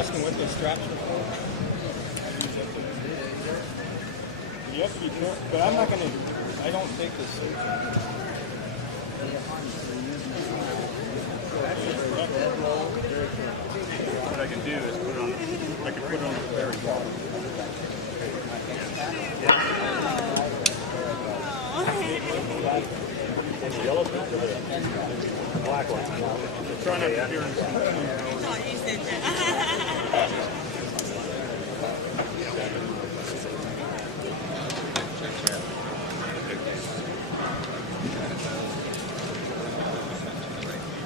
asking what those straps are for? You have to be careful, but I'm not going to, I don't take this seriously. What I can do is put it on, I can put it on the very bottom. Yellow pen or the black one? Try not to hear him. You said that.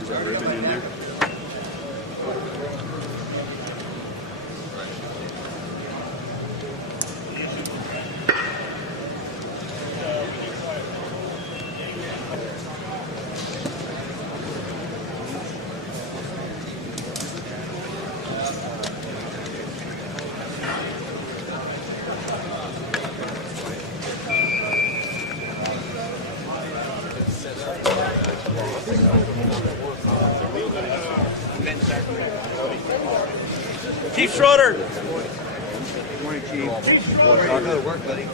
Is that ribbon in there? Chief Schroeder. Morning, Chief. Another work, buddy.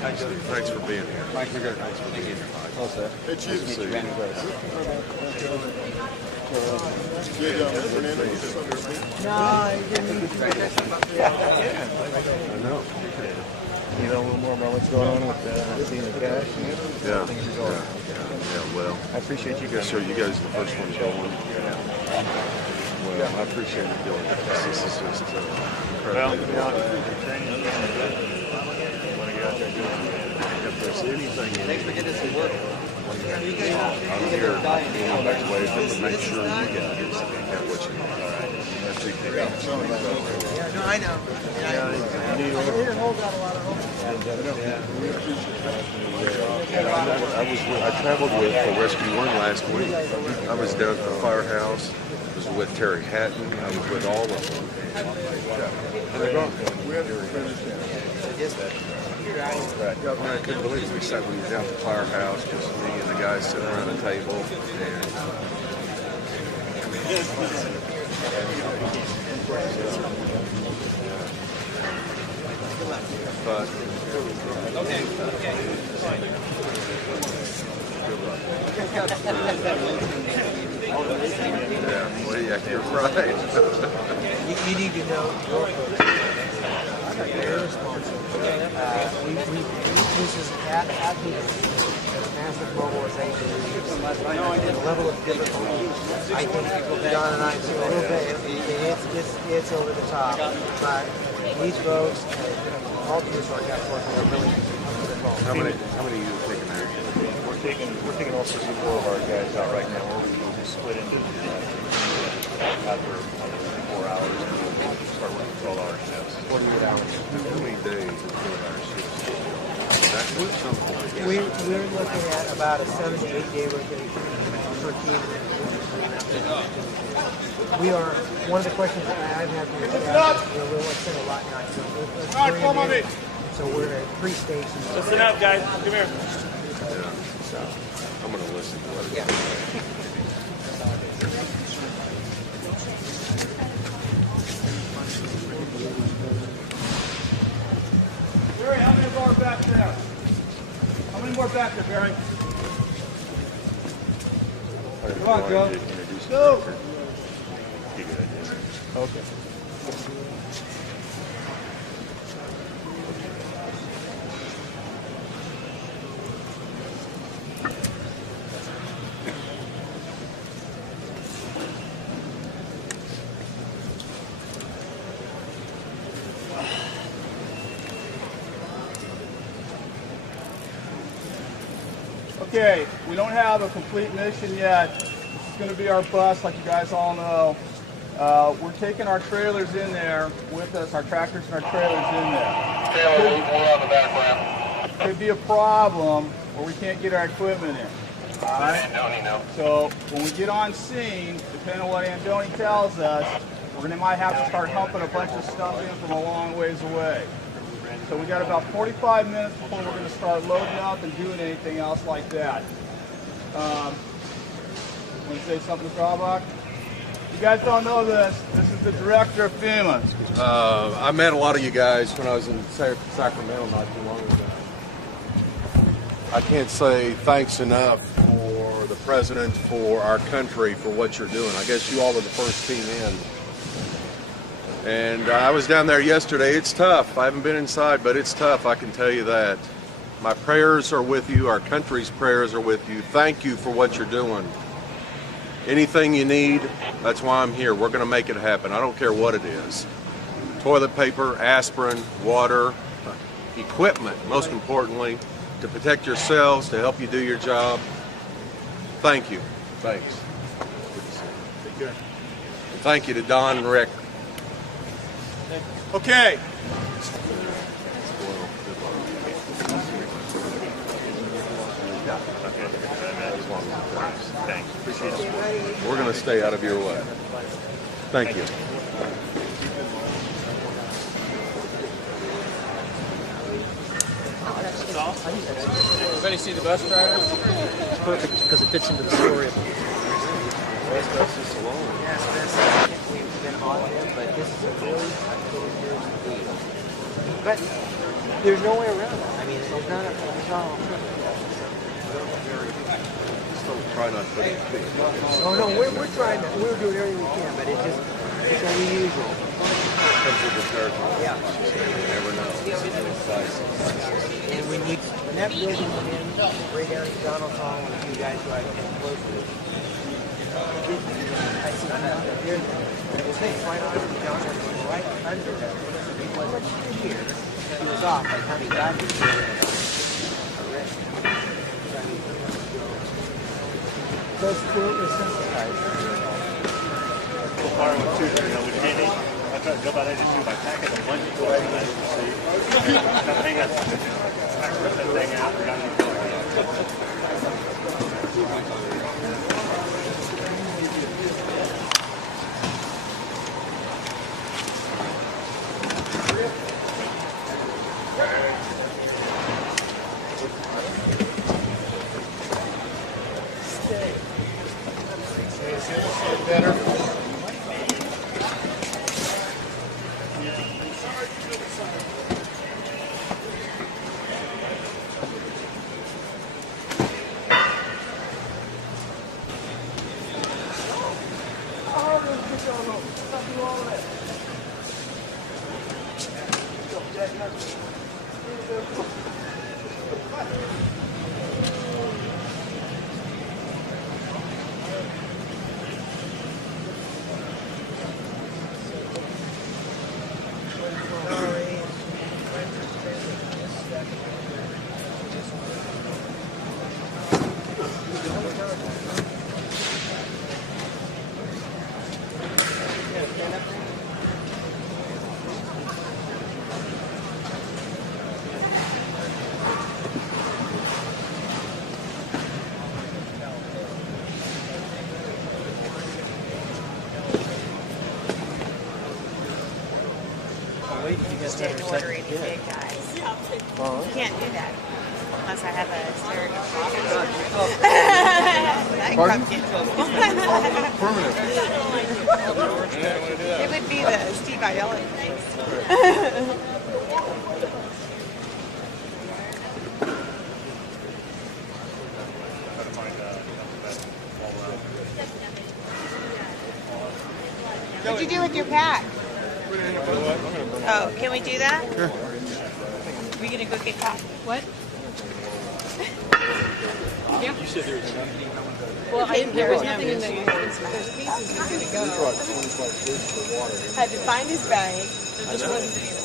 Thanks for being here. Mike McGregor, thanks for being here. Hello, sir. Hey, Chief. Nice to meet you, Randy Gross. No, he didn't. I know. You know a little more about what's going on with seeing the cash? Yeah. Yeah, well. I appreciate you guys. Sure, you guys are the first ones going. Well, I appreciate you doing this. This is just Well, incredible. If there's anything in Thanks for getting us to work. I'm here, going back away to make sure you guys have what you need. I appreciate it. Yeah, no, I know. I traveled with for Rescue One last week. I was down at the firehouse. I was with Terry Hatton. I was with all of them. And they're gone. I couldn't believe it. We were down at the firehouse, just me and the guys sitting around the table. But Okay. yeah, well, yeah, you're right. You need to know your this is at the massive mobilization. The level of difficulty, I think John and I see a little bit, it's over the top. But these folks, all the news task force are really up to the call. How many are you taking there? we're taking all 64 of our guys out right now. We'll just split into after 4 hours and we'll start working 12-hour shifts. 48 hours. How many days of 4-hour shifts? That's at some point. We're looking at about a 7 to 8 day rotation per team. We are, one of the questions that I've had from the staff is, we'll spend a lot now. So we're at 3 stations. Listen up, guys. Come here. Yeah. So, I'm going to listen to it. yeah. Barry, how many more back there? How many more back there, Barry? Come on, Joe. Go. Okay. Okay, we don't have a complete mission yet. This is going to be our bus, like you guys all know. We're taking our trailers in there with us, our tractors and our trailers in there. Could be a problem where we can't get our equipment in. All right? So when we get on scene, depending on what Andoni tells us, might have to start humping a bunch of stuff in from a long ways away. So we got about 45 minutes before we're going to start loading up and doing anything else like that. Want to say something, Strabach? You guys don't know this. This is the director of FEMA. I met a lot of you guys when I was in Sacramento not too long ago. I can't say thanks enough for the president, for our country, for what you're doing. I guess you all are the first team in. And I was down there yesterday. It's tough. I haven't been inside, but it's tough, I can tell you that. My prayers are with you. Our country's prayers are with you. Thank you for what you're doing. Anything you need, that's why I'm here. We're going to make it happen. I don't care what it is. Toilet paper, aspirin, water, equipment, most importantly, to protect yourselves, to help you do your job. Thank you. Thanks. Take care. And thank you to Don and Rick. Okay. We're going to stay out of your way. Thank you. Everybody see the bus driver? It's perfect because it fits into the story of the That's just alone. we've been on them, but this is a really lead. But there's no way around it. I mean, it's not an alternative. Still try not to put it in big buckets. Oh no, we're trying to. We're doing everything we can, but it's unusual. Comes with the territory. Yeah. You never know. And when that building went in, right down in Donald's Hall, and a few guys who I've been close with, I see they're the thing right on the counter, right under them. It wasn't here. He was off by the time he got here. Those we're sensitized. So far with two, we did it. I tried to go by there just do by packing a bunch of toys and letting them see. Nothing else. I ripped that thing out and got it. Better. Just ordering these big guys. You can't do that unless I have a surrogate. It would be the Steve Aiello case. What'd you do with your pack? Oh, can we do that? Sure. We gonna go get coffee? What? Yeah. You said there was nothing. Well, there was nothing in the there's pieces that gonna go. Had to find his bag. There just wasn't anything.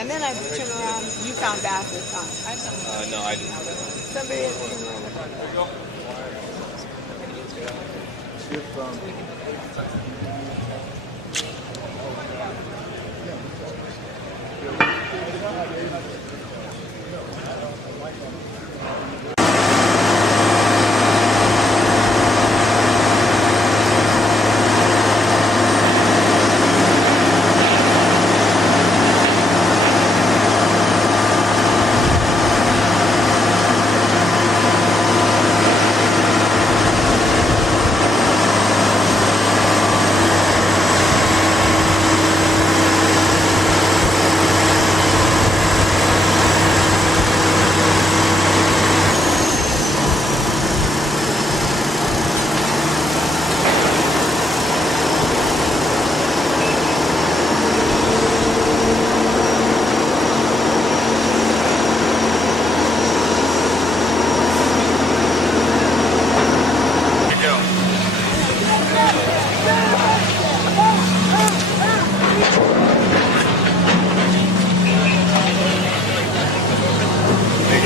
And then I turned around. You found baskets on. No, I didn't. Somebody.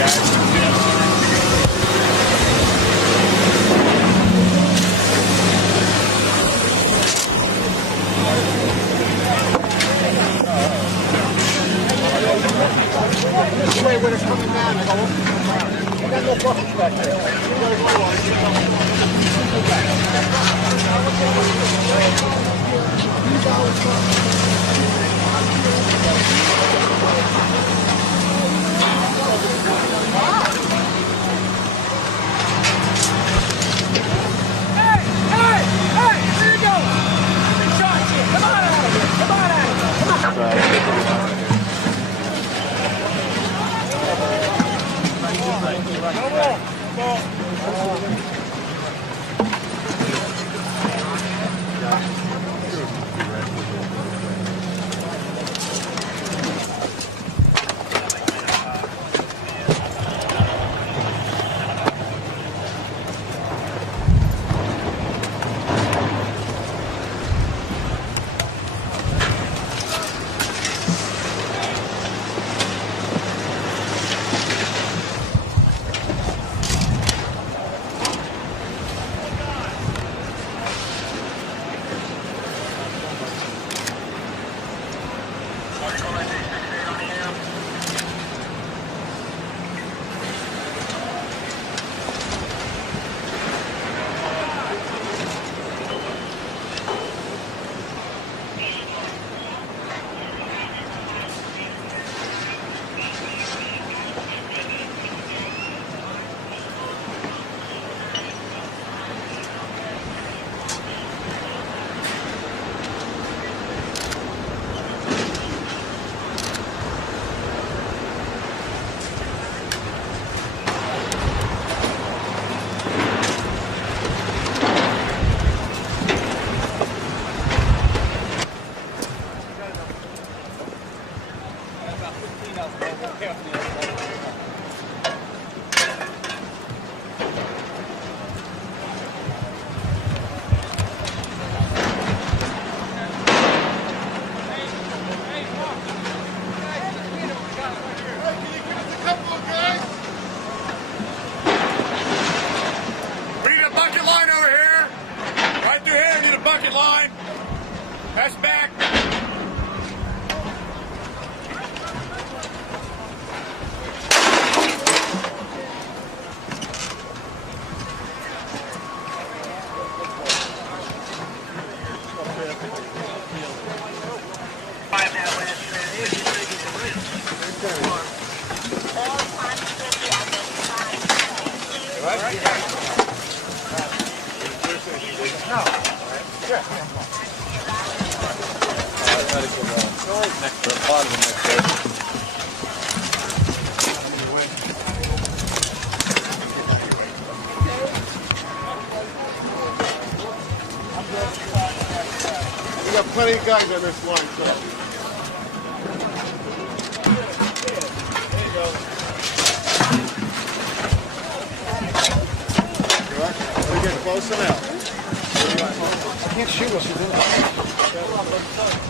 This way when it's coming down, I got no buckets back That's back. We got plenty of guys on this line, so. We're getting close enough. I can't shoot what she's doing.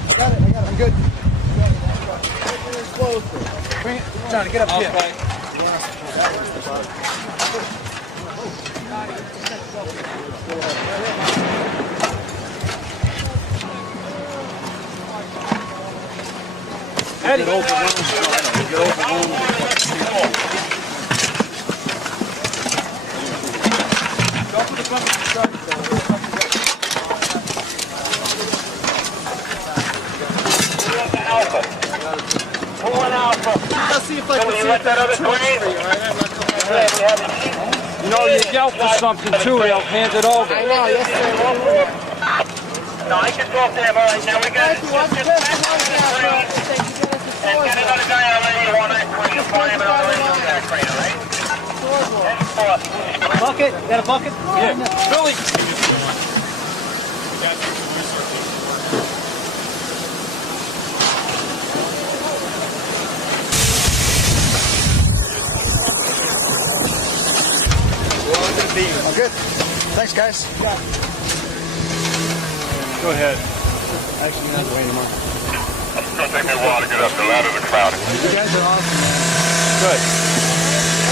I got it. I'm good. Bring it. Johnny, get up here. Eddie. Get overwhelmed. Go for the bucket. Let's see if I can see if that other for you, You know, you yell for something too, they'll hand it over. I know, yesterday. No, I can go up there, all right. Now we got and get another guy out of you on it when you find him out of that crane, all right? Bucket? Got a bucket? Yeah. Billy! I'm good. Thanks, guys. Go ahead. Actually, not way anymore. It's going to take me a while to get up the ladder to crowd. You guys are awesome. Good.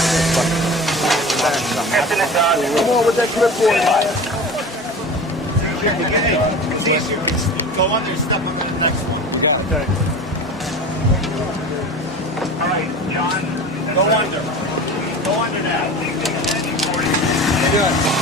Come on with that clipboard. See if you can go under and step up to the next one. Yeah. Okay. All right, John. Go under. Go under now. Good.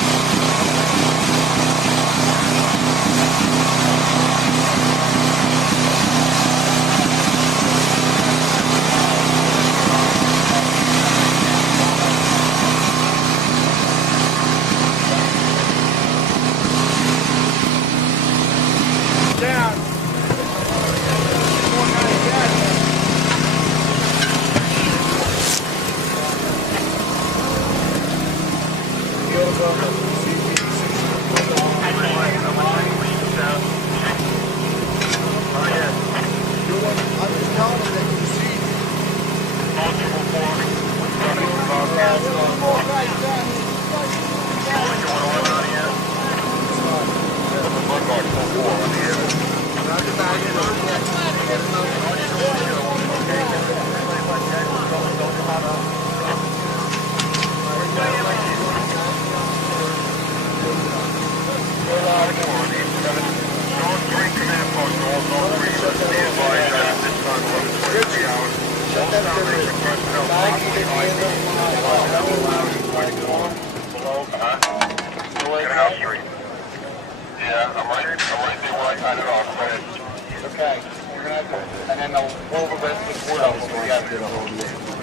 Okay, you're gonna have to, and then the whole of the rest of the board will go together.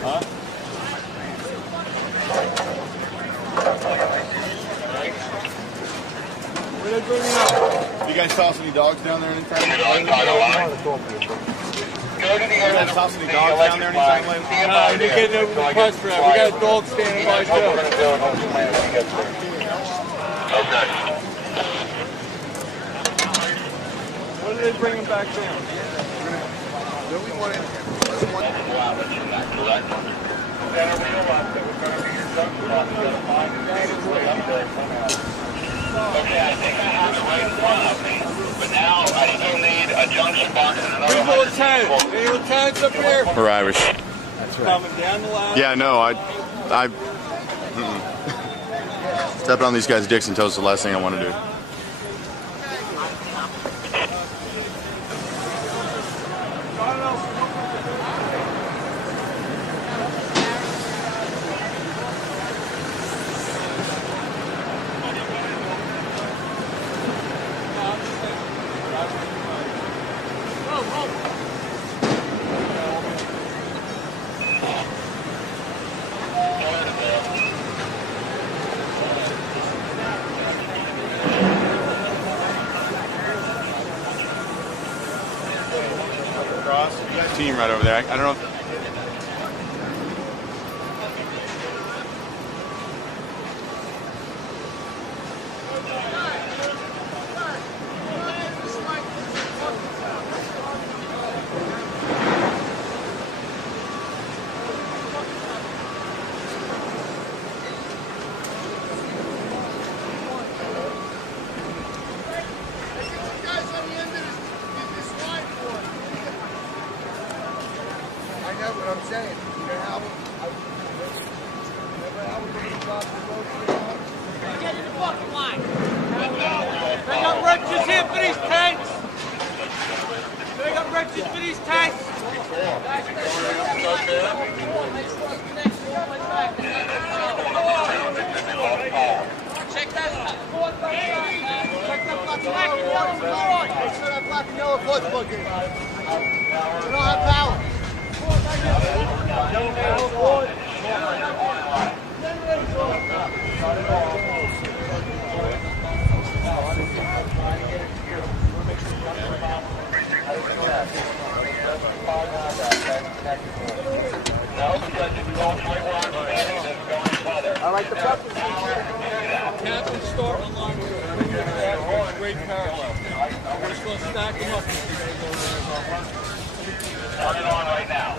Huh? Where they bring me up? You guys toss any dogs down there anytime? Go to the end of the Toss any dogs down there anytime lately? We're getting a request for that. We got a dog standing by too. Okay. When did they bring him back down? Okay, I think I have it right in front of me, but now I still need a junction box and another Where's the lieutenant? Any lieutenants up here? We're Irish. Coming down the ladder. Yeah, no, stepping on these guys' dicks and toes is the last thing I want to do. Team right over there. I don't know if what I'm saying. You know how Get in the fucking line. They got wrenches here for these tanks. They got wrenches for these tanks. Check that out. Check that black and yellow floor. Make sure that black and yellow floor's plugged in. We don't have power. I like the preference. Captain start along with a great parallel. We're just going to stack them up. Turn it on right now.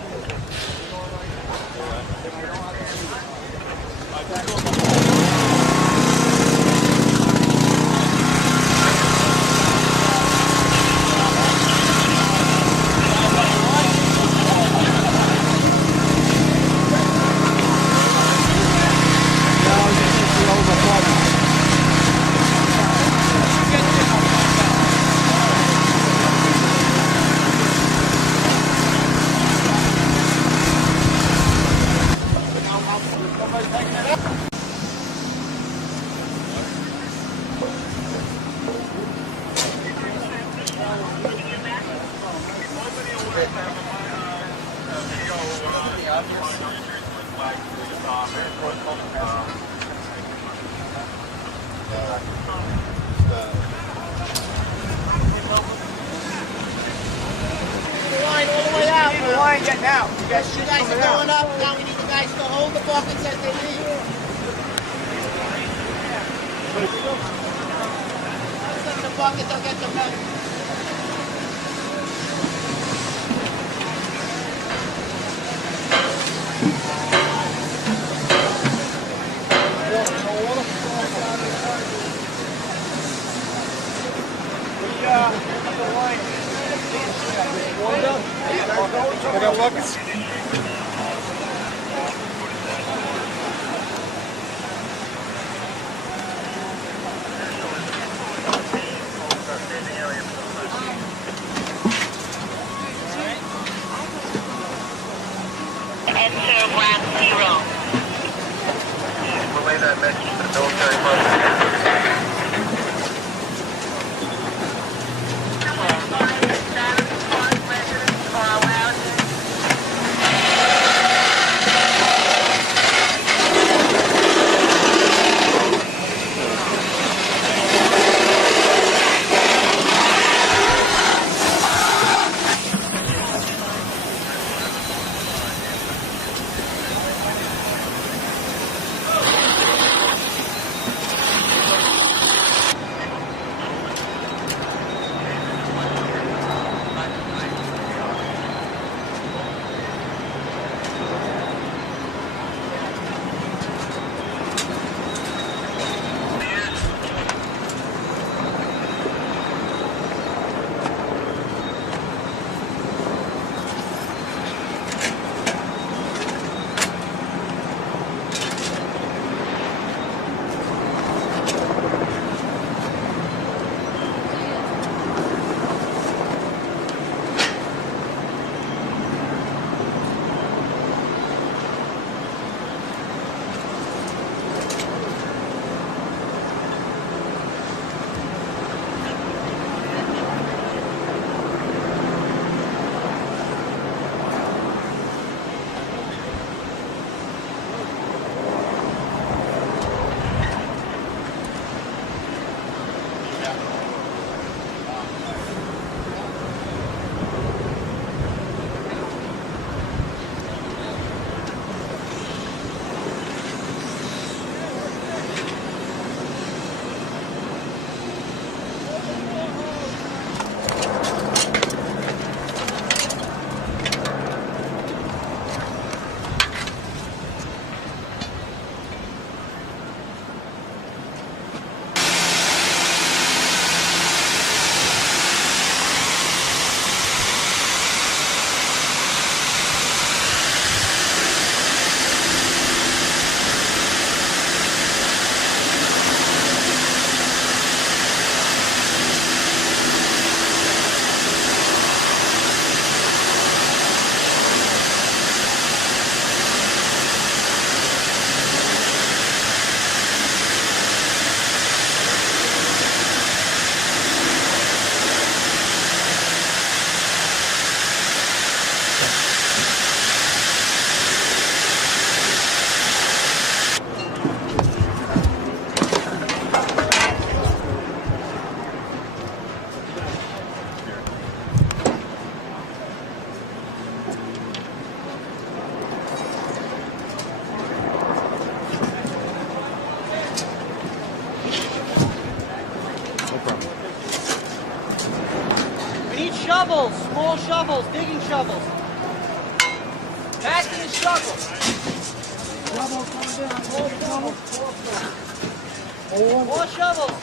Getting out. You guys are going up. Now we need you guys to hold the buckets as they leave. The buckets, I'll get the metal. I got buckets. Enter ground zero. Relay that message to the military personnel. Shovels, small shovels, digging shovels. Back to the shovel. Shovel coming down, more shovels. More shovels.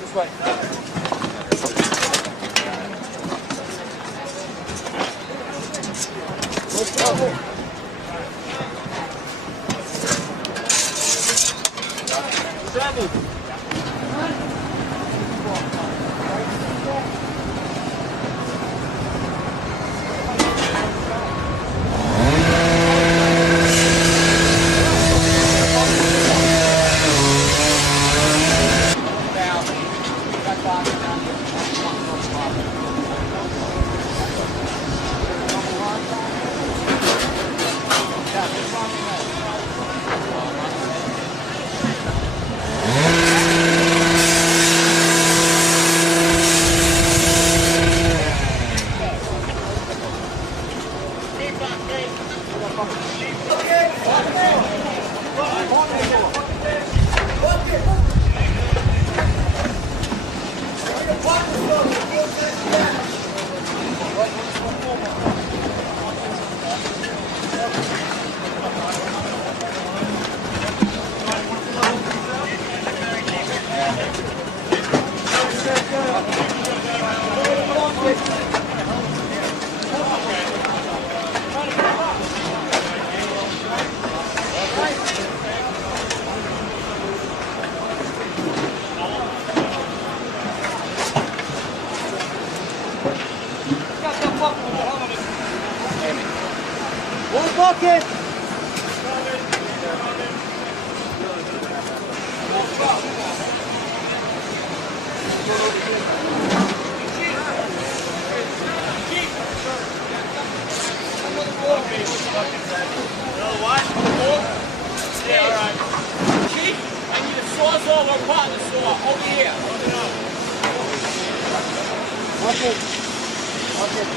This way. More shovel. Shovel. One bucket! Yeah, all right. Chief, I need a sawzall or partner saw over here. Bucket. Bucket.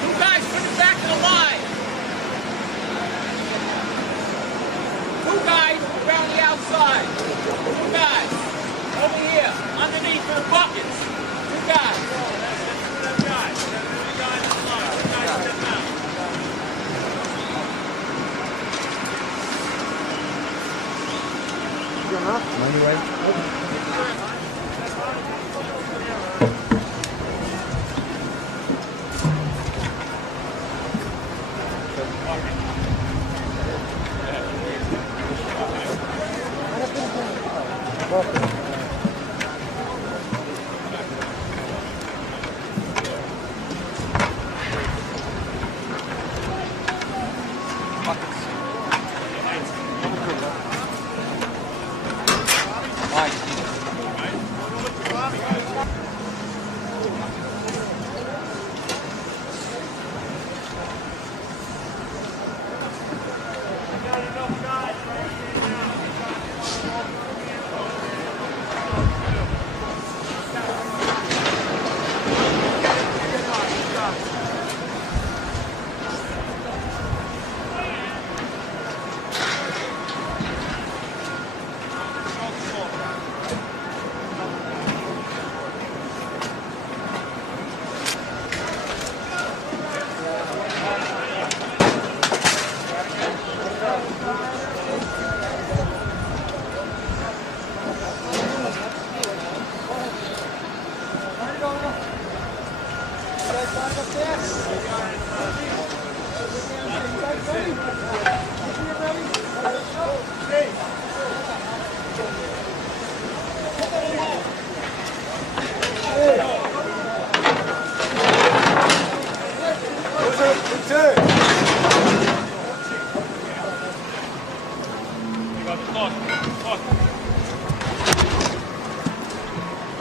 You guys, put it back to the line. Two guys around the outside. Two guys over here, underneath the buckets. Two guys. Two guys. Two guys in the line. Two guys step out. Good enough? Money right?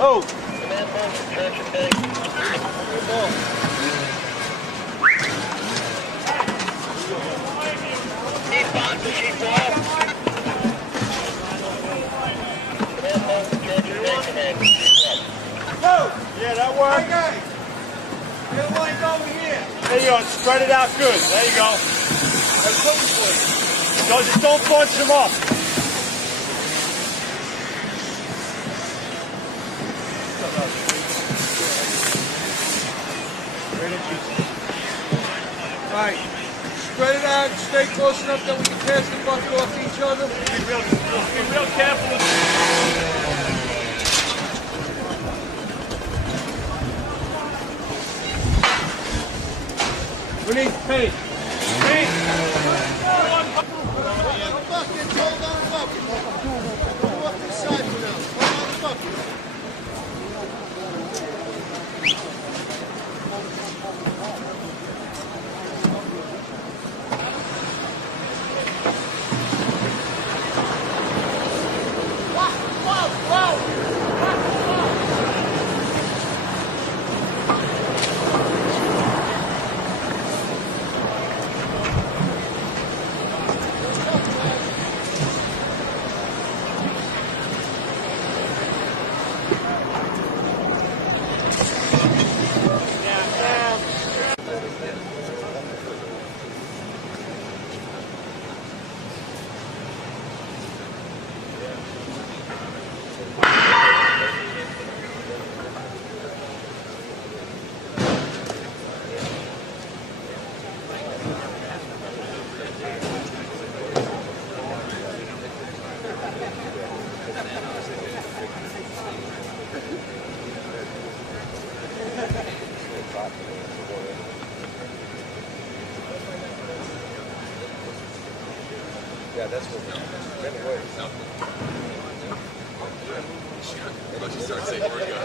Oh! Yeah, that works. Get a line over here. There you go. Spread it out good. There you go. That's cooking for you. So just don't bunch them up. Alright, spread it out, stay close enough that we can pass the bucket off to each other. Be real careful. We need paint. Yeah, that's what we're away. Once you start saying word go.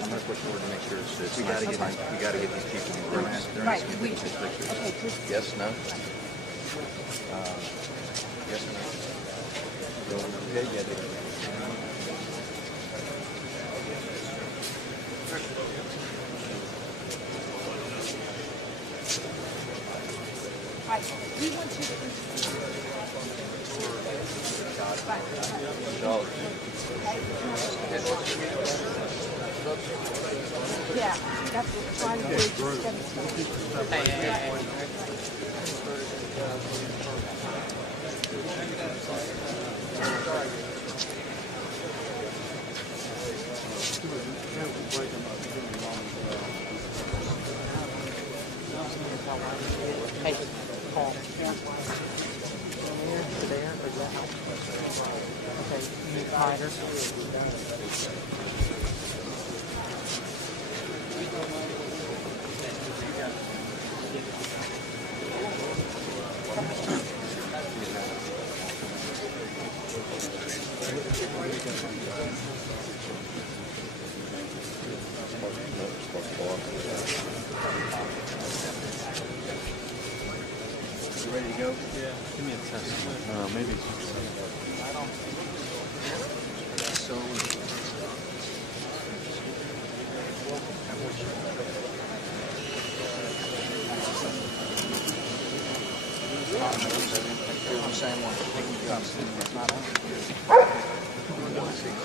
I'm going to push forward to make sure it's we got to get these people. We're going to ask. Right. We take pictures. Okay. Yes. No. Yes or no. Okay. Yeah. We want you to. Yeah, that's what we're trying to Hey, Paul. There, or that help? Okay, you need tighter. You ready to go? Yeah. Give me a test. Maybe. So.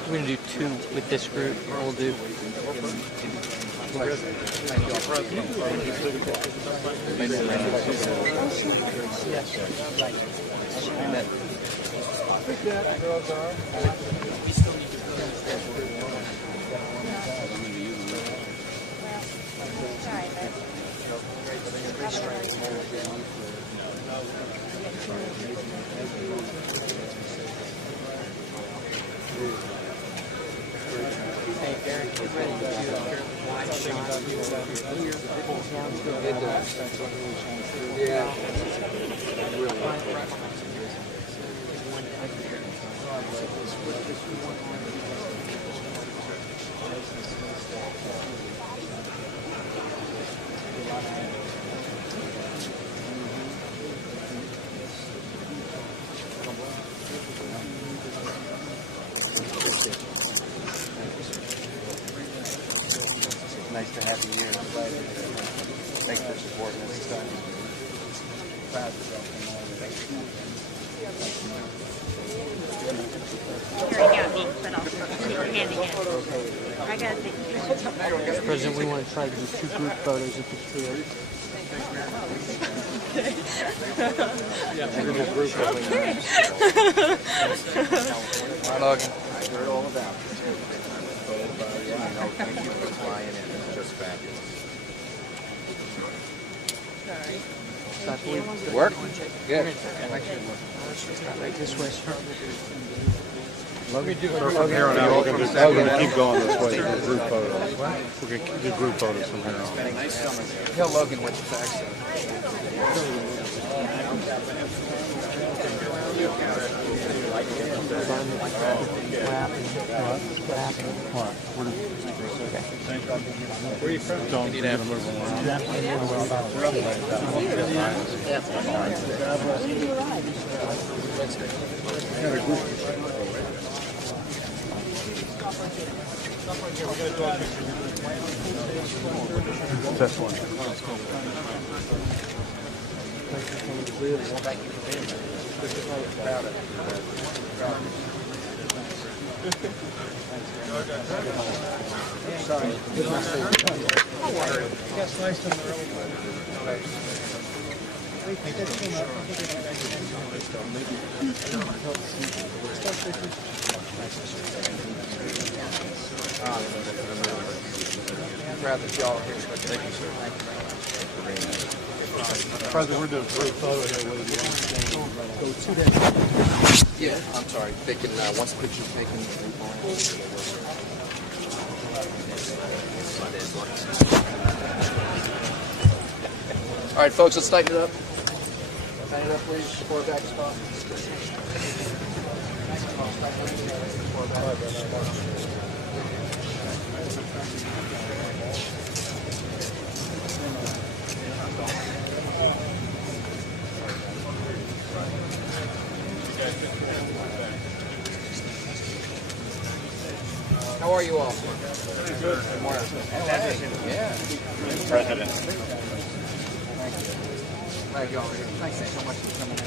We're going to do 2 with this group, or we'll do... Nice to have you here. I'm glad. Thanks for supporting us. Proud of yourself. You're handing, but also you're handing it. I got the. Mr. President, we want to try to do 2 group photos if we could. Hi, Logan. I heard all about it. Thank you for flying in. It's just fabulous. Work? Good. This way. Logan, from here on out, we're going to keep going this way. Do group photos. We're going to do group photos from here on. Tell Logan what the facts are. Where are you from? This one. Grab the jaw here. Thank you, sir. President, we're doing a group photo here with you. Yeah, I'm sorry. They can, once the picture's taken, all right, folks, let's tighten it up. Tighten it up, please. Forward back as possible. How are you all? Good. Good morning. Yeah. President. Glad y'all are here. Thanks so much for coming out.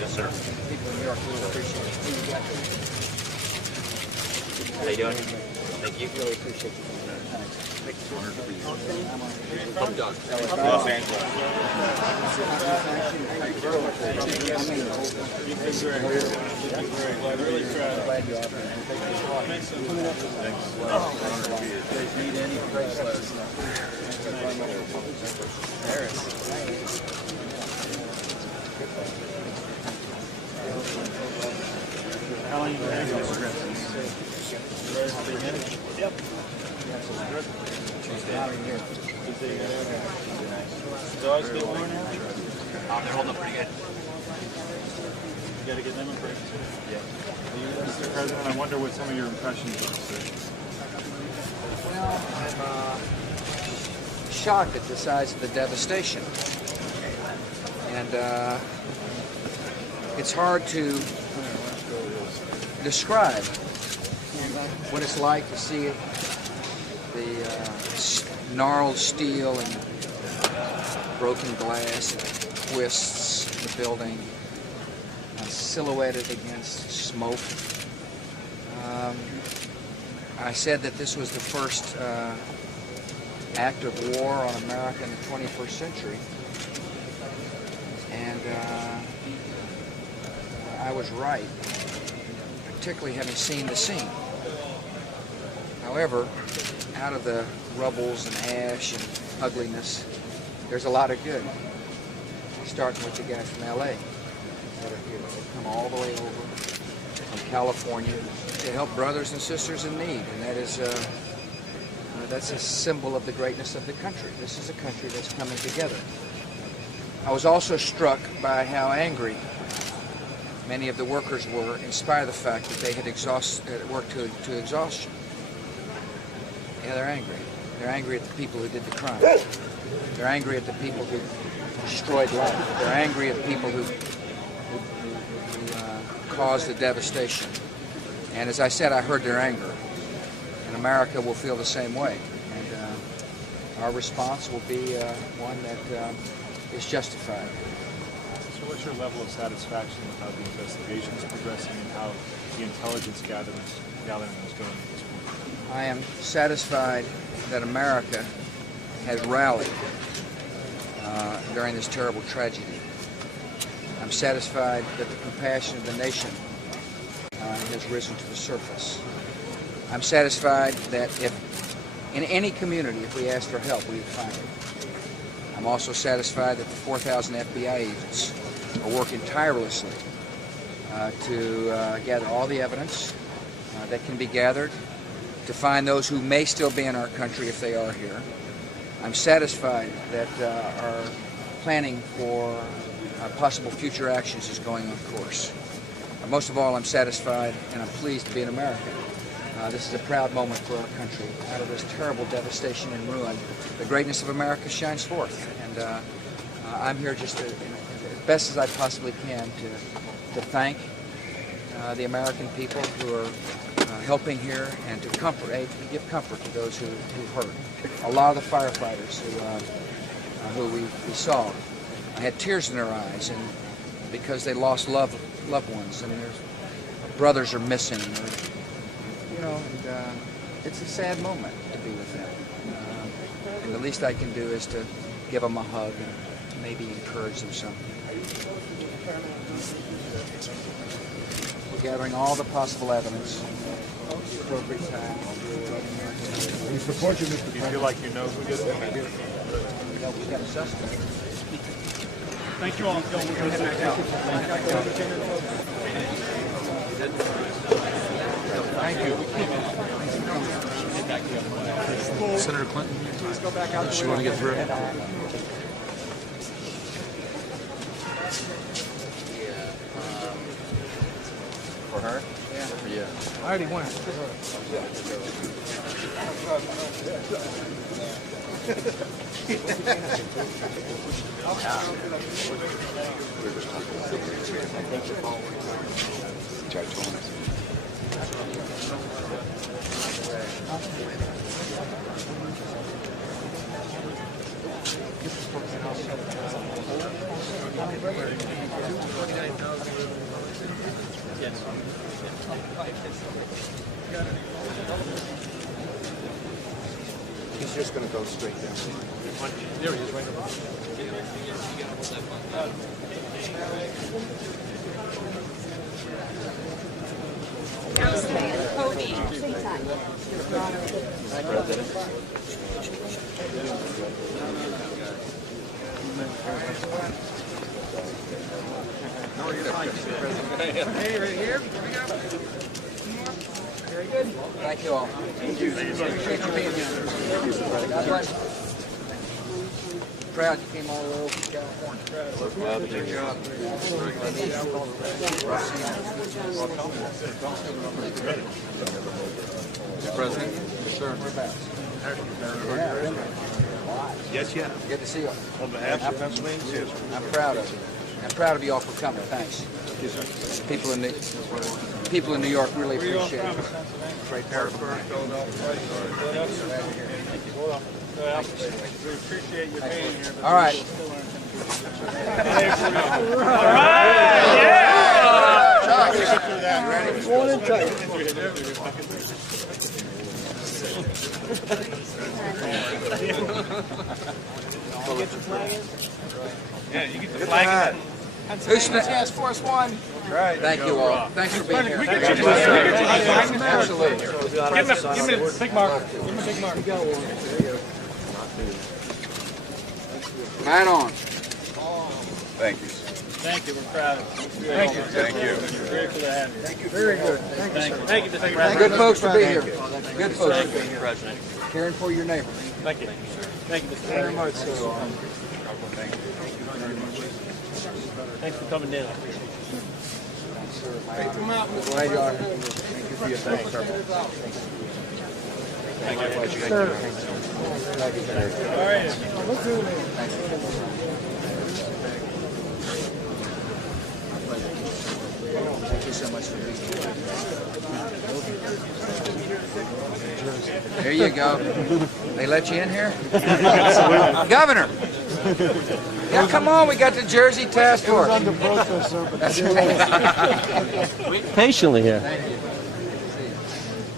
Yes, sir. People in New York really appreciate it. How you doing? Thank you. Really appreciate you. Thanks. I'm done. Los Angeles. Glad you are. How long you been hanging on this? Yep. Dogs get worn out? They're holding up pretty good. You got to get them impressions. Yeah. Mr. President, I wonder what some of your impressions are. Well, I'm shocked at the size of the devastation. And it's hard to describe what it's like to see the gnarled steel and broken glass and twists in the building, silhouetted against smoke. I said that this was the first act of war on America in the 21st century, and I was right, particularly having seen the scene. However, out of the rubbles and ash and ugliness, there's a lot of good. Starting with the guys from LA that have come all the way over from California to help brothers and sisters in need, and that is that's a symbol of the greatness of the country. This is a country that's coming together. I was also struck by how angry many of the workers were, in spite of the fact that they had worked to exhaustion. Yeah, they're angry. They're angry at the people who did the crime. They're angry at the people who destroyed life. They're angry at people who caused the devastation. And as I said, I heard their anger. And America will feel the same way. And our response will be one that is justified. So what's your level of satisfaction with how the investigation is progressing and how the intelligence gathering is going at this point? I am satisfied that America has rallied during this terrible tragedy. I'm satisfied that the compassion of the nation has risen to the surface. I'm satisfied that if in any community, if we ask for help, we would find it. I'm also satisfied that the 4,000 FBI agents are working tirelessly to gather all the evidence that can be gathered, to find those who may still be in our country if they are here. I'm satisfied that our planning for possible future actions is going on course. Most of all, I'm satisfied and I'm pleased to be an American. This is a proud moment for our country. Out of this terrible devastation and ruin, the greatness of America shines forth. And I'm here just as best as I possibly can to thank the American people who are helping here and to give comfort to those who hurt. A lot of the firefighters who we saw had tears in their eyes, and because they lost loved ones, and their brothers are missing. And it's a sad moment to be with them. And the least I can do is to give them a hug and maybe encourage them some. We're gathering all the possible evidence. The appropriate time. We support you, Mr. President. Do you feel like you know who did it? We got a suspect. Thank you all. Thank you. Senator Clinton, Please go back out. does she want to get through? For her? Yeah. Yeah. I already went. He's just going to go straight down. There he is, right over. Hey, right here. Very good. Thank you all. Thank you. Appreciate you being here. God bless you. Proud you came all the way over from California. Good job. Mr. President? Yes, sir. Yes, yeah. Good to see you. On behalf of Pennsylvania, yes. I'm proud of you. I'm proud of you all for coming. Thanks. People in New York really appreciate it. Harrisburg, Philadelphia. We appreciate you being here. All right. Yeah, you get the flag. Who's Task Force One? Right. Thank you all. Thanks for being here. Absolutely. Give me a big mark. Give me a big mark. Right on. Thank you. Thank you. We're proud of you. Thank you. Thank you. We're grateful to have you. Thank you. Very good. Thank you, sir. Thank you, Mr. President. Good folks to be here. Good folks to be here. President. Caring for your neighbors. Thank you. Thank you, Mr. President. Very much so. Thanks for coming down. Glad you are here. Thank you for your service. Thank you. All right. Thank you so much for being here. There you go. They let you in here? Governor! Yeah, come on, we got the Jersey Task Force. Under protest, sir, but Patiently here. Thank you.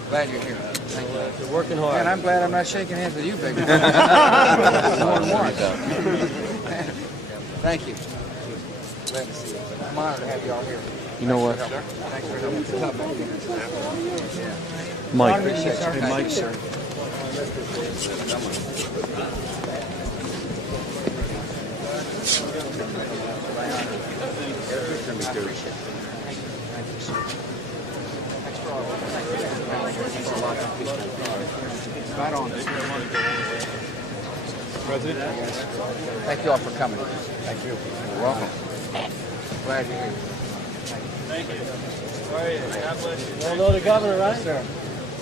Glad you're here. Thank you. You're working hard. And I'm glad I'm not shaking hands with you, big man. More than once. Thank you. Glad to see you. I'm honored to have you all here. You know what? Thanks for helping to come. Mike. Appreciate you. Thank you, sir. Right on. President. Thank you all for coming. Thank you. You're welcome. Glad you're here. Thank you. Thank you. How are you? God bless you. You all know the governor, right? Sir.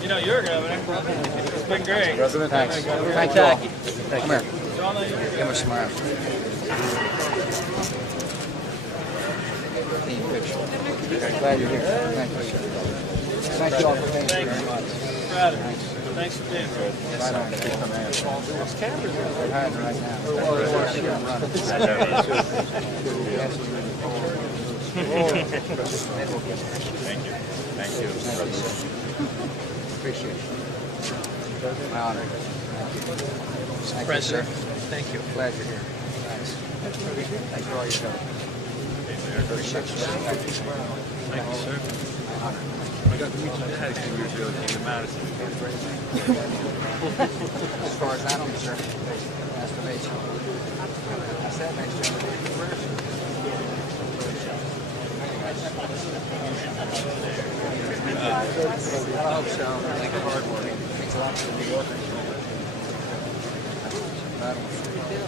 You know you're a governor. It's been great. President, thanks. Thank you all. Come here. Give him a smile. Team picture. Glad you're here. Thank you, sir. Thank you all for being here very much. Proud of you. Thanks for being here. Right on. They're hiding right now. I'm running. Thank you. Thank you. Thank you, sir. Appreciate it. My honor. Thank you, sir. Thank you. Glad you're here. Thanks. Thank you for all your help. Appreciate you. Thank you. Thank you, sir. My honor. I got to meet you a few years ago. Came to Madison. As far as I know, sir. Nice to meet you. I sat next to him. I hope so. I think hard work. Thanks a lot for New York. Thanks for being here.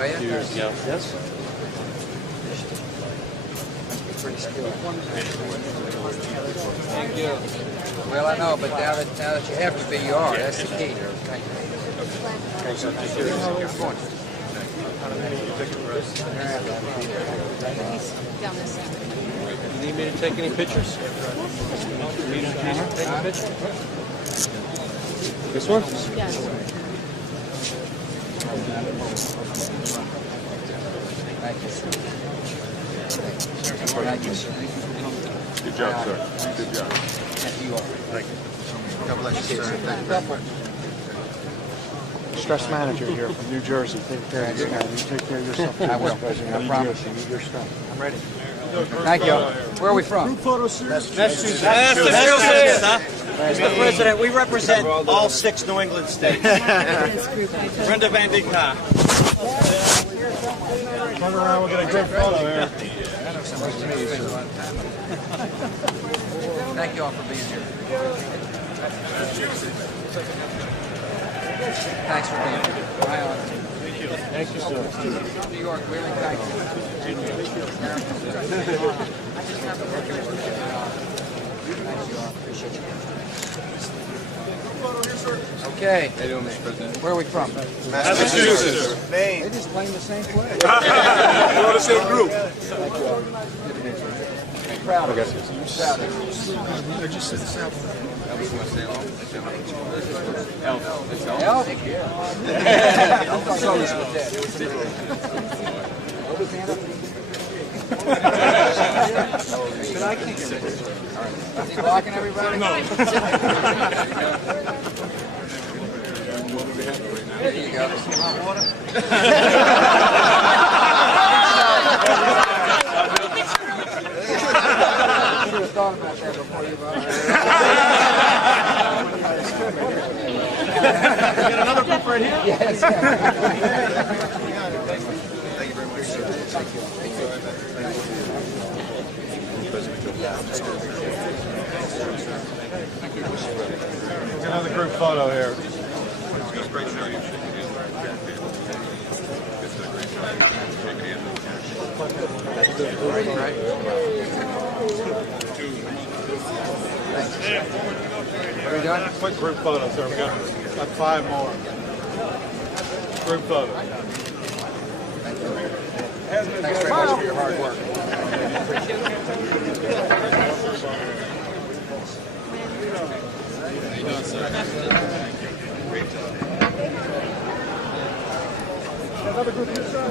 Oh, yeah? Years ago. Yes. Pretty skilled. Thank you. Well, I know, but now that you have to be, you are. That's the key. Thank you. You need me to take any pictures? You need me to take a picture? This one? Yes. Thank you, sir. Thank you, sir. Good job, sir. Good job. Thank you all. Thank you. God bless you, sir. Thank you very much. Stress manager here from New Jersey. Take care of yourself. You take care of yourself. I will. I promise. You need your stuff. I'm ready. Thank you. Where are we from? Group photo series. Massachusetts. Mr. President, we represent all 6 New England states. Brenda Van Dijk. Turn around. We'll get a group photo here. Thank you all for being here. Thanks for being here. My honor. Thank you, sir. New York, really thank you. Thank you all. Appreciate you. Okay. How you doing, Mr. President? Where are we from? Massachusetts. They just claim the same flag. We're on the same group. Thank you all. Good to meet you. Proud of you. Proud of you. They're just sitting south. Elf? I saw this with Dad. But I can't get it. Is he blocking everybody? No. There you go. I should have thought about that before you voted. You got another group right here? Yes. Thank you very much, sir. Thank you. Another group photo here. What are we doing? Quick group photo, sir. We got 5 more. Group photo. Thanks very much for your hard work. How you doing, sir? Great job. Another group here, sir.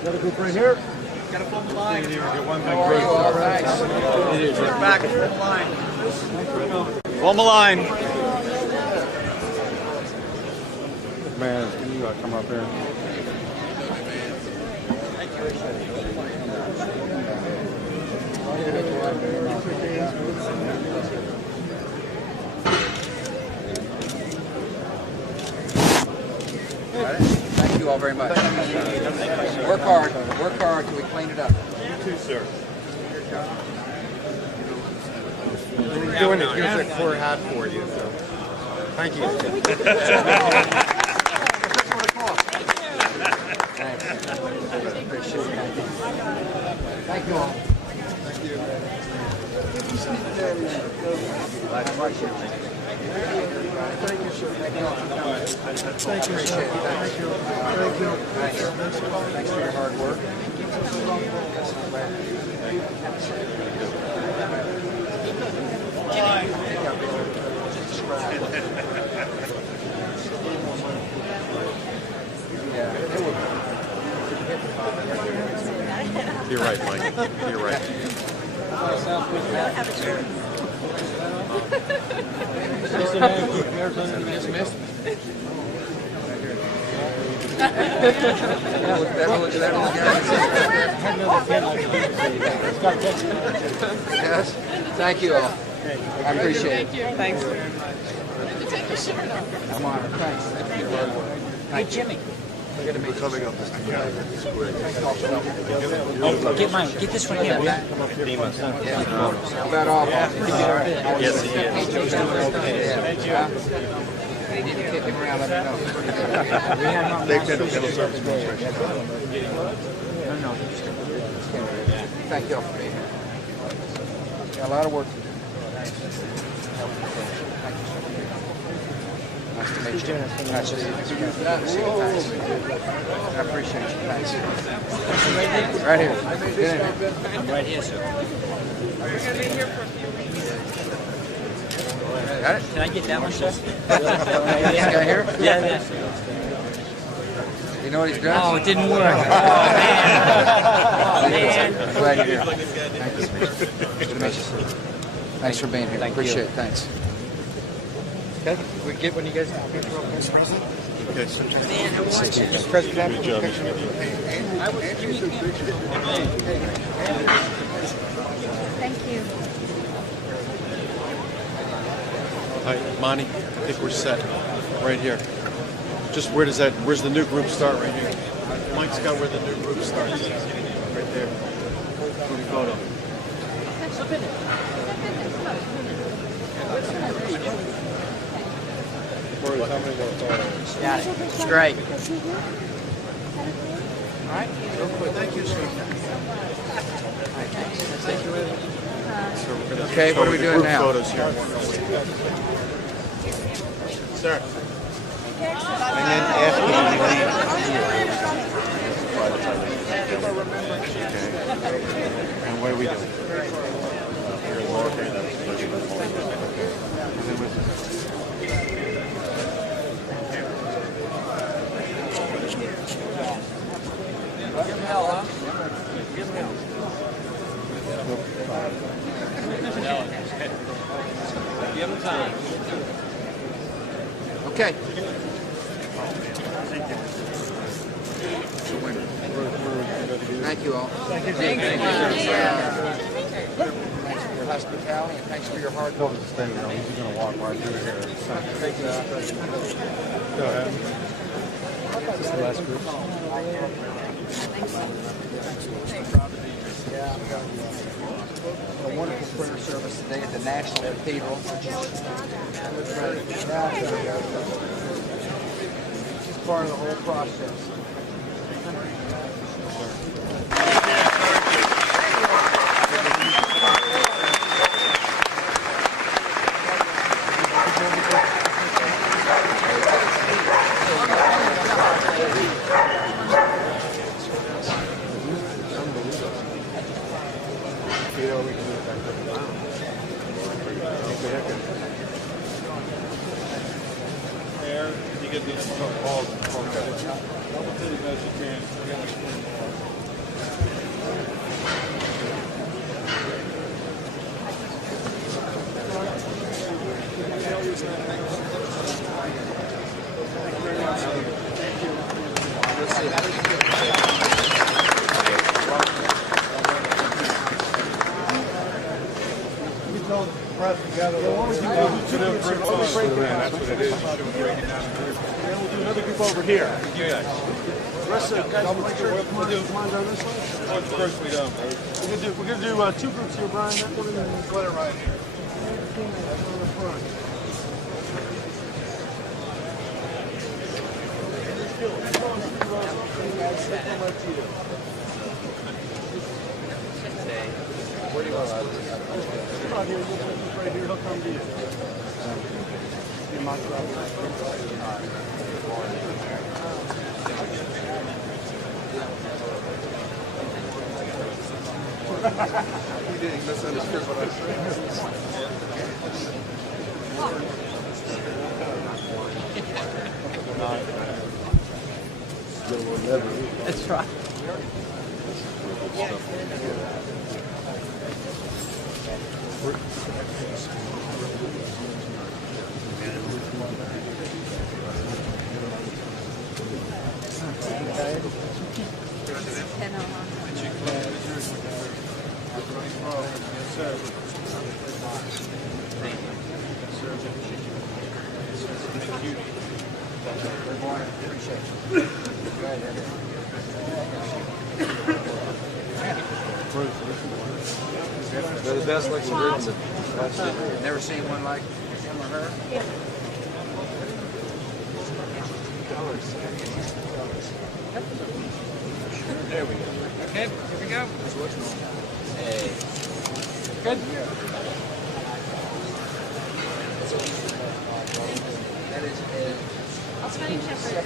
Another group right here. Got to form the line. Get one big How are group. you all? Thanks. We're back and form the line. Form a line. Man, can you come up here? Thank you all very much. Work hard till we clean it up. You too, sir. doing it. Here's a core hat for you. So. Thank you. Thank you all. Thank you. Thank you, sir. Thank you, sir. Thank you. Thank you, sir. Thank you. Thank you. Thanks for your hard work. You're right, Mike. You're right. Yes. Thank you all. I appreciate it. Thanks. I'm honored. Thanks. Hey, Jimmy. We're coming up this Get this one here. About all. Yes, he is. You need to kick him around, let me know. They could have been a service No. Thank you all for being here. Got a lot of work to do. Nice to meet you. Nice to see you. I appreciate you. Thanks. Right here. Get in here. I'm right here, sir. Got it? Can I get that one, sir? This guy here? Yeah. You know what he's doing? Oh, it didn't work. Oh, man. I'm glad you're here. Thank you. Good to meet you, sir. Thanks for being here. Appreciate it. Thanks. Okay. We get when you guys have a picture of Mr. President? Okay. Mr. President, good job. Thank you. All right, Monty, I think we're set right here. Just where's the new group start right here? Mike's got where the new group starts. Right there. Where the photo. Got it. It's great. All right. Real quick. Thank you, sir. Okay, what are we doing now? Photos here. Sir. And then after you leave And what are we doing? Give him hell, huh? Give him hell. Give him time. Okay. Thank you all. Thank you. Thank you. Your hospitality and thanks for your hard work. He's going to walk right through here. Go ahead. This is the last group. A wonderful prayer service today at the National Cathedral. It's part of the whole process. You get these calls. Together. That's what it is. We'll do another group over here. Yeah. Rest of the guys, we'll do mine on this one. First we don't. We're gonna do two groups here, Brian. That one and then split it right here. Where do you want to sit? Right here, right here, he'll come to you. You didn't misunderstand what I said. That's right. They're the best looking groups. Never seen one like him or her? There we go. Okay, here we go. Hey. Good. That is I'll tell you, Shepard.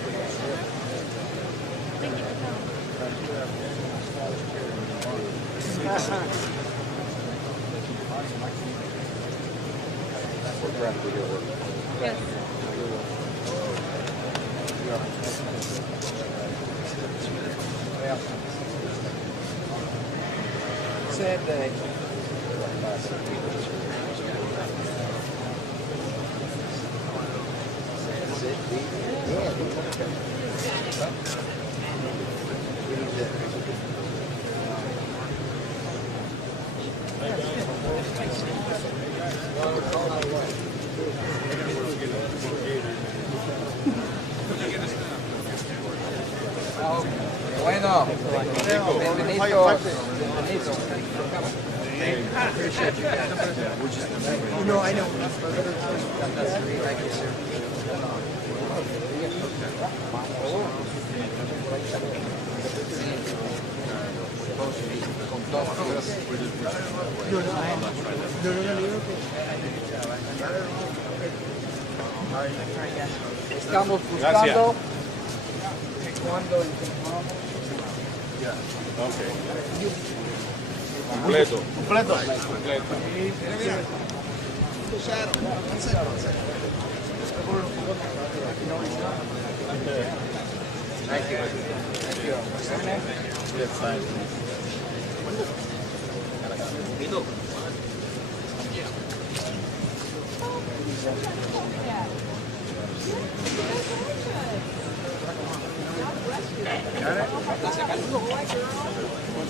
Thank you for coming. Yes. sad day. Bueno. Bienvenido. Appreciate you guys. No, I know. Thank you, sir. Estamos buscando cuando encontramos. Okay. Completo. Completo. Thank you. Thank you. Yes, fine.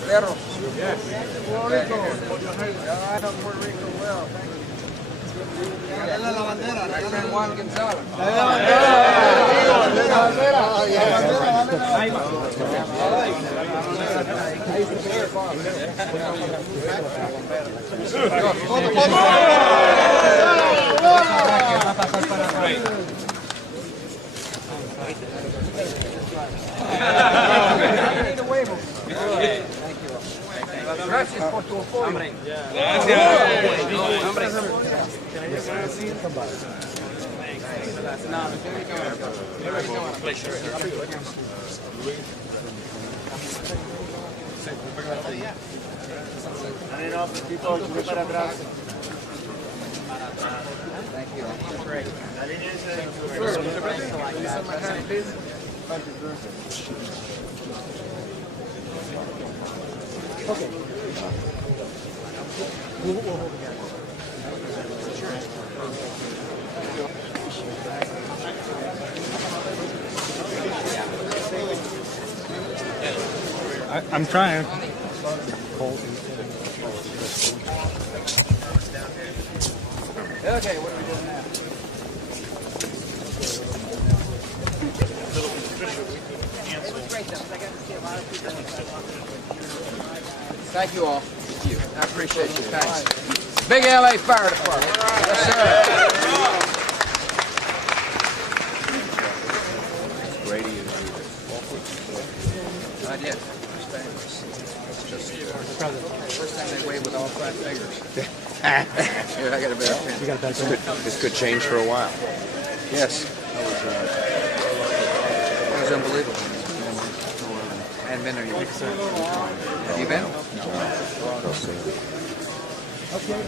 Perro. Yes. Puerto Rico. I know Puerto Rico well. Thank you. My friend Juan Gonzalez. Gracias por tu apoyo. Thank you. Great. Okay. We'll hold together. I'm trying. Okay, what are we doing now? It was great though, because I got to see a lot of people. Thank you all. Thank you. I appreciate you. Thanks. Big LA Fire Department. Yes, sir. Brady is I did. It's just first time they wave with all 5 fingers. Here, I got a better pen. this could change for a while. Yes. That was unbelievable. I hadn't been there yet. Have you been? Okay.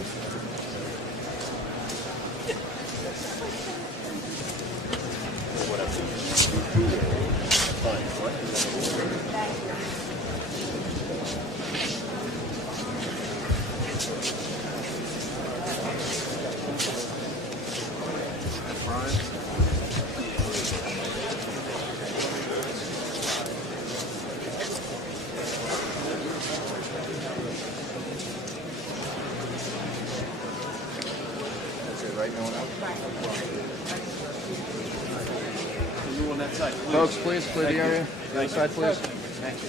Folks, please clear the area. The other side, please. Thank you.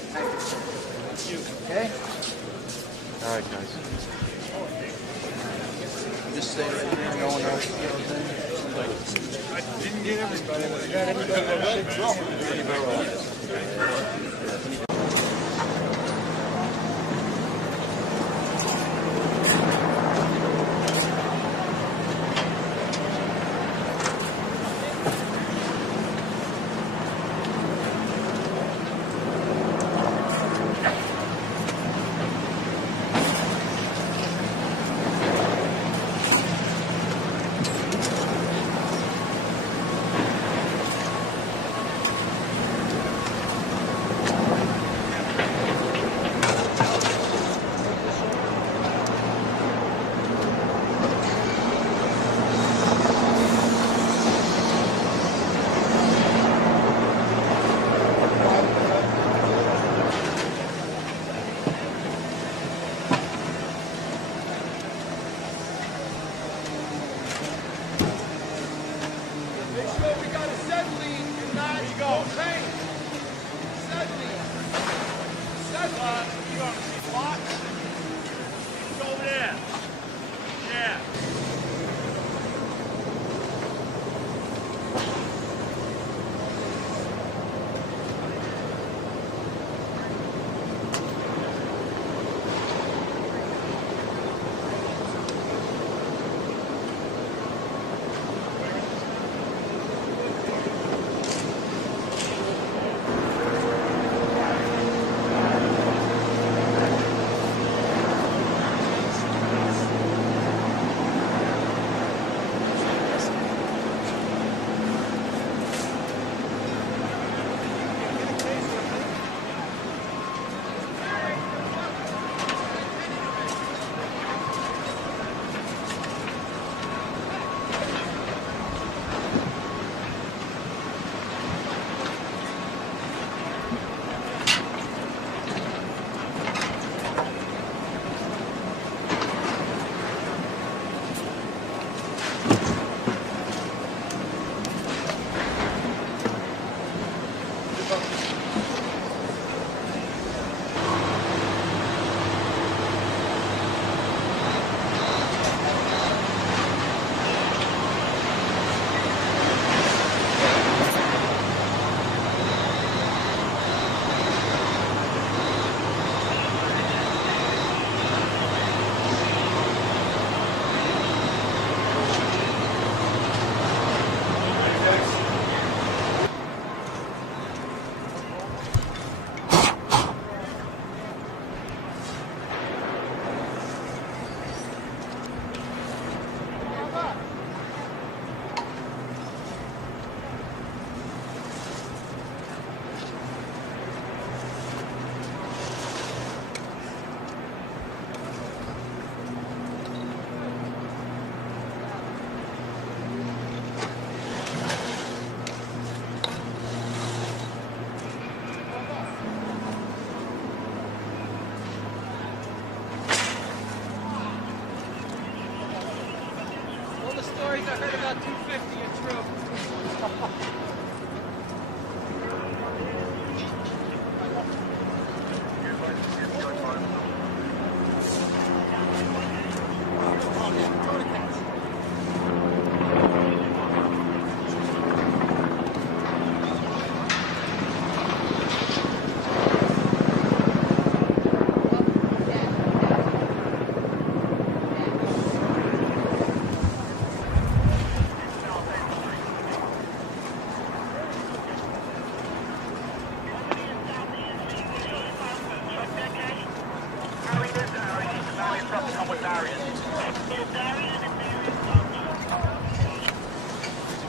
Okay? All right, guys. Just stay right here and going over. I didn't get everybody, but I got everybody.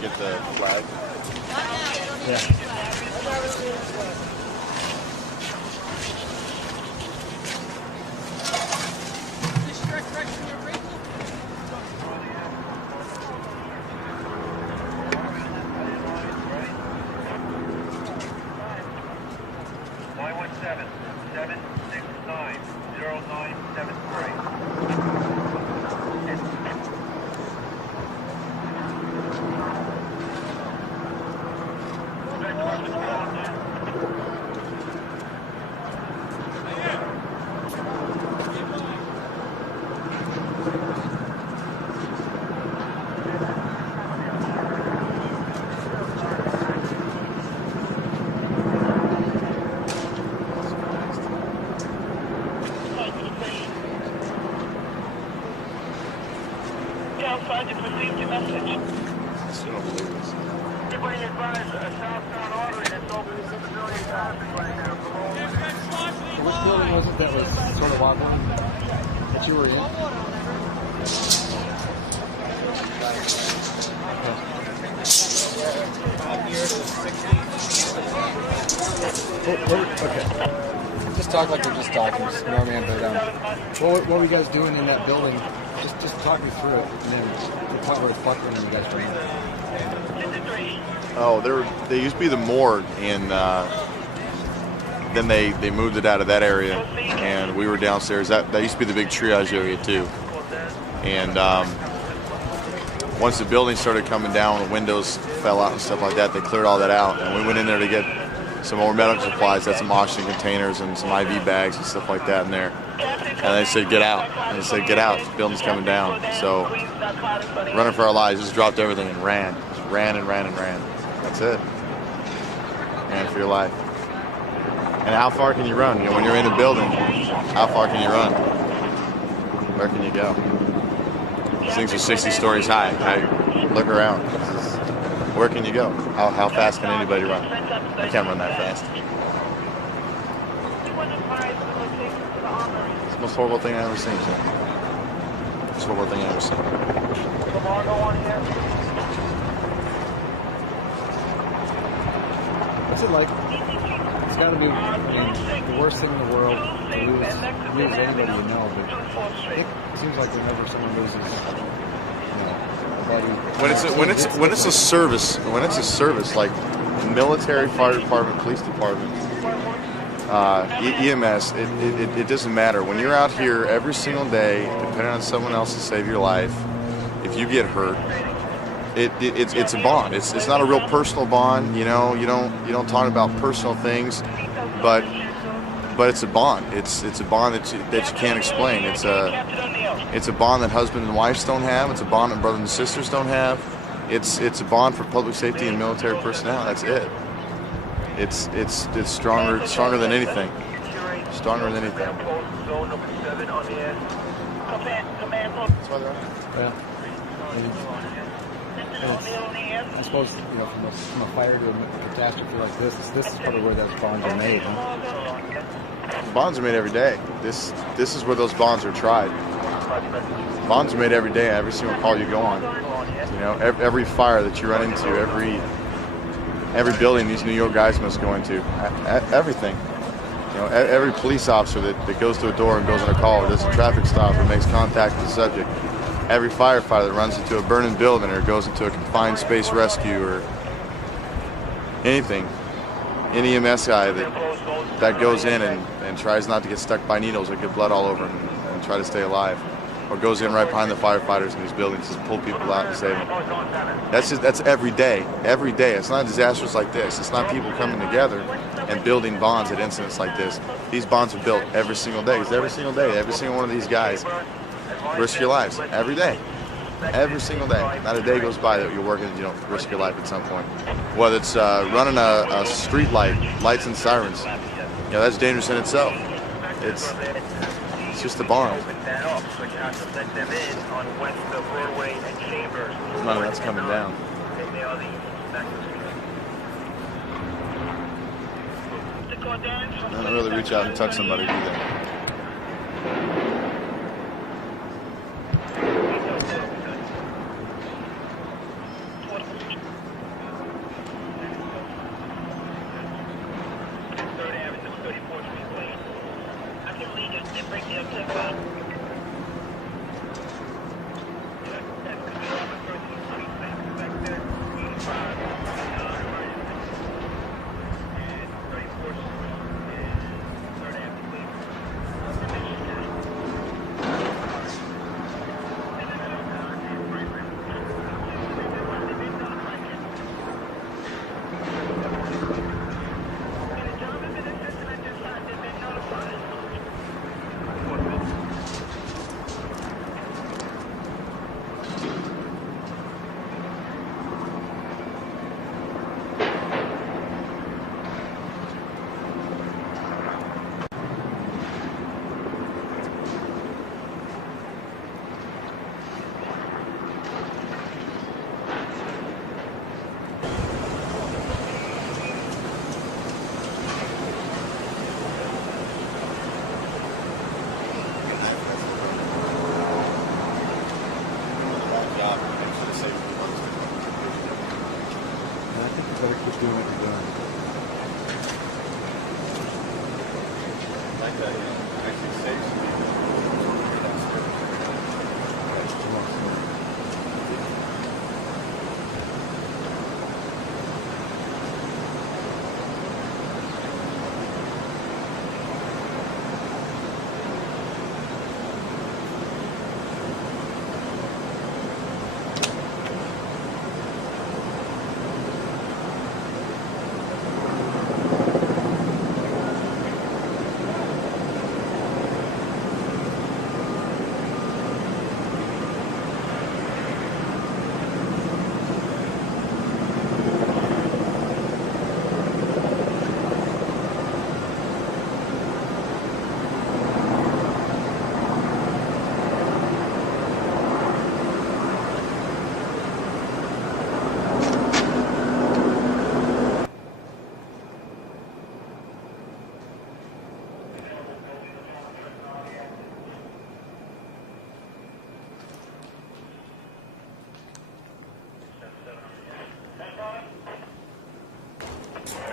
get the flag? Outside, you received your message. I still don't believe this. Everybody advised a southbound artery that's open to civilian traffic right now. Which building was it that was sort of wobbling that you were in? Okay. Just talk like we're just talking, just ignore me, but what were you guys doing in that building? Just talk me through it, and then the point where it's buckling and you guys were in. Oh, they used to be the morgue, and then they moved it out of that area, and we were downstairs. That used to be the big triage area too. And once the building started coming down, the windows fell out and stuff like that, they cleared all that out, and we went in there to get some more medical supplies, had some oxygen containers and some IV bags and stuff like that in there. And they said, get out. And they said, get out. The building's coming down. So, running for our lives, just dropped everything and ran. Just ran and ran and ran. That's it. Ran for your life. And how far can you run? You know, when you're in a building, how far can you run? Where can you go? These things are 60 stories high. Look around. Where can you go? How fast can anybody run? I can't run that fast. It's the most horrible thing I've ever seen, sir. It's the horrible thing I've ever seen. What's it like? It's got to be, the worst thing in the world to lose anybody you know, but it seems like whenever someone loses, a buddy. When it's a service like military, fire department, police department, EMS, it doesn't matter. When you're out here every single day, depending on someone else to save your life, if you get hurt, it's a bond. It's not a real personal bond. You know, you don't talk about personal things, but it's a bond. It's a bond that you can't explain. It's a bond that husbands and wives don't have. It's a bond that brothers and sisters don't have. It's a bond for public safety and military personnel. That's it. It's stronger than anything. Stronger than anything. That's why they're on. Yeah. I suppose, from a fire to a catastrophe like this is probably where those bonds are made. Huh? Bonds are made every day. This is where those bonds are tried. Bonds are made every day. Every single call you go on. Every fire that you run into, every building these New York guys must go into, everything. Every police officer that goes to a door and goes on a call or does a traffic stop or makes contact with the subject. Every firefighter that runs into a burning building or goes into a confined space rescue or anything. Any EMS guy that goes in and tries not to get stuck by needles or get blood all over him and try to stay alive. Or goes in right behind the firefighters in these buildings to pull people out and save them. That's every day. Every day. It's not disasters like this. It's not people coming together and building bonds at incidents like this. These bonds are built every single day. It's every single day. Every single one of these guys risk your lives every day. Every single day. Not a day goes by that you're working and you don't risk your life at some point. Whether it's running a street light, lights and sirens. That's dangerous in itself. It's just a bond. None of that's coming down. I don't really reach out and touch somebody, do they?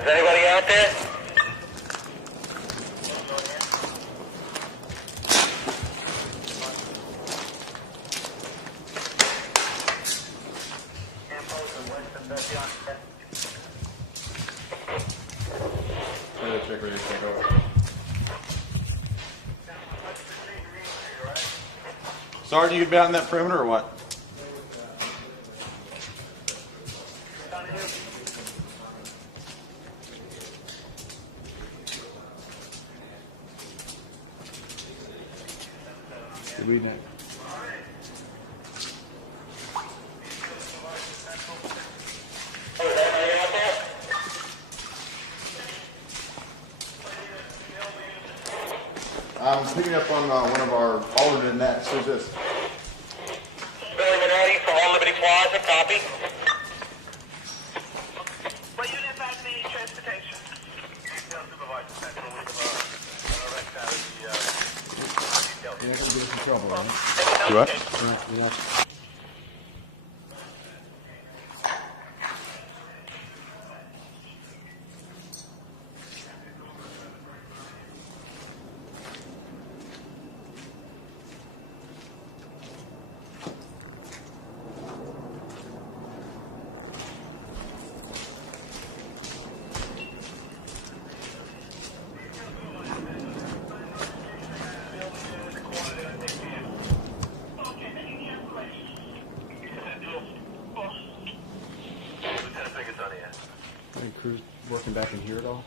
Is anybody out there? Sergeant, you been out in that perimeter or what? Read that. I'm picking up on one of our alternate nets. Who's this? Billy Minotti from All Liberty Plaza, copy. What unit has the transportation? Detail supervisor, central You're not going to get us in trouble, right? Do what? You're not. Any crews working back in here at all?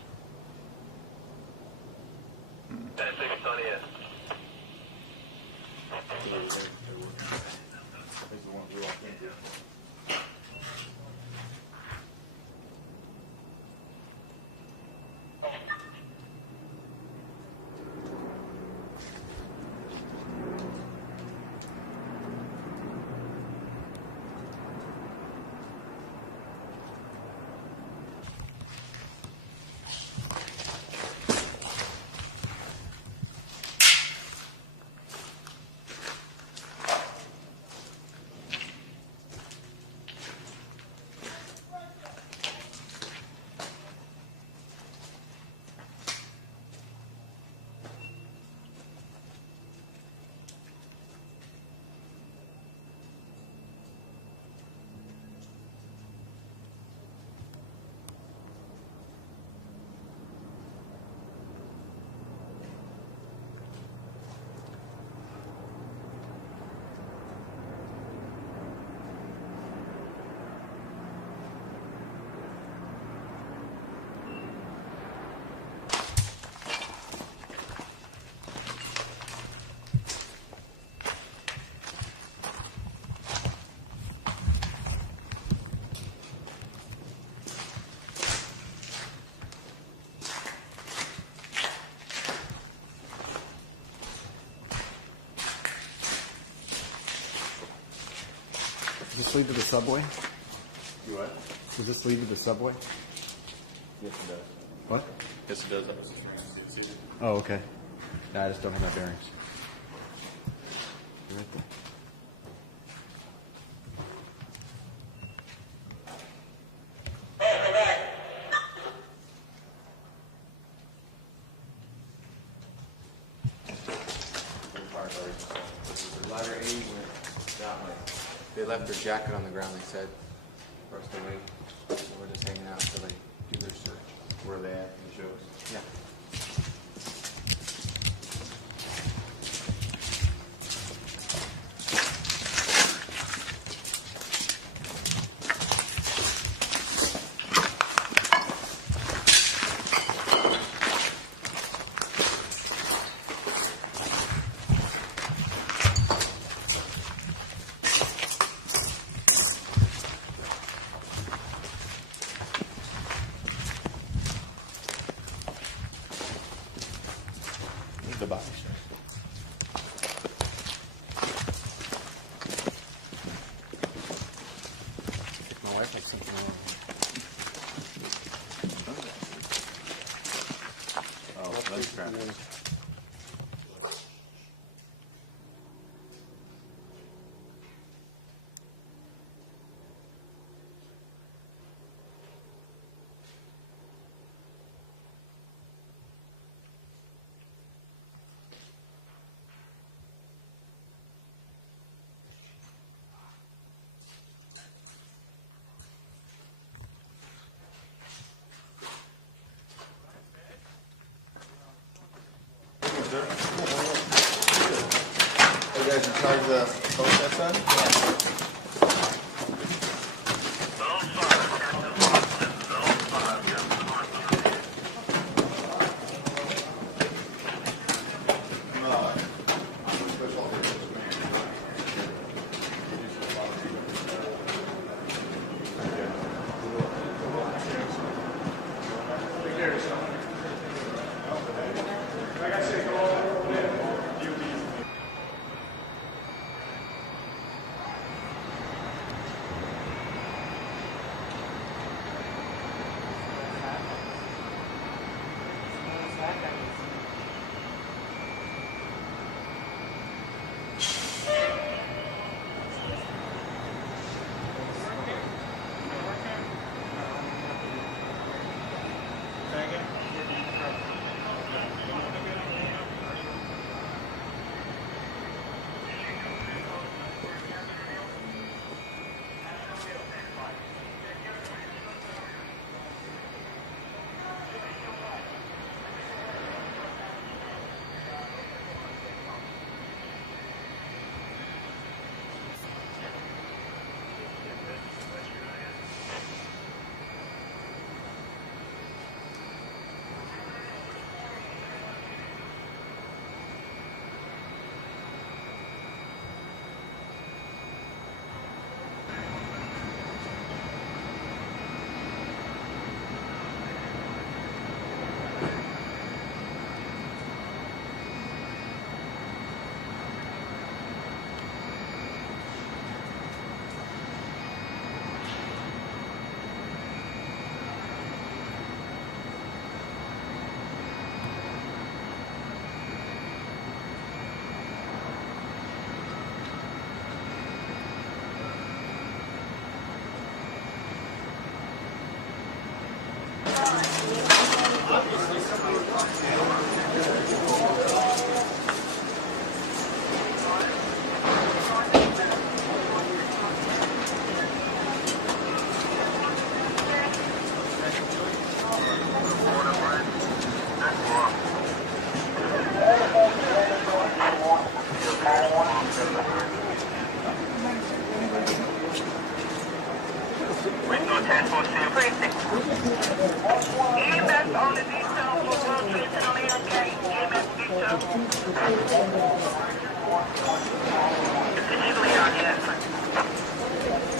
this lead to the subway? You what? Does this lead to the subway? Yes, it does. What? Yes, it does. Oh, okay. No, I just don't have my bearings. You're right there. Ladder 80 went that way. They left their jacket on the ground, they said, for us to wait. So we're just hanging out until they do their search. Where are they at? Can you show us? Yeah. The body. My wife likes something Oh, that's crap. Are you guys in charge of the process then?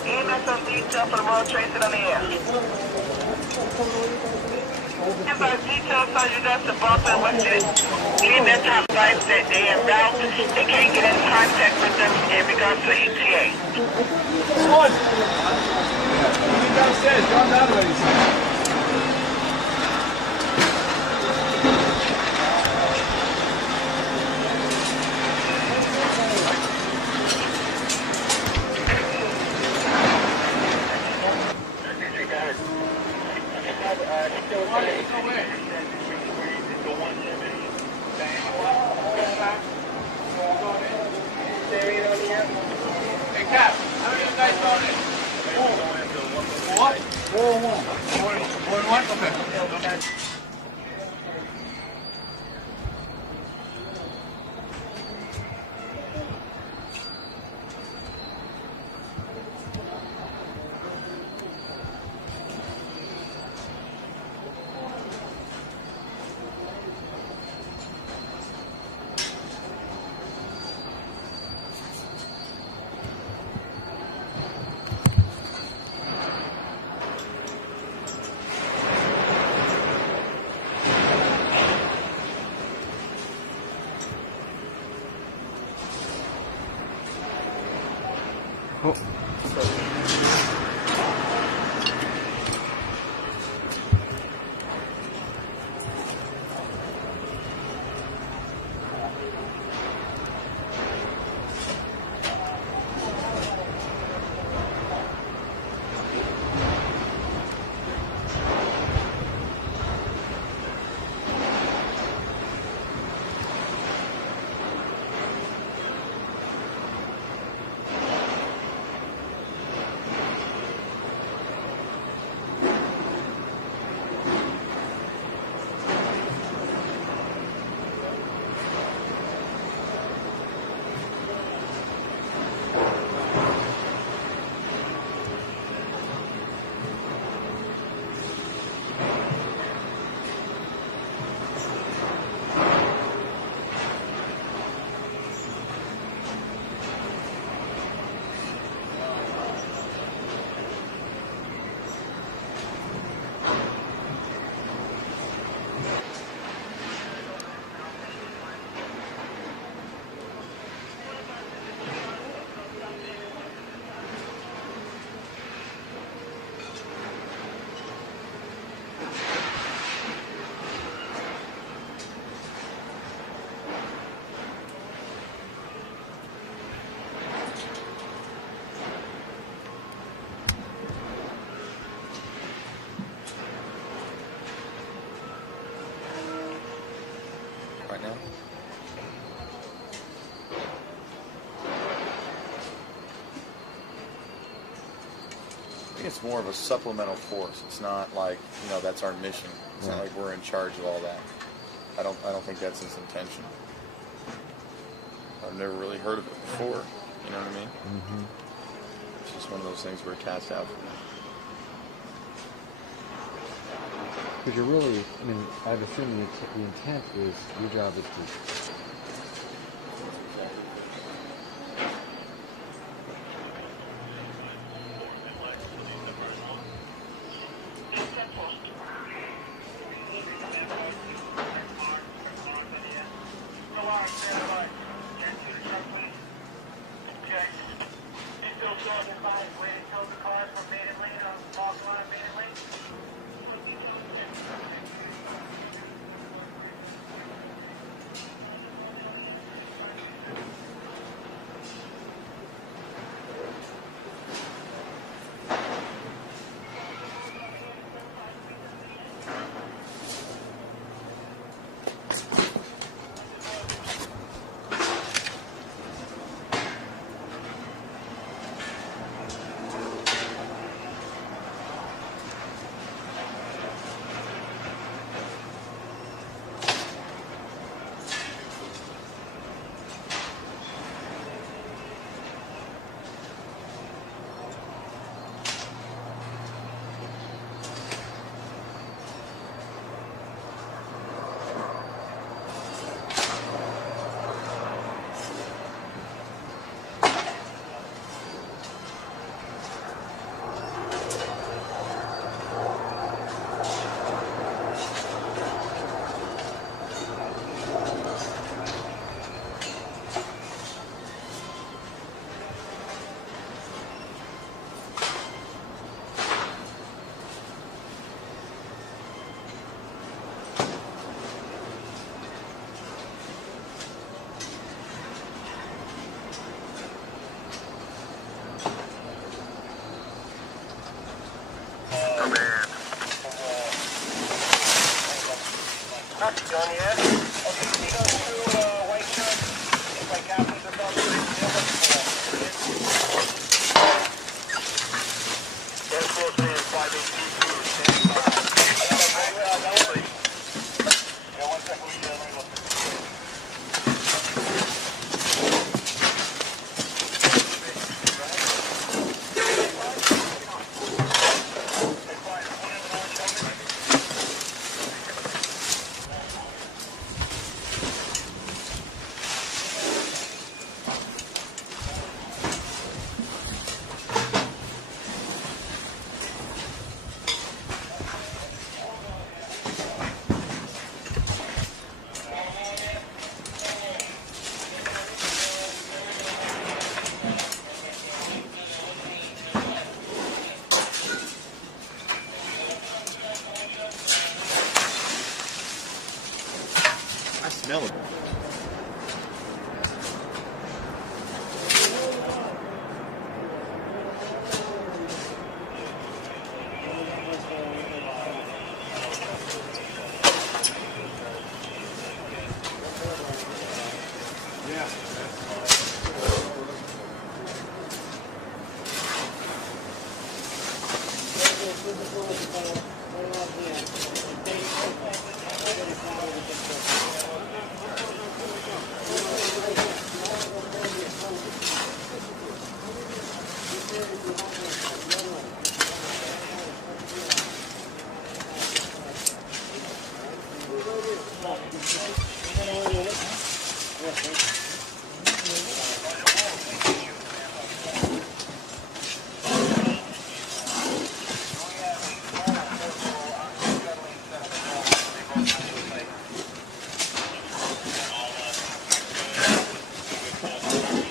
EMS on detail for the World Trade Center on the air. details told you that's the bump and with it. Getting that top lights that they en route, they can't get in contact with them in regards to ETA. One. He downstairs. John's out already. Hey, Cap, how many of you guys going in? What? 4-1. 4-1? Okay. Right now? I think it's more of a supplemental force. It's not like, you know, that's our mission. It's not like we're in charge of all that. I don't think that's his intention. I've never really heard of it before. You know what I mean? Mm-hmm. It's just one of those things we're cast out for. Because you're really, I mean, I've assumed the intent is, your job is to John, yes? Okay, can you go through White Church? It's like after the Air Force Man 5822, standing by. Yeah, 1 second, let me look. I smell it.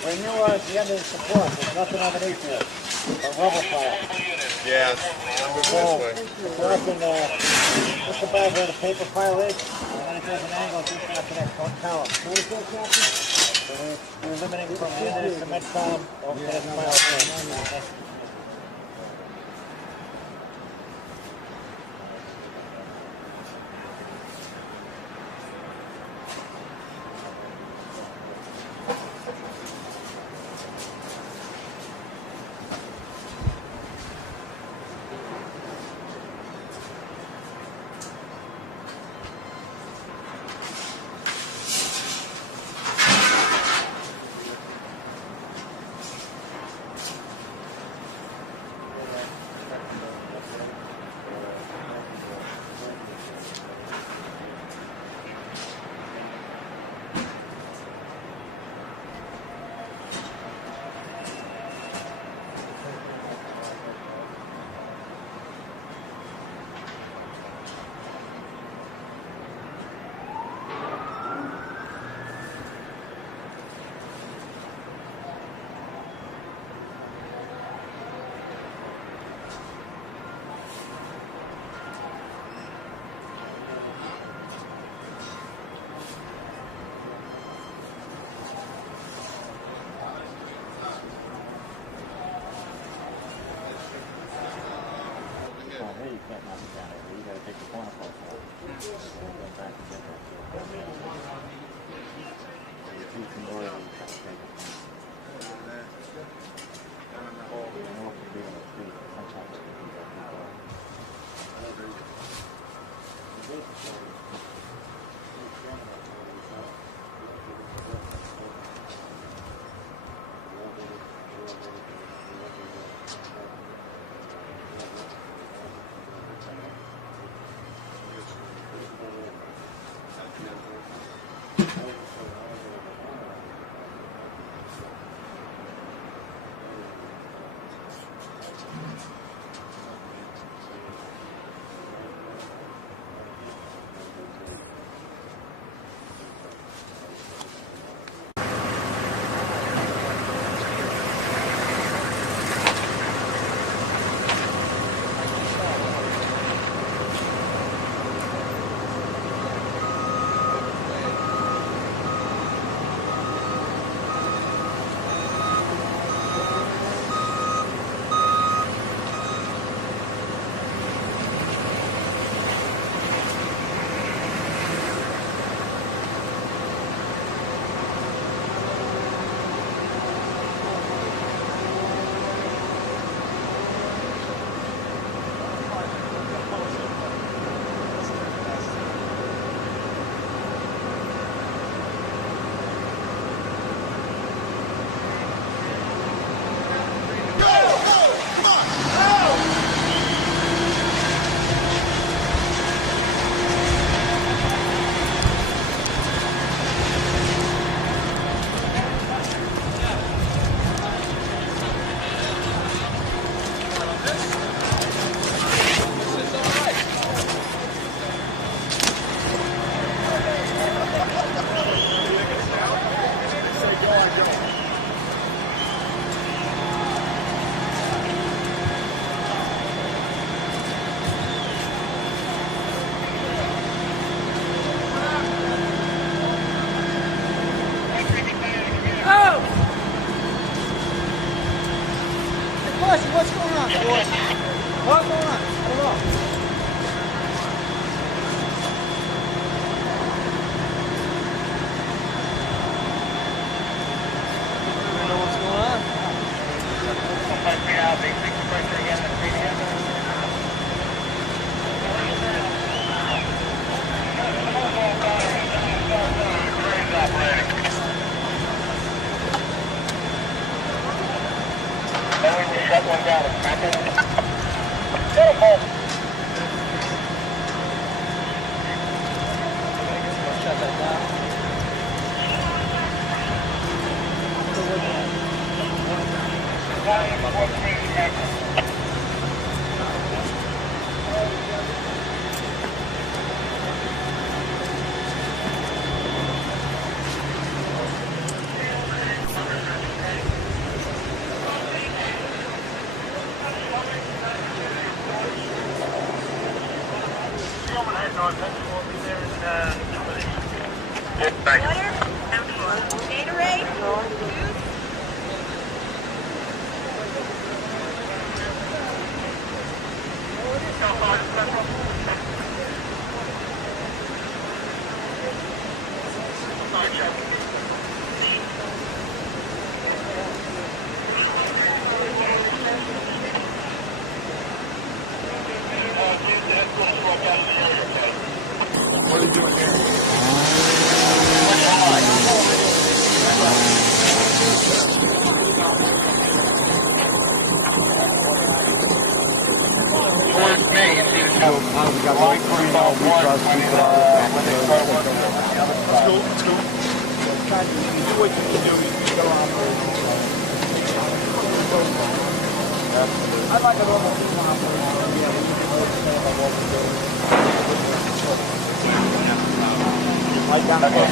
When you are at the end of the support, there's nothing underneath there. A rubber file. Yeah, I'm moving this way. We're up in just about where the paper file is, and then it does an angle just after that column. So what is that, Captain? So we're limiting from the end of the cement column over to that file. Gatorade? What are you doing here? Let's go. Do what you can do. You go on. I'd like a normal team operation. Right down the coast.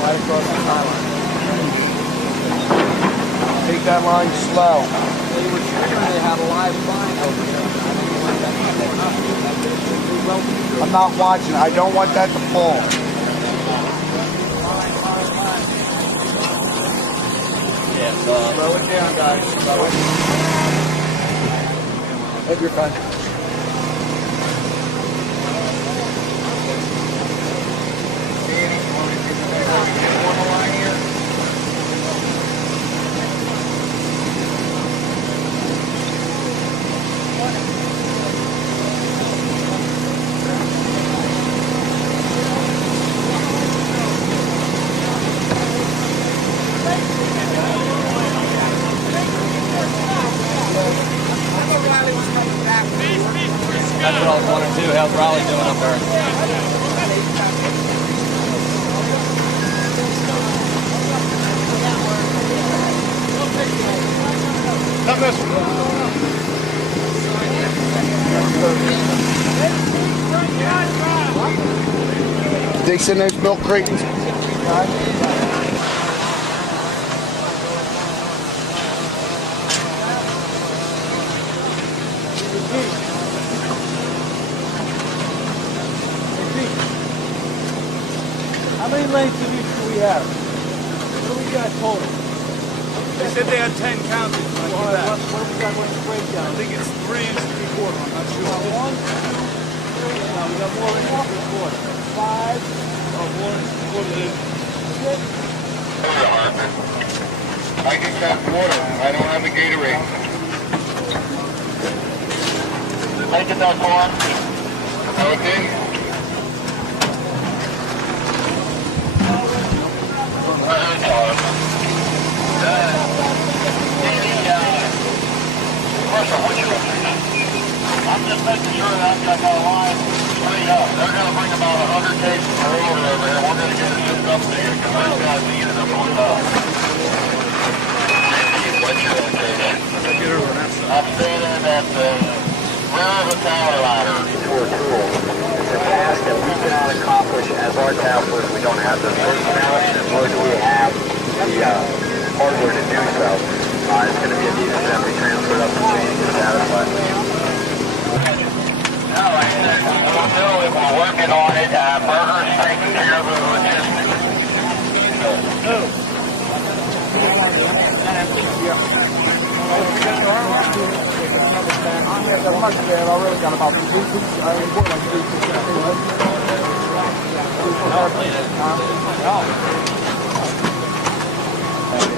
Right across the timeline. Take that line slow. They were sure they had a live fine over there. I'm not watching. I don't want that to fall. Slow it down, guys. Slow it. Hope you're fine. That's what I was wondering too. How's Raleigh doing up there? Come this way. They send those milk cratons. How many lanes of each do we have? What do we got total? They said they had 10 counted. What do we got? What's the breakdown? I think it's 3 and 3/4. I'm not sure. One, no, we got more than 3/4. 5, more than 3/4. 6. I can cut water. I don't have a Gatorade. Make it that far. Okay. I'm just making sure that I've got my line straight up. They're going to bring about 100 cases of water over here. We're going to get it shipped up to you because those guys need it up on top. What's your location? I'm standing at the rear of the tower ladder. For tools. It's a task that we cannot accomplish as our counselors. We don't have the personality nor do we have the hardware to do so. It's going to be a need to be transferred up and changed to that but No, like I said, we'll know if we're working on it. Burger's taking care of the logistics. I really got about 3 pieces. I report like 3 pieces.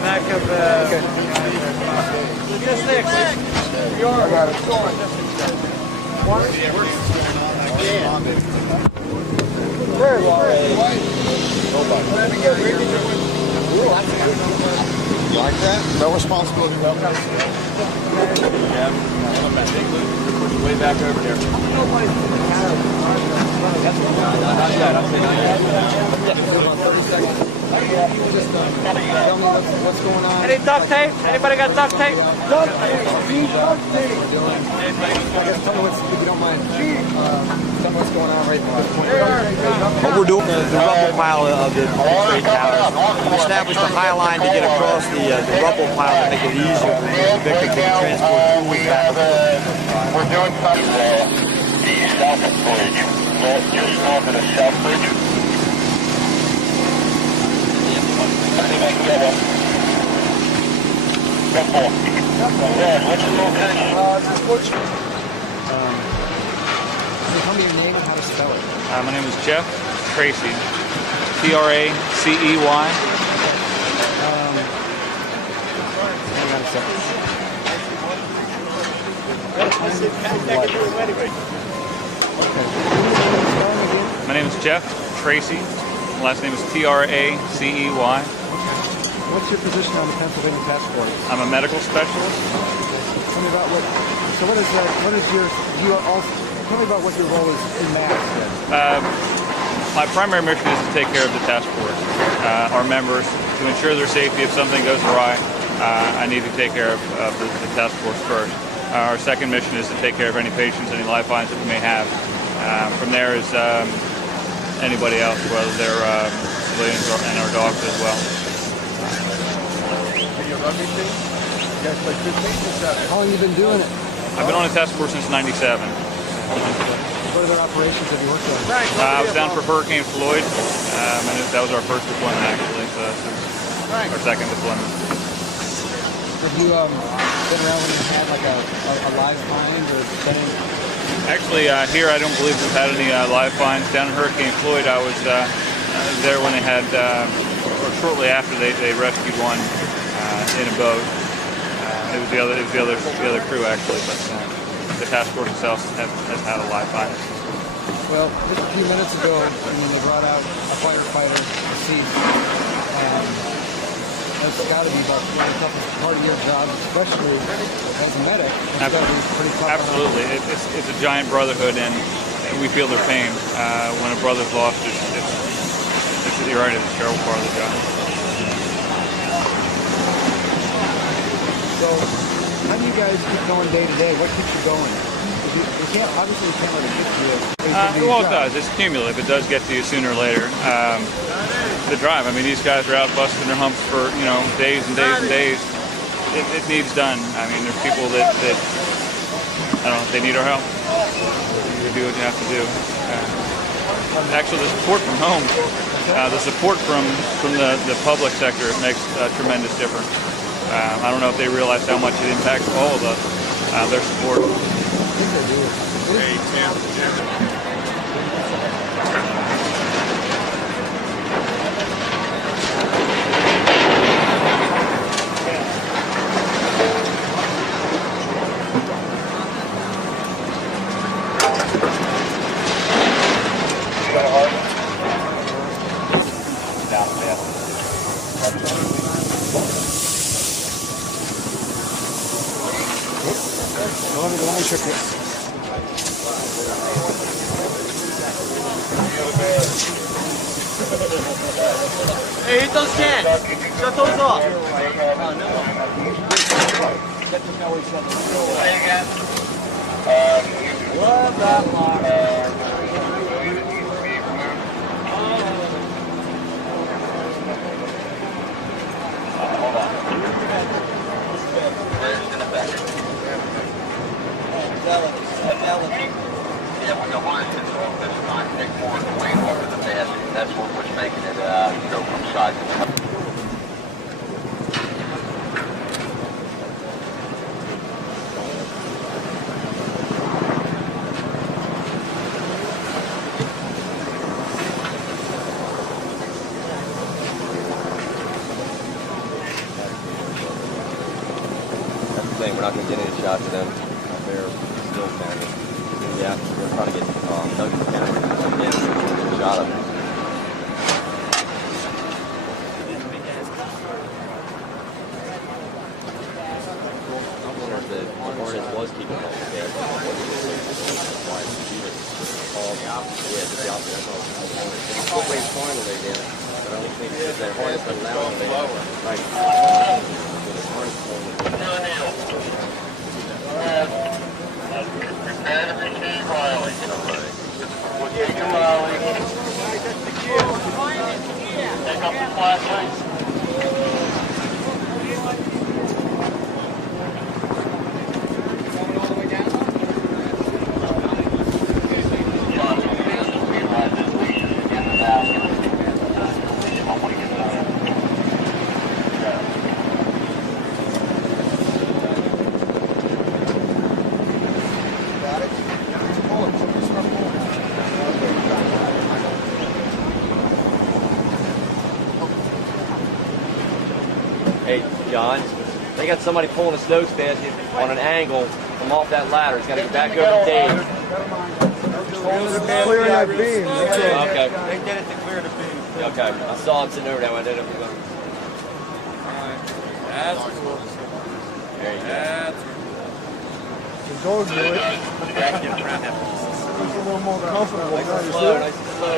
Back of just there, Chris. You are. I got it. You like that? No responsibility. Yeah. Way back over there. Not yet. I'll say not yet. Tell me what's going on. Any duct tape? Anybody got duct tape? Duct tape. I guess tell me if you don't mind. Tell me what's going on right now. What we're doing is the rubble pile of the trade towers. We established a high line to get across the rubble pile to make it easier for the victims to transport tools back. We're doing something there. the south bridge, just north of the south bridge. I think I can get one. What for? Yeah, what's the location? It's unfortunate. So tell me your name and how to spell it. My name is Jeff Tracy. Tracey. Hang on a second. My name is Jeff Tracy. Last name is Tracey. What's your position on the Pennsylvania Task Force? I'm a medical specialist. Tell me about tell me about what your role is in that. My primary mission is to take care of the task force, our members, to ensure their safety. If something goes awry, I need to take care of the task force first. Our second mission is to take care of any patients, any lifelines that we may have. From there is anybody else, whether they're civilians and our dogs as well. Rugby team? You guys play 15 or 7? How long have you been doing it? I've been on the task force since '97. What other operations have you worked on? I was down for Hurricane Floyd, and that was our first deployment actually, so our second deployment. Have you been around when you had like a live find or been in? Actually, here I don't believe we've had any live finds. Down in Hurricane Floyd, I was there when they had, or shortly after they rescued one in a boat. It was the other crew actually, but the task force itself has had a live find. Well, just a few minutes ago, they brought out a firefighter deceased. That's got to be about the toughest part of your job, especially as a medic. It's got to be pretty tough. Absolutely, it's a giant brotherhood, and we feel their pain. When a brother's lost, you're right, it's a terrible part of the job. So, how do you guys keep going day to day? What keeps you going? Obviously you can't let it get to you. Well, it does. It's cumulative. It does get to you sooner or later. The drive. I mean, these guys are out busting their humps for days and days and days. It needs done. I mean, there's people that I don't know. They need our help. You do what you have to do. Actually, the support from home, the support from the public sector makes a tremendous difference. I don't know if they realize how much it impacts all of us. Their support. Hey, Tim. Let me check this. Hey, hit those cans. Shut those off. Love that lock. Yeah, when the line hits off, that's not big more weight over the basket. That's what's making it go from side to side. That's the thing, we're not going to get any shots of them. They're still standing. Yeah, we're trying to get Douglas County again, shot of them. The Hornets was keeping up with that. Yeah, just the opposite. It's still way final they did. But I don't think the Hornets are allowing them. Right. The Hornets Prepare to receive Riley. We'll take you, Riley. Take up the flashlights. John. They got somebody pulling a snow basket on an angle from off that ladder. He's got to go back over Dave. Clearing that beam. Okay. They get it to clear the beam. Okay. I saw him sitting over there. I didn't know if he was going to. That's cool. There you go. That's The dog knew it. It's a little more comfortable. Nice and You slow, see nice it? and slow.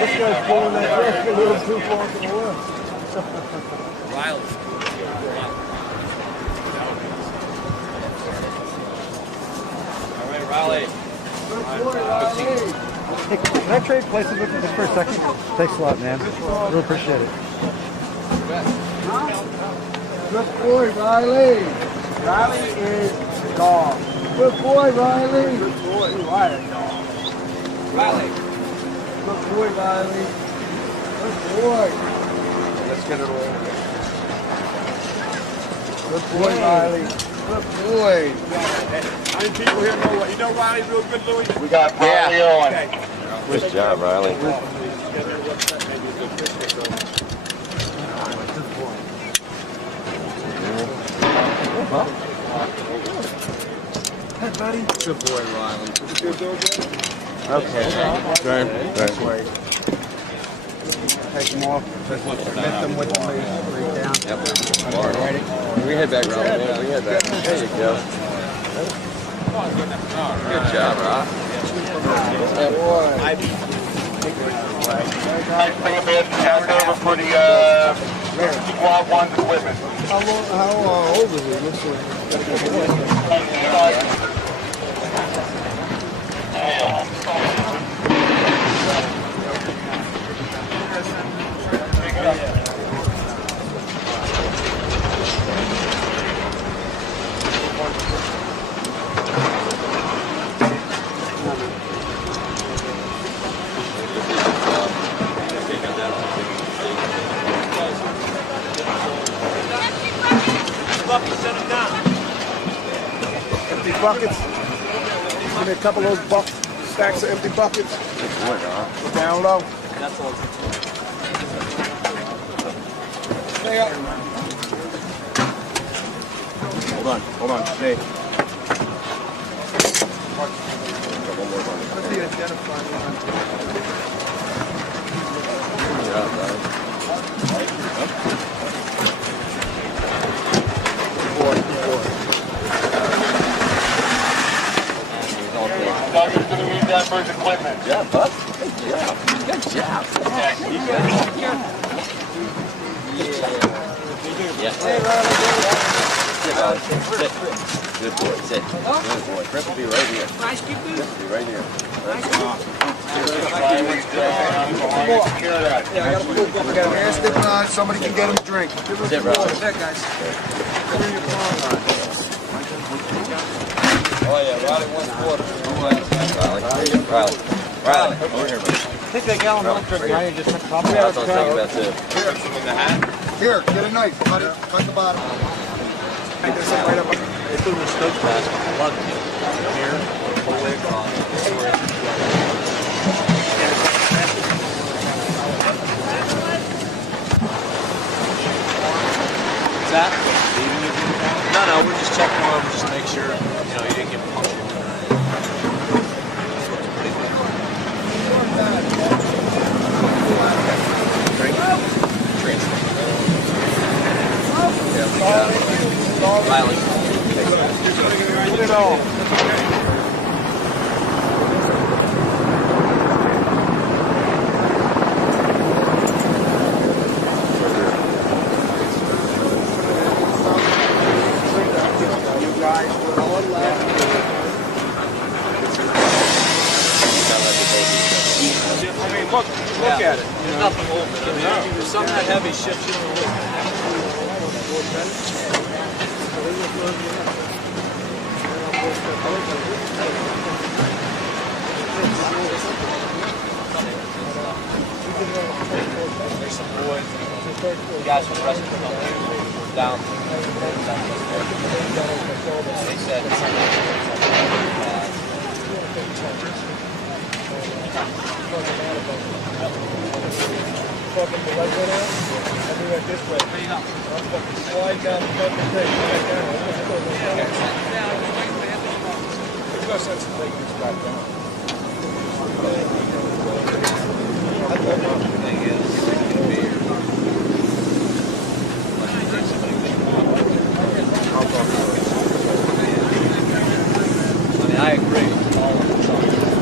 This guy's pulling that truck a little too far to the left. Riley. All right, Riley. Hey, can I trade places with you just for a second? Thanks a lot, man. Really appreciate it. Good boy, Riley. Riley is dog. Good boy, Riley. Good boy. Riley. Riley. Good boy, Riley. Good boy. Let's get it all. Good boy, Riley. Good boy. How many people here know what? You know Riley real good, Louis? We got Riley on. Good job, Riley. Hey, buddy. Good boy, Riley. Okay. Okay. Take them off. Lift them with the lead. Down. Yep. We head back, Riley. Yeah, we head back. There you go. Good job, Rob. Good boy. Bring a bit, pass over for the Squad 1's equipment. How old is he? Looks empty buckets. Give me a couple of those stacks of empty buckets. Go down low. That's all. Stay up. Hold on, stay. What's the identifying line? Good job, Riley. Doug's going to use that for his equipment. Good job, bud. Good job. Good job. Yeah. Hey, Riley. Sit, Riley. Sit. Good boy. Sit. Good boy. Chris will be right here. Nice, keep moving. Chris will be right here. Nice. Yeah, I got an air stick on. Somebody can get him a drink. Sit, Riley. Sit, guys. Oh, yeah. Riley, 1/4. Riley. Riley. Over here, buddy. Take that gallon electric guy and just cut the top of it. That's what I was thinking about, too. Here, get a knife, buddy. Cut the bottom. They threw the stove flask on the plug here, all the way across. What's that? No, we're just checking over just to make sure, you know, you didn't get punctured. Riley. Put it on. You guys were all laughing. I mean, look at it. There's nothing over it. If something that heavy shifts you in the There's some boys, guys from the rest of the company down. They said something. fucking the light went out. I do that this way. I'm fucking slide down the fucking thing. Back down. There's no sense in taking this back down. I mean, I agree with all of the songs.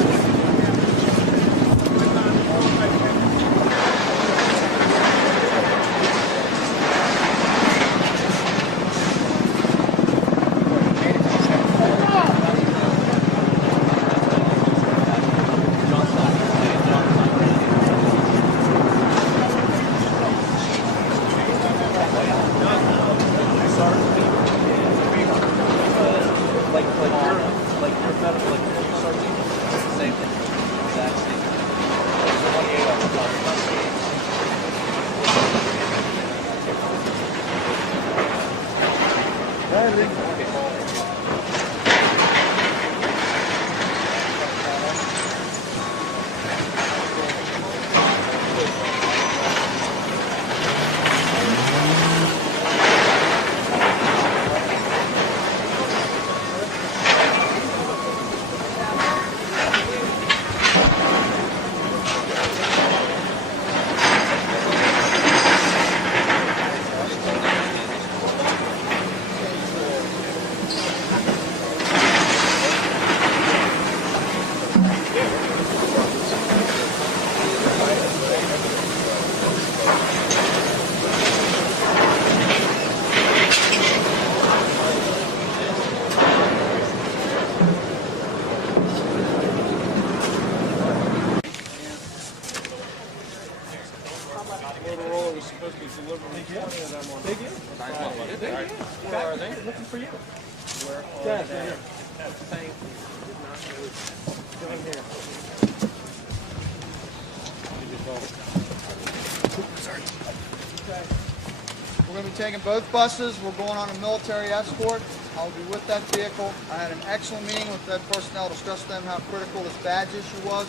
We're going to be taking both buses. We're going on a military escort. I'll be with that vehicle. I had an excellent meeting with that personnel to stress to them how critical this badge issue was.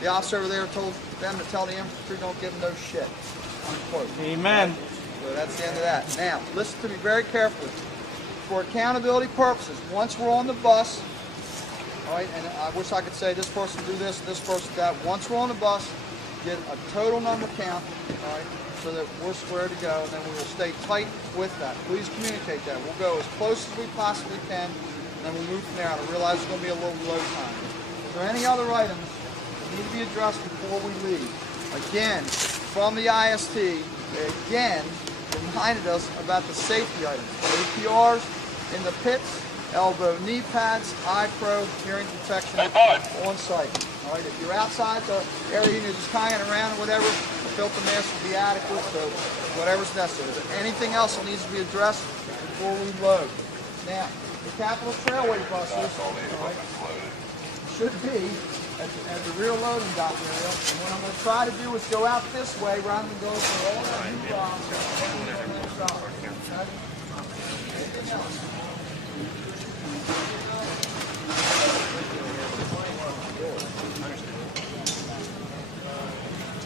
The officer over there told them to tell the infantry don't give them no shit. Unquote. Amen. So that's the end of that. Now, listen to me very carefully. For accountability purposes, once we're on the bus, all right, and I wish I could say this person do this, this person that. Once we're on the bus, get a total number count, all right, so that we're square to go, and then we will stay tight with that. Please communicate that. We'll go as close as we possibly can, and then we'll move from there. I realize it's going to be a little low time. Is there any other items that need to be addressed before we leave? Again, from the IST, they again reminded us about the safety items. APRs in the pits, elbow knee pads, eye probe, hearing protection on site. All right, if you're outside the area and you're just hanging around or whatever, the filter mask will be adequate, so whatever's necessary. Is there anything else that needs to be addressed before we load? Now, the Capital Trailway buses, all right, should be at the rear loading dock area. And what I'm going to try to do is go out this way rather than go for all that new docks. Anything else?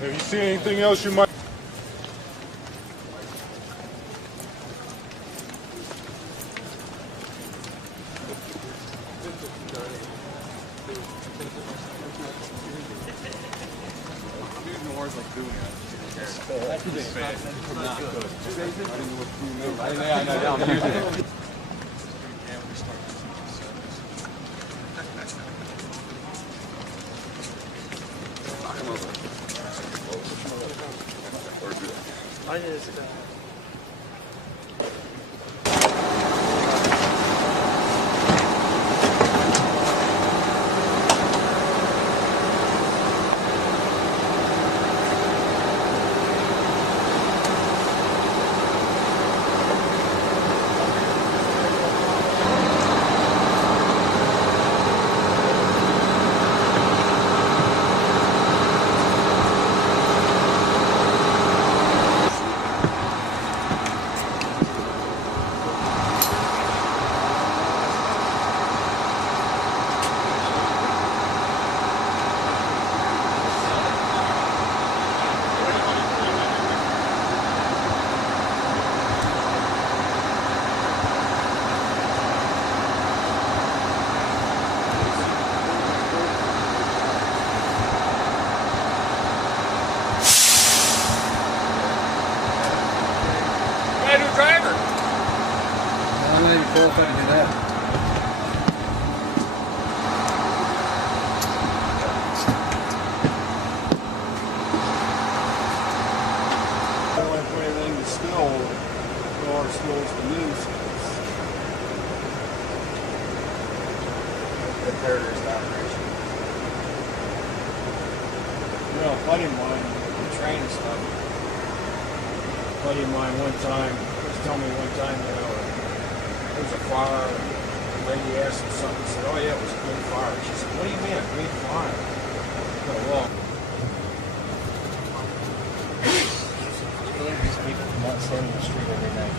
Have you seen anything else you might? fun to do that. I don't want to put everything to still, put all our skills to use. The terrorist operation. You know, a buddy of mine, training stuff. A buddy of mine one time, was telling me one time, you know, there was a fire, the lady asked him something, he said, oh yeah, it was a good fire. She said, what do you mean, a great fire? Well, these people come out standing in the street every night.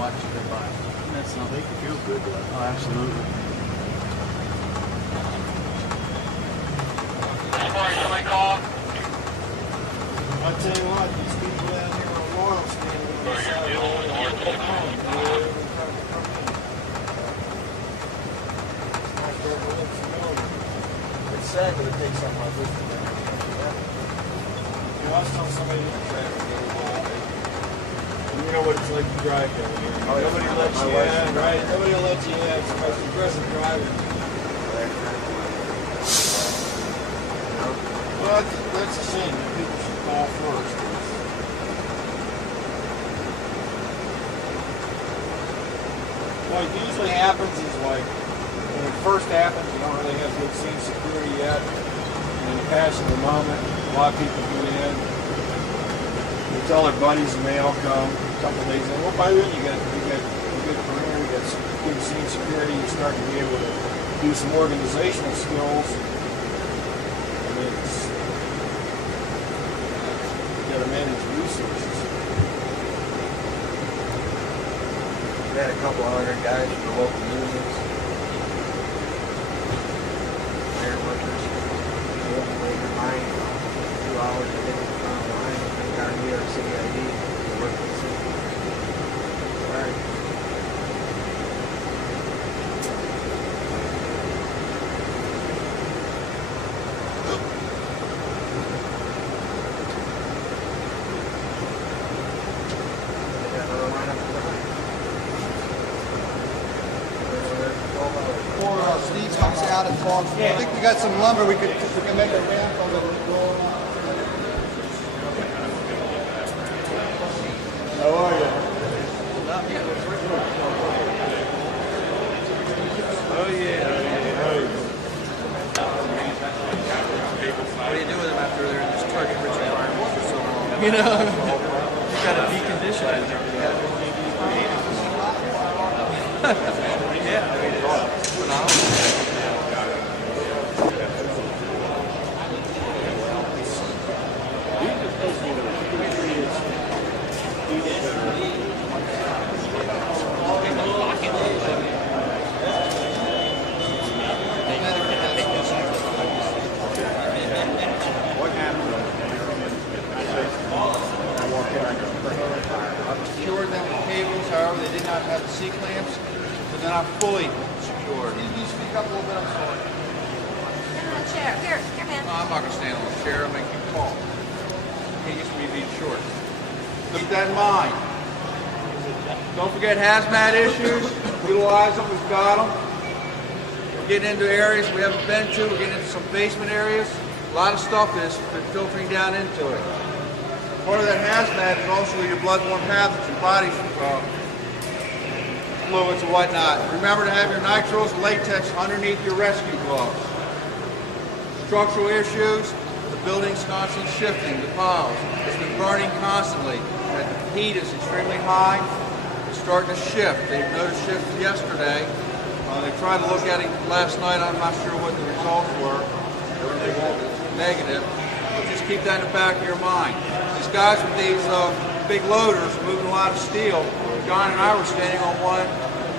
Watch them by. that's not, they can feel good though. Oh, absolutely. Somebody call? I tell you what, these people down here are loyal standing on the side of the road. It's sad that it takes something like this to make it. You know, I was telling somebody in the traffic the other day, and you know what it's like to drive down here. Nobody lets you in, right? Nobody will let you in. It's the most aggressive driving. Well, that's a shame. People should call first. What usually happens is like, when it first happens, you don't really have good scene security yet. And in the passing of the moment, a lot of people get in. They tell their buddies and they all come. A couple of days in, well, by then you got a good perimeter, you got some good scene security, you start to be able to do some organizational skills. And it's, you got to manage resources. We had a couple hundred guys from the local unions. Air workers. Labor mine. 2 hours to get to the front line. They got New York City ID. They work for the city. Alright. Before Steve comes out and talks, I think we got some lumber we can make a ramp over the roll. How are you? Oh yeah. What do you do with them after they're in this target-rich environment for so long? You know, you gotta decondition it. Yeah, I mean, it's phenomenal. Secured them with cables, however, they did not have the C-clamps, but they're not fully secured. Can you speak up a little bit? I'm sorry. Sit on a chair. Here, man. No, I'm not going to stand on the chair. I'm making a call. Can't used to be being short. Keep that in mind. Don't forget hazmat issues. Utilize them. We've got them. We're getting into areas we haven't been to. We're getting into some basement areas. A lot of stuff is filtering down into it. Part of that hazmat is also your bloodborne pathogen, body fluids and whatnot. Remember to have your nitros and latex underneath your rescue gloves. Structural issues, the building's constantly shifting, the piles. It's been burning constantly. The heat is extremely high. It's starting to shift. They've noticed shifts yesterday. They tried to look at it last night. I'm not sure what the results were. They were negative. But just keep that in the back of your mind. These guys with these big loaders are moving a lot of steel. John and I were standing on one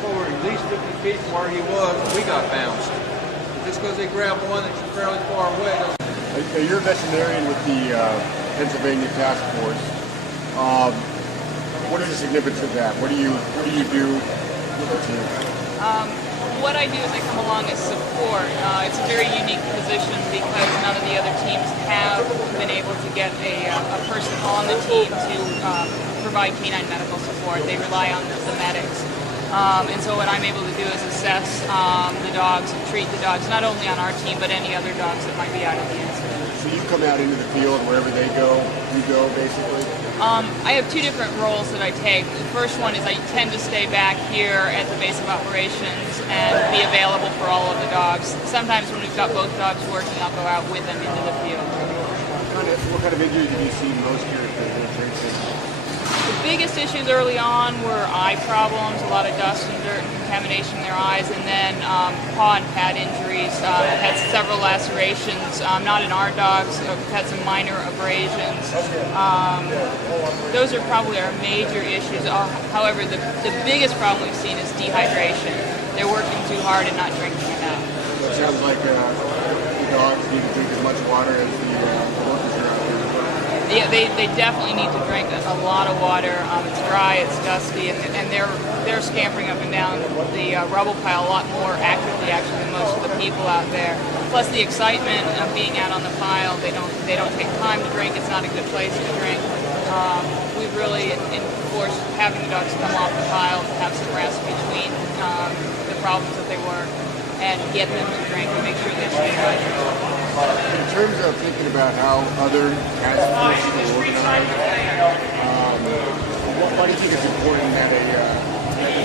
over at least 50 feet from where he was, and we got bounced. Just because they grab one that's fairly far away doesn't... You're a veterinarian with the Pennsylvania Task Force. What is the significance of that? What do you do with the team? What I do is I come along as support. It's a very unique position because none of the other teams have been able to get a person on the team to provide canine medical support. They rely on the medics. And so what I'm able to do is assess the dogs and treat the dogs, not only on our team, but any other dogs that might be out of the incident. So you come out into the field wherever they go, you go basically? I have two different roles that I take. The first one is I tend to stay back here at the base of operations and be available for all of the dogs. Sometimes when we've got both dogs working, I'll go out with them into the field. What kind of injuries have you seen most here at the drink station? The biggest issues early on were eye problems, a lot of dust and dirt and contamination in their eyes, and then paw and pad injuries. I've had several lacerations, not in our dogs. I've had some minor abrasions. Those are probably our major issues. However, the biggest problem we've seen is dehydration. They're working too hard and not drinking enough. It sounds like the dogs need to drink as much water as the workers are out there. Yeah, they definitely need to drink a lot of water. It's dry, it's dusty, and they're scampering up and down the rubble pile a lot more actively actually than most of the people out there. Plus the excitement of being out on the pile, they don't take time to drink. It's not a good place to drink. We've really enforced having the dogs come off the pile, have some rest between the problems that they were, and get them to drink and make sure they stay hydrated. In terms of thinking about how other task forces are organized, why do you think it's important that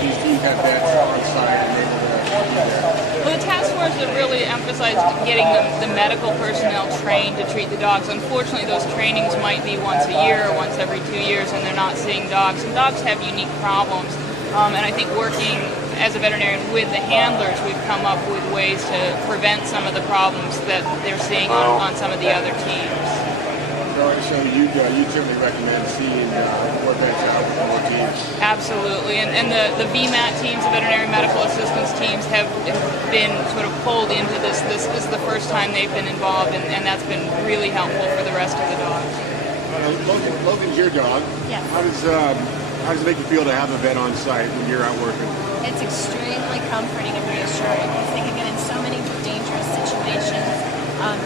these teams have vets on site and able to do that? Well, the task force have really emphasized getting the medical personnel trained to treat the dogs. Unfortunately, those trainings might be once a year or once every 2 years, and they're not seeing dogs. And dogs have unique problems. And I think working as a veterinarian with the handlers, we've come up with ways to prevent some of the problems that they're seeing on some of the other teams. So you certainly recommend seeing more vets out with more teams? Absolutely, and the VMAT teams, the veterinary medical assistance teams, have been sort of pulled into this. This is the first time they've been involved, and that's been really helpful for the rest of the dogs. Logan's your dog. Yes. How does it make you feel to have a vet on site when you're out working? It's extremely comforting and reassuring because they can get in so many dangerous situations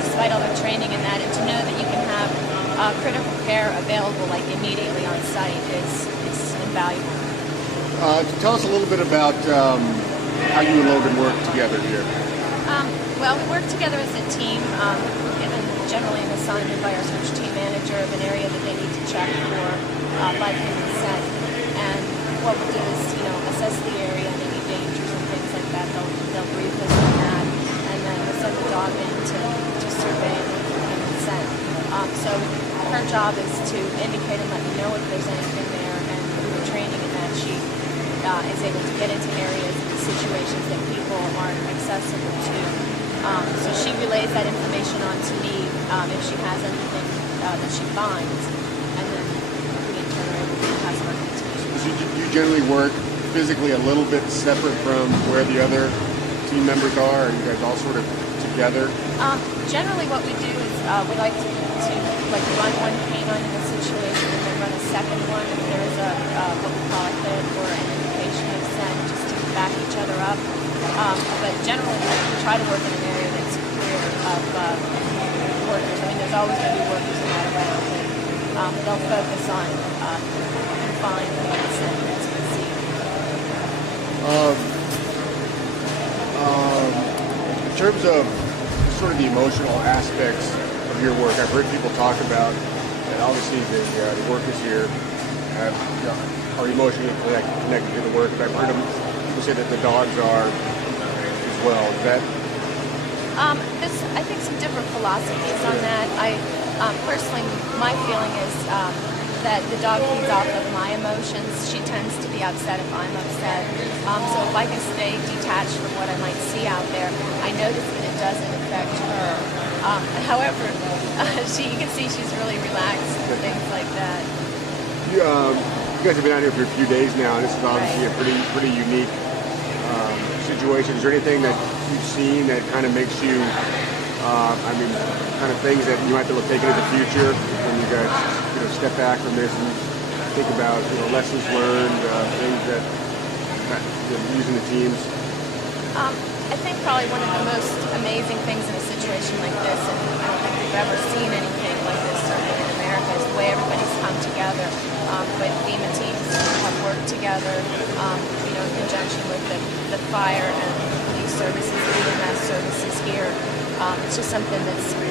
despite all their training and that, and to know that you can have critical care available like immediately on site is invaluable. Tell us a little bit about how you and Logan work together here. Well, we work together as a team. We're given generally an assignment by our search team manager of an area that they need to check for life and consent. And what we'll do is, assess the area and any dangers and things like that. They'll brief us on that, and then we'll send the dog in to survey and consent. So her job is to indicate and let me know if there's anything there, and through the training in that she is able to get into areas and situations that people aren't accessible to. So she relays that information on to me if she has anything that she finds, and then we in turn are able to pass on information. You generally work physically a little bit separate from where the other team members are, and you guys all sort of together? Generally what we do is we like to run one canine in a situation and then run a second one if there is what we call a hit or an indication of scent, just to back each other up. But generally we try to work in an area that's clear of workers. I mean, there's always going to be workers in that around, and they'll focus on confined and scent as we see. In terms of sort of the emotional aspects of your work, I've heard people talk about that obviously the workers here are emotionally connected to the work. I've heard them say that the dogs are as well. Is that? There's, I think, some different philosophies on that. Personally, my feeling is that the dog feeds off of my emotions. She tends to be upset if I'm upset. So if I can stay detached from what I might see out there, I notice that it doesn't affect her. However, you can see she's really relaxed and things like that. You guys have been out here for a few days now, and this is obviously a pretty unique situation. Is there anything that you've seen that kind of makes you, kind of things that you might be able to take into the future when you guys, step back from this and think about, lessons learned, things that using the teams? I think probably one of the most amazing things in a situation like this, and I don't think we've ever seen anything like this certainly in America, is the way everybody's come together. The way the FEMA teams have worked together, in conjunction the fire and police services, EMS services here. It's just something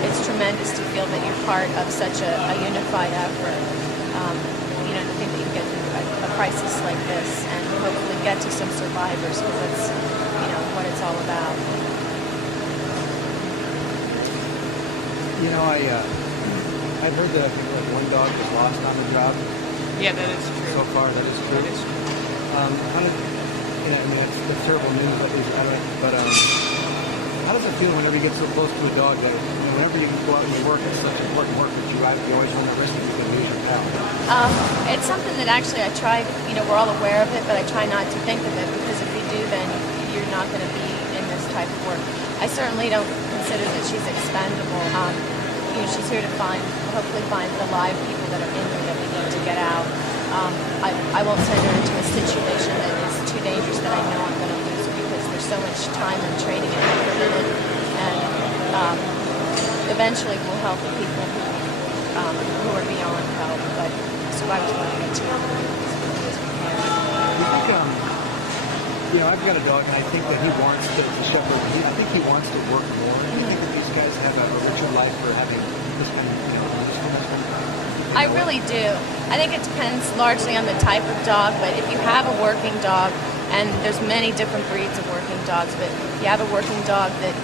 it's tremendous to feel that you're part of such a unified effort. You know, to think that you can get through a crisis like this and hopefully get to some survivors, because that's, you know, what it's all about. You know, I've heard that I think like one dog was lost on the job. Yeah, that is true. So far, that is true. That is true. How did, you know, I mean, that's terrible news, but how does it feel whenever you get so close to a dog that, you know, whenever you go out and you work, it's such important work that you always run the risk that you can lose your pal? It's something that actually I try, you know, we're all aware of it, but I try not to think of it, because if you do, then you're not going to be in this type of work. I certainly don't consider that she's expendable. You know, she's here to hopefully find the live people that are in there that we need to get out. I won't send her into a situation that is too dangerous that I know I'm going to lose her, because there's so much time and training and effort in it, and eventually we'll help the people who are beyond help, but survivors want to get to them as quickly as we can. You know, I've got a dog, and I think that he wants to shepherd. I think he wants to work more. Do you think that these guys have a richer life for having this kind of, you know, this kind of stuff? I really do. I think it depends largely on the type of dog, but if you have a working dog, and there's many different breeds of working dogs, but if you have a working dog that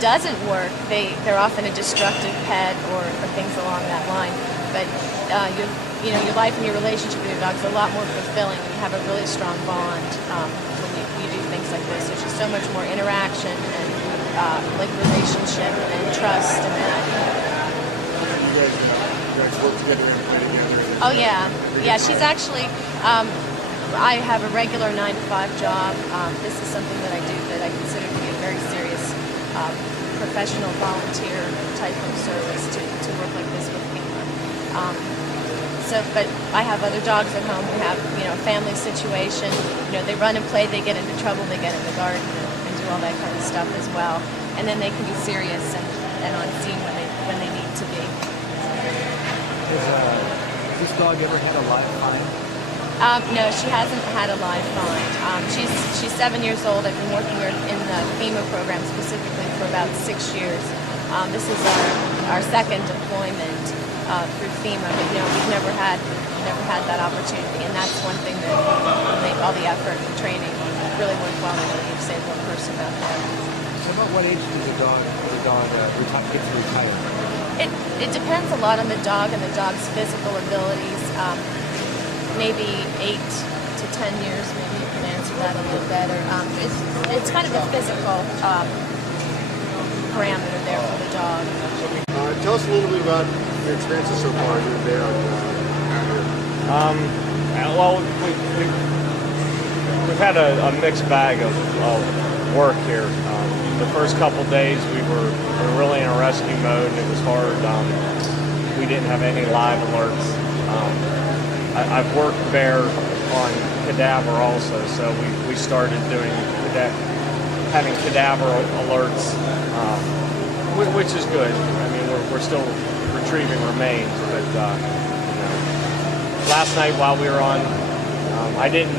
doesn't work, they're often a destructive pet or things along that line. But you know, your life and your relationship with your dog is a lot more fulfilling when you have a really strong bond when you do things like this. There's just so much more interaction and like relationship and trust and that. You guys work together and together? Oh yeah, yeah. She's actually. I have a regular 9-to-5 job. This is something that I do that I consider to be a very serious professional volunteer type of service to work like this with FEMA. But I have other dogs at home who have, you know, a family situation. You know, they run and play, they get into trouble, they get in the garden and do all that kind of stuff as well. And then they can be serious and on scene when they need to be. Has this dog ever had a live find? No, she hasn't had a live find. She's 7 years old. I've been working her in the FEMA program specifically for about 6 years. This is our second deployment through FEMA, but you know, we've never had that opportunity, and that's one thing that will make all the effort and training really worthwhile. I know you've saved one person out there. So about what age does the dog get to retire? It depends a lot on the dog and the dog's physical abilities. Maybe 8 to 10 years, maybe you can answer that a little better. It's kind of a physical parameter there for the dog. Tell us a little bit about your experiences so far. You're there out here. Well, we've had a mixed bag of work here. The first couple days we were really in a rescue mode, and it was hard. We didn't have any live alerts. I've worked bear on cadaver also, so we started doing having cadaver alerts, which is good. I mean, we're still retrieving remains, but you know, last night while we were on, I didn't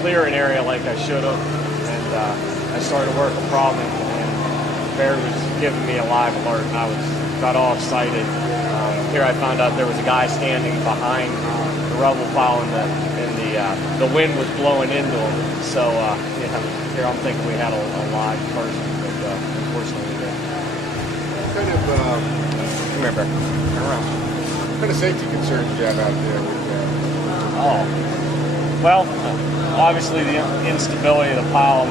clear an area like I should have, and I started to work a problem, and bear was giving me a live alert, and I got all excited. Here I found out there was a guy standing behind the rubble pile, and the wind was blowing into him. So you know, here I'm thinking we had a live person, but unfortunately we didn't. What kind of come here, Bear. Turn around. What kind of safety concerns do you have out there with Well, obviously the instability of the pile.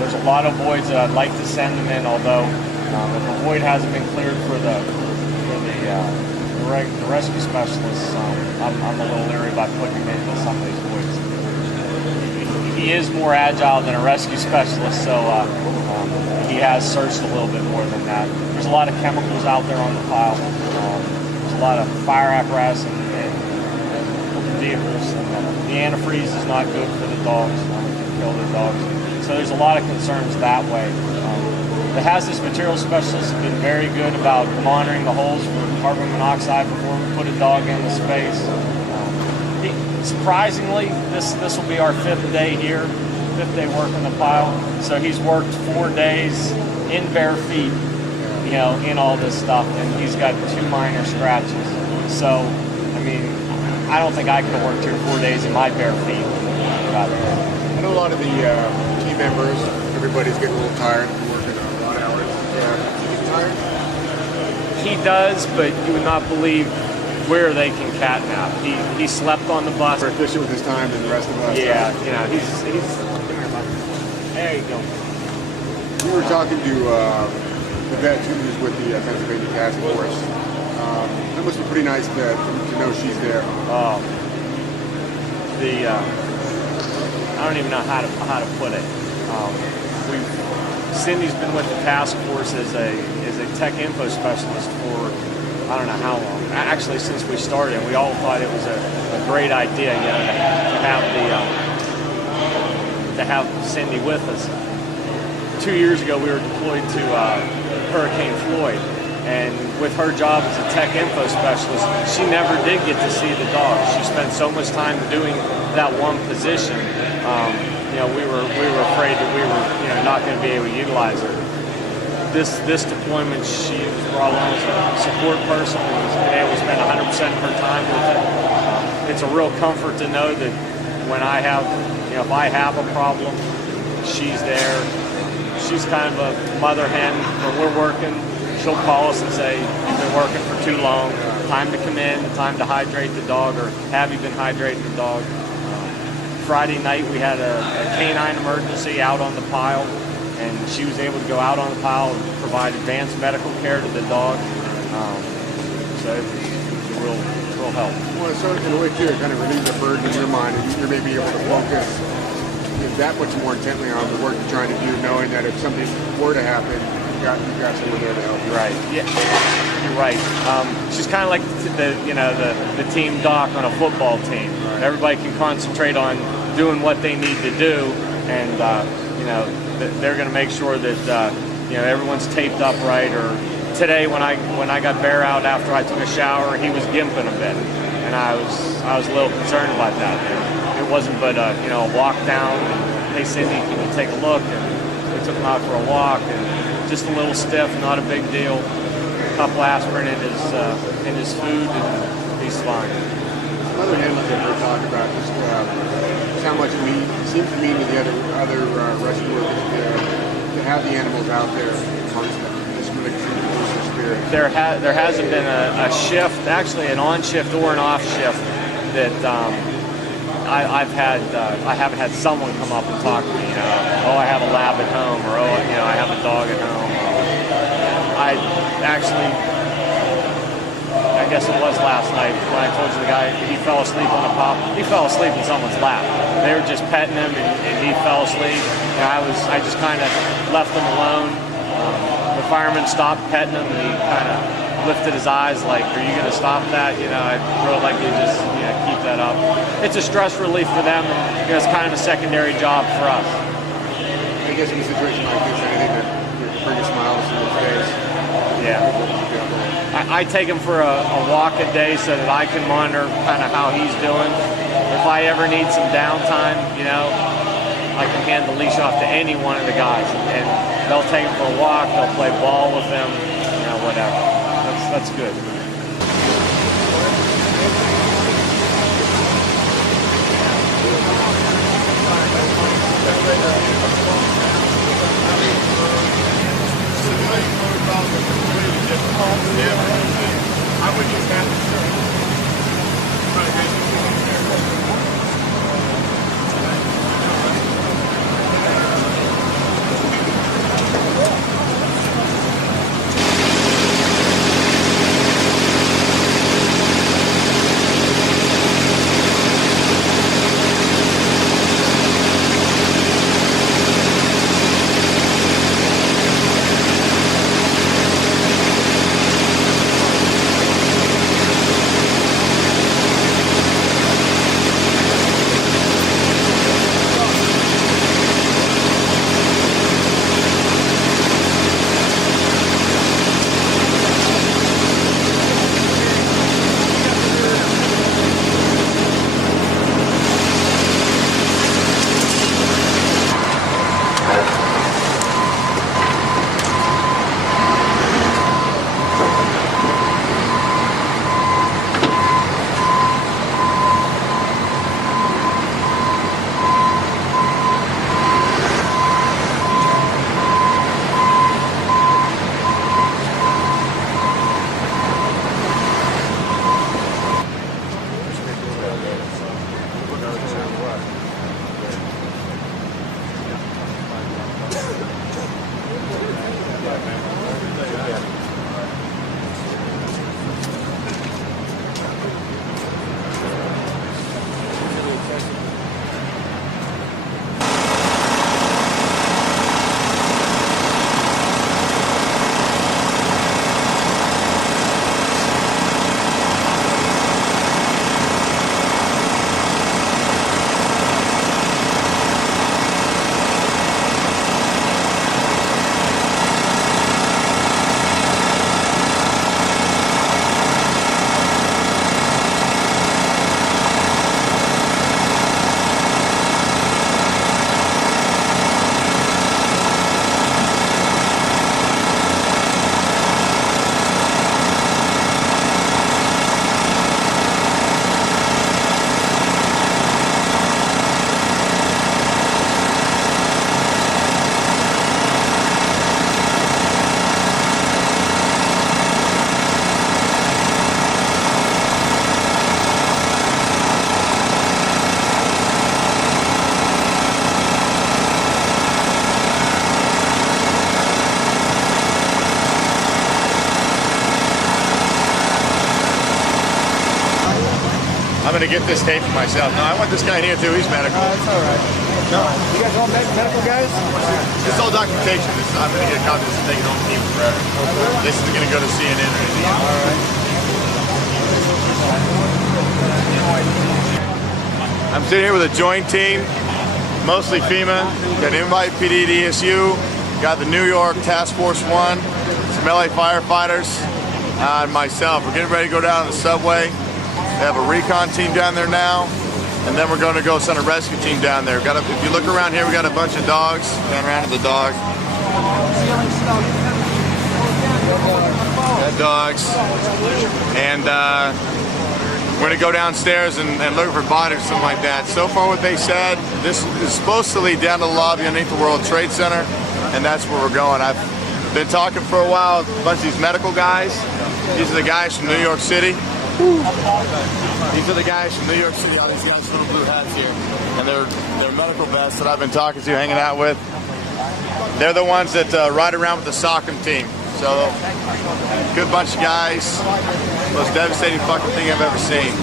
There's a lot of voids that I'd like to send them in, although if a void hasn't been cleared for the rescue specialists, I'm a little leery about putting him into some of these voids. He is more agile than a rescue specialist, so he has searched a little bit more than that. There's a lot of chemicals out there on the pile. There's a lot of fire apparatus and vehicles. And the antifreeze is not good for the dogs. It can kill the dogs. So there's a lot of concerns that way. The hazardous materials specialists have been very good about monitoring the holes for carbon monoxide before we put a dog into space. Surprisingly, this will be our 5th day here. fifth day working the pile. So he's worked 4 days in bare feet, you know, in all this stuff, and he's got 2 minor scratches. So, I mean, I don't think I could have worked here 4 days in my bare feet. I know a lot of the team members, everybody's getting a little tired from working a lot of hours. Yeah. Do you get tired? He does, but you would not believe where they can catnap. He slept on the bus. More efficient with his time than the rest of us. Yeah, you know, he's come here, bud. There you go. We were talking to the vet who's with the Pennsylvania Task Force. That must be pretty nice to know she's there. Oh, I don't even know how to put it. Cindy's been with the task force as a tech info specialist for I don't know how long. Actually, since we started, and we all thought it was a great idea, you know, to have Cindy with us. 2 years ago, we were deployed to Hurricane Floyd, and with her job as a tech info specialist, she never did get to see the dog. She spent so much time doing that one position. You know, we were afraid that we were, you know, not going to be able to utilize her. This deployment, she was brought on as a support person and was able to spend 100% of her time with it. It's a real comfort to know that when I have, you know, if I have a problem, she's there. She's kind of a mother hen. When we're working, she'll call us and say, "You've been working for too long. Time to come in. Time to hydrate the dog," or "Have you been hydrating the dog?" Friday night we had a canine emergency out on the pile, and she was able to go out on the pile and provide advanced medical care to the dog. So it was a real help. Well, so in a way too, it kind of relieves the burden in your mind, and you're maybe able to focus that much more intently on the work you're trying to do, knowing that if something were to happen, you've got someone there to help you. Right. Yeah. You're right. She's kind of like the team doc on a football team. Right. Everybody can concentrate on doing what they need to do, and you know, they're going to make sure that you know, everyone's taped up right. Or today, when I got Bear out after I took a shower, he was gimping a bit, and I was a little concerned about that. It wasn't but you know, a walk down. And, "Hey Cindy, can you take a look?" And we took him out for a walk, and just a little stiff, not a big deal. A couple aspirin in his food, and he's fine. Other animals that we're talking about, just how much it seems to mean to the other rescue workers to have the animals out there amongst them. Just really boosts their spirit. There hasn't been a shift, actually an on shift or an off shift, that I haven't had someone come up and talk to me. You know, "Oh, I have a lab at home," or "Oh, you know, I have a dog at home." I guess it was last night when I told you the guy, he fell asleep on a pop. He fell asleep in someone's lap. They were just petting him, and he fell asleep. And I just kind of left him alone. The fireman stopped petting him, and he kind of lifted his eyes like, "Are you going to stop that?" You know, I'd really like you to just, you know, keep that up. It's a stress relief for them, and you know, it's kind of a secondary job for us. I guess in a situation like this, anything that bring a smile to his face. Yeah. I take him for a walk a day so that I can monitor kind of how he's doing. If I ever need some downtime, you know, I can hand the leash off to any one of the guys, and they'll take him for a walk, they'll play ball with him, you know, whatever. That's good. I would use that. I'm going to get this tape for myself. No, I want this guy in here too. He's medical. That's all right. No. You guys all medical guys? This is all documentation. I'm going to get a copy of this and take it home and keep it forever. This is going to go to CNN or anything. All right. I'm sitting here with a joint team, mostly FEMA. Got Invite PD to ESU, got the New York Task Force 1, some LA firefighters, and myself. We're getting ready to go down on the subway. We have a recon team down there now, and then we're going to go send a rescue team down there. If you look around here, we got a bunch of dogs. Down around to the dog. Got dogs. And we're going to go downstairs and look for bodies or something like that. So far what they said, this is supposed to lead down to the lobby underneath the World Trade Center, and that's where we're going. I've been talking for a while with a bunch of these medical guys. These are the guys from New York City. These are the guys from New York City, all these guys with little blue hats here. And they're medical vets that I've been talking to, hanging out with. They're the ones that ride around with the SOCM team. So, good bunch of guys. Most devastating fucking thing I've ever seen.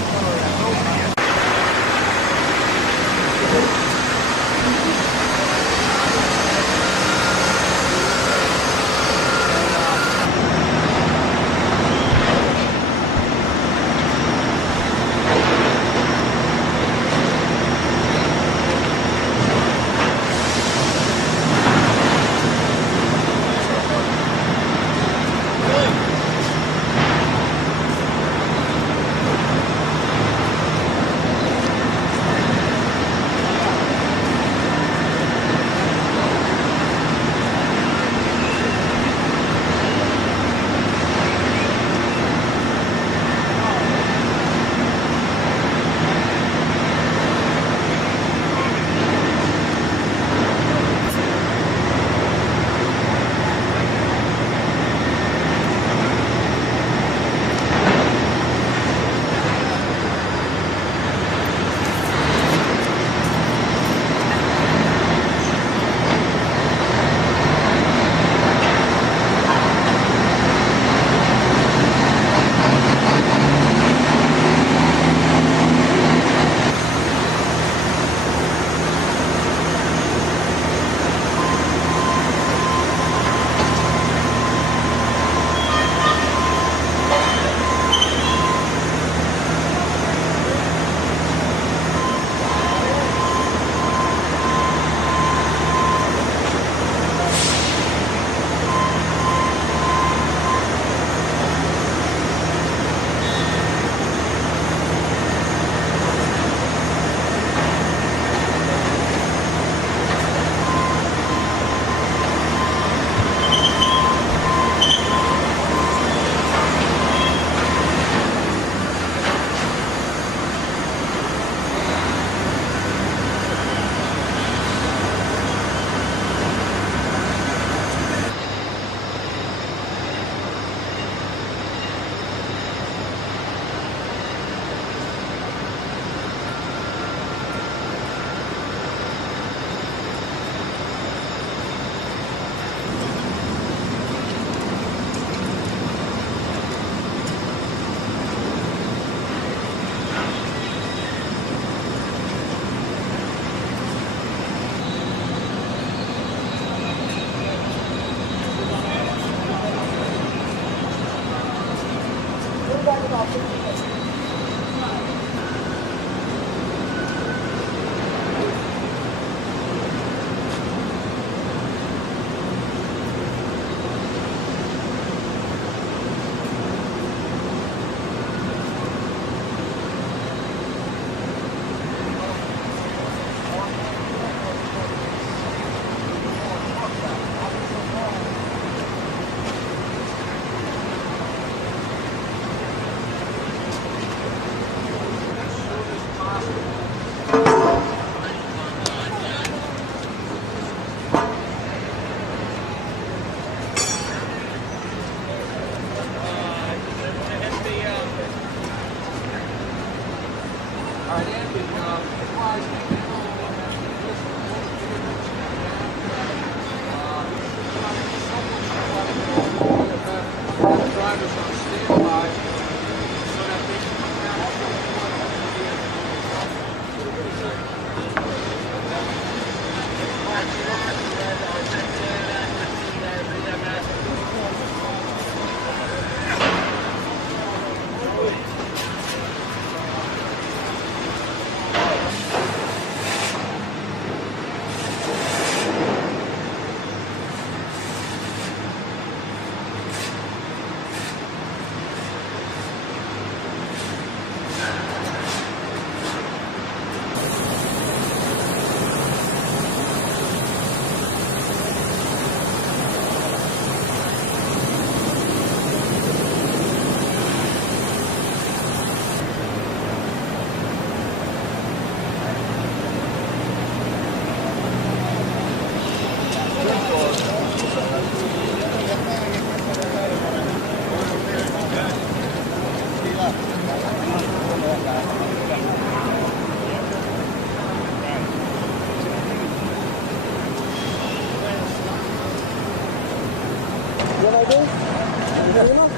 Mobile. Thank you very much.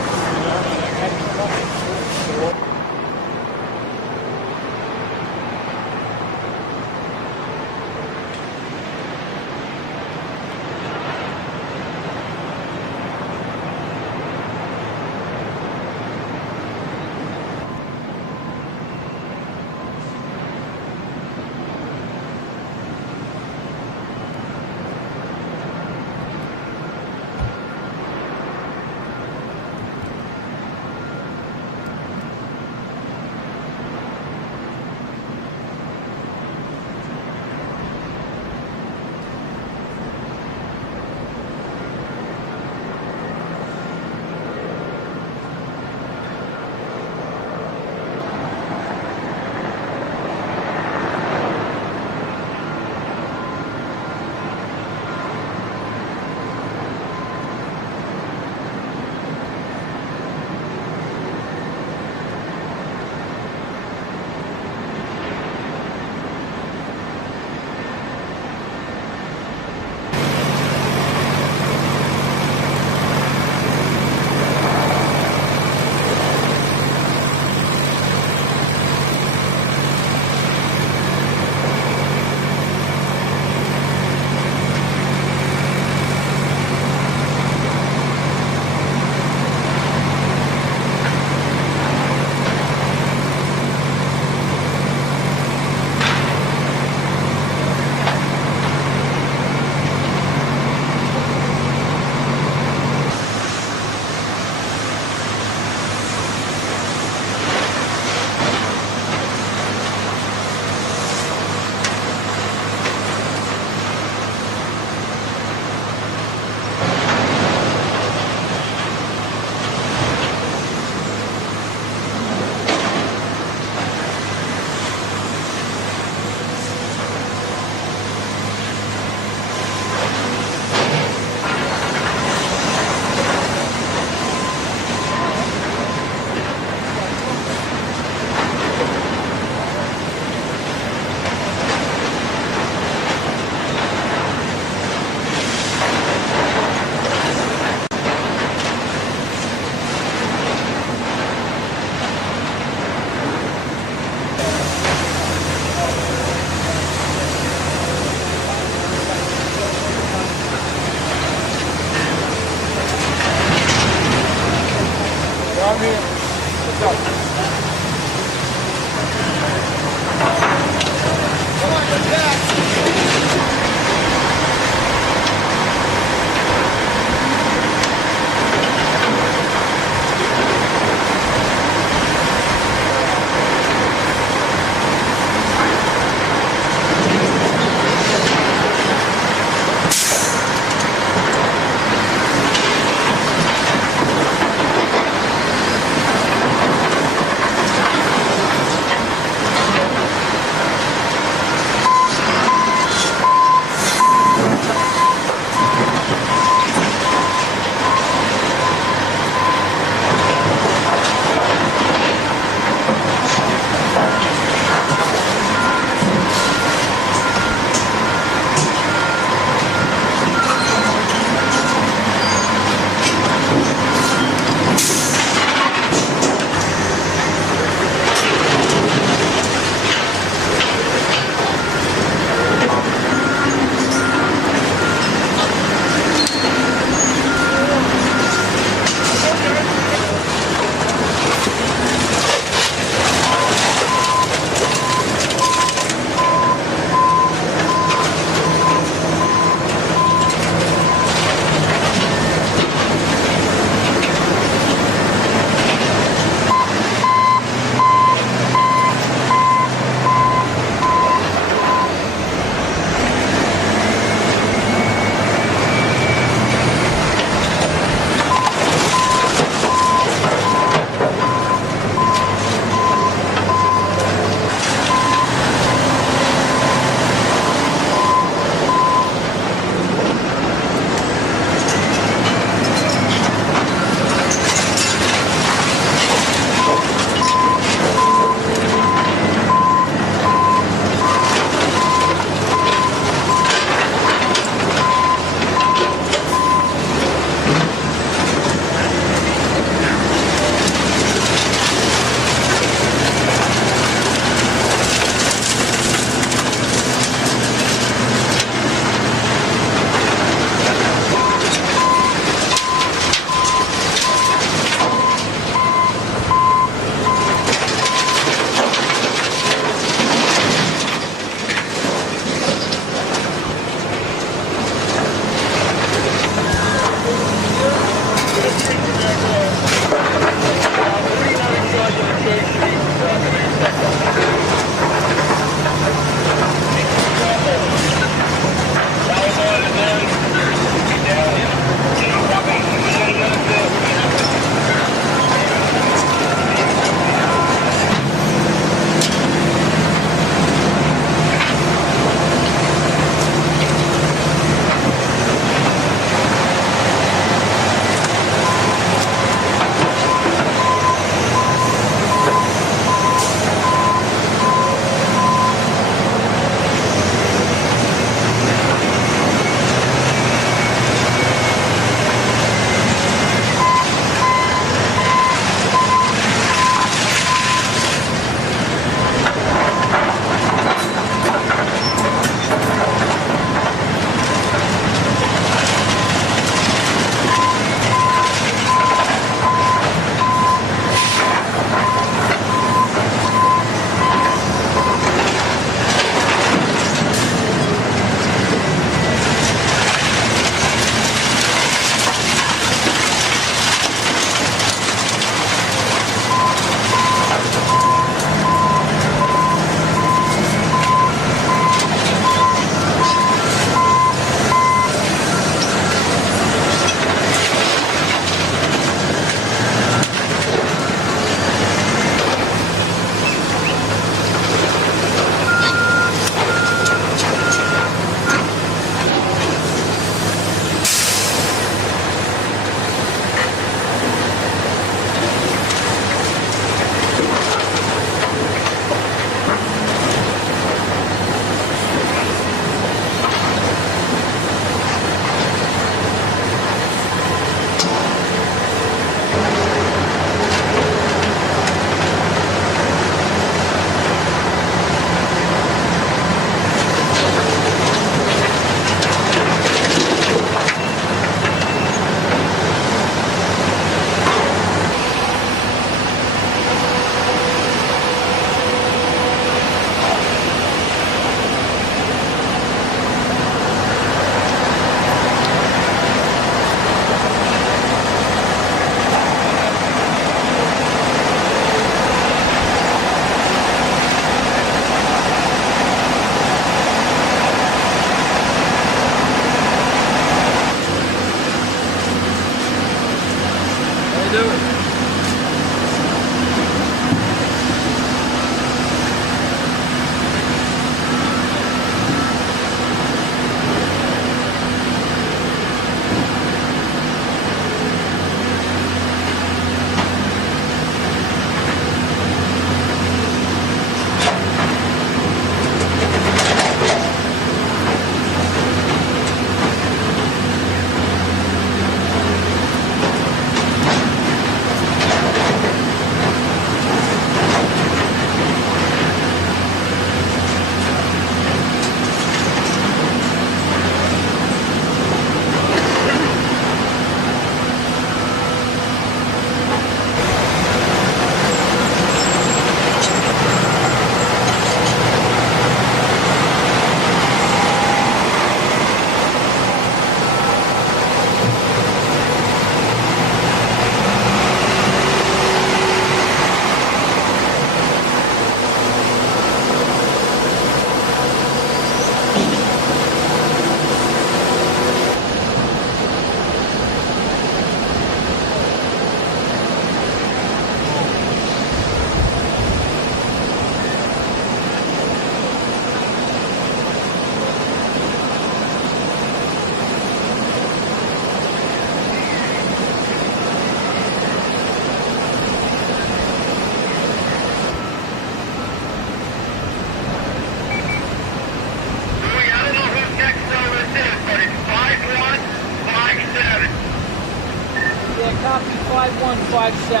5157.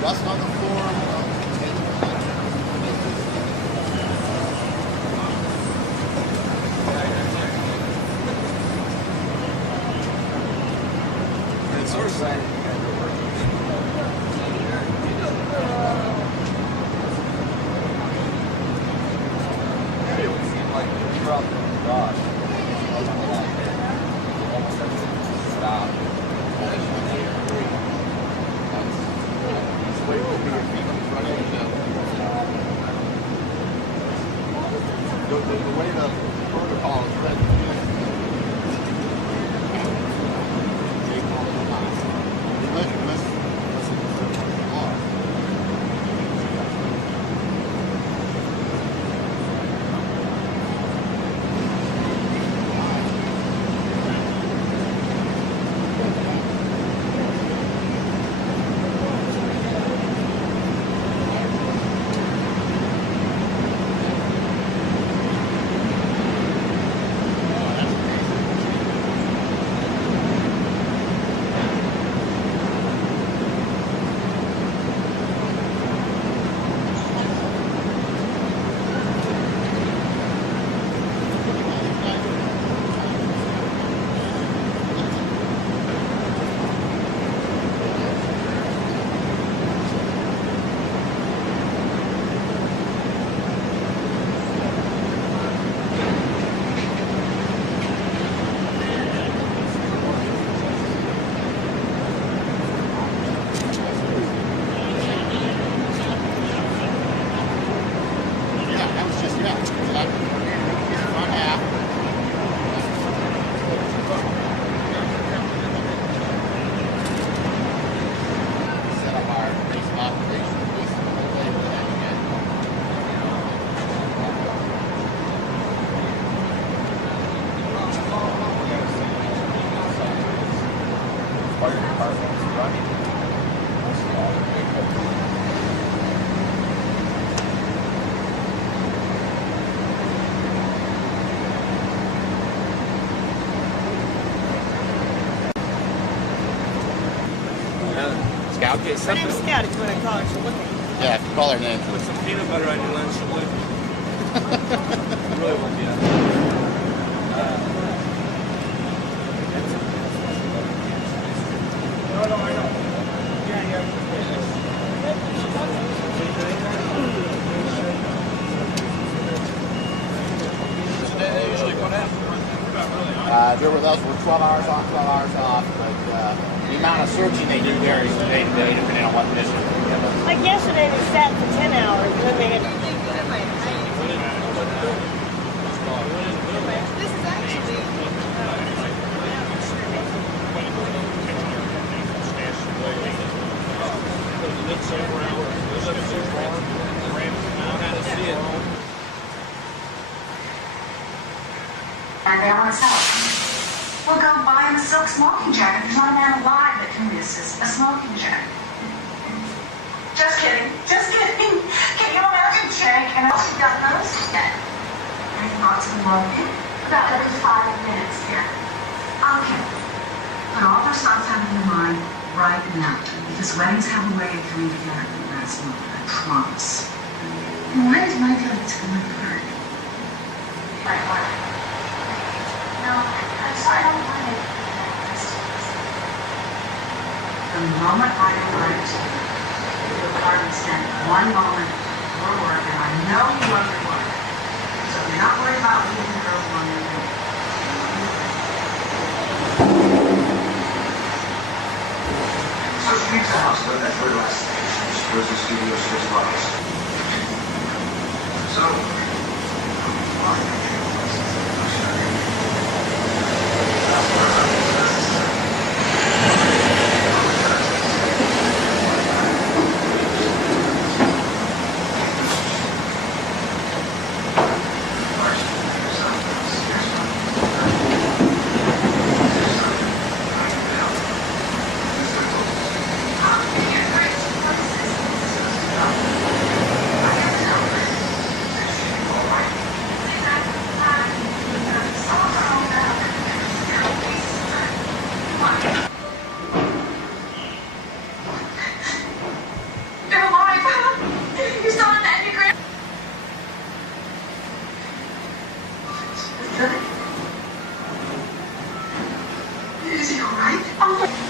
Dust on the floor. It's sort of sad. It would seem like the truck from the dock almost has to stop. He's waiting to be your feet in front of him. The way the protocol is read. Scout get something. My name's Scout, it's what I call her. She'll look at you. Yeah, if you call her name. Put some peanut butter on your lunch, she'll look at you. Really won't be No, I know. Yeah. They usually come in. They're with us. We're 12 hours on, 12 hours off. But the amount of searching they do varies from day to day, depending on what mission. Like yesterday, they sat for 10 hours. And then they had. This is actually. And they were itself. We'll go buy him a silk smoking jacket. There's not a man alive that can resist a smoking jacket. Just kidding. Just kidding. Can you imagine, Jake? And else you got those yet? Have you got to the market? About every 5 minutes, yeah. Okay. Put all those thoughts out of your mind right now. Because weddings have a way of coming together at the last moment, I promise. And why does my feelings come apart? Like what? No, I'm sorry, I don't want it. The moment I arrived, the department spent one moment for work, and I know you love your work. So you're not worried about leaving the girls alone in the room. So she leaves the house, but that's her last station. She goes to the studio 6 bucks. So, Good. Is he all right? Oh.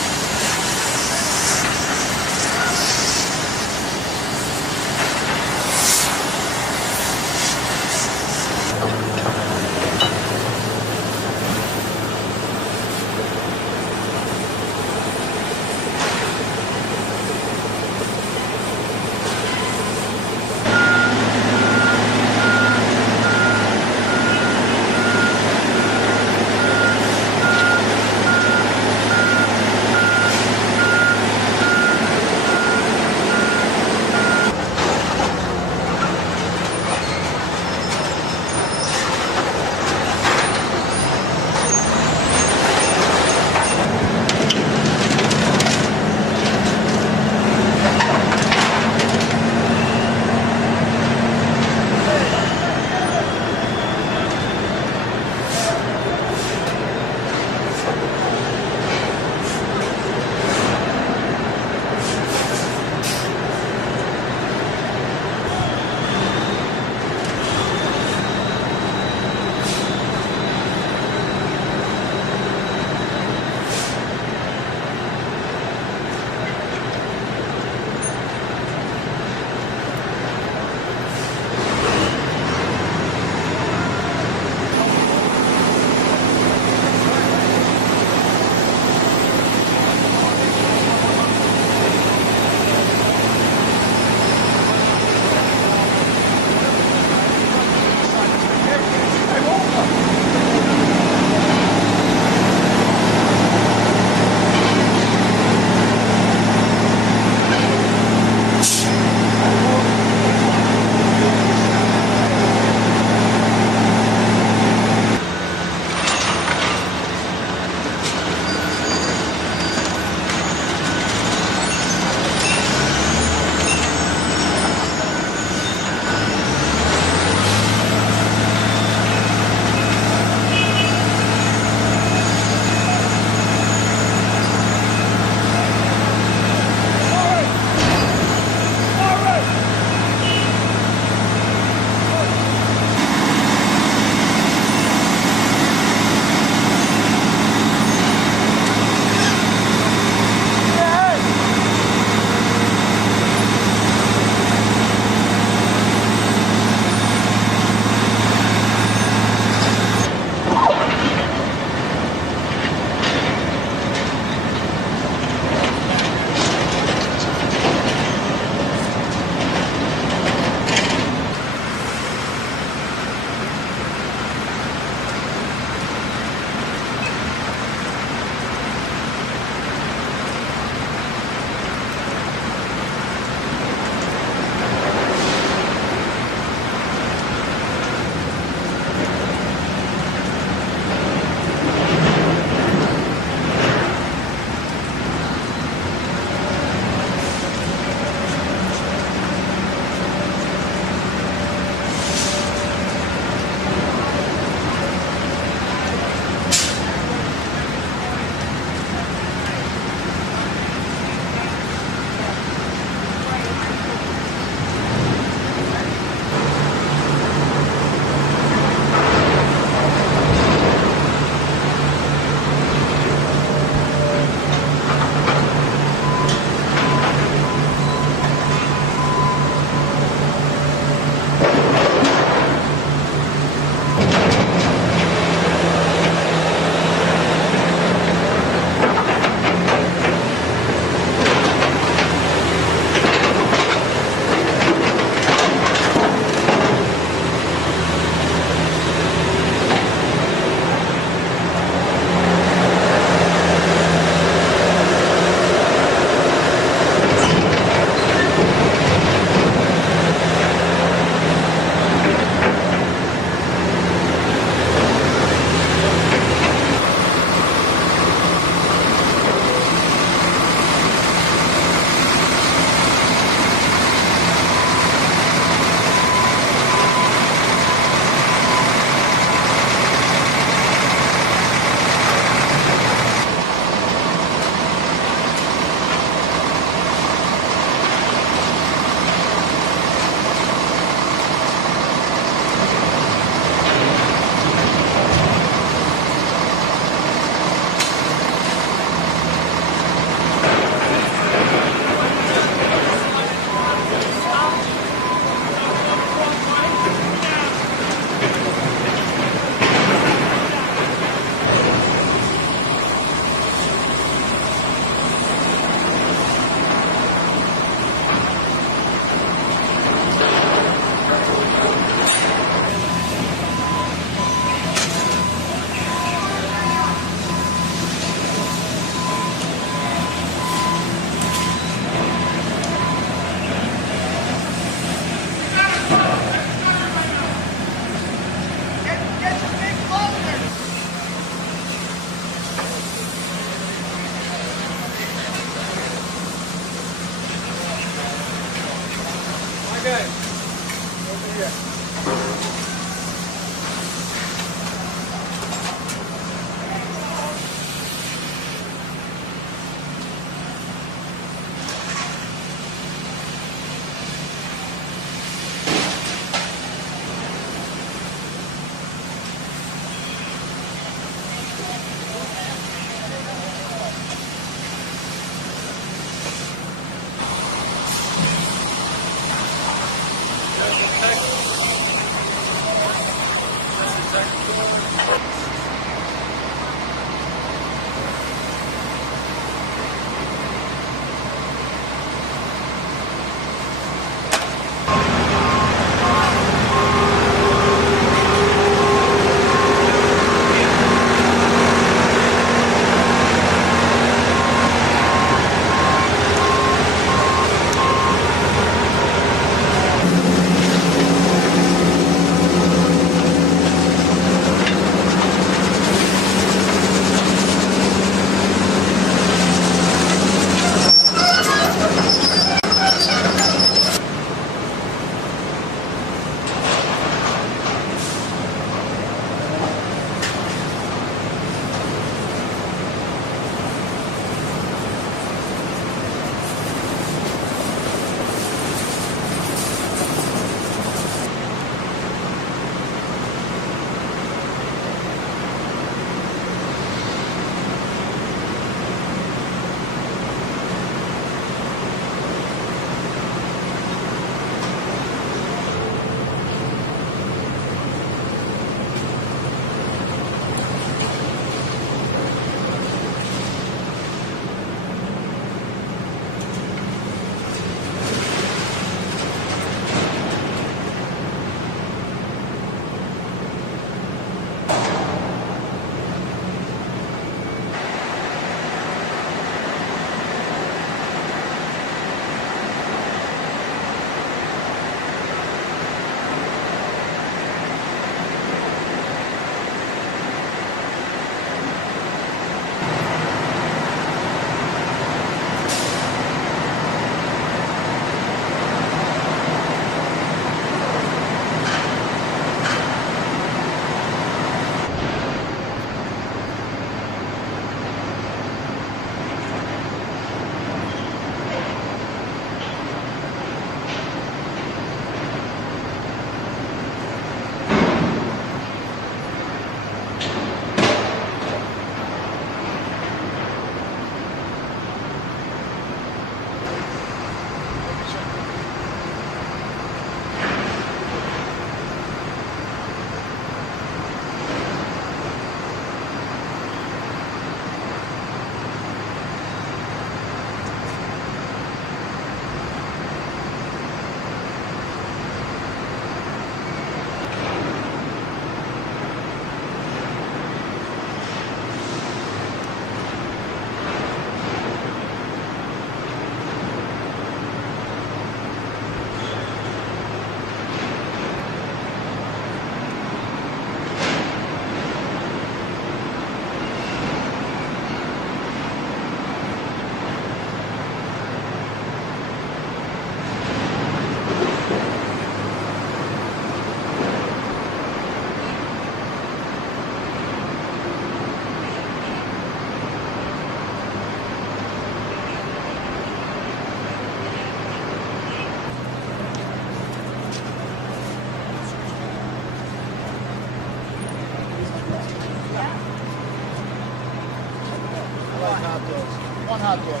One hot dog.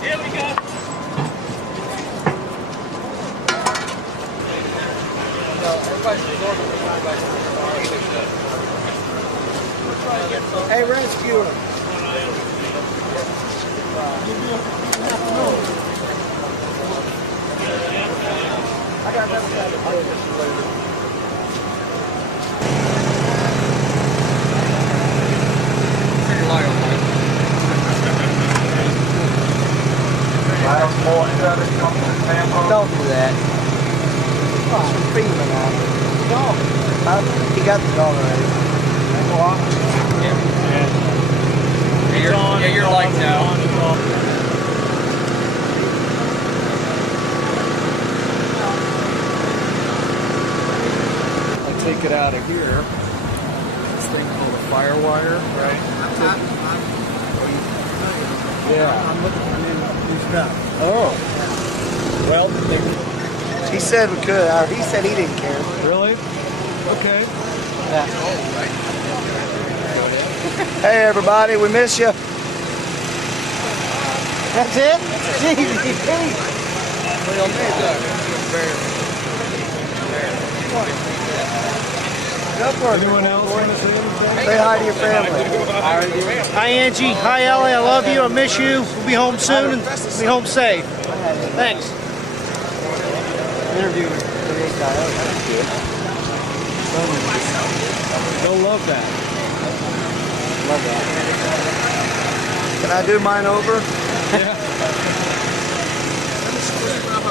Here we go. Hey, rescuer. I got another side of the later. Don't do that. From FEMA now. He got the dog already. Yeah, you're like now. I take it out of here. This thing called a fire wire, right? Yeah. I'm looking for new stuff. Oh. Well, He said we could. He said he didn't care. Really? Okay. Yeah. Hey everybody, we miss you. That's it? Anyone else want to say anything? Say hi to your family. Hi Angie, hi Ellie, I love you, I miss you. We'll be home soon and be home safe. Thanks. Interview with today's guy. That's good. They'll love that. Love that. Can I do mine over?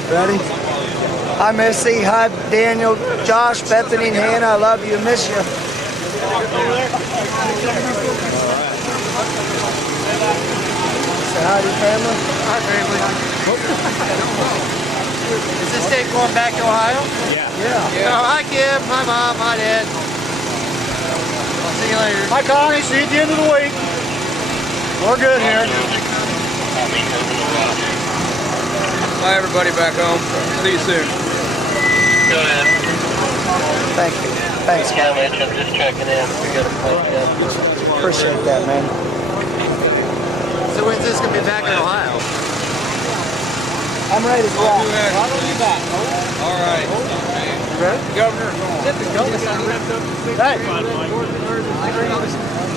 Ready? Hi Missy, hi Daniel, Josh, Bethany, and Hannah. I love you, miss you. Say hi to your family. Hi, family. Is this day going back to Ohio? Yeah. Oh, hi, Kim. Hi, Mom. Hi, Dad. I'll see you later. Hi Connie, see you at the end of the week. We're good here. Bye, everybody back home. See you soon. Thank you. Thanks, man. I'm just checking in. We got a place. Appreciate that, man. So when's this going to be back in Ohio? I'm ready to go. I'll be back. All right. Ready? Governor. Hey.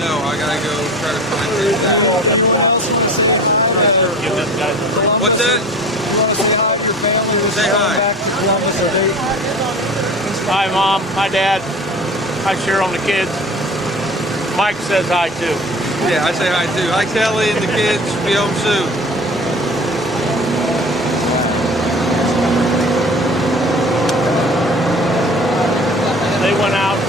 No, I got to go try to find this. What's that? Say hi. Hi Mom, hi Dad, hi Cheryl and the kids. Mike says hi too. Yeah, I say hi too. Hi Kelly and the kids. Be home soon. They went out.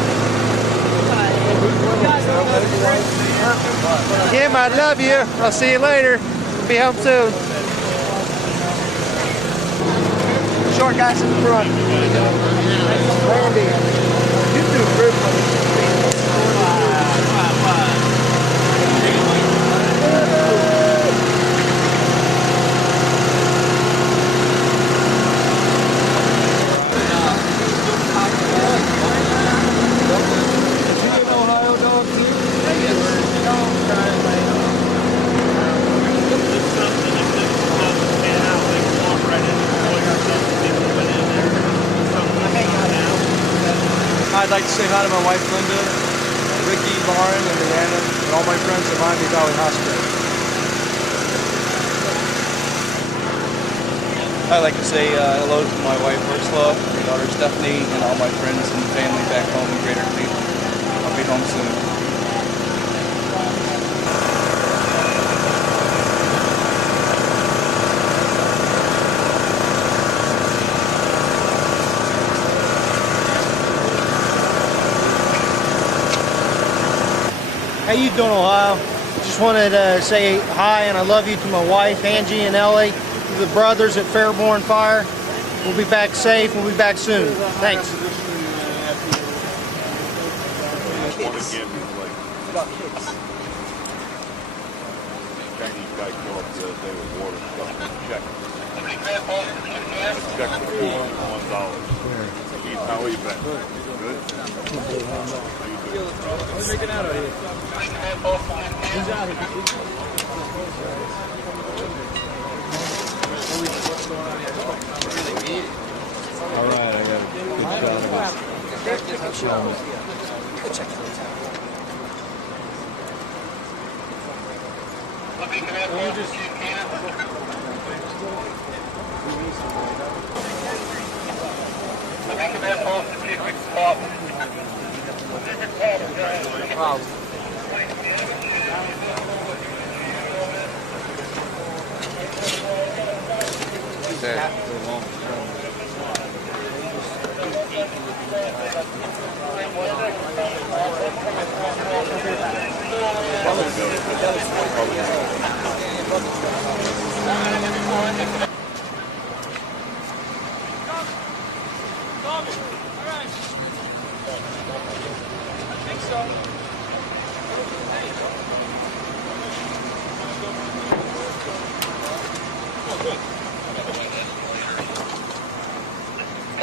Kim, I love you. I'll see you later. Be home soon. Short guys in the front. Randy, you do good. I'd like to say hi to my wife Linda, Ricky, Lauren, and Leanna, and all my friends at Miami Valley Hospital. I'd like to say hello to my wife Ursula, my daughter Stephanie, and all my friends and family back home in Greater Cleveland. I'll be home soon. How you doing, Ohio? Just wanted to say hi and I love you to my wife, Angie and Ellie, to the brothers at Fairborn Fire. We'll be back safe. We'll be back soon. Thanks. How are you, Ben? Good? What's making out of here? Who's out here? All right, I got a good shot of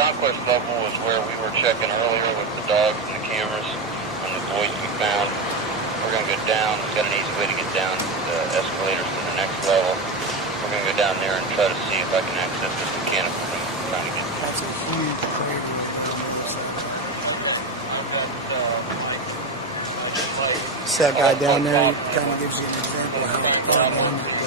Conquest level was where we were checking earlier with the dogs and the cameras and the boys we found. We're going to go down. We've got an easy way to get down the escalators to the next level. We're going to go down there and try to see if I can access this mechanical room. Trying to get That's a huge crater. See that guy down there? He kind of gives you an example of how far down it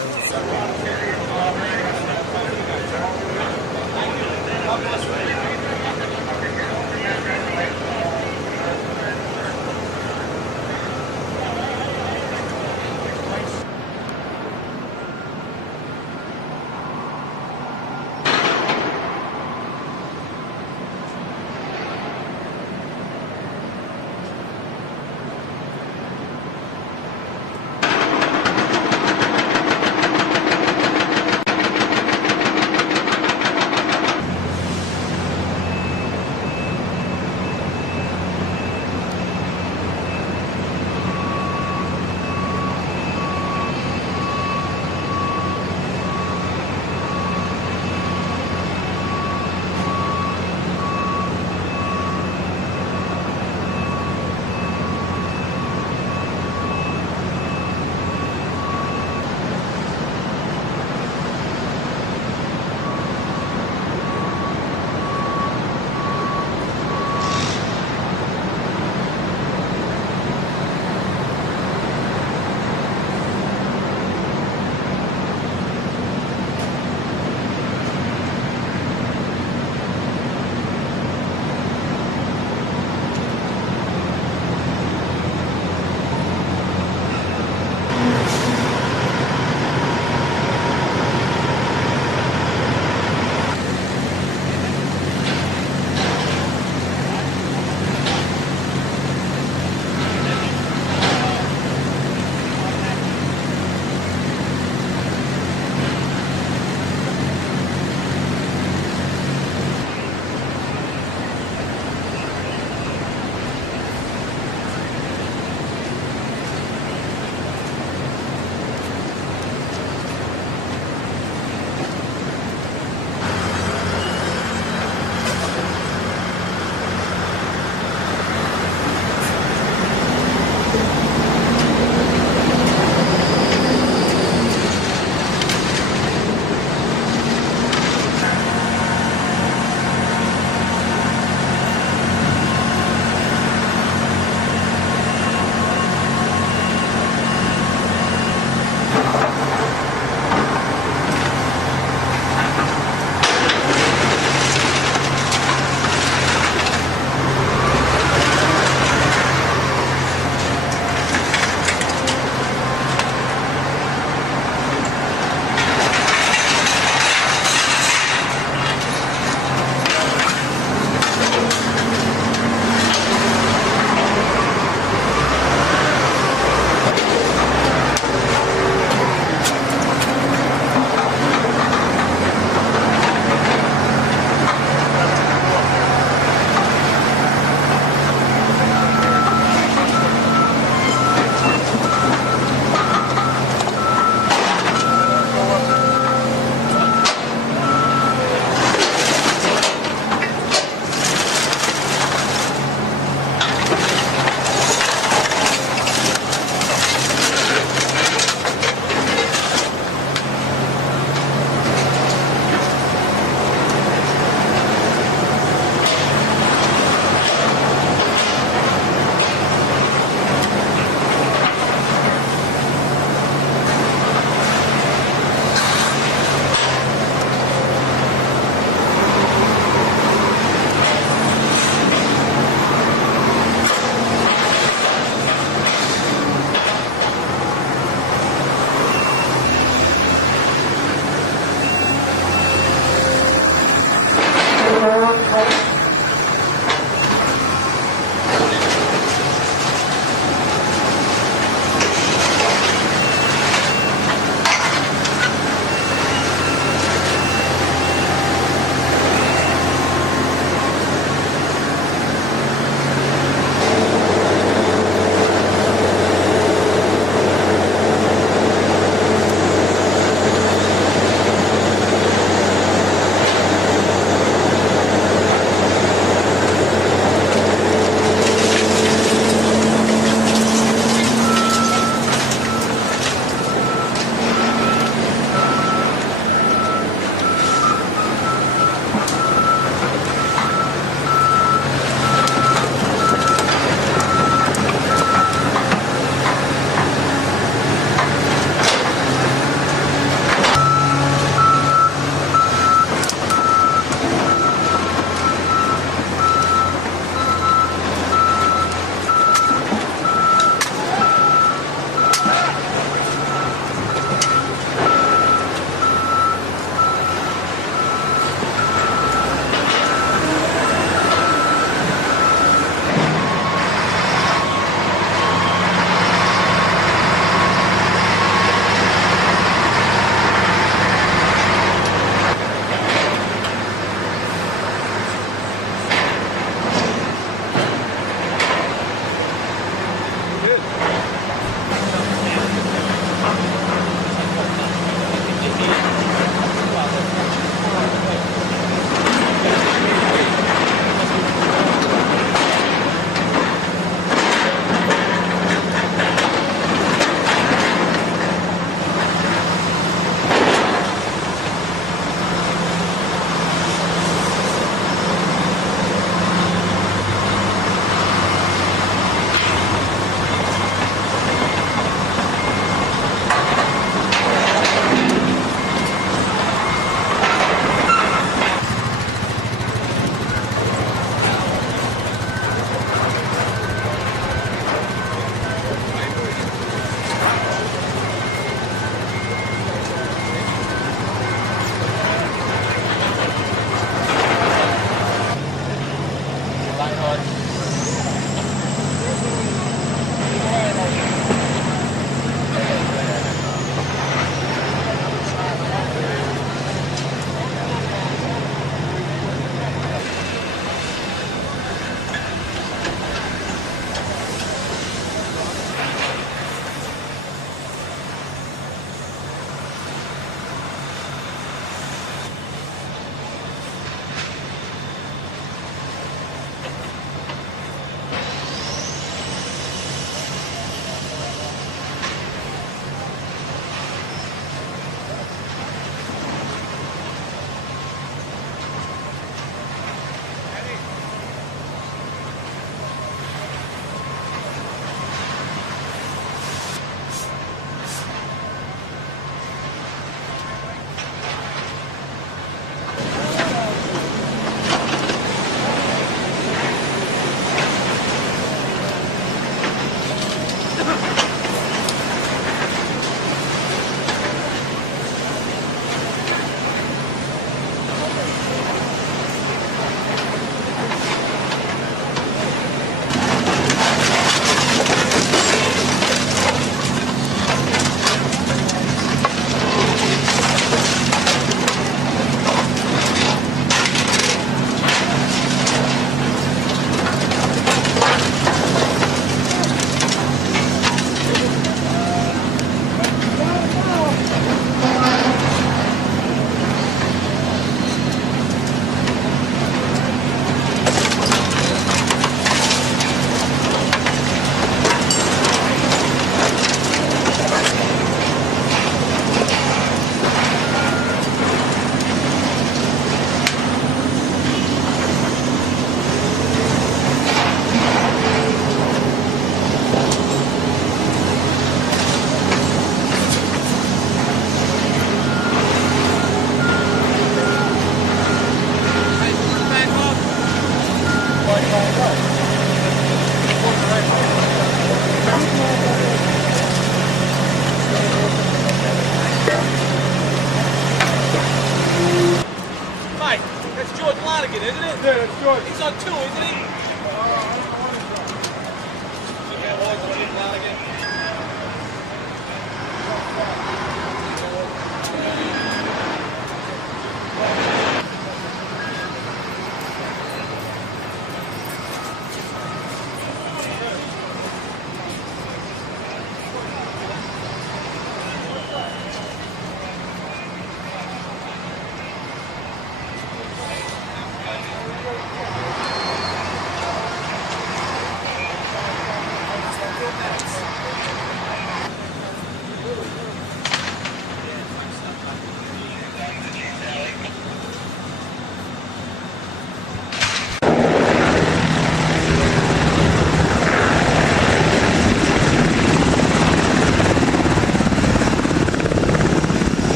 He's on 2, isn't he?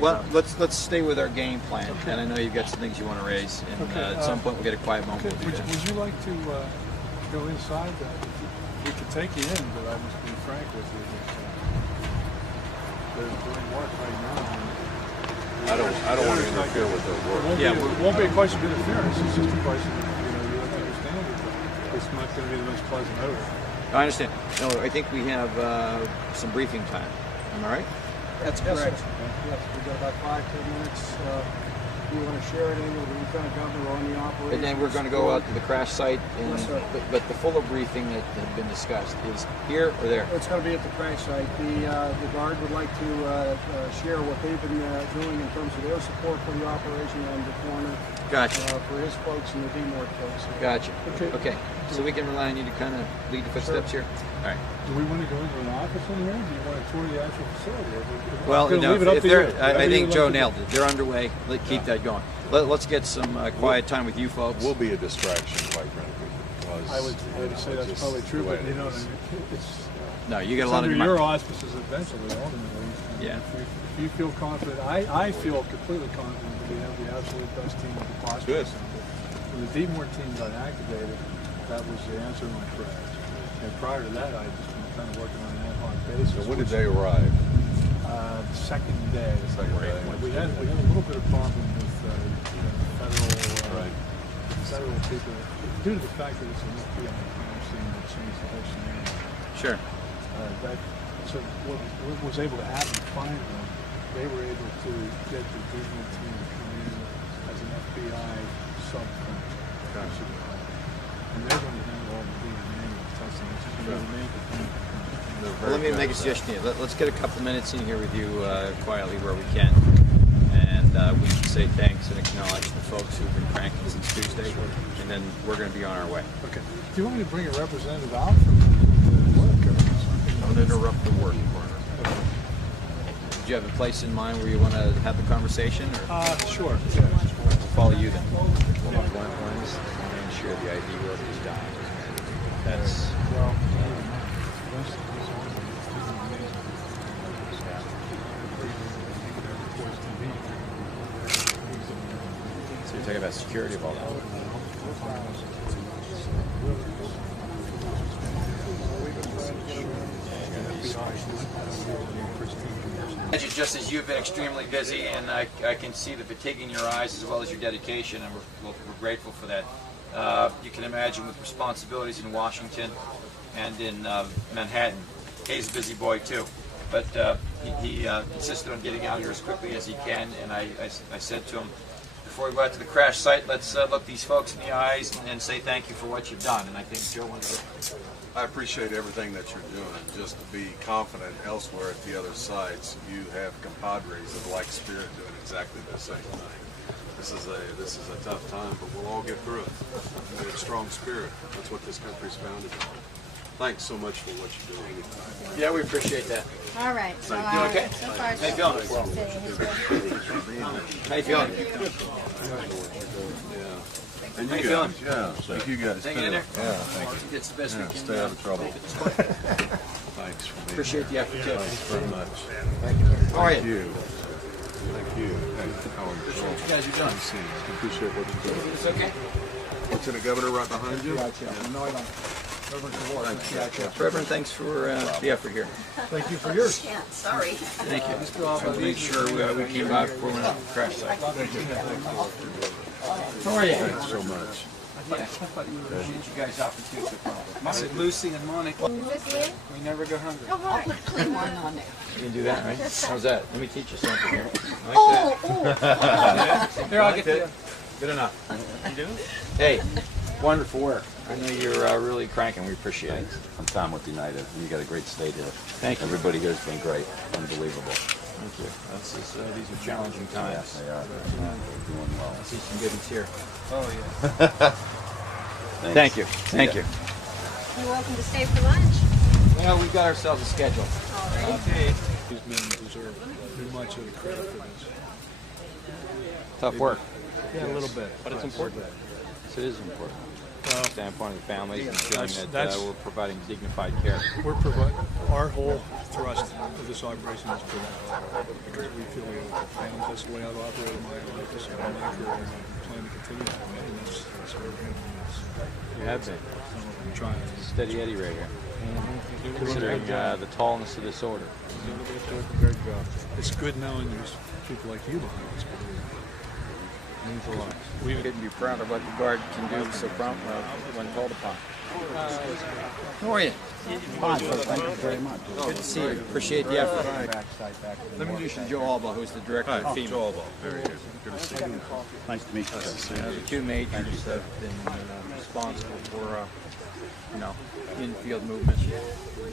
Well, let's stay with our game plan, and I know you've got some things you want to raise, and at some point we'll get a quiet moment. Okay. We'll do that. Would you like to go inside? We could take you in, but I must be frank with you. They're doing work right now. I don't want to interfere with their work. It won't be a question of interference. It's just a question of, you have to understand that it's not going to be the most pleasant odor. I understand. No, I think we have some briefing time. Am I right? That's correct. Yes, we've got about 5-10 minutes. We want to share it in with the Lieutenant Governor on the operation. And then we're going to go out to the crash site, and, Yes, sir. but the fuller briefing that had been discussed is here or there? It's going to be at the crash site. The Guard would like to share what they've been doing in terms of their support for the operation on the corner. Gotcha. For his folks and the D-Mort folks. Gotcha. Okay. So we can rely on you to kind of lead the footsteps here? All right. Do we want to go into an office in here? Do you want to tour the actual facility? Well, no, if they're, I think Joe nailed it. They're underway. Keep that going. Let's get some quiet time with you folks. We'll be a distraction, quite frankly. I would say that's probably true, but you know, it's no, you get a lot of your auspices eventually, ultimately. Yeah. If you feel confident, I feel completely confident that we have the absolute best team we could possibly assemble. When the D-Mort team got activated, that was the answer to my prayers. And prior to that, I had just been kind of working on an ad hoc basis. So when did they arrive? The second day. We had a little bit of problem with federal people due to the fact that it's an FBI crime scene that changed the whole scenario. Sure. So what was able to happen finally, they were able to get the D-Mort team to come in as an FBI subcontractor. And they're going to handle all the DNA testing, which is going to be the main component. Well, let me make a suggestion here. Let's get a couple minutes in here with you quietly where we can. And we can say thanks and acknowledge the folks who've been cranking since Tuesday. And then we're going to be on our way. Okay. Do you want me to bring a representative out from the work or something? Don't interrupt the work corner. Do you have a place in mind where you want to have the conversation? Or? Sure. I'll follow you then. Share the ID work is done. That's so you're talking about security of all that. Just as you've been extremely busy, and I can see the fatigue in your eyes as well as your dedication, and we're grateful for that. You can imagine with responsibilities in Washington and in Manhattan. Hay's a busy boy too, but he insisted on getting out here as quickly as he can, and I said to him, before we go out to the crash site, let's look these folks in the eyes and say thank you for what you've done, and I think Joe wants to... I appreciate everything that you're doing. Just to be confident elsewhere at the other sites, you have compadres of like spirit doing exactly the same thing. This is a tough time, but we'll all get through it. We have strong spirit. That's what this country's founded on. Thanks so much for what you're doing. Yeah, we appreciate that. All right. So, You okay? So far, How you feeling? How you feeling? And How you you guys, feeling? yeah, thank you guys. Hanging in there? Yeah, thank you. It's the best we can Stay out of trouble. Thanks for being Appreciate the effort, too. Thanks very much. How are Thank you? you. Thank you. How are you? Appreciate what you guys have done. Appreciate what you're doing. It's okay? Lieutenant Governor right behind you. No, I don't. Reverend, thanks for the effort here. Thank you for yours. Yeah, sorry. Thank you. So make sure we keep out before we went out to the crash site. How are you? Thanks so much. Yeah. Appreciate you guys out for Tuesday. I said Lucy and Monica. Is this it? We never go hungry. I'll put a clean one on there. You can do that, right? How's that? Let me teach you something here. Like Oh, Here, I'll get to you. Good enough. You do? Hey, wonderful work. I know you're really cranking. We appreciate it. I'm Tom with United, and you got a great state here. Thank you. Everybody here has been great. Unbelievable. Thank you. These are challenging times. Yes, they are. They're doing well. I see some good ones here. Oh, yeah. Thank you. Thank you. you're welcome to stay for lunch. Well, we've got ourselves a schedule. All right. Okay. These men deserve too much of the credit for this. Tough work. Yeah, a little bit. But it's important. Yes, it is important. standpoint of the families and feeling that we're providing dignified care. Our whole thrust of this operation is for that, because we feel we have families. That's the way I've operated my life as a filmmaker, and I plan to continue that way, and that's what we're handling this. You have been. I'm trying. Steady Eddie right here. Considering the tallness of this order. Great job. It's good knowing there's people like you behind us. Means a lot. We couldn't be proud of what the Guard can do so promptly when called upon. How are you? Fine, sir. Thank you very much. Good to see you. Appreciate the effort. Let me introduce you to Joe Albaugh, who's the director of FEMA. Joe Albaugh. Very good. Good to see you. Nice to meet you. The two majors have been responsible for, in-field movement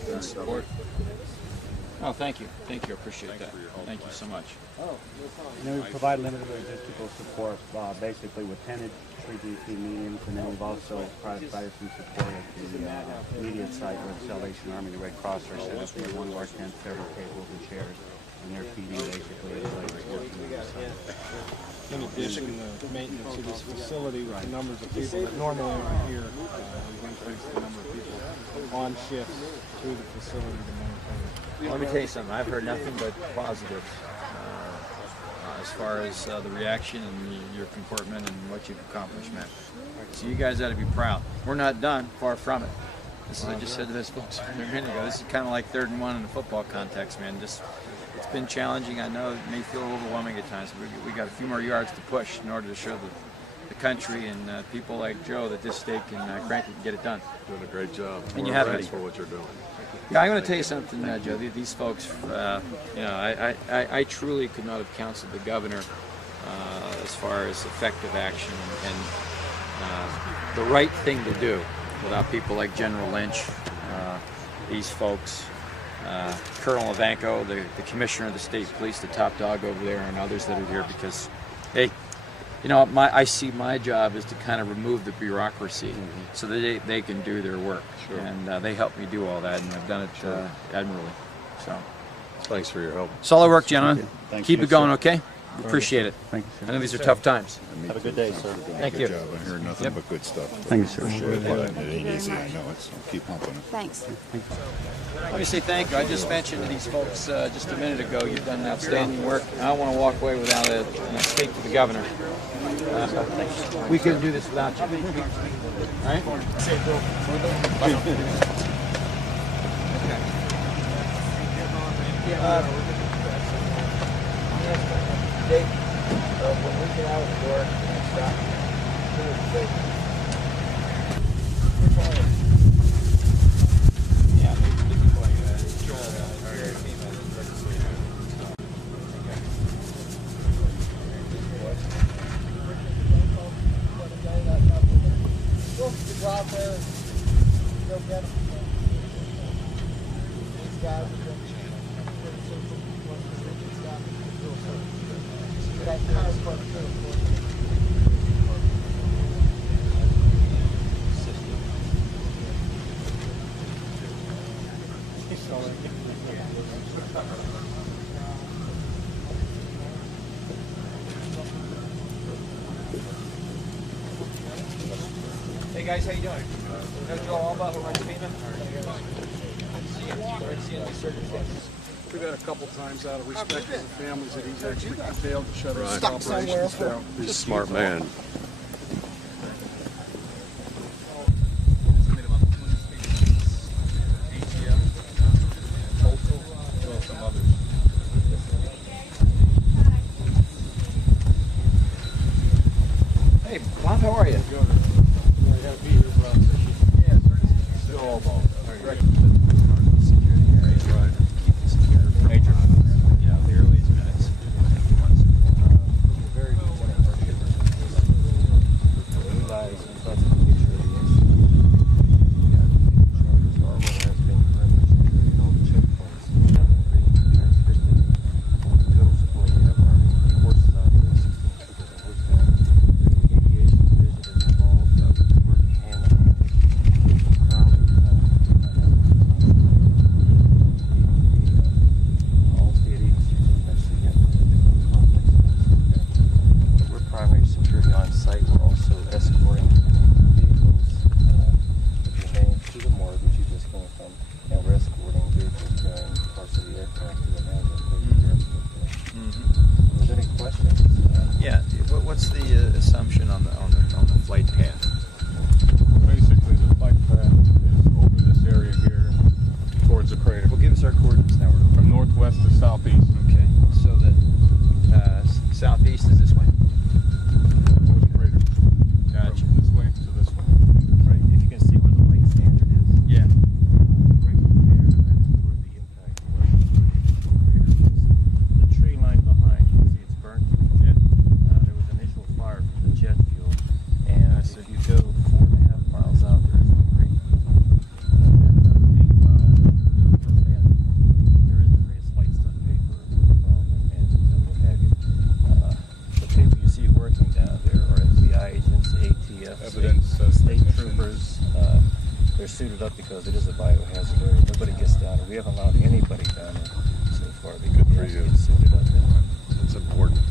and support. Oh, thank you. Thank you. I appreciate that. Thank you so much. We provide limited logistical support, basically with 10-inch 3GP mediums, and then we've also provided some support at the immediate site where the Salvation Army, the Red Cross, are set up in one of our tents, several tables and chairs, and they're feeding basically everybody working on the site. In addition to maintenance of this facility with the numbers of people that normally aren't here, we've increased the number of people on shift through the facility to maintain. Let me tell you something. I've heard nothing but positives as far as the reaction and your comportment and what you've accomplished, man. So you guys ought to be proud. We're not done. Far from it. This is, I just said to those folks a minute ago, this is kind of like 3rd and 1 in the football context, man. It's been challenging. I know it may feel overwhelming at times, but we got a few more yards to push in order to show the country and people like Joe that this state can crank it and get it done. Doing a great job. And you have been been. for what you're doing. Yeah, I'm going to tell you something, Joe. These folks, I truly could not have counseled the governor as far as effective action and the right thing to do without people like General Lynch, these folks, Colonel Ivanko, the commissioner of the state police, the top dog over there, and others that are here because, hey, I see my job is to kind of remove the bureaucracy so that they can do their work. Sure. And they help me do all that, and I've done it admirably. So, thanks for your help. Solid work, gentlemen. Keep it going, okay? Appreciate it. Thank you, sir. I know these are tough times. Have a good day, sir. Thank you. you. Good job. I heard nothing but good stuff. Thank you, sir. Appreciate it. It ain't easy, I know it, so keep pumping it. Thanks. Let me say thank you. I just mentioned to these folks just a minute ago, you've done outstanding work. I don't want to walk away without a speak to the governor. We couldn't do this without you. All right? Dave, when we get out of the door, stop. Yeah, they can play Go out there and go get them. These guys are going to that car park Hey guys, how you doing? Joe Albaugh, who runs FEMA. We've had a couple times out of respect for the families that he's actually failed to shut his operations down. He's a smart man. Hey, Bob, how are you? Good. Joe Albaugh. they're suited up because it is a biohazard area. Nobody gets down there. We haven't allowed anybody down there so far. They Good for have to you. get suited up there. It's important.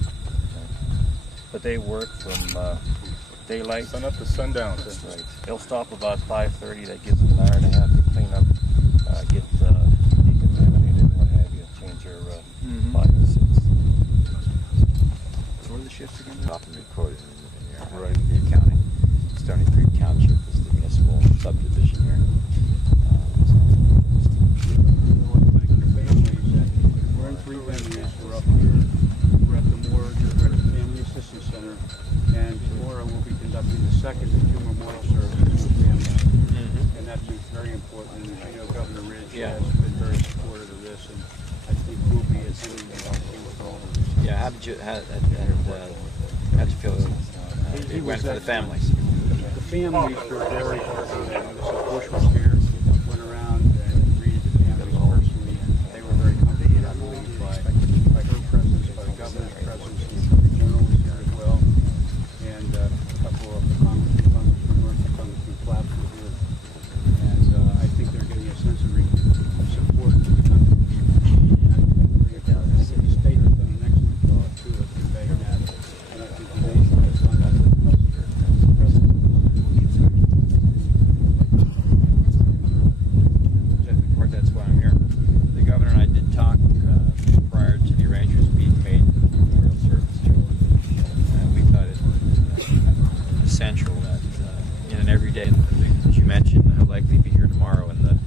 But they work from daylight. Sun up to sundown. That's right. They'll stop about 5:30. That gives them an hour and a half to clean up, get decontaminated and what have you, change your biosets. So what are the shifts again? Often recorded in the accounting. Stony Creek Township is the municipal subdivision here. We're in 3 venues. We're up here, we're at the morgue, we're at the Family Assistance Center, and tomorrow we'll be conducting the second of 2 memorial services for families. And that's very important. I know Governor Ridge has been very supportive of this, and I think we'll be attending with all of this. Yeah, how did you feel it went for the families? The families were very hard on them. Mrs. Bush was here, went around and greeted the families personally, and they were very comforted, I believe, by her presence, by the governor's presence, and the Attorney General was here as well, and a couple of the Congressman Flaps were here. And I think they're getting a sense of support from the country. And I think the state has done an excellent job, too, of conveying that. And I think the nation has done that. That's why I'm here. The governor and I did talk prior to the arrangements being made for the memorial service. We thought it essential that in an everyday, as you mentioned, I'll likely be here tomorrow, and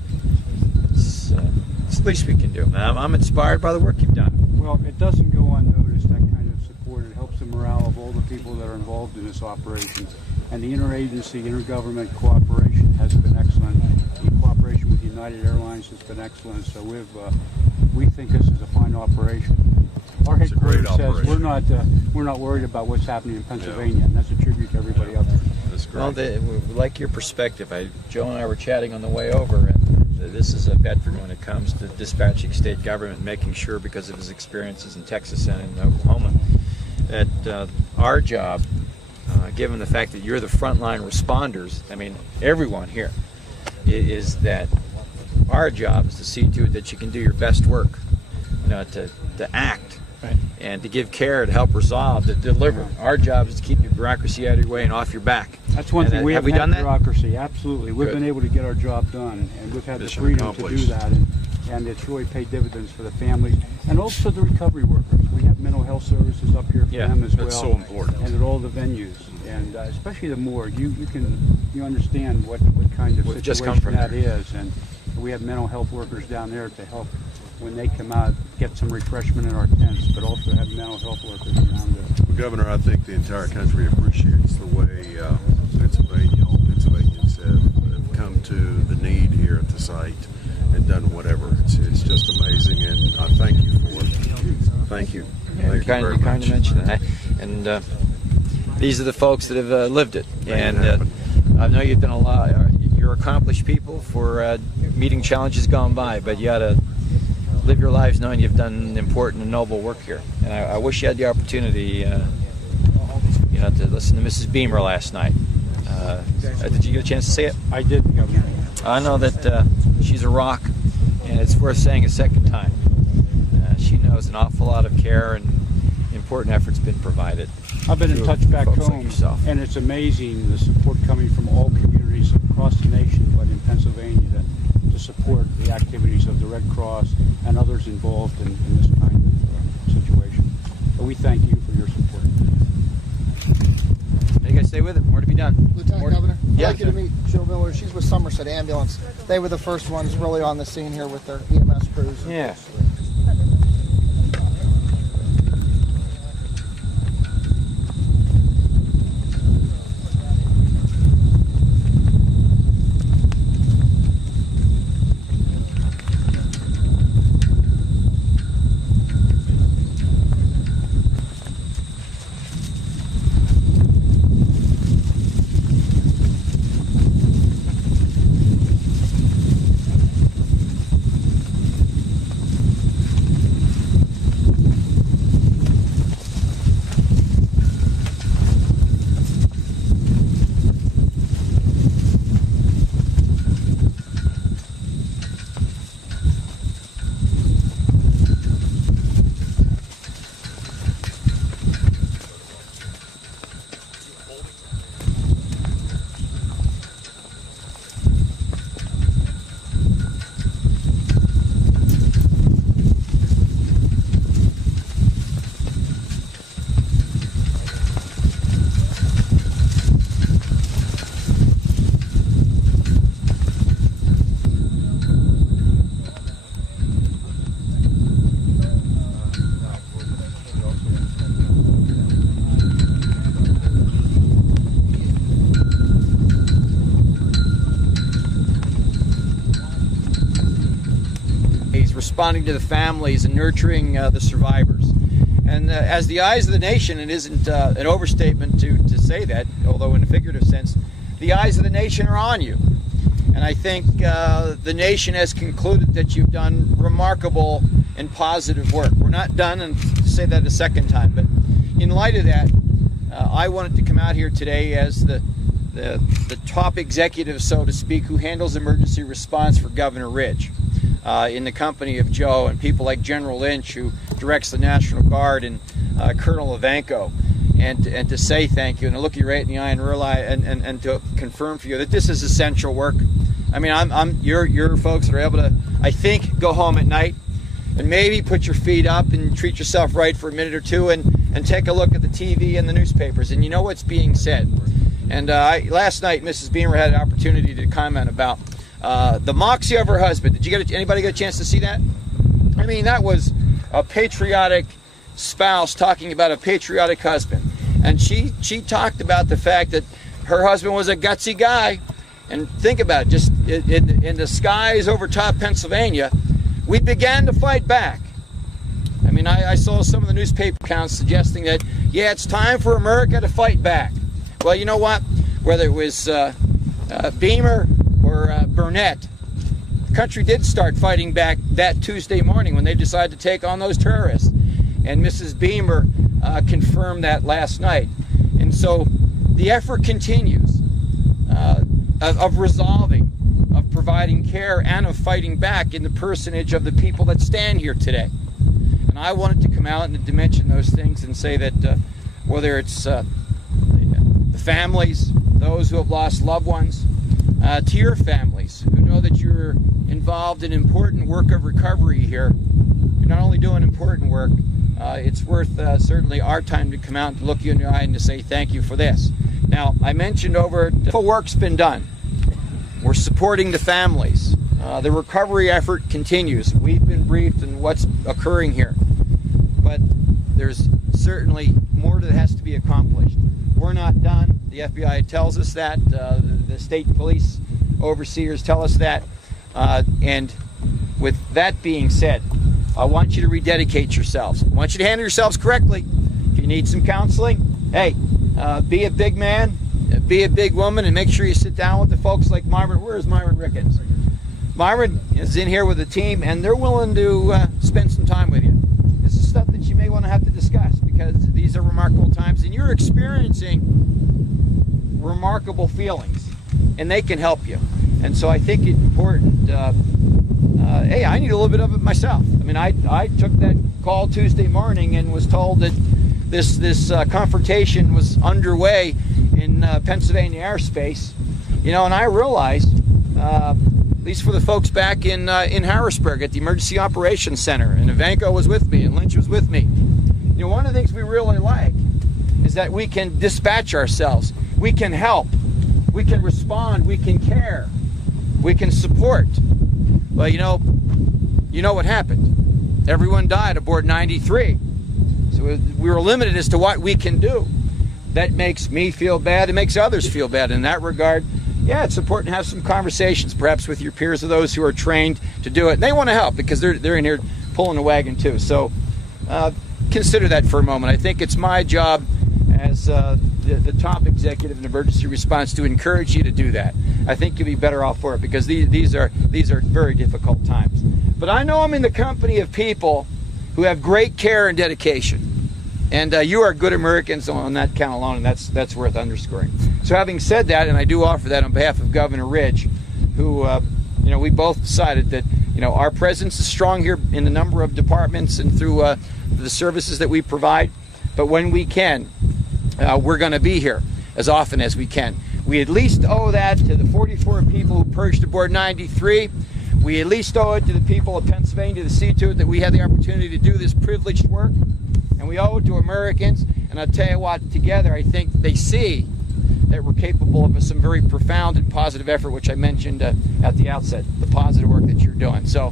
it's the least we can do. I'm inspired by the work you've done. Well, it doesn't go unnoticed, that kind of support. It helps the morale of all the people that are involved in this operation. And the interagency, intergovernment cooperation has been excellent. The cooperation with United Airlines has been excellent. So we think this is a fine operation. Our headquarters says we're not worried about what's happening in Pennsylvania, and that's a tribute to everybody up there. That's great. Well, we like your perspective. Joe and I were chatting on the way over, and this is a veteran when it comes to dispatching state government, making sure, because of his experiences in Texas and in Oklahoma, that our job, given the fact that you're the frontline responders, I mean, everyone here, is that our job is to see to it that you can do your best work, to act, and to give care, to help resolve, to deliver. Our job is to keep your bureaucracy out of your way and off your back. That's one thing. Have we done that? Bureaucracy, absolutely. We've been able to get our job done, and we've had the freedom to do that, and it's really paid dividends for the families and also the recovery workers. We have mental health services up here for them as well. That's so important. And at all the venues, and especially the morgue. You understand what kind of situation that is, and we have mental health workers down there to help when they come out, get some refreshment in our tents, but also have mental health workers around there. Well, Governor, I think the entire country appreciates the way all Pennsylvanians have come to the need here at the site and done whatever. It's just amazing, and I thank you for it. Thank you. Yeah, you kind of mentioned it. And these are the folks that have lived it. And I know you've done a lot. You're accomplished people for meeting challenges gone by, but you got to live your lives knowing you've done important and noble work here. And I wish you had the opportunity, to listen to Mrs. Beamer last night. Did you get a chance to see it? I did, Governor. I know that she's a rock, and it's worth saying a second time. She knows an awful lot of care and important effort's been provided. I've been in touch back home, and it's amazing the support coming from all communities across the nation, but in Pennsylvania, to support the activities of the Red Cross and others involved in this kind of situation. So we thank you for your support. You guys stay with it. More to be done. Lieutenant Governor, I'd like you to sir. meet Jill Miller. She's with Somerset Ambulance. They were the first ones really on the scene here with their EMS crews. Yeah. responding to the families and nurturing the survivors. And as the eyes of the nation, it isn't an overstatement to say that, although in a figurative sense, the eyes of the nation are on you. And I think the nation has concluded that you've done remarkable and positive work. We're not done, and to say that a second time, but in light of that, I wanted to come out here today as the top executive, so to speak, who handles emergency response for Governor Ridge, in the company of Joe and people like General Lynch, who directs the National Guard, and Colonel Ivanko, and to say thank you and to look you right in the eye and realize and to confirm for you that this is essential work. I mean, you're folks that are able to, I think, go home at night and maybe put your feet up and treat yourself right for a minute or two and take a look at the TV and the newspapers, and you know what's being said. And last night, Mrs. Beamer had an opportunity to comment about the moxie of her husband. Did anybody get a chance to see that? I mean, that was a patriotic spouse talking about a patriotic husband. And she talked about the fact that her husband was a gutsy guy. And think about it, just in the skies over top Pennsylvania, we began to fight back. I mean, I saw some of the newspaper accounts suggesting that, yeah, it's time for America to fight back. Well, you know what? Whether it was Beamer or Burnett, the country did start fighting back that Tuesday morning when they decided to take on those terrorists. And Mrs. Beamer confirmed that last night. And so the effort continues of resolving, of providing care, and of fighting back in the personage of the people that stand here today. And I wanted to come out and to mention those things and say that whether it's the families, those who have lost loved ones, to your families who know that you're involved in important work of recovery here, you're not only doing important work, it's worth certainly our time to come out and look you in the eye and to say thank you for this. Now, I mentioned the work's been done. We're supporting the families. The recovery effort continues. We've been briefed on what's occurring here. But there's certainly more that has to be accomplished. We're not done. The FBI tells us that. The state police overseers tell us that. And with that being said, I want you to rededicate yourselves. I want you to handle yourselves correctly. If you need some counseling, hey, be a big man, be a big woman, and make sure you sit down with the folks like Myron. Where's Myron Rickens? Myron is in here with the team, and they're willing to spend some time with you. This is stuff that you may want to have to discuss, because these are remarkable times, and you're experiencing remarkable feelings, and they can help you. And so I think it's important. Hey, I need a little bit of it myself. I mean, I took that call Tuesday morning and was told that this confrontation was underway in Pennsylvania airspace, you know, and I realized, at least for the folks back in Harrisburg at the Emergency Operations Center, and Ivanko was with me and Lynch was with me. You know, one of the things we really like is that we can dispatch ourselves, we can help, we can respond, we can care, we can support. Well, you know what happened. Everyone died aboard 93. So we were limited as to what we can do. That makes me feel bad. It makes others feel bad. In that regard, yeah, it's important to have some conversations, perhaps with your peers or those who are trained to do it. And they want to help because they're in here pulling the wagon too. So consider that for a moment. I think it's my job as the top executive in emergency response to encourage you to do that. I think you'll be better off for it, because these are very difficult times. But I know I'm in the company of people who have great care and dedication, and you are good Americans on that count alone, and that's worth underscoring. So having said that, and I do offer that on behalf of Governor Ridge, who we both decided that our presence is strong here in the number of departments and through the services that we provide, but when we can, we're going to be here as often as we can. We at least owe that to the 44 people who perished aboard 93. We at least owe it to the people of Pennsylvania to see to it that we had the opportunity to do this privileged work. And we owe it to Americans. And I'll tell you what, together I think they see that we're capable of some very profound and positive effort, which I mentioned at the outset, the positive work that you're doing. So,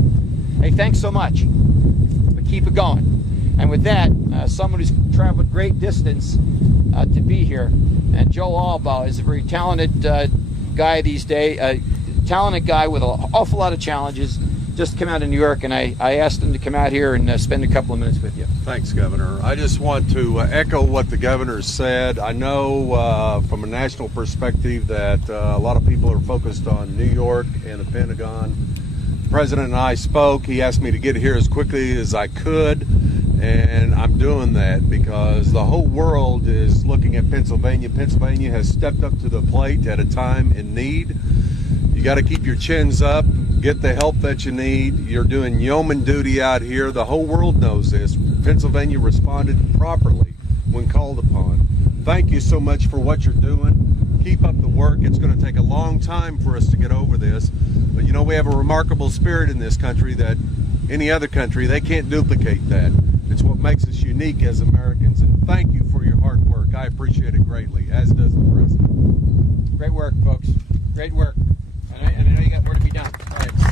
hey, thanks so much. But keep it going. And with that, someone who's traveled great distance to be here, and Joe Albaugh is a very talented guy these days, talented guy with an awful lot of challenges, just come out of New York, and I asked him to come out here and spend a couple of minutes with you. Thanks, Governor. I just want to echo what the governor said. I know from a national perspective that a lot of people are focused on New York and the Pentagon. The President and I spoke. He asked me to get here as quickly as I could, and I'm doing that because the whole world is looking at Pennsylvania. Pennsylvania has stepped up to the plate at a time in need. You got to keep your chins up. Get the help that you need. You're doing yeoman duty out here. The whole world knows this. Pennsylvania responded properly when called upon. Thank you so much for what you're doing. Keep up the work. It's going to take a long time for us to get over this. But you know, we have a remarkable spirit in this country that any other country, they can't duplicate that. It's what makes us unique as Americans. And thank you for your hard work. I appreciate it greatly, as does the President. Great work, folks. Great work. And I know you got more to be done. Thanks.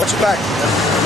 Watch your back.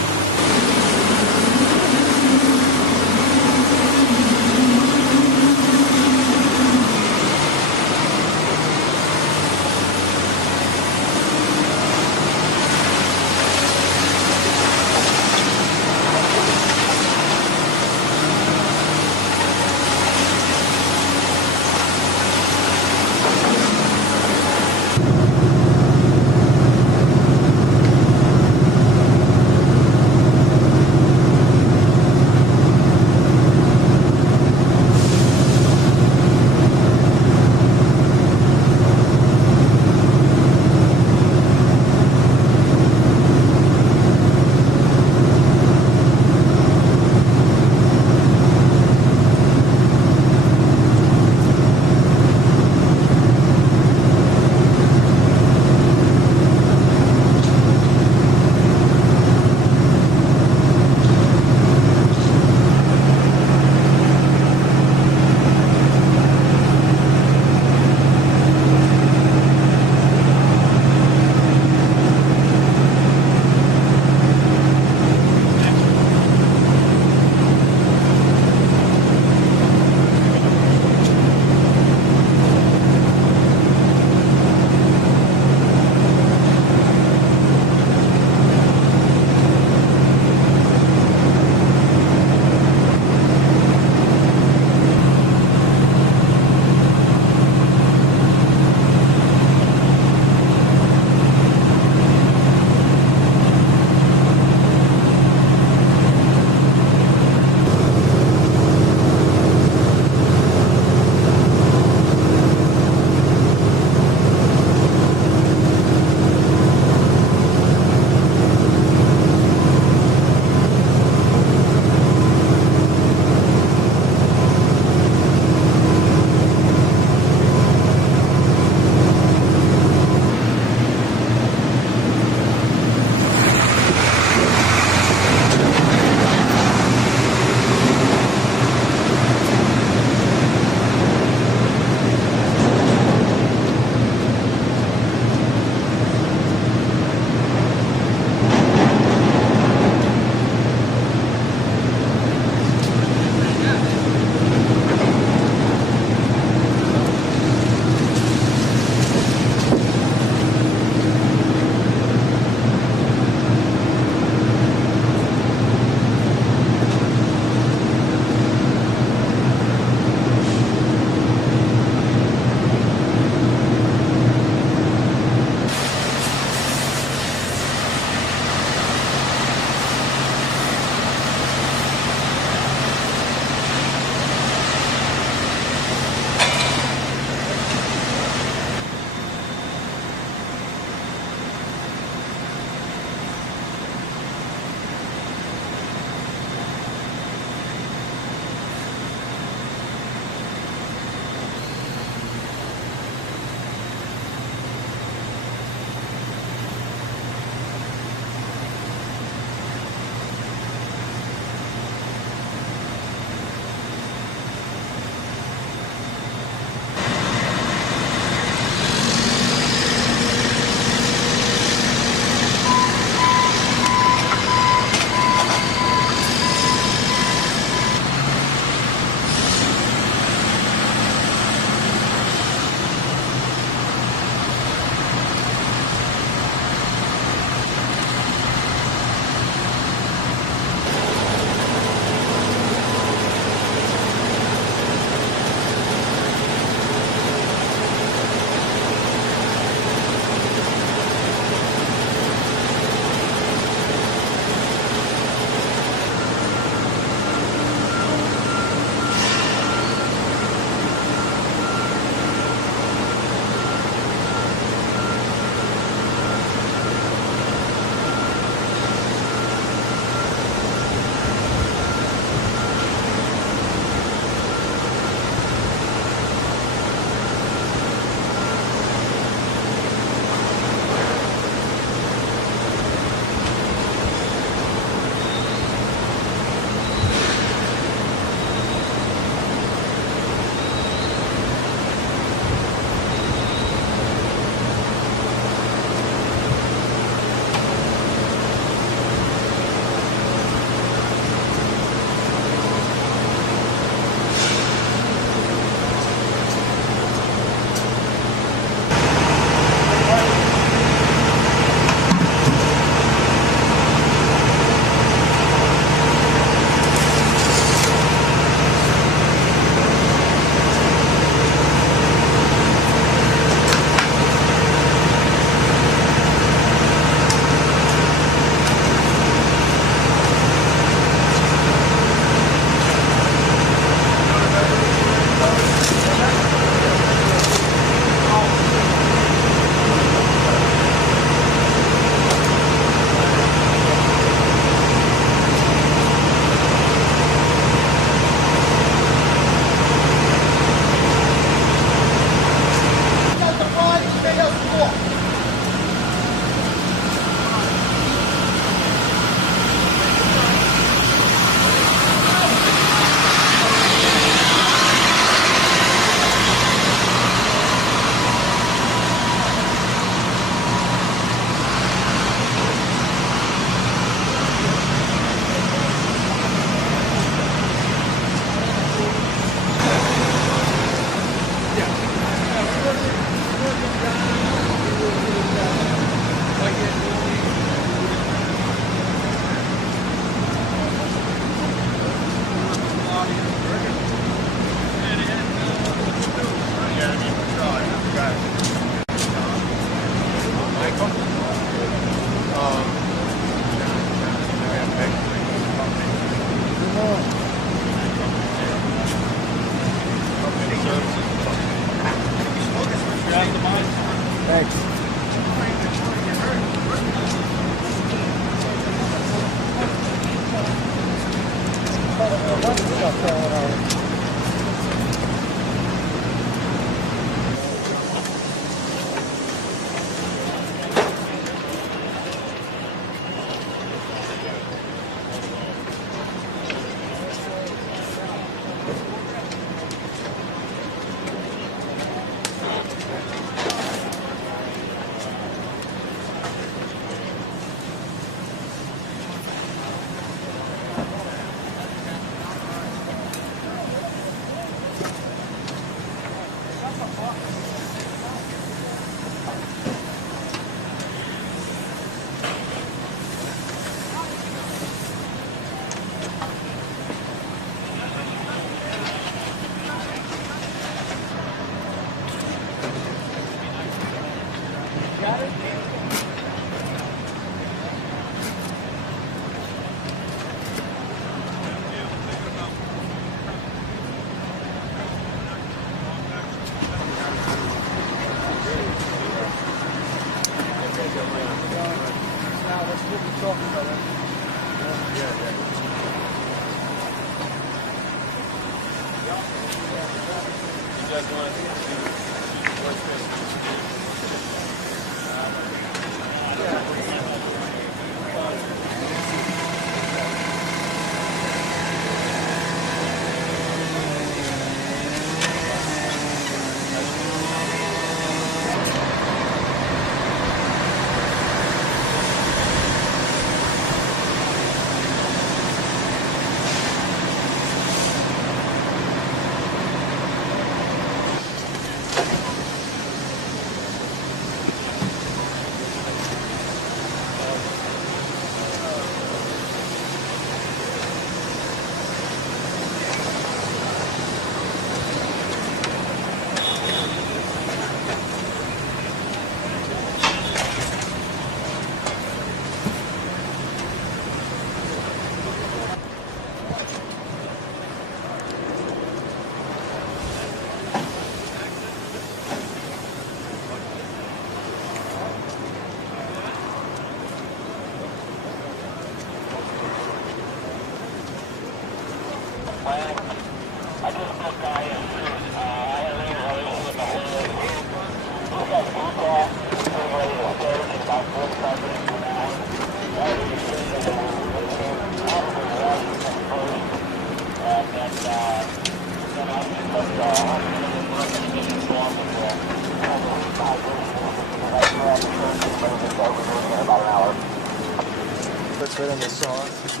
Let's fit in the sauce.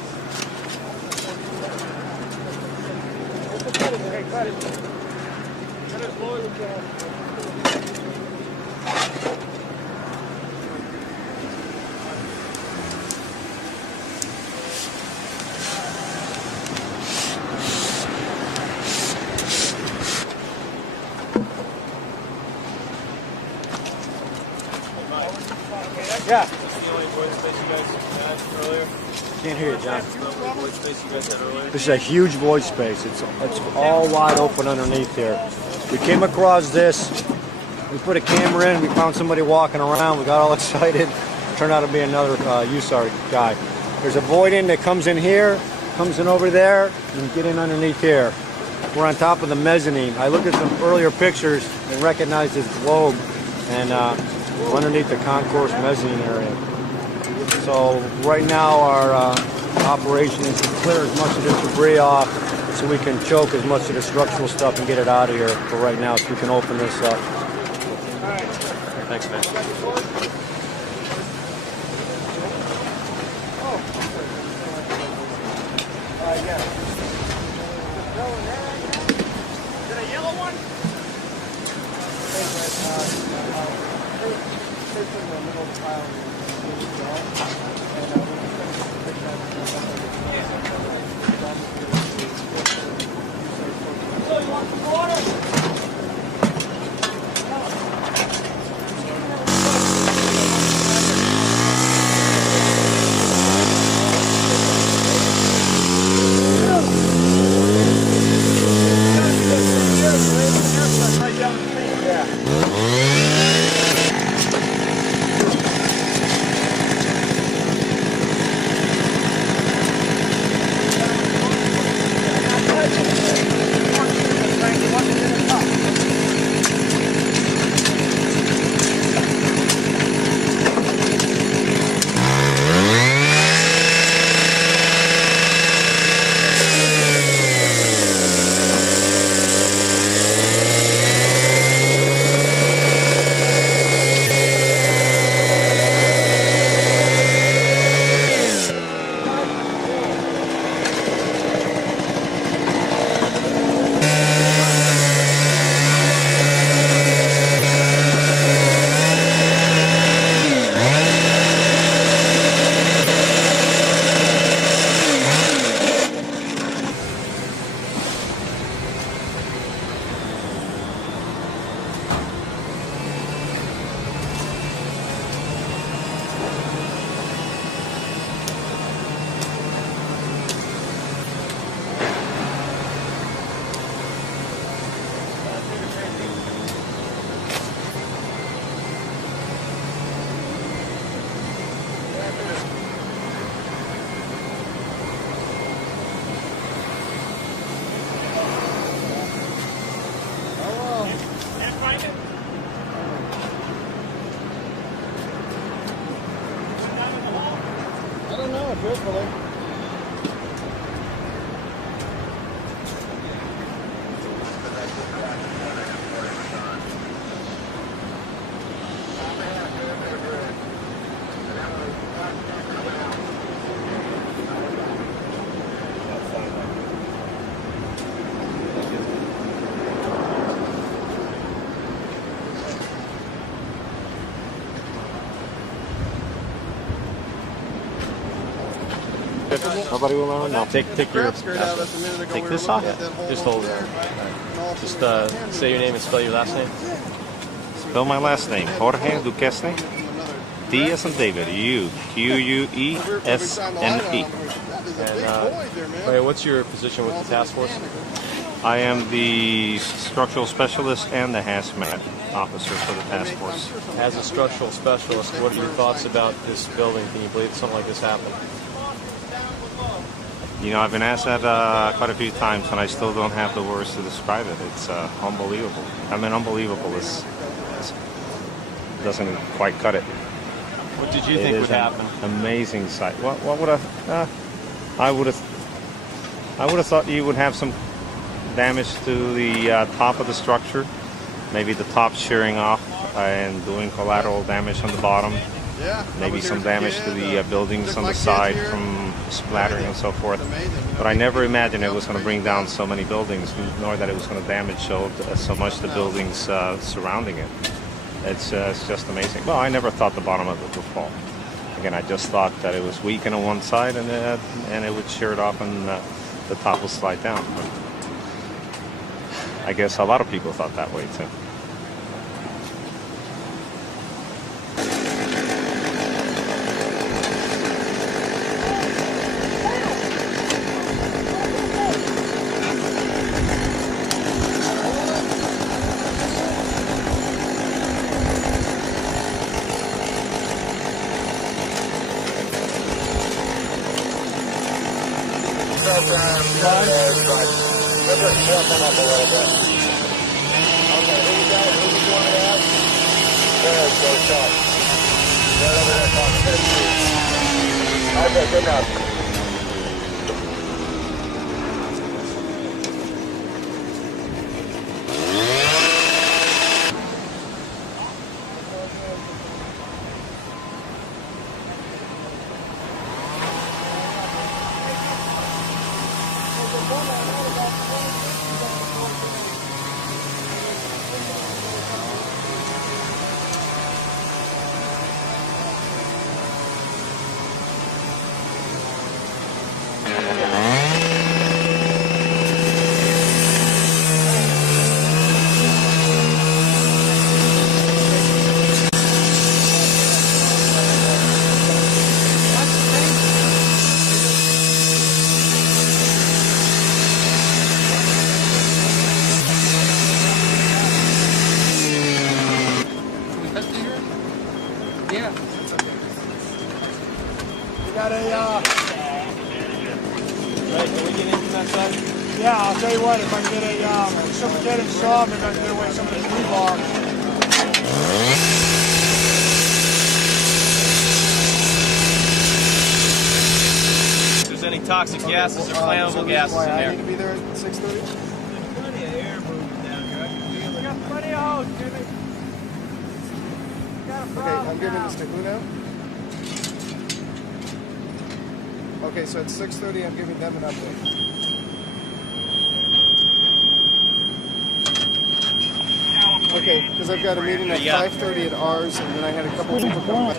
Yeah. Can't hear you, John. This is a huge void space. It's all wide open underneath here. We came across this. We put a camera in. We found somebody walking around. We got all excited. Turned out to be another USAR guy. There's a void in that comes in here, comes in over there, and get in underneath here. We're on top of the mezzanine. I looked at some earlier pictures and recognized this globe, and we're underneath the concourse mezzanine area. So right now our operation is to clear as much of this debris off so we can choke as much of the structural stuff and get it out of here for right now so we can open this up. Thanks, man. truthfully. Nobody will learn? No. Take your Take this off? Just hold it. Just say your name and spell your last name. Spell my last name. Jorge Duquesne. D as in David. U. Q-U-E-S-N-E. And okay, what's your position with the task force? I am the structural specialist and the hazmat officer for the task force. As a structural specialist, what are your thoughts about this building? Can you believe something like this happened? You know, I've been asked that quite a few times, and I still don't have the words to describe it. It's unbelievable. I mean, unbelievable. This doesn't quite cut it. What did you think would happen? Amazing sight. What would I would have thought you would have some damage to the top of the structure, maybe the top shearing off and doing collateral damage on the bottom. Maybe some damage to the buildings on the side from splattering and so forth. But I never imagined it was going to bring down so many buildings, nor that it was going to damage so much the buildings surrounding it. It's just amazing. Well, I never thought the bottom of it would fall. Again, I just thought that it was weakened on one side and it would shear it off and the top will slide down. But I guess a lot of people thought that way too. Okay, good enough. Yeah, I'll tell you what, if I can get a reciprocating saw, maybe I can get away some of this rebar. If there's any toxic gases or flammable gases in there. I need to be there at 6:30? Plenty of air moving down here. We got plenty of hose, Jimmy. Okay, I'm giving this to who now? Okay, so at 6:30, I'm giving them an update. Okay, because I've got a meeting at 5:30 at ours, and then I had a couple of people come back.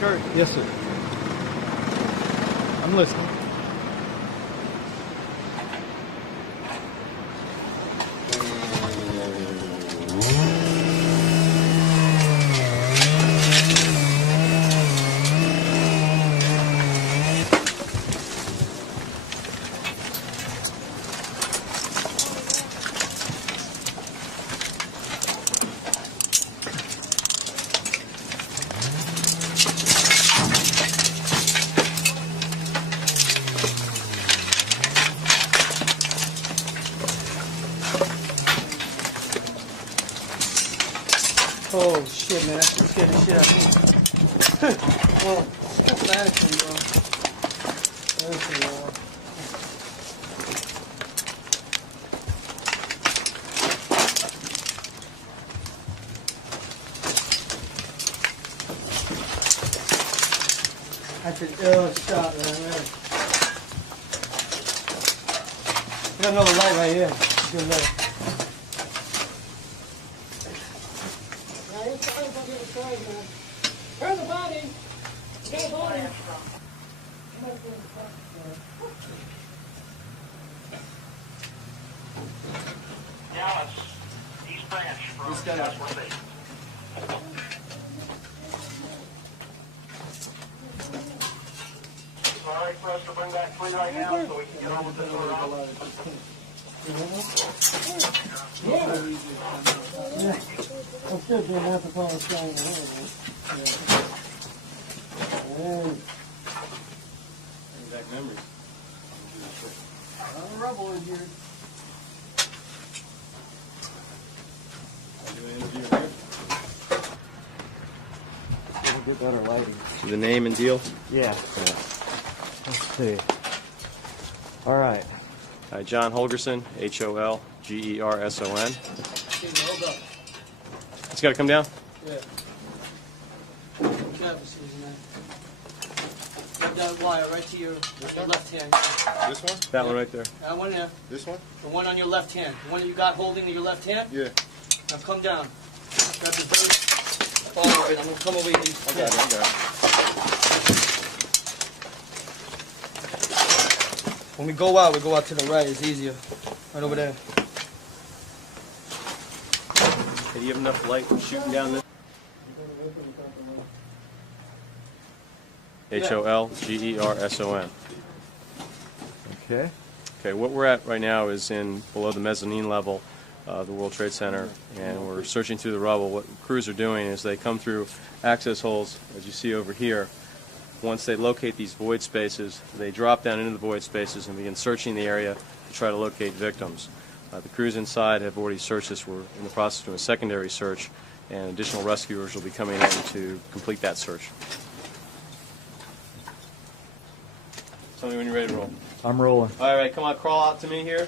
Kurt. Yes, sir. I'm listening. Oh shit, man, that shit scared the shit out of me. Oh, that's Madison, bro. Madison, bro. That's an ill shot, man. We got another light right here. Good light. Where's the body? Get body. Dallas, East Branch from Task Force 8. It's all right for us to bring that clean right now so we can get on with this around. Yeah. I'm still doing half the phone staying Exact memories. I'm a rebel in here. Get better lighting. The name and deal? Yeah. Let's see. All right. John Holgerson, Holgerson. It's got to come down? Yeah. Got that wire right to your left hand. This one? That one right there. That one there. This one? The one on your left hand. The one that you got holding in your left hand? Yeah. Now come down. Grab the dirt. Follow it. I'm going to come over here. I got it. When we go out to the right. It's easier. Right over there. Hey, do you have enough light shooting down this? Holgerson. Okay. Okay, what we're at right now is in below the mezzanine level of the World Trade Center, and we're searching through the rubble. What crews are doing is they come through access holes, as you see over here. Once they locate these void spaces, they drop down into the void spaces and begin searching the area to try to locate victims. The crews inside have already searched this. We're in the process of doing a secondary search, and additional rescuers will be coming in to complete that search. Tell me when you're ready to roll. I'm rolling. All right, come on, crawl out to me here.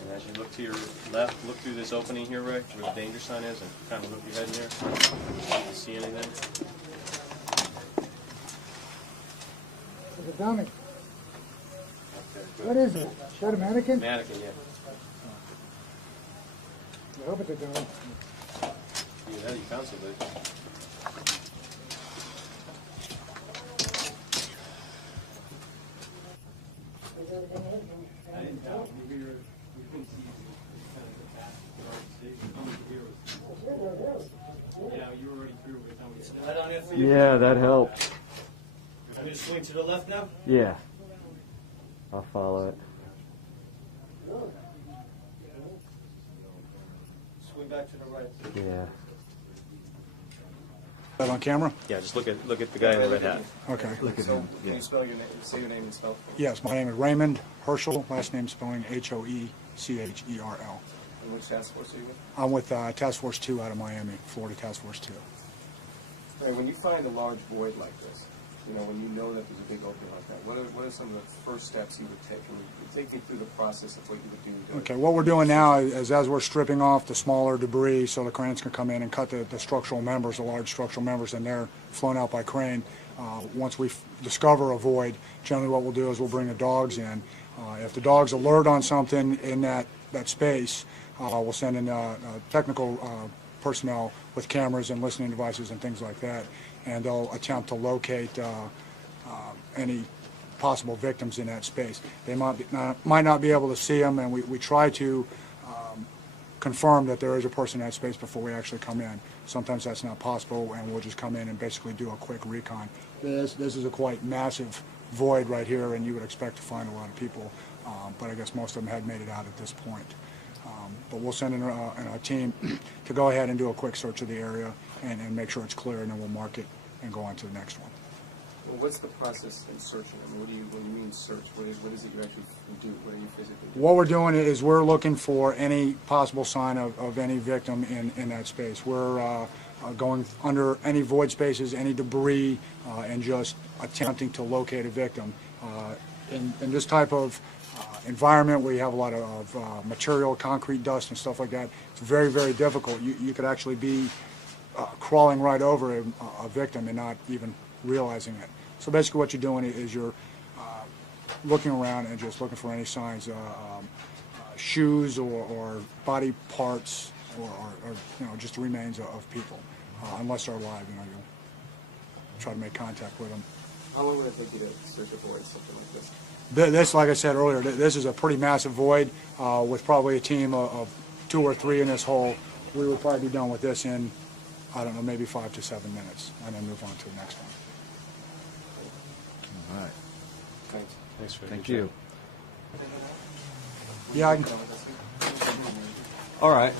And as you look to your left, look through this opening here, Ray, where the danger sign is, and kind of look your head in there. Do you see anything? It's a dummy. What is it? Is that a mannequin? Mannequin, yeah. I hope it's a dummy. Yeah, you found something. I didn't know. We couldn't see kind of the back of the yeah, you were already through by the time we said Right on there for you. Yeah, that helped. I'm going to swing to the left now? Yeah. I'll follow it. Swing back to the right. Yeah. That on camera? Yeah, just look at the guy in the red hat. Okay. Look at him. Can you spell your name? Say your name and spell. Yes, my name is Raymond Herschel. Last name spelling Hoecherl. And which task force are you with? I'm with Task Force 2 out of Miami, Florida Task Force 2. Hey, when you find a large void like this, you know, when you know that there's a big opening like that? What are some of the first steps you would take? And take me through the process of what you would do. Okay, what we're doing now is as we're stripping off the smaller debris so the cranes can come in and cut the structural members, the large structural members, and they're flown out by crane. Once we discover a void, generally what we'll do is we'll bring the dogs in. If the dogs alert on something in that space, we'll send in technical personnel with cameras and listening devices and things like that, and they'll attempt to locate any possible victims in that space. They might not be able to see them, and we try to confirm that there is a person in that space before we actually come in. Sometimes that's not possible, and we'll just come in and basically do a quick recon. This is a quite massive void right here, and you would expect to find a lot of people, but I guess most of them had made it out at this point. But we'll send in a team to go ahead and do a quick search of the area and make sure it's clear, and then we'll mark it and go on to the next one. Well, what's the process in searching? I mean, when you mean search, what is it you actually do? What are you physically doing? What we're doing is we're looking for any possible sign of any victim in that space. We're going under any void spaces, any debris, and just attempting to locate a victim. In this type of environment where you have a lot of material, concrete dust and stuff like that, it's very, very difficult. You could actually be crawling right over a victim and not even realizing it. So basically what you're doing is you're looking around and just looking for any signs, shoes or body parts or just remains of people. Unless they're alive, you'll try to make contact with them. How long would it take you to search a void, something like this? This, like I said earlier, this is a pretty massive void with probably a team of 2 or 3 in this hole. We would probably be done with this in, I don't know, maybe 5 to 7 minutes, and then move on to the next one. All right. Thanks. Thanks for Thank you. Yeah, I can. All right.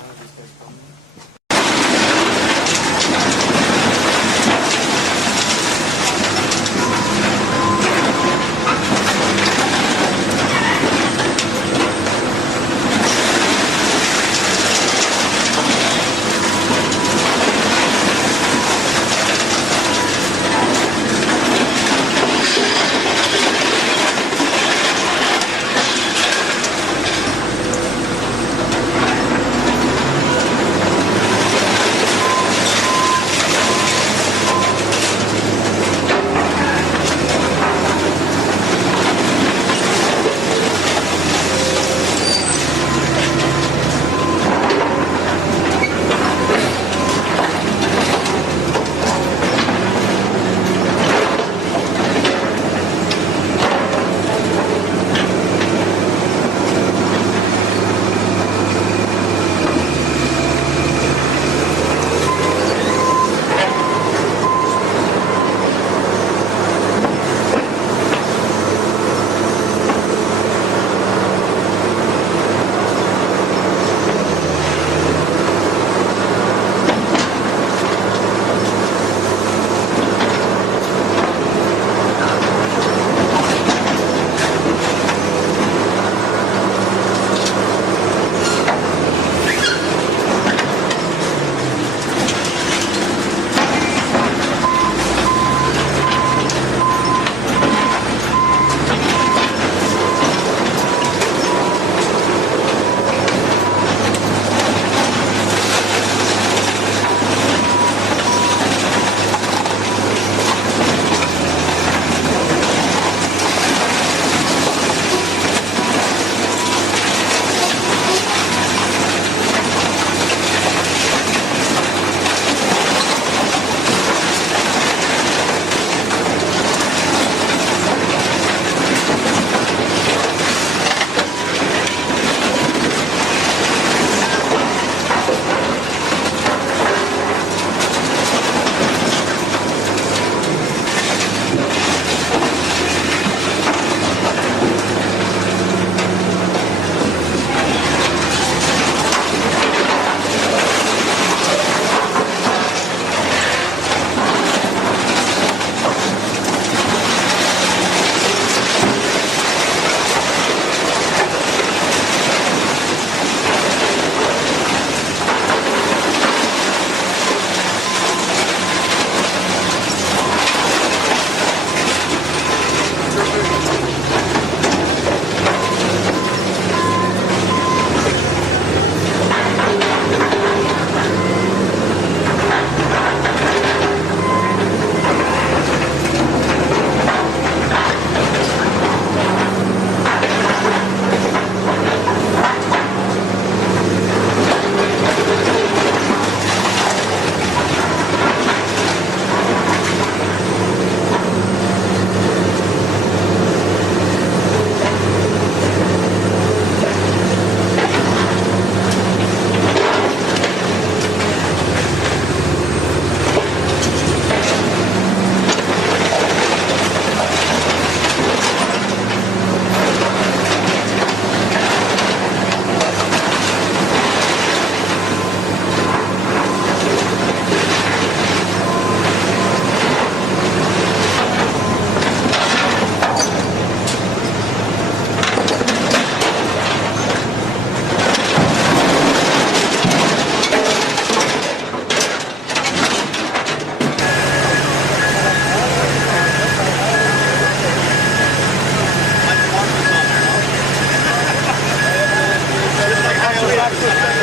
back to a second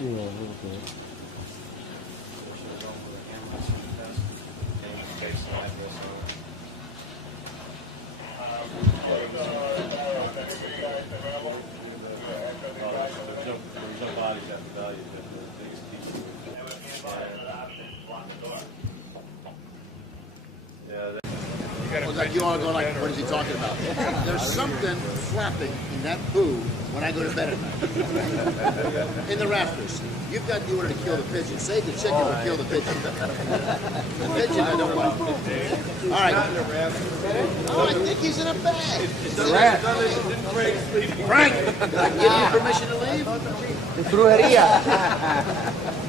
Yeah, a little bit. There's no bodies at the value, but the biggest piece of Like you all go like, what is he talking about? There's something flapping in that poo when I go to bed at night. In the rafters. You've got the order to kill the pigeon. Save the chicken or kill the pigeon. The pigeon I don't want. All right. Oh, I think he's in a bag. It's a rat. Frank, did I give you permission to leave? Brujeria.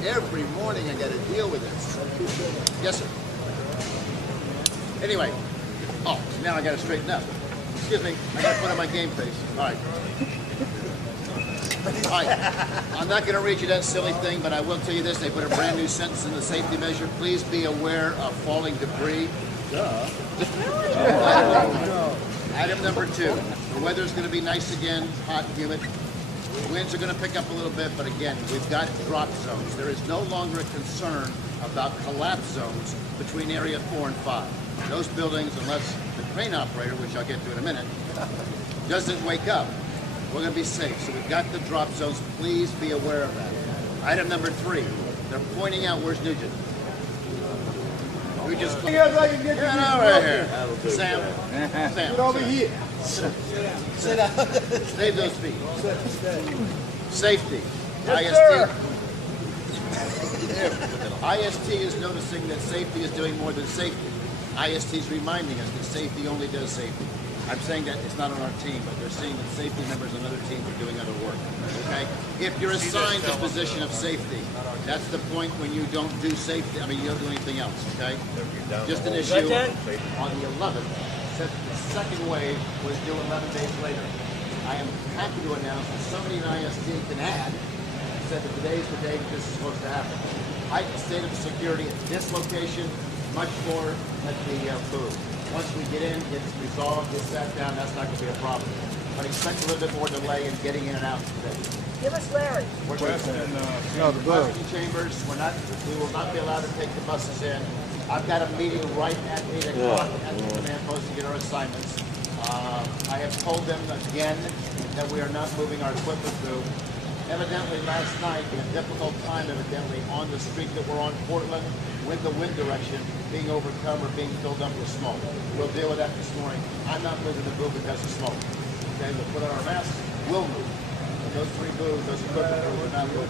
Every morning I got to deal with this. Yes, sir. Anyway. Oh, so now I got to straighten up. Excuse me, I got to put on my game face. All right. All right. I'm not going to read you that silly thing, but I will tell you this. They put a brand new sentence in the safety measure. Please be aware of falling debris. Duh. Item number 2. The weather's going to be nice again, hot and humid. The winds are going to pick up a little bit, but again, we've got drop zones. There is no longer a concern about collapse zones between area 4 and 5. Those buildings, unless the crane operator, which I'll get to in a minute, doesn't wake up, we're going to be safe. So we've got the drop zones. Please be aware of that. Item number 3, they're pointing out where's Nugent. We just get out right here. Sam. Get over here. Sit down. Save those feet. Safety. Yes, IST is noticing that safety is doing more than safety. IST is reminding us that safety only does safety. I'm saying that it's not on our team, but they're saying that safety members on other teams are doing other work. Okay? If you're assigned a position of safety, that's the point when you don't do safety. I mean, you don't do anything else. Okay? Just an issue on the 11th. Said the second wave was due 11 days later. I am happy to announce that somebody in IST can add and said that today's the day this is supposed to happen. Heightened state of security at this location, much more at the booth. Once we get in, get resolved, get sat down, that's not going to be a problem. But expect a little bit more delay in getting in and out today. Give us Larry. We're going to parking chambers. We will not be allowed to take the buses in. I've got a meeting right at 8 o'clock at the command post to get our assignments. I have told them again that we are not moving our equipment through. Evidently last night, in a difficult time evidently, on the street that we're on, Portland, with the wind direction being overcome or being filled up with smoke. We'll deal with that this morning. I'm not moving the booth because of smoke. Okay, we'll put on our masks, we'll move. But those 3 booths, those equipment booths are not moving.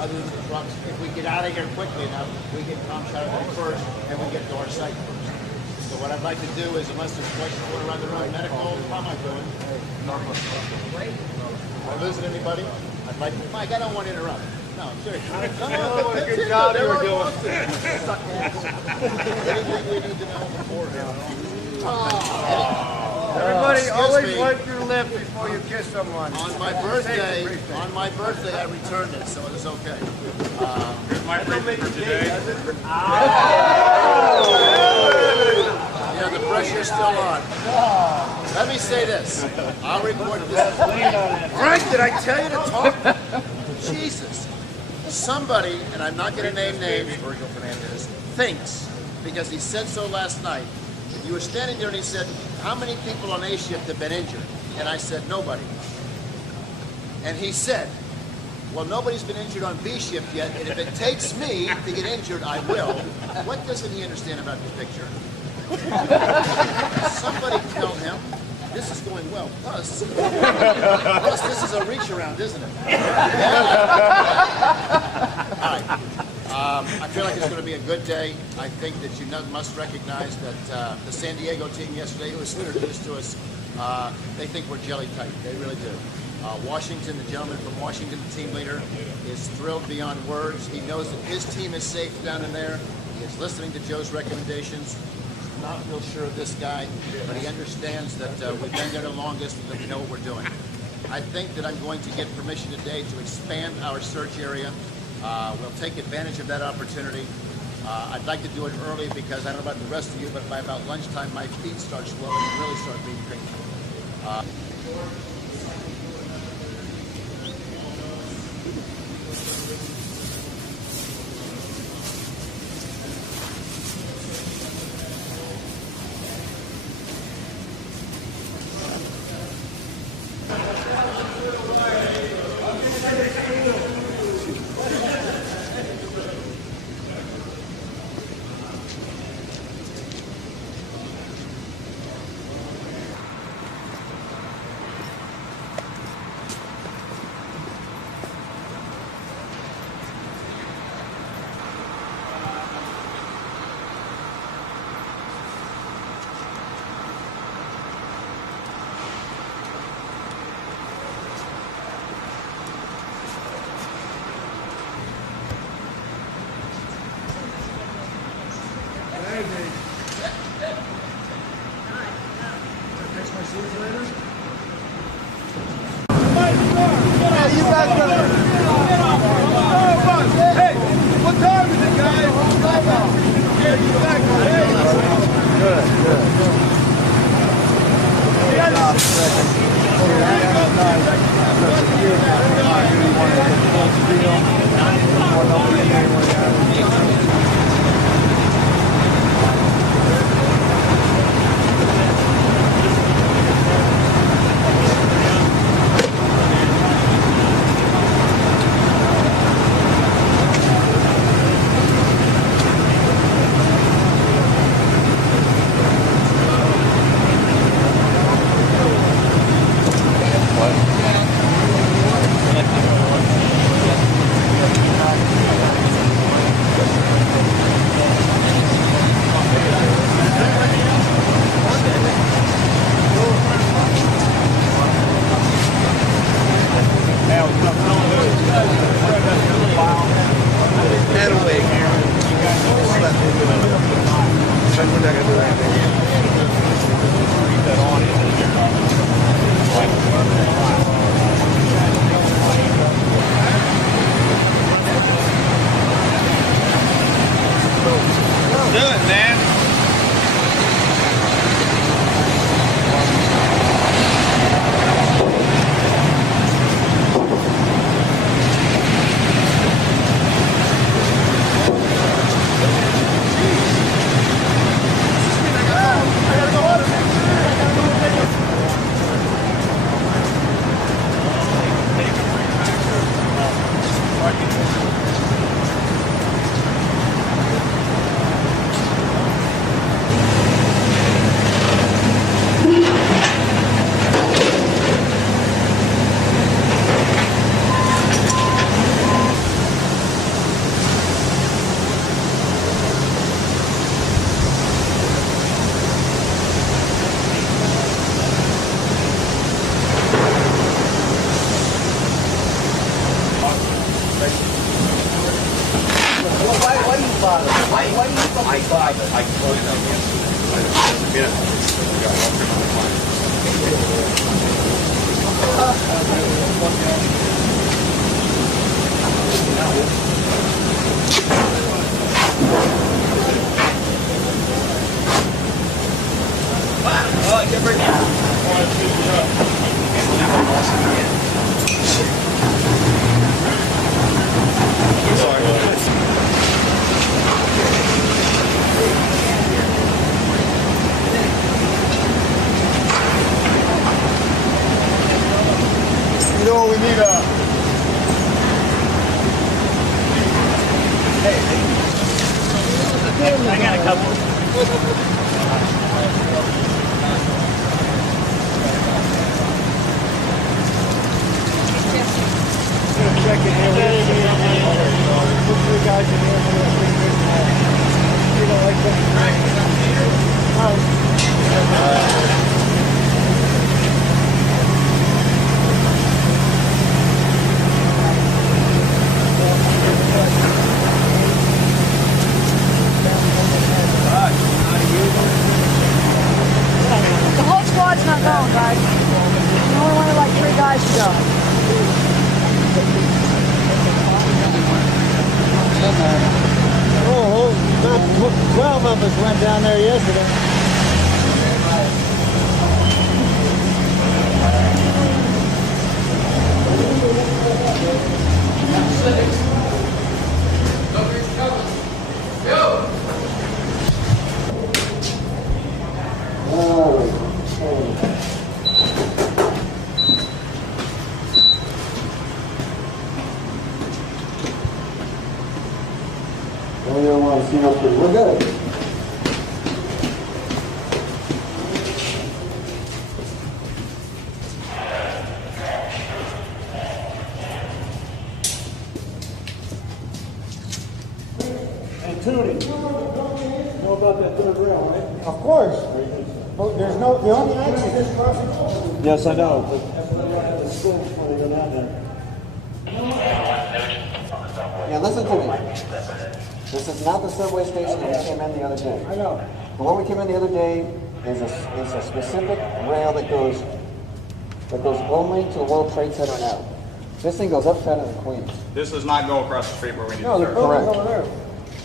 Other than the trucks, if we get out of here quickly enough, we get comp shot of it first, and we get to our site first. So what I'd like to do is, unless there's questions going around the room, medical, how am I doing? Am I losing anybody? I'd like to, Mike, I don't want to interrupt. No, seriously. No, what a good job you were doing. Anything we need to know beforehand. Everybody, always wipe your lip before you kiss someone. On my birthday, I returned it, so it's okay. Here's my briefing for today. Yeah, the pressure's still on. Let me say this. I'll report this. Frank, did I tell you to talk? Jesus. Somebody, and I'm not going to name names, Virgil Fernandez, thinks, because he said so last night, you were standing there and he said, how many people on A shift have been injured? And I said, nobody. And he said, well, nobody's been injured on B shift yet, and if it takes me to get injured, I will. What doesn't he understand about this picture? Somebody tell him this is going well. Plus, this is a reach around, isn't it? All right. I feel like it's going to be a good day. I think that you must recognize that the San Diego team yesterday, who was introduced to us, they think we're jelly tight. They really do. Washington, the gentleman from Washington, the team leader, is thrilled beyond words. He knows that his team is safe down in there. He is listening to Joe's recommendations. He's not real sure of this guy, but he understands that we've been there the longest and that we know what we're doing. I think that I'm going to get permission today to expand our search area. We'll take advantage of that opportunity. I'd like to do it early because I don't know about the rest of you, but by about lunchtime, my feet start swelling and really start being painful. down there. Oh, about 12 of us went down there yesterday. We're good. And Tootie, know about that third rail, right? Of course. But there's no, the only access is crossing. Yes, I know. Yeah, listen to me. This is not the subway station that we came in the other day. I know. The one we came in the other day is a specific rail that goes only to the World Trade Center now. This thing goes upside down to Queens. This does not go across the street where we need No, to they're serve. correct. Over there.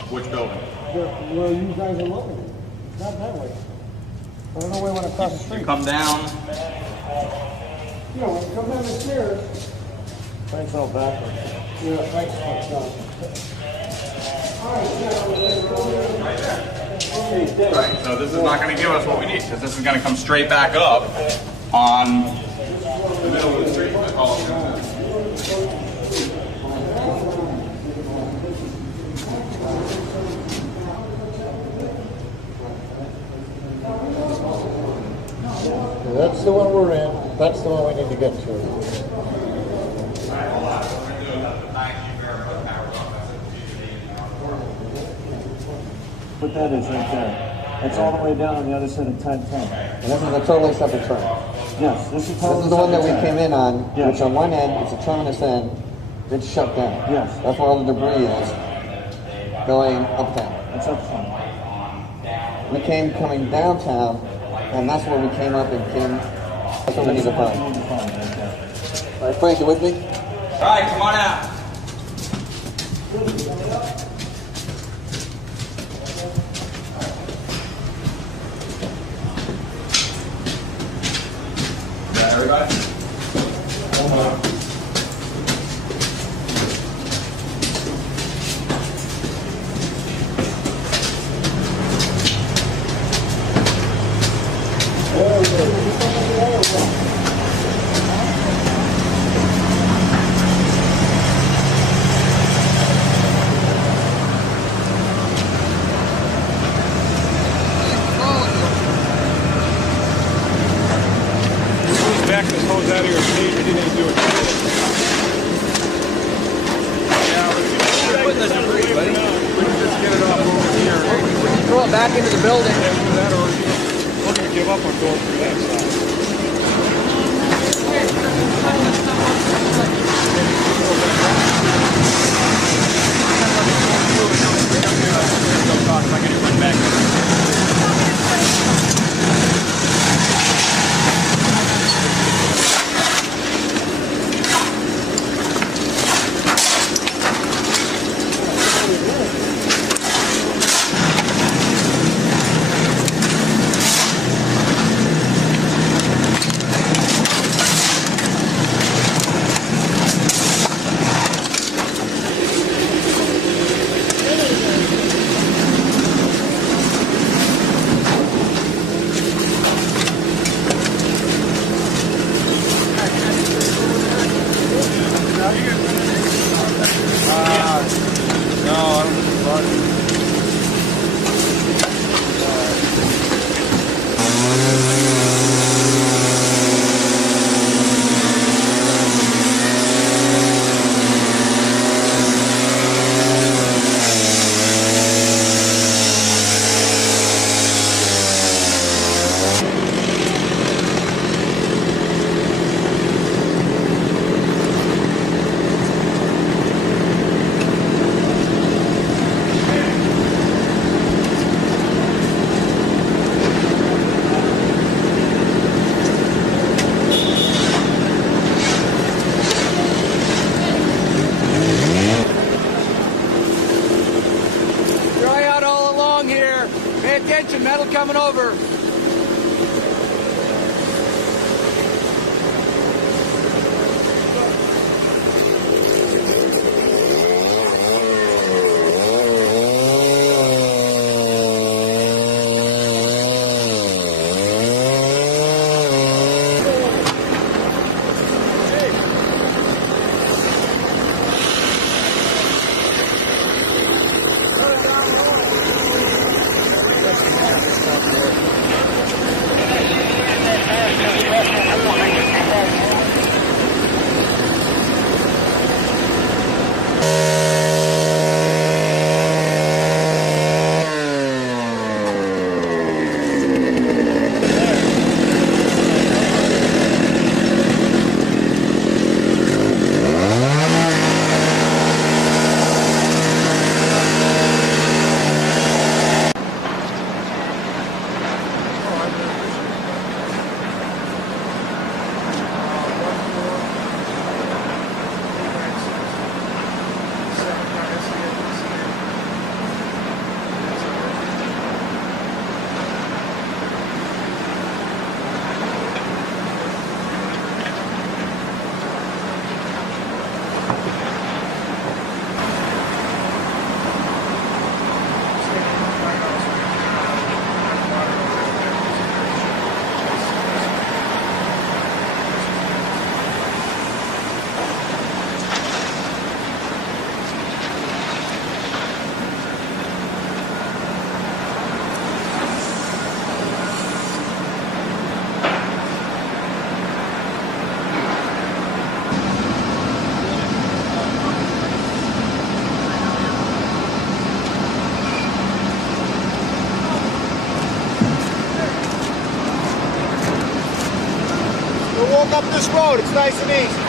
Which building? Where you guys are looking. It's not that way. I don't know where we want to cross the street. You come down. Yeah, when you come down the stairs. Frank's all backwards. Yeah, Frank's fucked up. Right, so this is not going to give us what we need because this is going to come straight back up on the middle of the street. That's all it's going to do. That's the one we're in. That's the one we need to get to. What that is right there. That's all the way down on the other side of 1010. And this is a totally separate turn. Yes, this is This is the one that we came in on, Yes. which on one end, it's a terminus end, it's shut down. Yes. That's where all the debris is, going uptown. It's uptown. We came coming downtown, and that's where we came up and came, that's what we need to find. All right, Frank, you with me? All right, come on out. Everybody? Back this hose out of your stage, you didn't even do it. Putting this debris, buddy. We can just get it off over here. We can throw it back into the building. That or we're going to give up on going through that side. Pay attention, metal coming over. We'll walk up this road. It's nice and easy.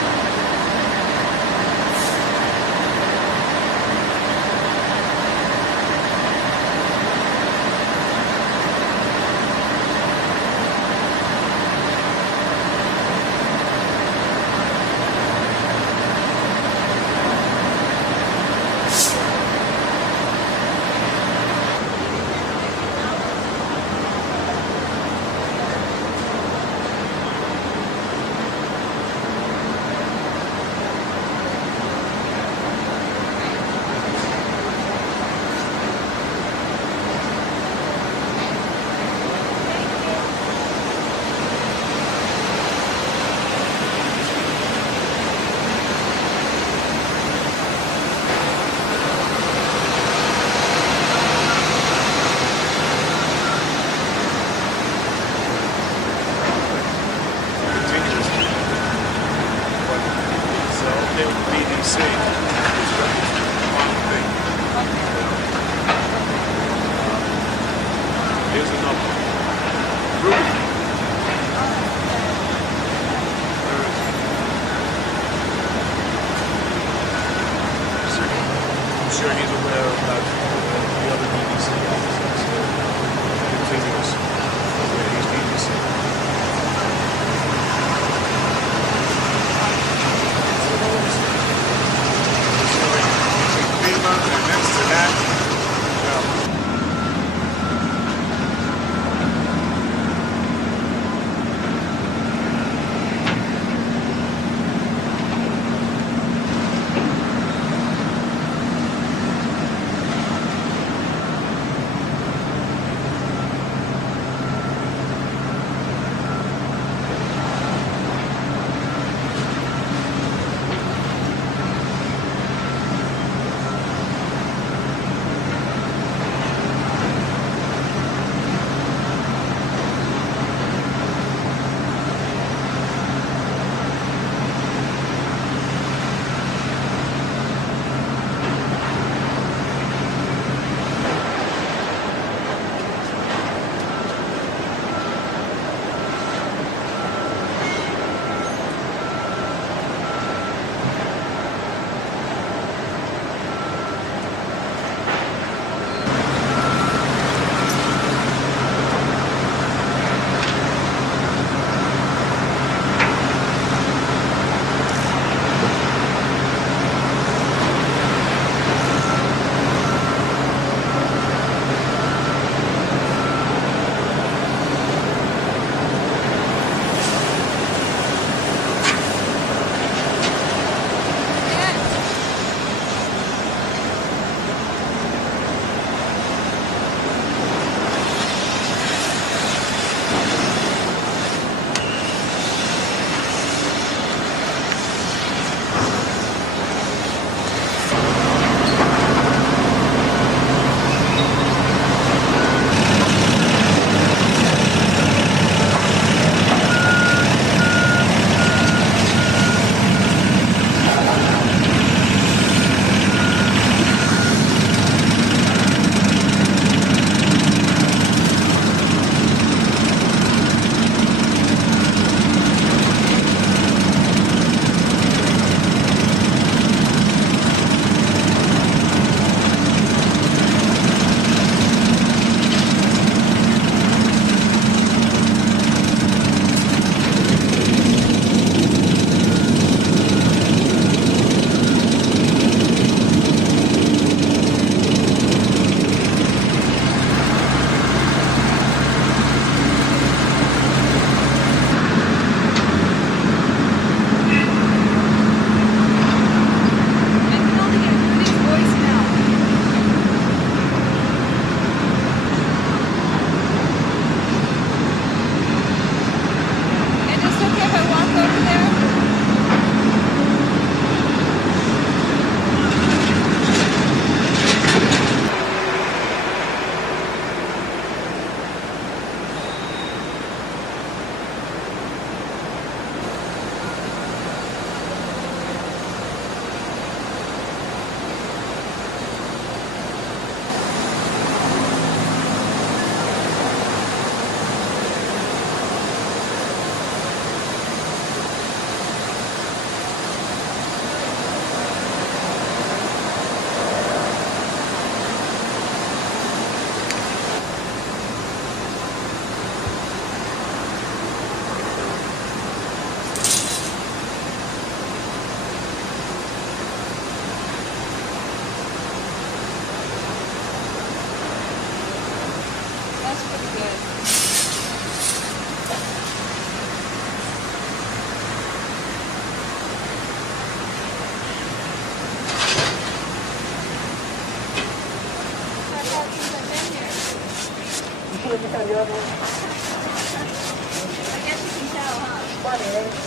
put it on your other one. I guess you can tell, huh? Funny, right?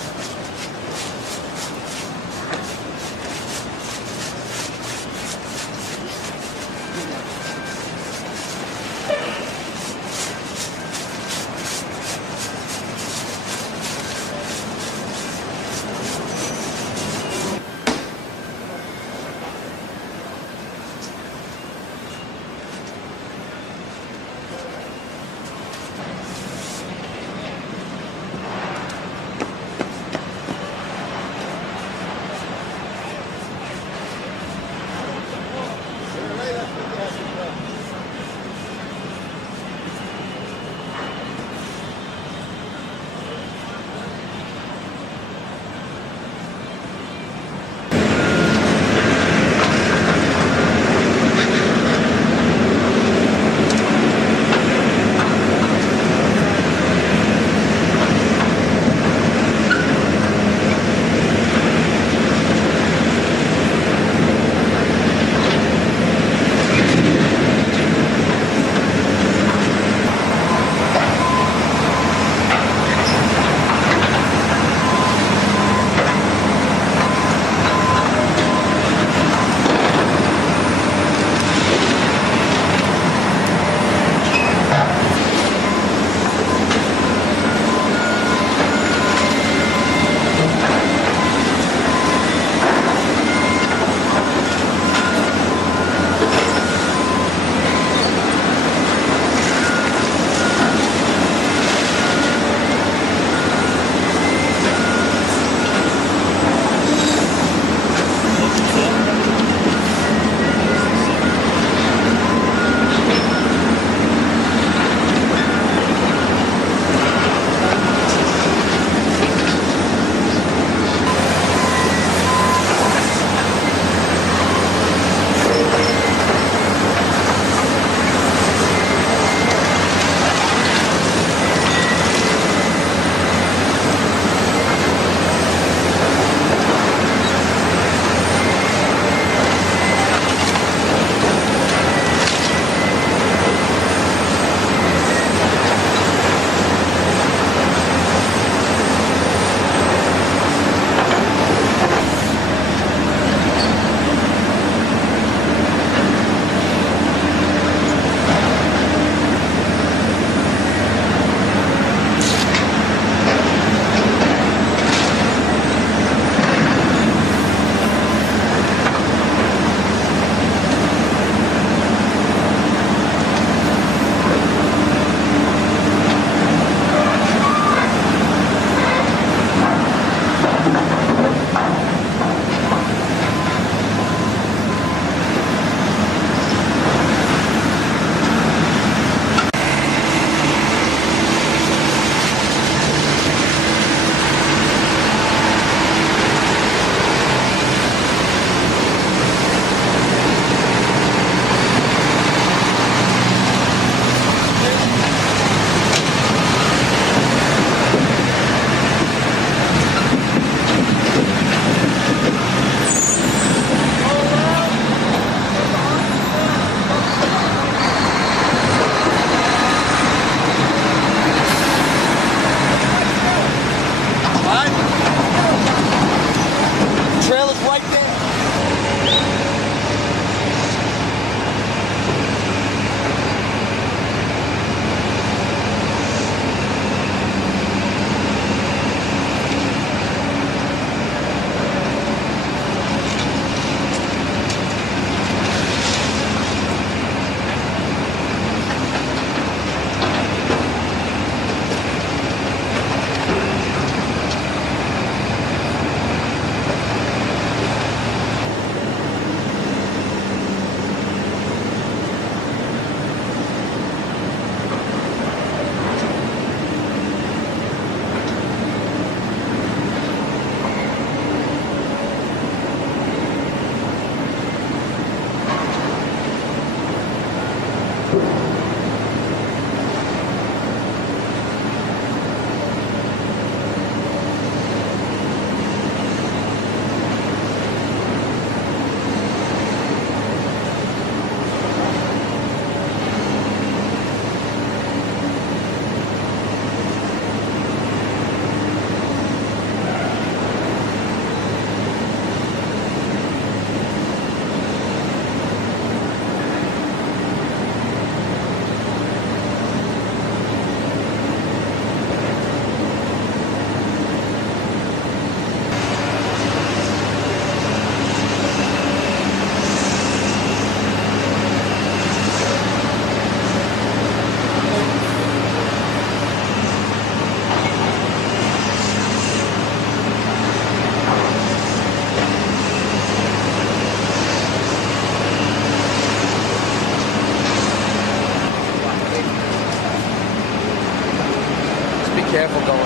careful going.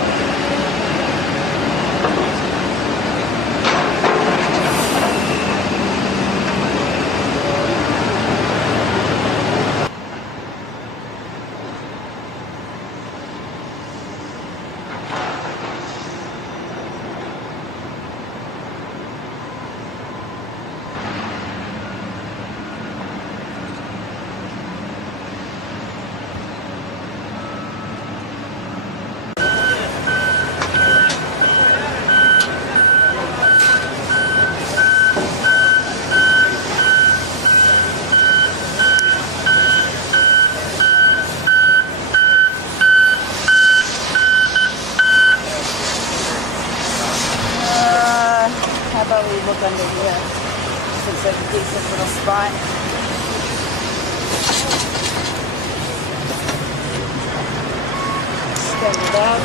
How about we look under here? Looks like a decent little spot. Straighten it out.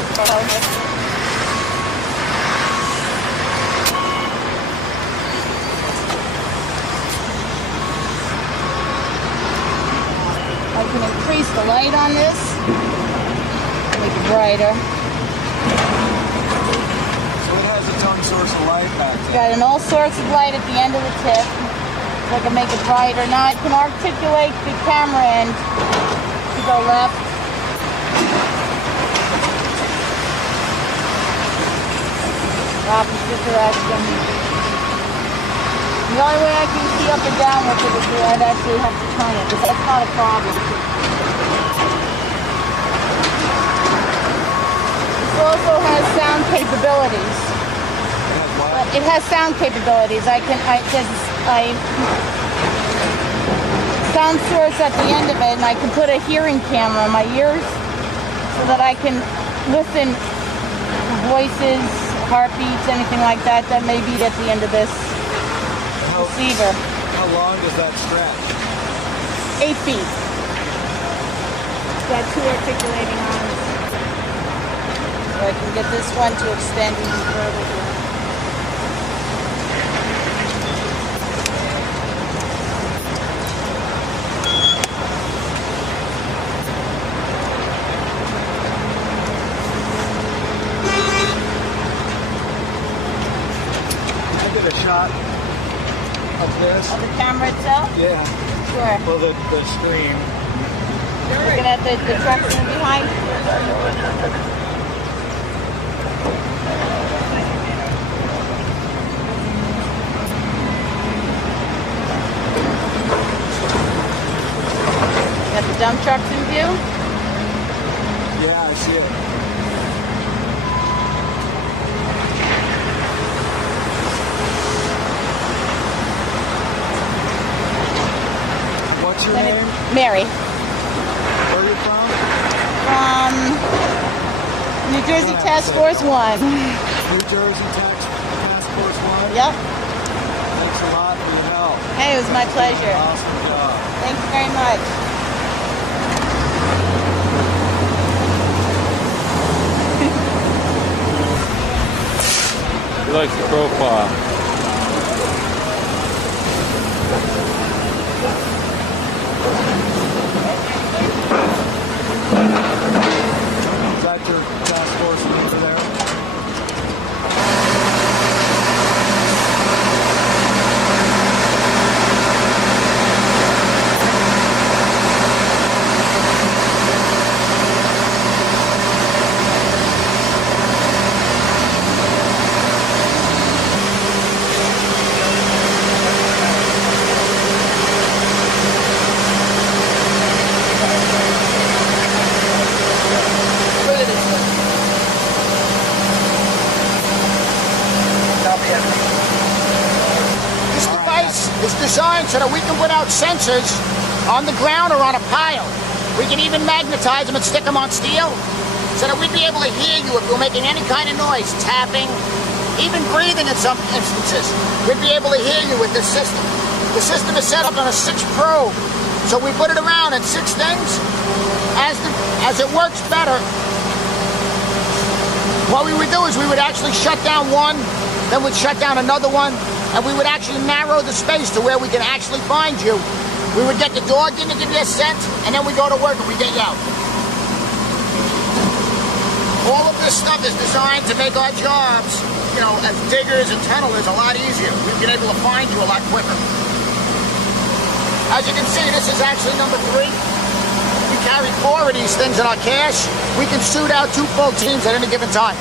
I can increase the light on this, make it brighter. Its own source of light back It's got an all sorts of light at the end of the tip, so I can make it brighter. Now I can articulate the camera end to go left. Opposite direction. The only way I can see up or down with it is that I'd actually have to turn it, but that's not a problem. This also has sound capabilities. It has sound capabilities. Sound source at the end of it, and I can put a hearing camera in my ears so that I can listen to voices, heartbeats, anything like that that may be at the end of this receiver. How long does that stretch? 8 feet. It's got 2 articulating arms. So I can get this one to extend even further here. A shot of this? Of the camera itself? Yeah. Sure. Well, the screen. Looking at the trucks in behind? Got the dump trucks in view? Yeah, I see it. What's your name? Mary. Where are you from? From New Jersey Task Force 1. New Jersey Task Force 1? Yep. Thanks a lot for your help. Hey, it was my pleasure. Awesome job. Thank you very much. He likes the profile. Is that your task force over there? This device is designed so that we can put out sensors on the ground or on a pile. We can even magnetize them and stick them on steel so that we'd be able to hear you if you're making any kind of noise, tapping, even breathing in some instances. We'd be able to hear you with this system. The system is set up on a 6 probe, so we put it around at 6 things. As it works better, what we would do is we would actually shut down one, then we'd shut down another one, and we would actually narrow the space to where we can actually find you. We would get the dog in to give you a scent, and then we go to work and we get you out. All of this stuff is designed to make our jobs, you know, as diggers and tunnelers a lot easier. We've been able to find you a lot quicker. As you can see, this is actually number 3. We carry 4 of these things in our cache. We can shoot out 2 full teams at any given time.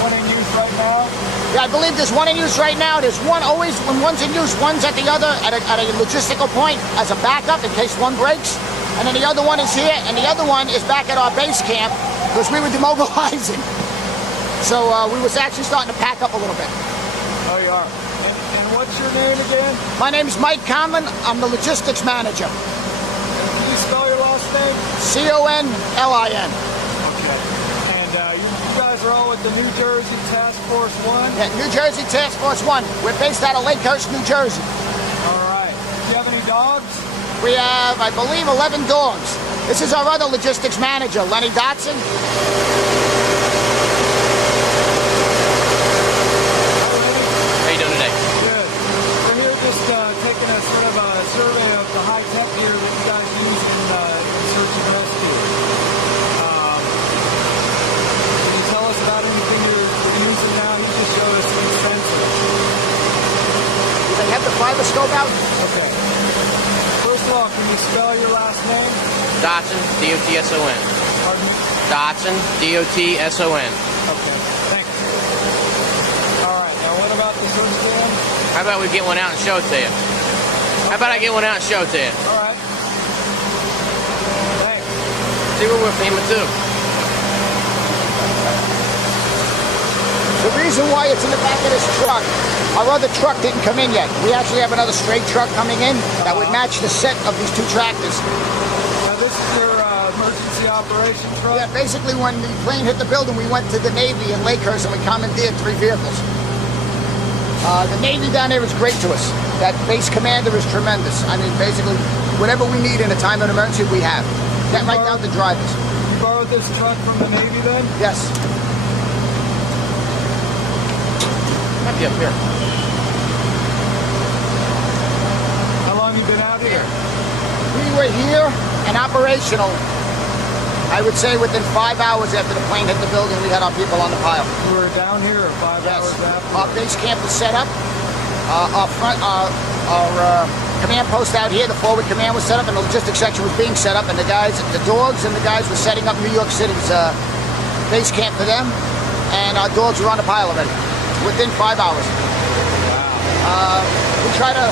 One in use right now? Yeah, I believe there's one in use right now. There's one always, when one's in use, one's at the other, at a logistical point as a backup in case one breaks. And then the other one is here, and the other one is back at our base camp because we were demobilizing. So we was actually starting to pack up a little bit. Oh, you are. And what's your name again? My name's Mike Conlon. I'm the logistics manager. Can you spell your last name? Conlin. Okay. And you guys are all with the New Jersey Task Force 1? Yeah, New Jersey Task Force 1. We're based out of Lakehurst, New Jersey. All right. Do you have any dogs? We have, I believe, 11 dogs. This is our other logistics manager, Lenny Dotson. How you doing today? Good. We're here just taking a sort of a survey of the high-tech gear that you guys use in search and rescue. Can you tell us about anything you're using now? You just showed us some sensors. They have the fiber scope out? Okay. First of all, can you spell your last name? Dotson, D-O-T-S-O-N. Pardon me? Dotson, D-O-T-S-O-N. Okay, thanks. All right, now what about the search cam? How about we get one out and show it to you? How about I get one out and show it to you? All right. Thanks. See where we're famous too. The reason why it's in the back of this truck, our other truck didn't come in yet. We actually have another straight truck coming in that would match the set of these 2 tractors. Now this is your emergency operation truck? Yeah, basically when the plane hit the building, we went to the Navy in Lakehurst and we commandeered 3 vehicles. The Navy down there is great to us. That base commander is tremendous. I mean, basically, whatever we need in a time of emergency, we have. Get right down to drivers. You borrowed this truck from the Navy then? Yes. Might be up here. How long you been out here? We were here and operational, I would say within 5 hours after the plane hit the building, we had our people on the pile. You were down here 5 hours after? Our base camp was set up. Our command post out here, the forward command was set up, and the logistics section was being set up, and the dogs and the guys were setting up New York City's base camp for them, and our dogs were on the pile already within 5 hours. We try to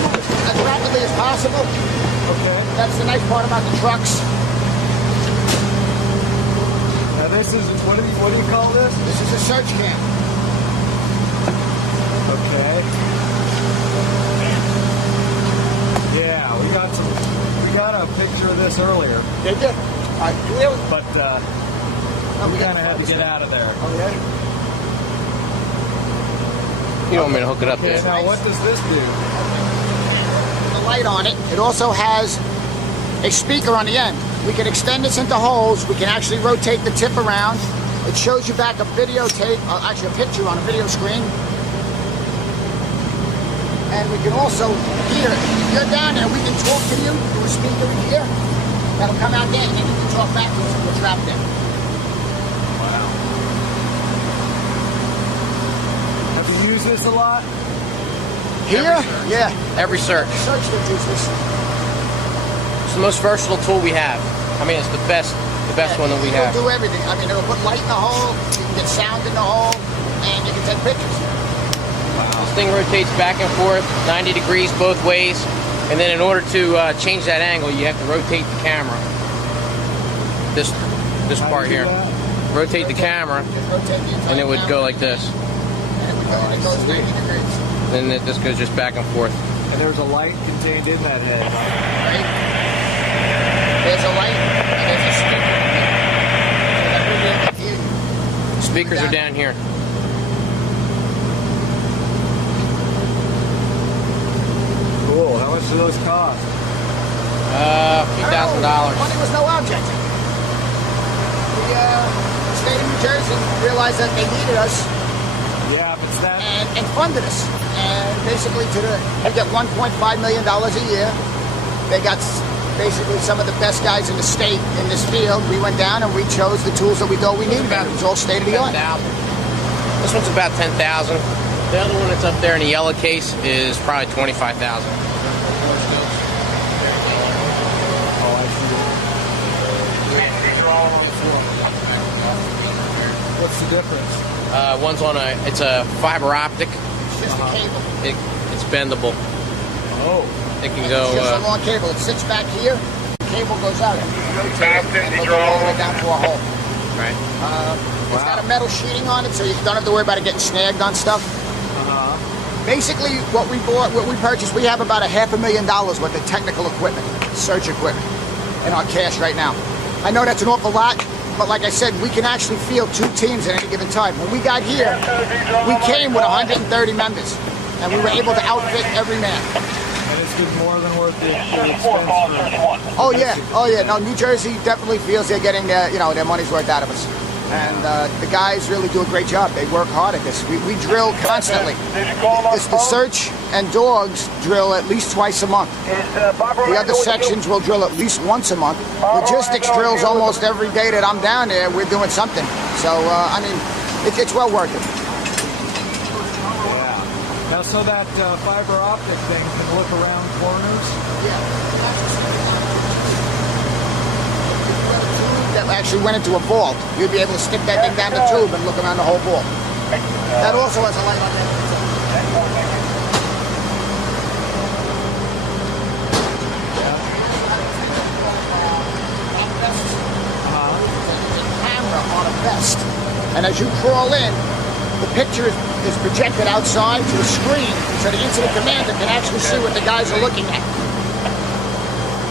move as rapidly as possible. Okay. That's the nice part about the trucks. Now this is, what do you call this? This is a search camp. Okay. Yeah, we got a picture of this earlier. Did you? Really? But we kind of had to get out of there. Oh yeah. You don't want me to hook it up Okay, there. now what does this do? The light on it. It also has a speaker on the end. We can extend this into holes. We can actually rotate the tip around. It shows you back a videotape, actually a picture on a video screen. And we can also hear, if you're down there, we can talk to you through a speaker in here. That'll come out there, and then you can talk back to us if we're trapped there. Have you used this a lot? Here? Yeah. Every search. Search that use this. It's the most versatile tool we have. I mean, it's the best one that we have. It'll do everything. I mean, it'll put light in the hole, you can get sound in the hole, and you can take pictures. This thing rotates back and forth 90 degrees both ways, and then in order to change that angle, you have to rotate the camera. This part here. Rotate the camera, and it would go like this. It goes 90 degrees. Then this goes just back and forth. And there's a light contained in that head. Right? There's a light, and there's a speaker. So that we'll be able to hear you. Speakers are down here. Cool. How much do those cost? A few $1,000. Money was no object. The state of New Jersey realized that they needed us. Yeah, but it's that. And funded us. And basically, we get $1.5 million a year. They basically some of the best guys in the state in this field. We went down and we chose the tools that we thought we needed. It was all state of the art. This one's about 10,000. The other one that's up there in the yellow case is probably 25,000. What's the difference? One's on it's a fiber optic. It's just a cable. It's bendable. Oh. It can go. It's just a long cable. It sits back here. The cable goes out and you rotate it and it'll go all the way down to a hole. Right. It's got a metal sheeting on it, so you don't have to worry about it getting snagged on stuff. Basically, what we purchased, we have about $500,000 worth of technical equipment, search equipment, in our cash right now. I know that's an awful lot, but like I said, we can actually field 2 teams at any given time. When we got here, we came with 130 members, and we were able to outfit every man. And it's been more than worth the expense for Oh yeah. No, New Jersey definitely feels they're getting their money's worth out of us. And the guys really do a great job. They work hard at this. We drill constantly. The search and dogs drill at least twice a month. The other sections will drill at least once a month. Logistics drills almost every day that I'm down there. We're doing something. So, I mean, it's well worth it. Now, so that fiber optic thing can look around corners? That actually went into a vault. You'd be able to stick that thing down the tube and look around the whole vault. That also has a light on that. Camera on a vest. And as you crawl in, the picture is projected outside to a screen, so the incident commander can actually see what the guys are looking at.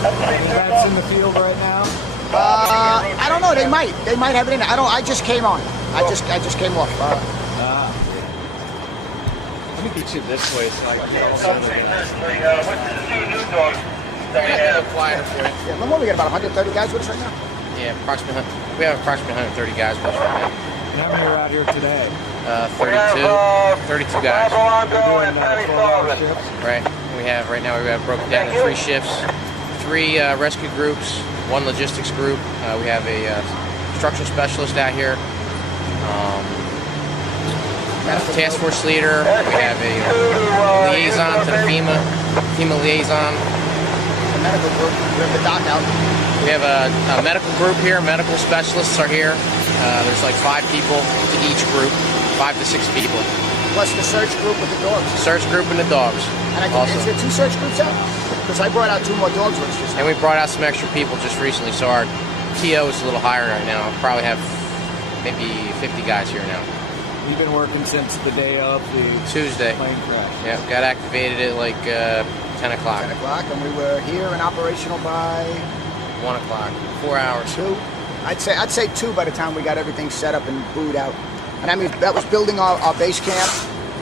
That's in the field right now? I don't know. They might have it in there. I just came on. I just came off. Let me get you this way so I can get Yeah, we got about 130 guys with us right now. Yeah, we have approximately 130 guys with us right now. And how many are out here today? 32 guys. Doing 12-hour shifts? Right. We have broken down into 3 shifts, 3 rescue groups, 1 logistics group. We have a structural specialist out here. A task force leader. We have a liaison to the FEMA liaison. The medical group. We have the doc out. We have a medical group here. Medical specialists are here. There's like 5 people to each group, 5 to 6 people. Plus the search group with the dogs. Search group and the dogs. And is there 2 search groups out? Because I brought out 2 more dogs with us just now. And we brought out some extra people just recently, so our TO is a little higher right now. I'll probably have maybe 50 guys here now. You've been working since the day of the Tuesday. Plane crash. Yeah, got activated at like 10 o'clock. 10 o'clock, and we were here and operational by 1 o'clock. 4 hours. 2. I'd say 2 by the time we got everything set up and booed out. And I mean, that was building our base camp,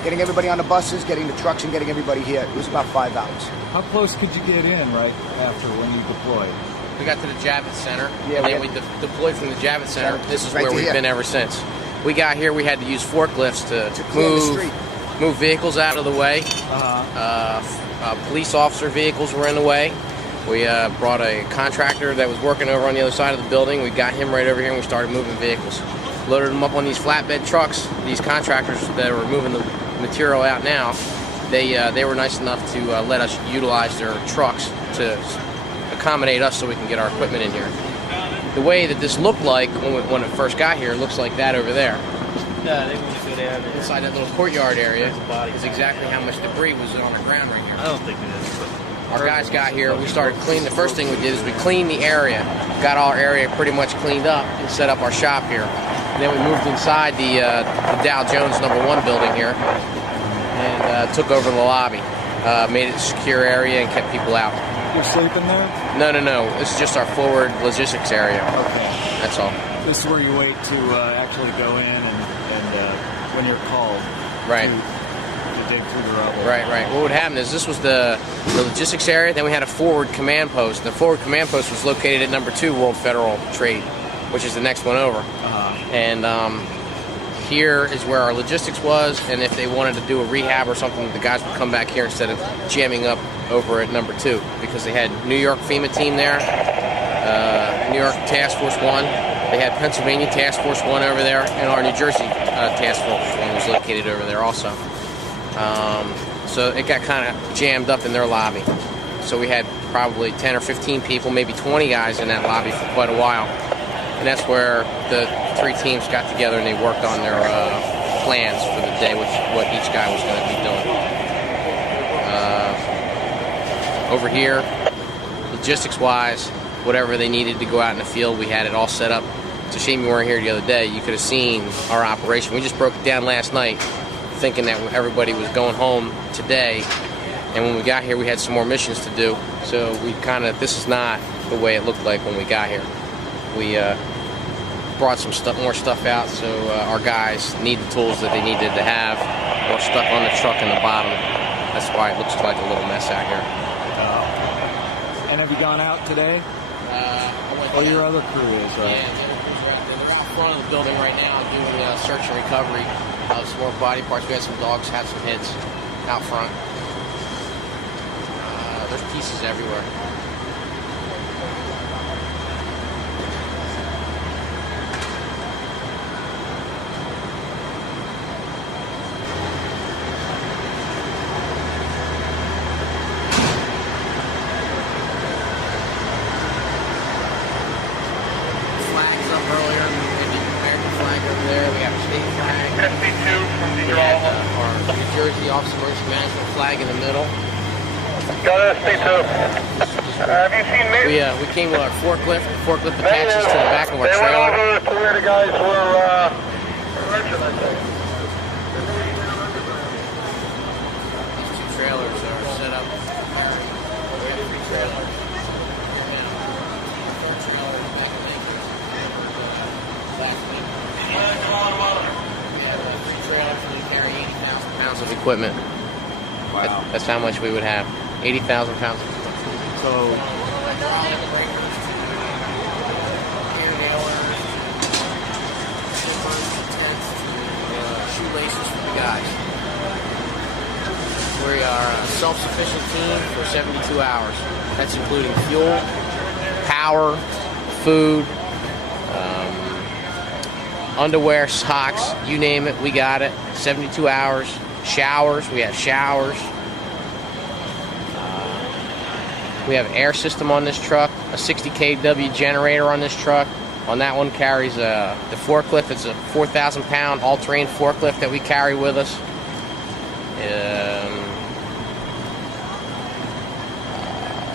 getting everybody on the buses, getting the trucks, and getting everybody here. It was about 5 hours. How close could you get in right after when you deployed? We got to the Javits Center, Yeah, and then we deployed from the Javits Center. This is right where to we've here. been ever since. We got here, we had to use forklifts to clear the street. move vehicles out of the way. Police officer vehicles were in the way. We brought a contractor that was working over on the other side of the building. We got him right over here and we started moving vehicles. Loaded them up on these flatbed trucks. These contractors that were moving the material out now, they were nice enough to let us utilize their trucks to accommodate us so we can get our equipment in here. The way that this looked like when it first got here, it looks like that over there. No, they want to go down there. Inside that little courtyard area is exactly how much debris was on the ground right here. I don't think it is. Our guys got here, we started cleaning. The first thing we did is we cleaned the area, got our area pretty much cleaned up and set up our shop here. And then we moved inside the Dow Jones #1 building here and took over the lobby. Made it a secure area and kept people out. You're sleeping there? No. This is just our forward logistics area. Okay. That's all. This is where you wait to actually go in and when you're called. Right. To dig through the rubble. Right. What would happen is this was the logistics area, then we had a forward command post. The forward command post was located at #2 World Federal Trade, which is the next one over. And Here is where our logistics was, and if they wanted to do a rehab or something, the guys would come back here instead of jamming up over at number 2, because they had New York FEMA team there, New York Task Force 1, they had Pennsylvania Task Force 1 over there, and our New Jersey Task Force 1 was located over there also. So it got kind of jammed up in their lobby. So we had probably 10 or 15 people, maybe 20 guys in that lobby for quite a while. And that's where the 3 teams got together and they worked on their plans for the day, what each guy was going to be doing. Over here, logistics-wise, whatever they needed to go out in the field, we had it all set up. It's a shame you weren't here the other day. You could have seen our operation. We just broke it down last night, thinking that everybody was going home today. And when we got here, we had some more missions to do. So we this is not the way it looked like when we got here. We brought some more stuff out, so our guys need the tools that they needed to have, or stuck on the truck in the bottom. That's why it looks like a little mess out here. And have you gone out today? Your other crew is, right? Yeah, the other crews are out there. They're out front of the building right now doing search and recovery of some more body parts. We had some dogs, had some hits out front. There's pieces everywhere. Flags up earlier. We had the American flag over there. We have a state flag. We had our New Jersey Office of Emergency Management flag in the middle. Got SB2. Have you seen me? We came with our forklift. The forklift attaches to the back of our trailer. They went over to where the guys were mentioned, I think. These 2 trailers are set up. We have 3 trailers. We have 3 trailers and we carry 80,000 pounds of equipment. Wow. That's how much we would have. 80,000 pounds. So, shoelaces for the guys. We are a self-sufficient team for 72 hours. That's including fuel, power, food, underwear, socks, you name it, we got it. 72 hours. Showers, we have showers. We have an air system on this truck, a 60 kW generator on this truck. On that one carries the forklift. It's a 4,000 pound all-terrain forklift that we carry with us.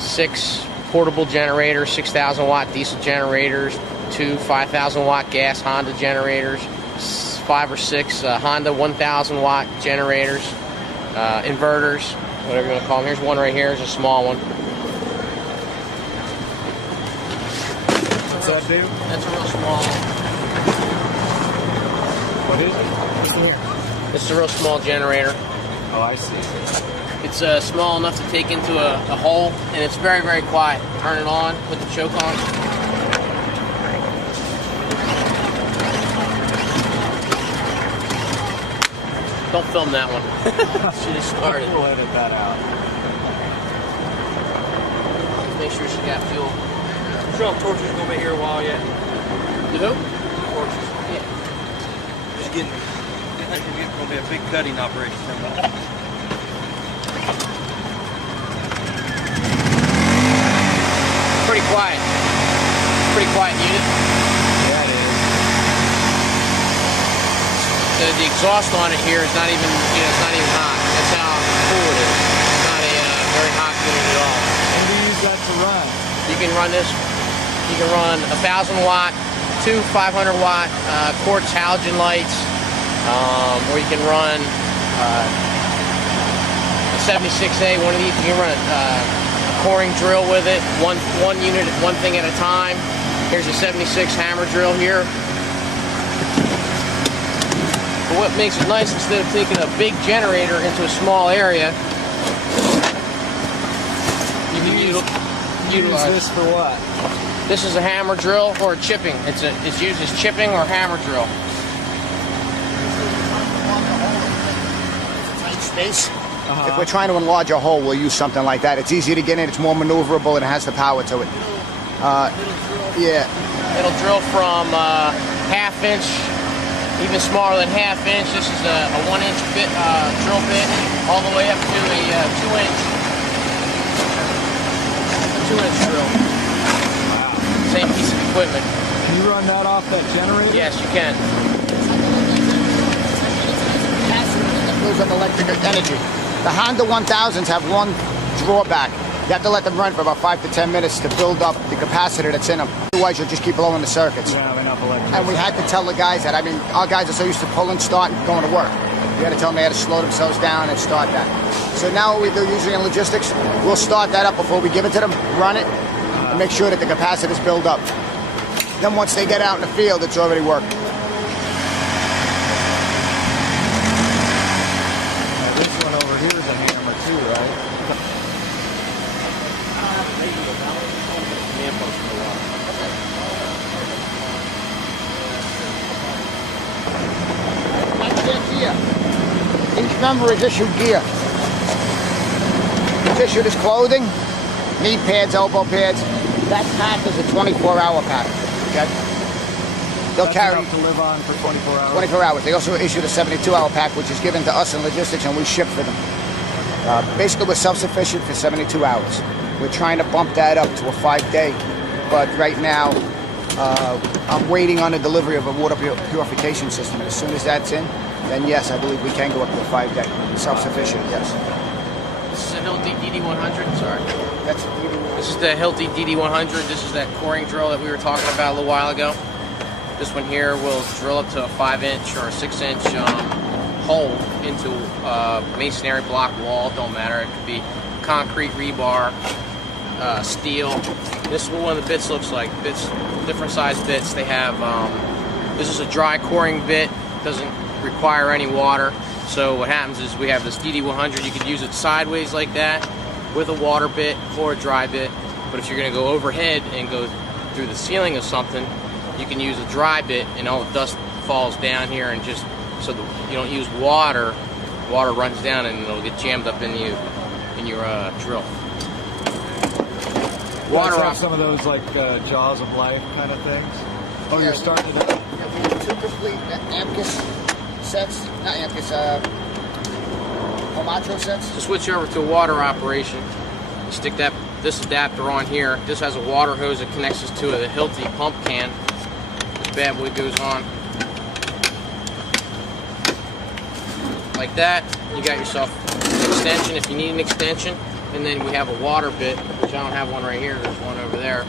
6 portable generators, 6,000 watt diesel generators, 2 5,000 watt gas Honda generators, 5 or 6 Honda 1,000 watt generators, inverters, whatever you want to call them. Here's one right here. It's a small one. what's that do? That's a real small. What is it? Listen here. This is a real small generator. Oh, I see. It's small enough to take into a hole, and it's very, very quiet. Turn it on, put the choke on. Don't film that one. She just started. We'll edit that out. Just make sure she got fuel. Sure, Torches gonna be here a while yet. Who? Torches. Yeah. Just getting. It's gonna be a big cutting operation coming up. Pretty quiet. Pretty quiet unit. Yeah, it is. The exhaust on it here is not even, it's not even hot. That's how cool it is. It's not a very hot unit at all. And do you use that to run? You can run this. You can run 1,000 watt, 2 500 watt quartz halogen lights, or you can run a 76A. One of these. You can run a coring drill with it. One unit, one thing at a time. Here's a 76 hammer drill here. But what makes it nice, instead of taking a big generator into a small area, you can utilize this for what? This is a hammer drill or a chipping. It's used as chipping or hammer drill. space. If we're trying to enlarge a hole, we'll use something like that. It's easier to get in, it's more maneuverable, and it has the power to it. Yeah. It'll drill from half-inch, even smaller than half-inch. This is a 1-inch bit, drill bit, all the way up to a 2-inch. 2-inch drill. Same piece of equipment. Can you run that off that generator? Yes, you can. Lose of electric energy. The Honda 1000s have one drawback. You have to let them run for about 5 to 10 minutes to build up the capacitor that's in them. Otherwise, you'll just keep blowing the circuits. You have enough electricity. And we had to tell the guys that. I mean, our guys are so used to pulling, start, and going to work. We had to tell them they had to slow themselves down and start that. So now what we do usually in logistics, we'll start that up before we give it to them, run it, and make sure that the capacitors build up. Then once they get out in the field, it's already working. This one over here is a hammer too, right? Each member is issued gear. It's issued as clothing, knee pads, elbow pads. That pack is a 24-hour pack. Okay? They'll carry enough to live on for 24 hours. 24 hours. They also issued a 72-hour pack, which is given to us in logistics, and we ship for them. Basically, we're self-sufficient for 72 hours. We're trying to bump that up to a 5-day, but right now, I'm waiting on the delivery of a water purification system. And as soon as that's in, then yes, I believe we can go up to a 5-day. Self-sufficient, yes. This is a Hilti DD100, sorry. That's a DD100. This is the Hilti DD100. This is that coring drill that we were talking about a little while ago. This one here will drill up to a 5-inch or a 6-inch hole into masonry block wall. Don't matter. It could be concrete, rebar, steel. This is what one of the bits looks like. Bits, different size bits. They have. This is a dry coring bit. Doesn't require any water. So what happens is we have this DD100. You could use it sideways like that with a water bit or a dry bit. But if you're going to go overhead and go through the ceiling of something, you can use a dry bit, and all the dust falls down here, and just so that you don't use water. Water runs down and it'll get jammed up in your drill. Water off some of those like jaws of life kind of things. Oh, yeah, you're starting it up. Yeah, we have 2 complete Amcus sets, not Amcus, Homatro sets. To switch over to a water operation, you stick this adapter on here. This has a water hose that connects us to a Hilti pump can. This bad boy goes on like that. You got yourself an extension if you need an extension, and then we have a water bit, which I don't have one right here. There's one over there,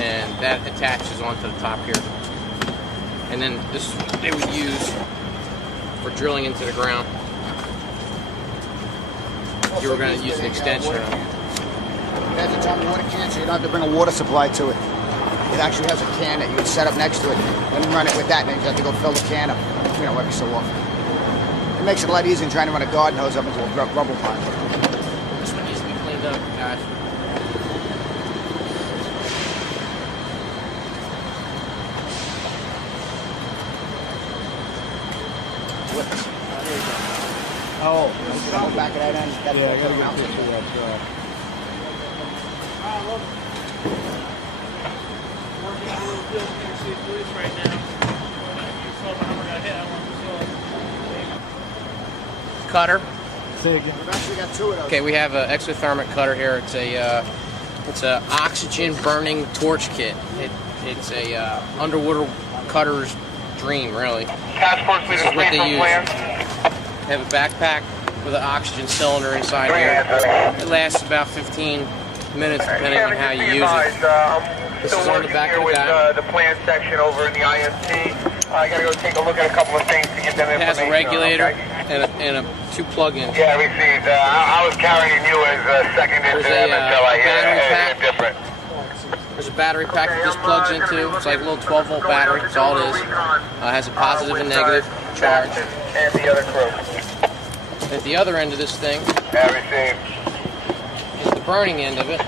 and that attaches onto the top here. And then this is what they would use for drilling into the ground. If you were going to use an extension. It has its own water can, so you don't have to bring a water supply to it. It actually has a can that you can set up next to it and run it with that, and then you have to go fill the can up, every so often. It makes it a lot easier than trying to run a garden hose up into a rubble pile. This one needs to be cleaned up, guys. Oh, the back of that end. Yeah, I gotta get a picture of that truck. Working on a little deal with New York City Police right now. You saw the number got hit. I want to Cutter. Say again. We've actually got 2 of those. Okay, we have an exothermic cutter here. It's a oxygen burning torch kit. It's a underwater cutter's dream, really. This is what they use. They have a backpack with an oxygen cylinder inside here. It lasts about 15 minutes depending on how you use it. This is on the back of the guy. The plan section over in the IMC. I gotta go take a look at a couple of things to get them It has a regulator and 2 plug-ins. Yeah, I received. I was carrying you as second into them until I hear different. There's a battery pack that this plugs into. It's like a little 12-volt battery. That's all it is. Has a positive and negative charge. And the other crew. At the other end of this thing is the burning end of it.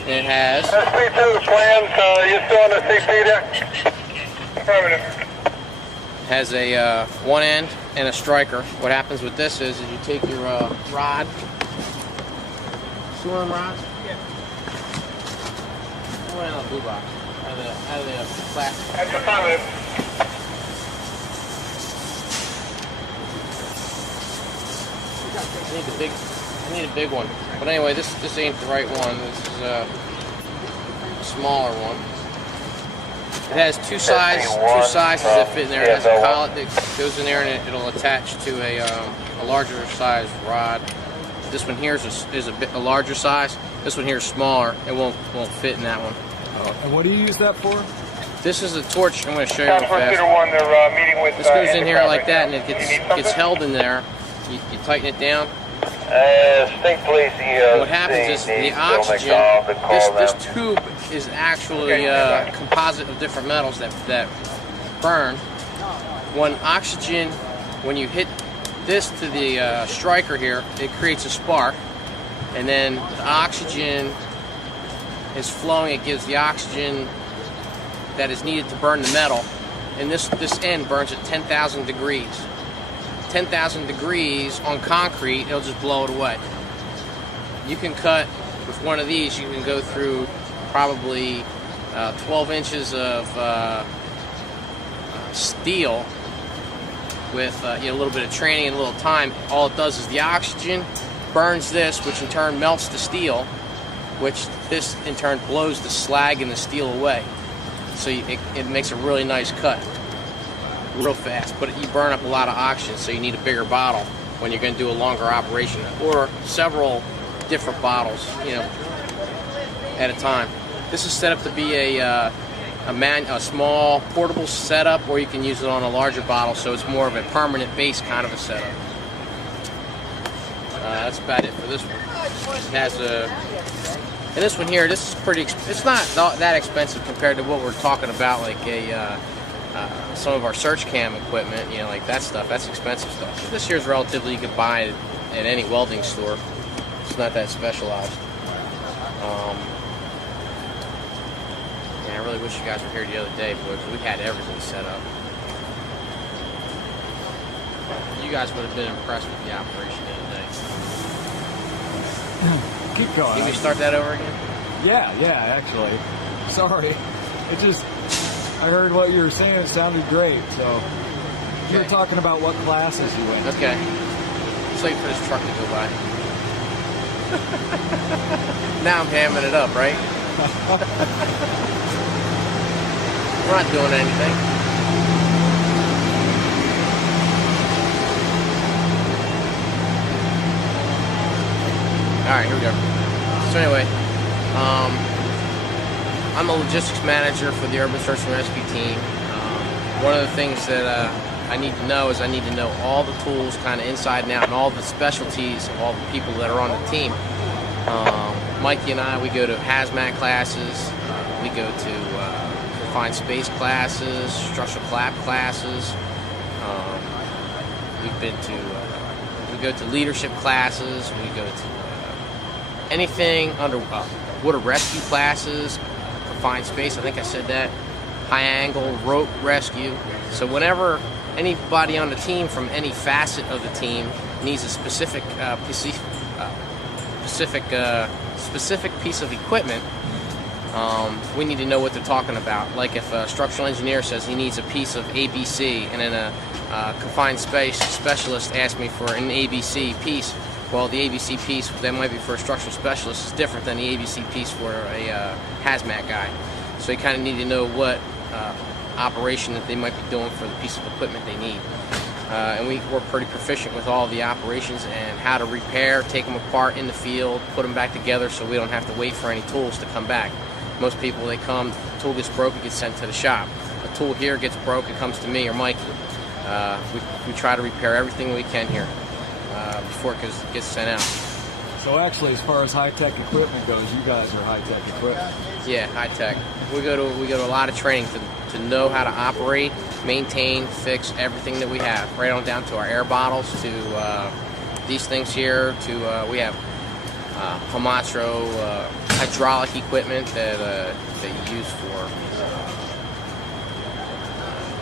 And it has... SP2, the plans, you still on the CP there? Affirmative. Has a one end and a striker. What happens with this is you take your rod, swim rods, throw it in the blue box, out of the plastic. That's affirmative. I need a big one. But anyway, this ain't the right one. This is a smaller one. It has two sizes that fit in there. It has a collet that goes in there, and it'll attach to a larger size rod. This one here is a larger size. This one here is smaller. It won't fit in that one. And what do you use that for? This is a torch. I'm going to show you real fast. This goes in here like that, and it gets held in there. You tighten it down. What happens is the oxygen, this tube is actually a composite of different metals that burn. When you hit this to the striker here, it creates a spark, and then the oxygen is flowing. It gives the oxygen that is needed to burn the metal, and this end burns at 10,000 degrees. 10,000 degrees on concrete, it'll just blow it away. You can cut with one of these, you can go through probably 12 inches of steel with a little bit of training and a little time. All it does is the oxygen burns this, which in turn melts the steel, which this in turn blows the slag and the steel away. So it makes a really nice cut. Real fast, but you burn up a lot of oxygen, so you need a bigger bottle when you're going to do a longer operation, or several different bottles, at a time. This is set up to be a small portable setup, or you can use it on a larger bottle, so it's more of a permanent base kind of a setup. That's about it for this one. It has and this one here, this is pretty. It's not that expensive compared to what we're talking about, like some of our search cam equipment, like that stuff. That's expensive stuff. This here is relatively, you could buy it at any welding store. It's not that specialized. Yeah, I really wish you guys were here the other day, boy, because we had everything set up. You guys would have been impressed with the operation the other day. Keep going. Can we start that over again? Yeah, actually. Sorry. I heard what you were saying. It sounded great. So you were talking about what classes you went to. Okay. Let's wait for this truck to go by. Now I'm hamming it up, right? We're not doing anything. All right, here we go. So anyway, I'm a logistics manager for the Urban Search and Rescue team. One of the things that I need to know is I need to know all the tools kind of inside and out, and all the specialties of all the people that are on the team. Mikey and I, we go to hazmat classes, we go to confined space classes, structural collapse classes. We go to leadership classes, we go to anything under water rescue classes, confined space, I think I said that, high angle, rope rescue. So whenever anybody on the team from any facet of the team needs a specific piece of equipment, we need to know what they're talking about. Like if a structural engineer says he needs a piece of ABC, and then a confined space specialist asks me for an ABC piece, well, the ABC piece that might be for a structural specialist is different than the ABC piece for a hazmat guy. So you kind of need to know what operation that they might be doing for the piece of equipment they need. And we're pretty proficient with all the operations and how to repair, take them apart in the field, put them back together so we don't have to wait for any tools to come back. Most people, they come, the tool gets broke, it gets sent to the shop. A tool here gets broke, it comes to me or Mikey. We try to repair everything we can here before it gets sent out. So actually, as far as high-tech equipment goes, you guys are high-tech equipment. Yeah, high-tech. We go to a lot of training to know how to operate, maintain, fix everything that we have, right on down to our air bottles, to these things here, to we have Hamatro hydraulic equipment that you use for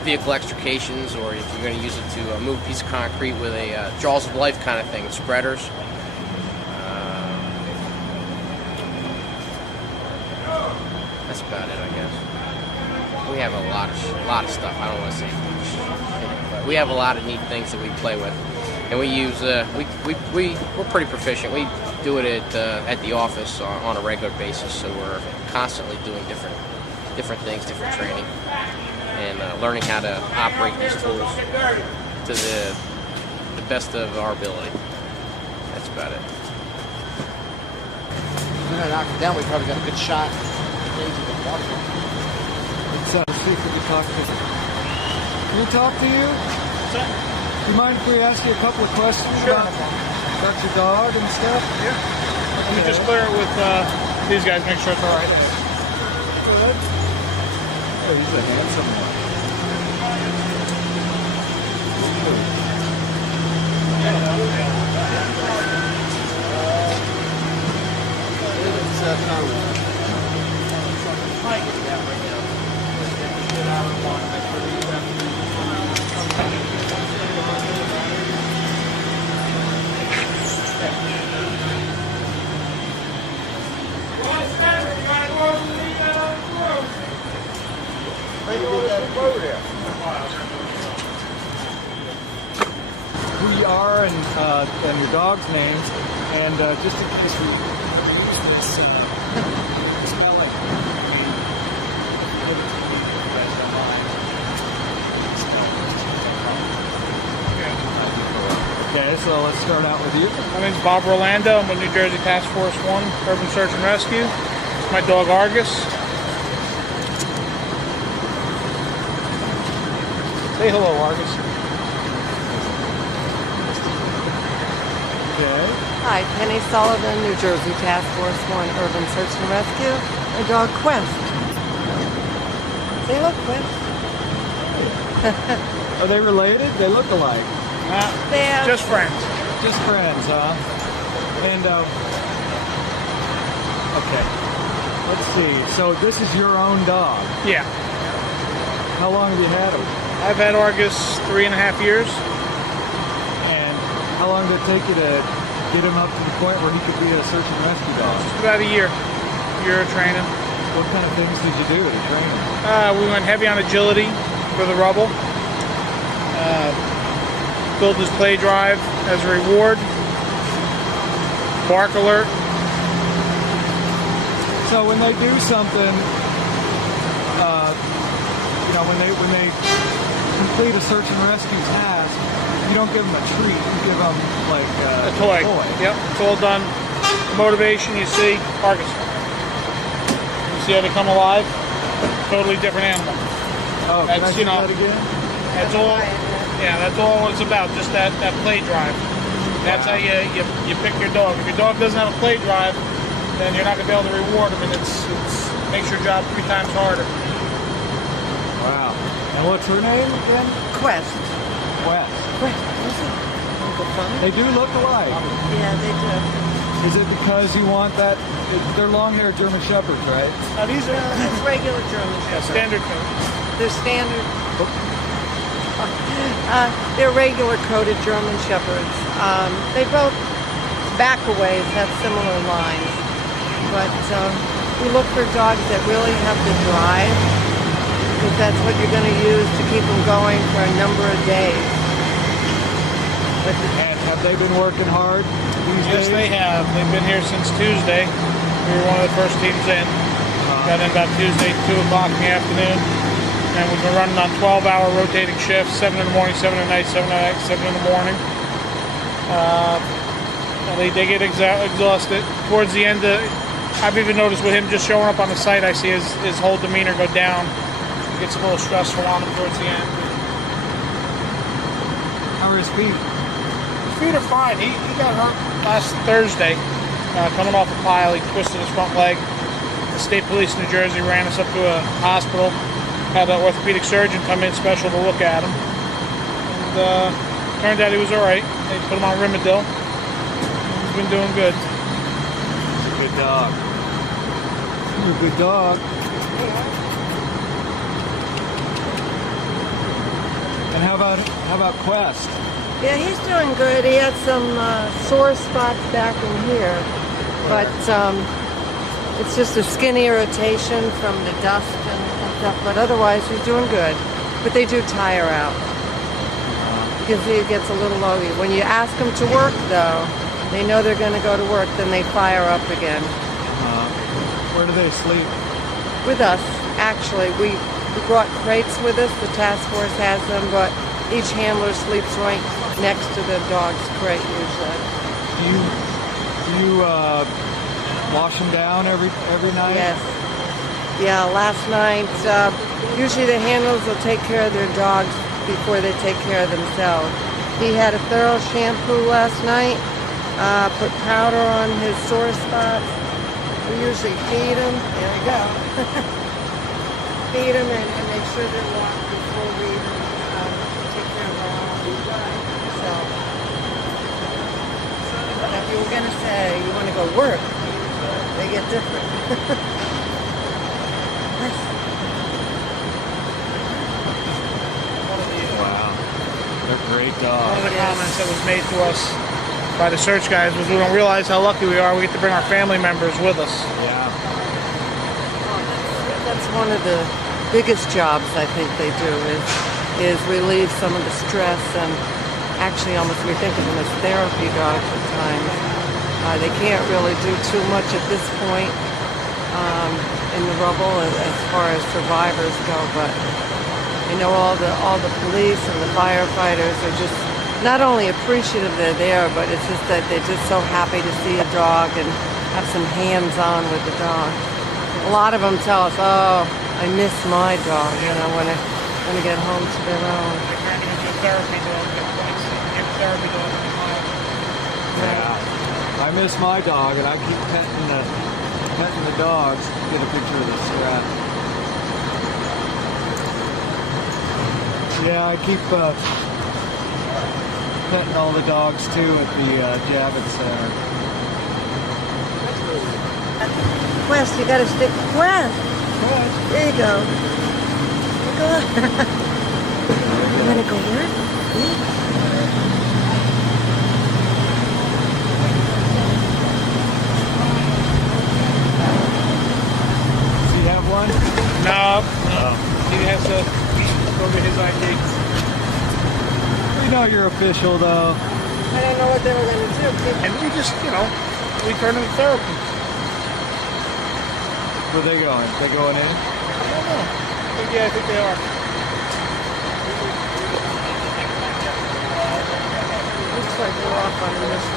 vehicle extrications, or if you're going to use it to move a piece of concrete with a jaws of life kind of thing, spreaders. That's about it, I guess. We have a lot of stuff. I don't want to say much, but we have a lot of neat things that we play with, and we use. We're pretty proficient. We do it at the office on a regular basis, so we're constantly doing different things, different training, and learning how to operate these tools to the best of our ability. That's about it. If we're gonna knock it down, we probably got a good shot into the water. Let's see if we can talk to you. Can we talk to you? Do you mind if we ask you a couple of questions about your dog and stuff? Yeah. Let me just clear it with these guys, make sure it's all right. Oh, he's a handsome one. Who you are and your dog's names, and just in case we spell it. Okay, so let's start out with you. My name's Bob Rolando. I'm with New Jersey Task Force 1, Urban Search and Rescue. It's my dog Argus. Say hello, Argus. Okay. Hi, Penny Sullivan, New Jersey Task Force 1, Urban Search and Rescue. My dog Quest. Say hello, Quest. Are they related? They look alike. They have just friends. Just friends, huh? And okay. Let's see. So this is your own dog. Yeah. How long have you had him? I've had Argus 3.5 years. And how long did it take you to get him up to the point where he could be a search and rescue dog? Just about a year. Year of training. What kind of things did you do to train him? We went heavy on agility for the rubble. Build his play drive as a reward. Bark alert. So when they do something, when they complete a search and rescue task, you don't give them a treat. You give them like a toy. Yep, it's all done. Motivation, you see, Argus. You see how they come alive? Totally different animal. Oh, can I see that again? That's all. Yeah, that's all it's about. Just that play drive. That's how you pick your dog. If your dog doesn't have a play drive, then you're not gonna be able to reward him, and it makes your job 3 times harder. Wow. And what's her name again? Quest. Quest. Quest. They do look alike. Yeah, they do. Is it because you want that? They're long-haired German Shepherds, right? These are it's regular German Shepherds. Standard coat. They're standard. They're regular coated German Shepherds. They both back-a-ways have similar lines, but we look for dogs that really have the drive, because that's what you're going to use to keep them going for a number of days. And have they been working hard these days? Yes, they have. They've been here since Tuesday. We were one of the first teams in. Got in about Tuesday, 2 o'clock in the afternoon. And we've been running on 12-hour rotating shifts, 7 in the morning, 7 at night, 7 at night, 7 in the morning. They get exhausted. Towards the end, I've even noticed with him just showing up on the site, I see his whole demeanor go down. It gets a little stressful on him towards the end. How are his feet? His feet are fine. He got hurt last Thursday, coming off a pile. He twisted his front leg. The state police in New Jersey ran us up to a hospital. Had an orthopedic surgeon come in special to look at him. And turned out he was all right. They put him on Rimadyl. He's been doing good. Good dog. You're a good dog. How about Quest? Yeah, he's doing good. He had some sore spots back in here, but it's just a skin irritation from the dust and stuff. But otherwise, he's doing good. But they do tire out because he gets a little lowy. When you ask them to work, though, they know they're going to go to work. Then they fire up again. Where do they sleep? With us, actually. We brought crates with us. The task force has them, but each handler sleeps right next to the dog's crate usually. Do you wash them down every night? Yes. Yeah, last night, usually the handlers will take care of their dogs before they take care of themselves. He had a thorough shampoo last night, put powder on his sore spots. We usually feed him. There we go. Feed him and make sure they're walked before we take care of our own. So, if you were going to say you want to go work, they get different. Wow. They're great dogs. One of the comments that was made to us by the search guys was we don't realize how lucky we are. We get to bring our family members with us. Yeah. That's one of the biggest jobs I think they do is relieve some of the stress, and actually almost we think of them as therapy dogs at times. They can't really do too much at this point in the rubble as far as survivors go, but you know all the police and the firefighters are just not only appreciative they're there, but it's just that they're just so happy to see a dog and have some hands-on with the dog. A lot of them tell us, "Oh, I miss my dog," you know, when I get home to their own. Yeah. I miss my dog, and I keep petting the dogs. Get a picture of the strap. Yeah, I keep petting all the dogs too at the Javits Center. Quest, you gotta stick. Quest! There you go. Go on. You wanna go work? Yeah. Does he have one? No. He has to go get his ID. We know you're official, though. I don't know what they were gonna do. And we just, we turn into therapy. Where they going? They going in? I don't know. Yeah, I think they are. Looks like we're off on a mission.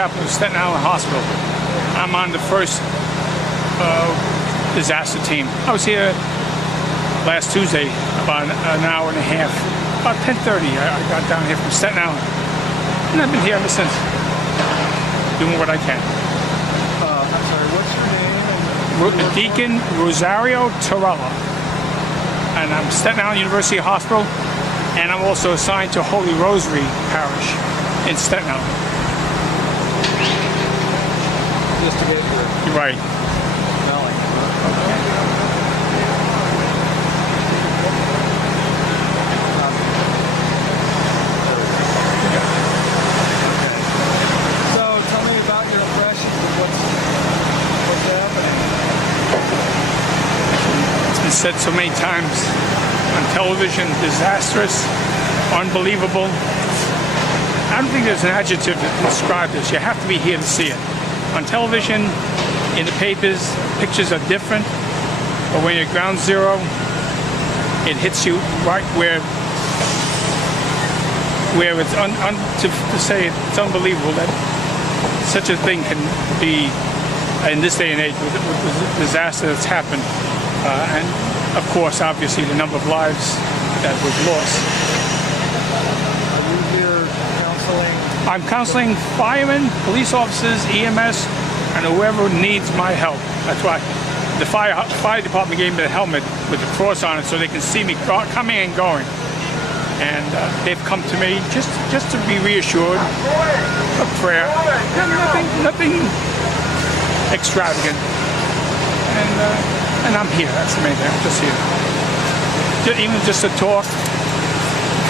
chaplain of Staten Island Hospital. I'm on the first disaster team. I was here last Tuesday, about an hour and a half. About 10:30, I got down here from Staten Island. And I've been here ever since, doing what I can. I'm sorry, what's your name? Deacon Rosario Torella. And I'm Staten Island University Hospital, and I'm also assigned to Holy Rosary Parish in Staten Island. Just to get your Right. smelling. So tell me about your impressions of what's happening. It's been said so many times on television, disastrous, unbelievable. I don't think there's an adjective to describe this. You have to be here to see it. On television, in the papers, pictures are different, but when you're at ground zero, it hits you right where it's to say it's unbelievable that such a thing can be in this day and age with the disaster that's happened, and of course, obviously, the number of lives that was lost. Are you here counseling? I'm counseling firemen, police officers, EMS, and whoever needs my help. That's why the fire department gave me the helmet with the cross on it so they can see me coming and going. And they've come to me just to be reassured, a prayer, and nothing extravagant. And I'm here. That's the main thing. I'm just here. Even just to talk,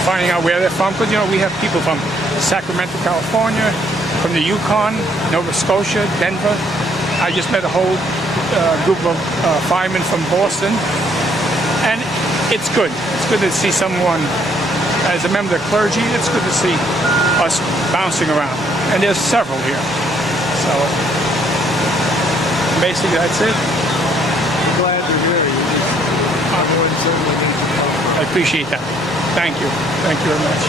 finding out where they're from. Because, you know, we have people from Sacramento, California, from the Yukon, Nova Scotia, Denver. I just met a whole group of firemen from Boston. And it's good. It's good to see someone, as a member of the clergy, it's good to see us bouncing around. And there's several here. So, basically, that's it. I'm glad you're here. I appreciate that. Thank you. Thank you very much.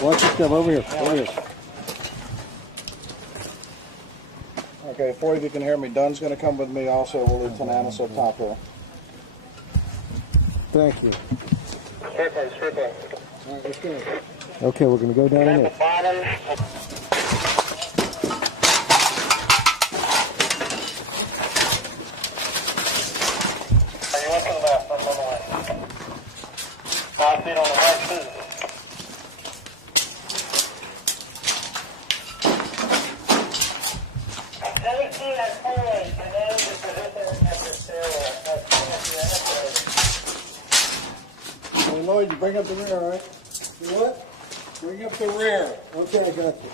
Watch your step over here. Over here. Okay, before you can hear me, Dunn's going to come with me also. We'll leave Tananus up top here. Thank you. All right, let's go. Okay, we're going to go down in here. Lloyd, you bring up the rear, all right? You what? Bring up the rear. Okay, I got you.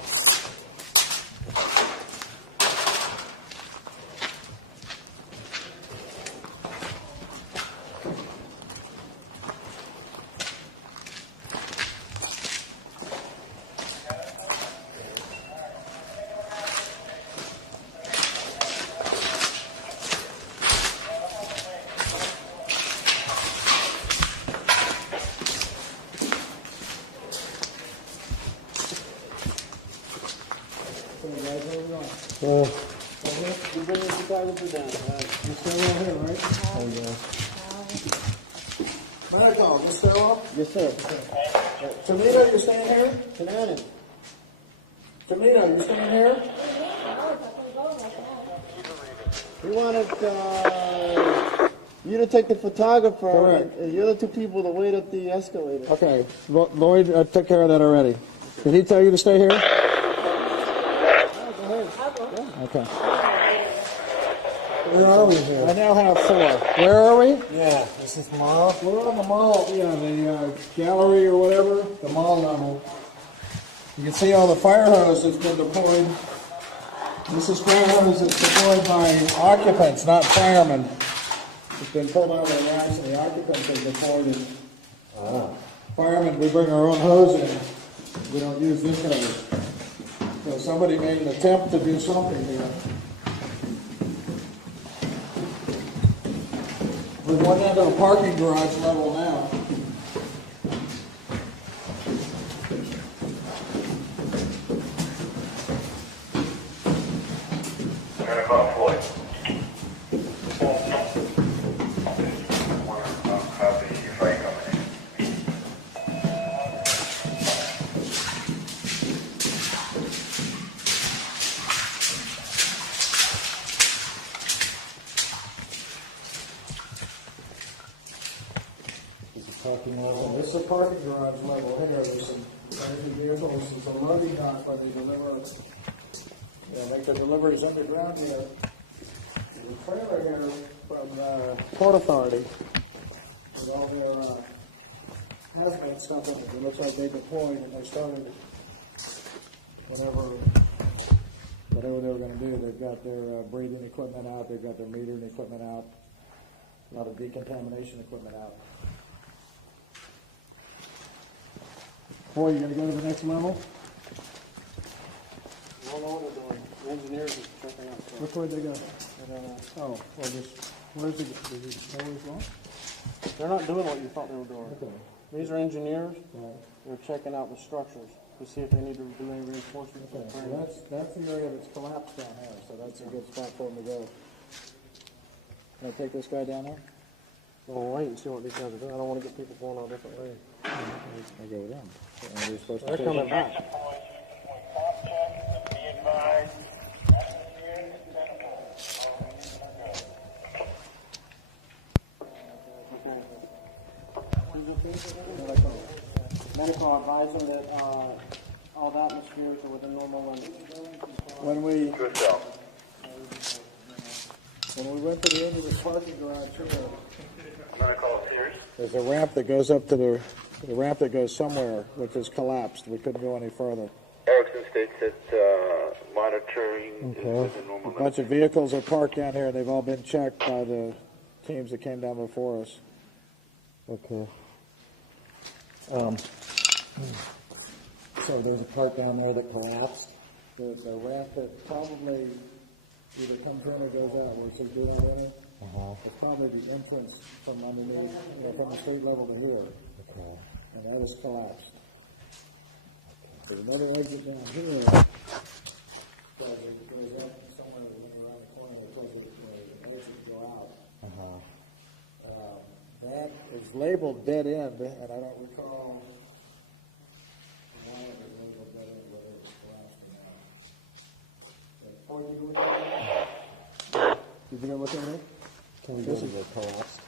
You bring the photographer down. You stay over here, right? Oh, yeah. All right, go. You stay off? Yes, sir. Toledo, you're staying here? Tananan. Tamino, you staying here? We wanted you to take the photographer, Correct. and the other two people to wait at the escalator. Okay, Lloyd took care of that already. Did he tell you to stay here? Okay. Where are we here? I now have 4. Where are we? Yeah, this is the mall. We're on the mall, the gallery or whatever, the mall level. You can see all the fire hose that's been deployed. This is fire hose that's deployed by occupants, not firemen. It's been pulled out of the racks and the occupants have deployed it. Firemen, we bring our own hose in. We don't use this hose. So somebody made an attempt to do something here. We're going down to a parking garage level now. This is a parking garage level here. There's some energy vehicles. There's a loading dock where they deliver. Make the deliveries underground here. There's a trailer here from Port Authority with all their hazmat stuff in it. It looks like they deployed and they started whatever they were going to do. They've got their breathing equipment out. They've got their metering equipment out. A lot of decontamination equipment out. Boy, you gonna go to the next level? I don't know what they're doing. The engineers are checking out stuff. Which way they go? I don't know. Oh, well, where's the, did you know where he's going? They're not doing what you thought they were doing. Okay. These are engineers. Right. They're checking out the structures to see if they need to do any reinforcement. Okay, so that's the area that's collapsed down there, so that's a good spot for him to go. Can I take this guy down there? Well, wait and see what these guys are doing. I don't want to get people going all different ways. I go with them. Are we supposed to They're take coming them? back. Medical advising that all the atmospheres are within normal limits. When we went to the end of the parking garage here, there's a ramp that goes up to the ramp that goes somewhere, which is collapsed. We couldn't go any further. Erickson states that monitoring is within normal A bunch of vehicles are parked down here. They've all been checked by the teams that came down before us. Okay. So there's a part down there that collapsed? There's a ramp that probably either comes in or goes out, where it says do not enter. It's probably the entrance from underneath, from the street level to here. Okay. And that is collapsed. There's another exit down here. It goes up somewhere around the corner that tells you the exit go out. That is labeled dead end, and I don't recall why it was labeled dead end, whether it was collapsed or not. Did you go look at it? Can we go to the collapse?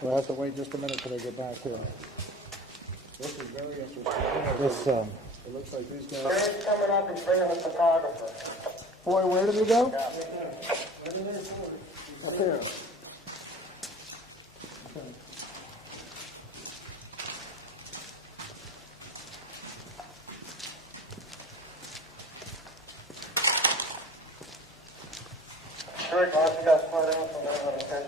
We'll have to wait just a minute till they get back here. This is very interesting. This, it looks like these guys. He's coming up and bringing a photographer. Boy, where did he go? Yeah. Up here. Sure, once you got split in from there, okay?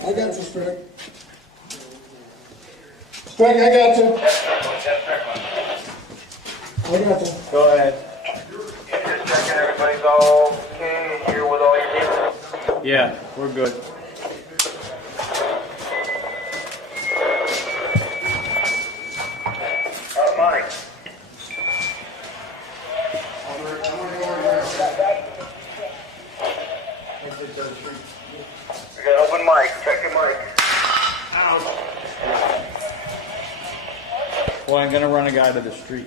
I got you, Strick. Strick, I got you. I got you. Go ahead. Just checking everybody's all okay here with all your data. Yeah, we're good. Mike. We got open mic. Check your mic. Well, I'm gonna run a guy to the street.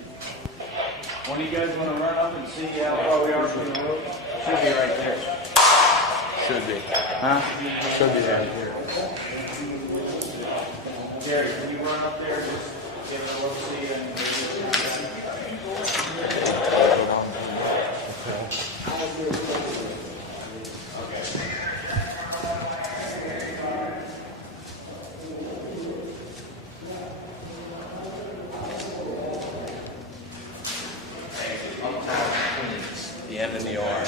One of you guys want to run up and see how far we are from the road? Should be right there. Should be. Huh? Should be right here. Gary, can you run up there? Just give it a look, see, and The end and the R.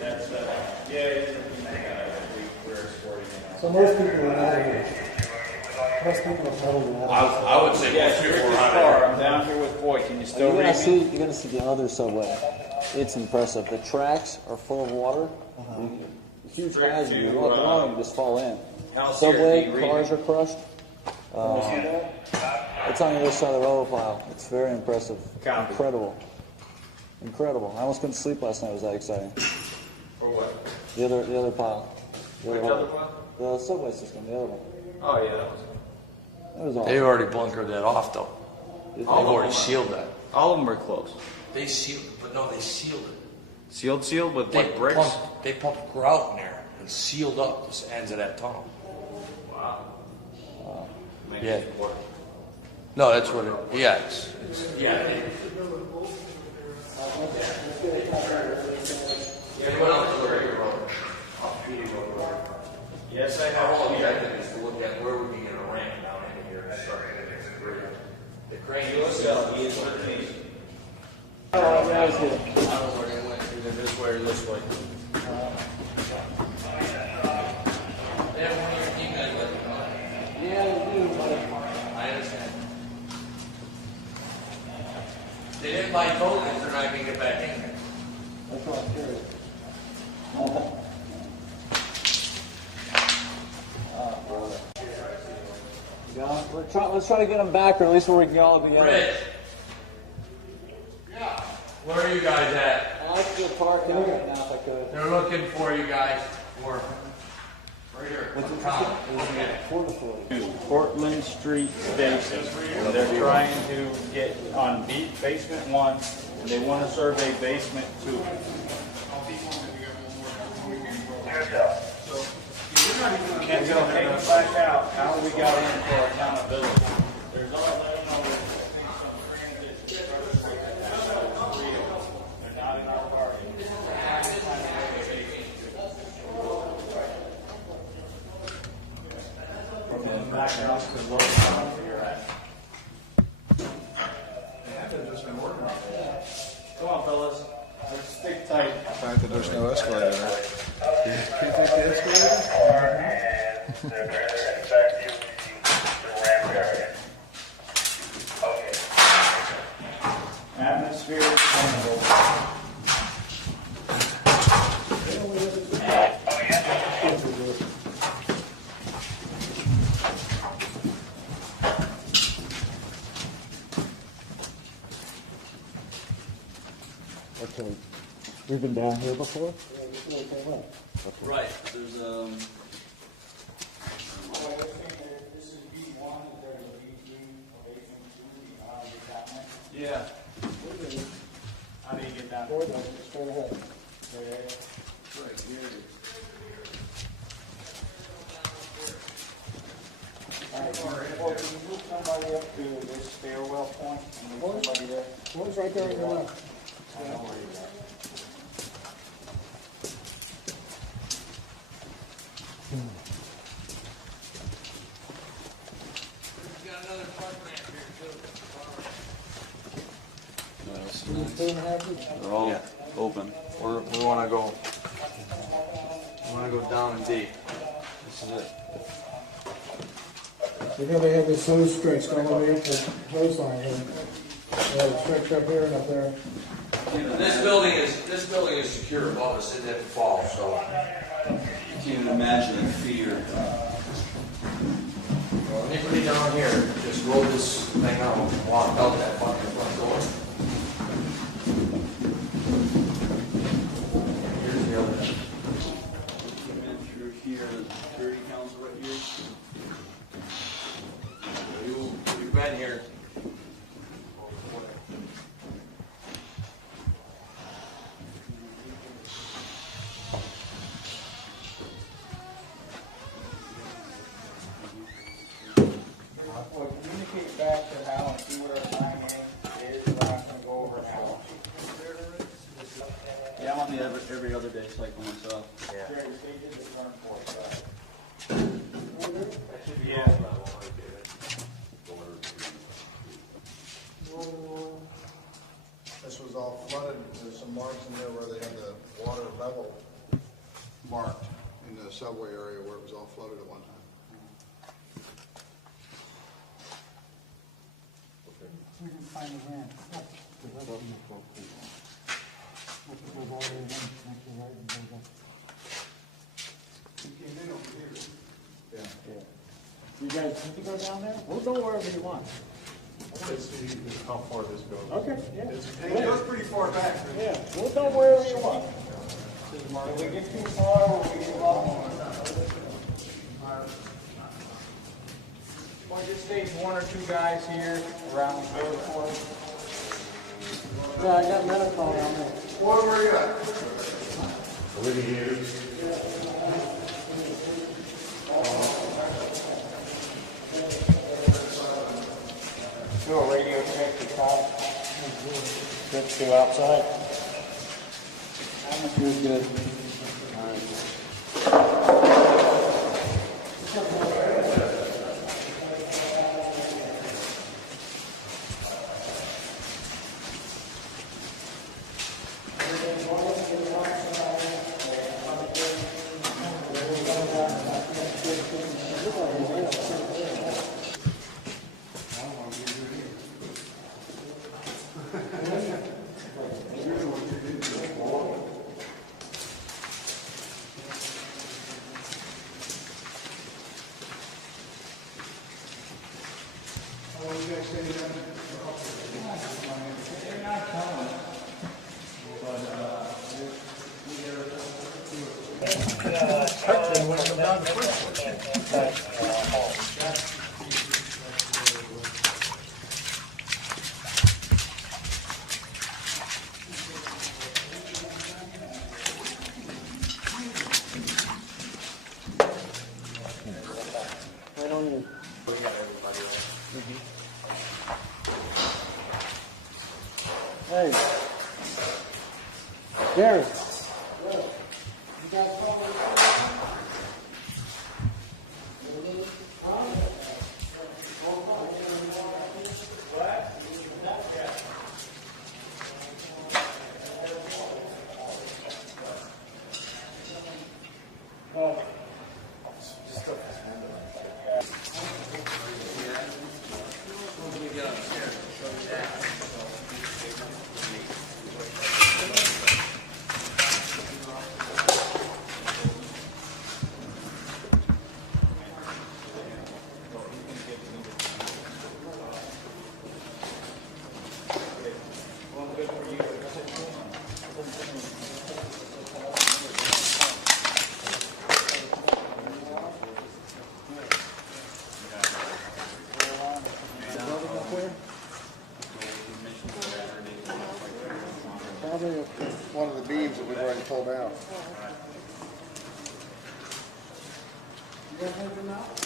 that's yeah. We're sporting. So most people are out of here. Most people are probably out of here. I would say Yeah, most here's people the are out car. of I'm down here with Boyd. Can you still You're read gonna me? see. You're gonna see the other subway. It's impressive. The tracks are full of water. Huge hazard. You walk along, you just fall in. Subway cars are crushed. It's on the other side of the road pile. It's very impressive. Incredible. Incredible. I almost couldn't sleep last night. It was that exciting. For what? The other pile. The Which other other pile. pile? The subway system. The other one. Oh yeah, that was. That was awesome. They already bunkered that off, though. They've already sealed that. All of them were closed. They sealed, but no, they sealed it. Sealed with like bricks. They pumped grout in there and sealed up the ends of that tunnel. Wow. Yeah. No, that's what it. Yeah, yeah. They went out to the regular road. Yes, I Our have. whole objective is to look at where we can get a ramp down into here and start getting it grid. The crane is I don't know where they went, either this way or this way. I understand. They didn't buy tokens, they're not gonna get back in there. That's what I'm curious. Let's try to get them back, or at least where we can all be together. Rich. Yeah. Where are you guys at? I'd like to go park out right now if I could. They're looking for you guys for right here. What's interesting is Portland Street Station. They're trying to get on basement 1, and they want to survey basement 2. Can't go take them back out. How we got in for accountability? There's all that. They're not in our party. Back out to the local you're at. Come on, fellas. Let's stick tight. The fact that there's no escalator there. You can't take the escalator? Atmosphere permeable. Okay. We've been down here before? Right, there's Yeah. How do you get down? Straight ahead. Right here. All right, well, can you move somebody up to this stairwell point? And move somebody there? One's right there on your left. I know where you are. they're all open. We want to go. We want to go down and deep. This is it. You're gonna have this hose stretched all the way up the hose line here. You have it stretched up here and up there. This building is secure above us. It didn't fall, so you can't even imagine the fear. Well, anybody down here just rolled this thing out and walked out that fucking front door. I'm on the every other day cycle myself. Yeah. This was all flooded. There's some marks in there where they had the water level marked in the subway area where it was all flooded at one time. We can find the ramp. You guys need to go down there? We'll go wherever you want. I want to see how far this goes. Okay, yeah. It goes pretty far back. Yeah, we'll go wherever you want. If we get too far, we'll get off. Well, just stays one or two guys here around the airport. Yeah, I got medical down there. Where were you at? Living here. Do a radio check to top. Good to outside. Good. Hey. Gary. Probably one of the beams that we've already pulled out. You guys have them out?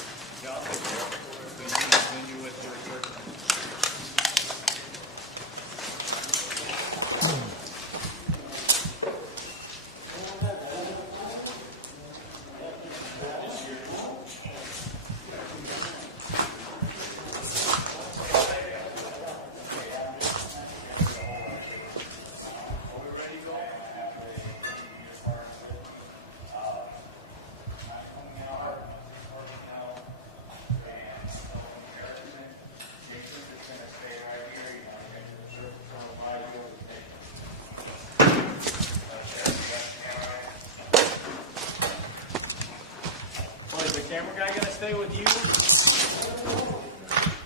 Camera guy gonna stay with you?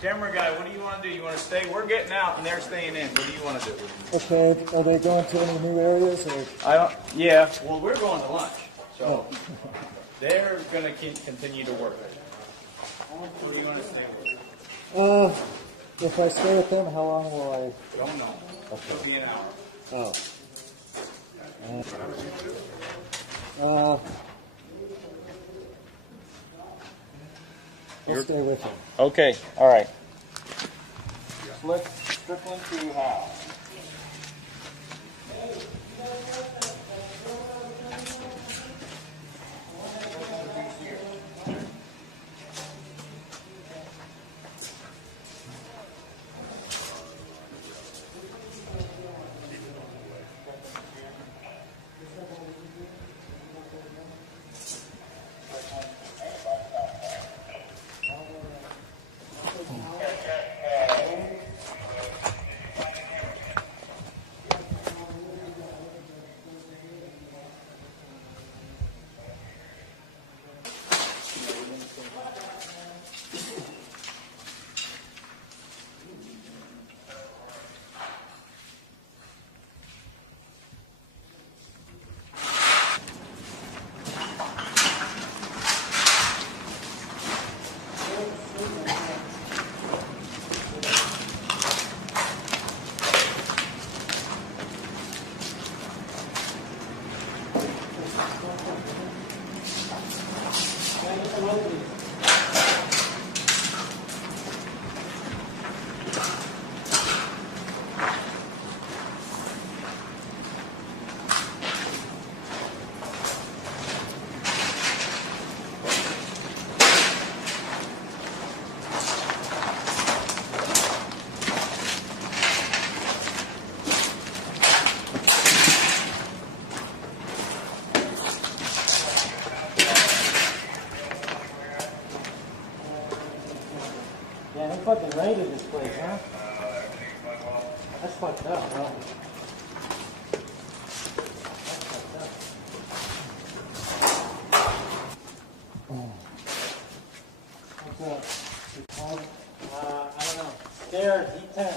Camera guy, what do you want to do? You want to stay? We're getting out and they're staying in. What do you want to do? Okay, are they going to any new areas or? I don't. Yeah. Well, we're going to lunch, so they're gonna continue to work. Who do you want to stay with? If I stay with them, how long will I? Don't know. Okay. It'll be an hour. Oh. I'll stay with them. Okay. All right. Split Strickland to Howe. Yeah, they fucking raided this place, huh? That's fucked up, bro. What's up? I don't know. Scared, E10.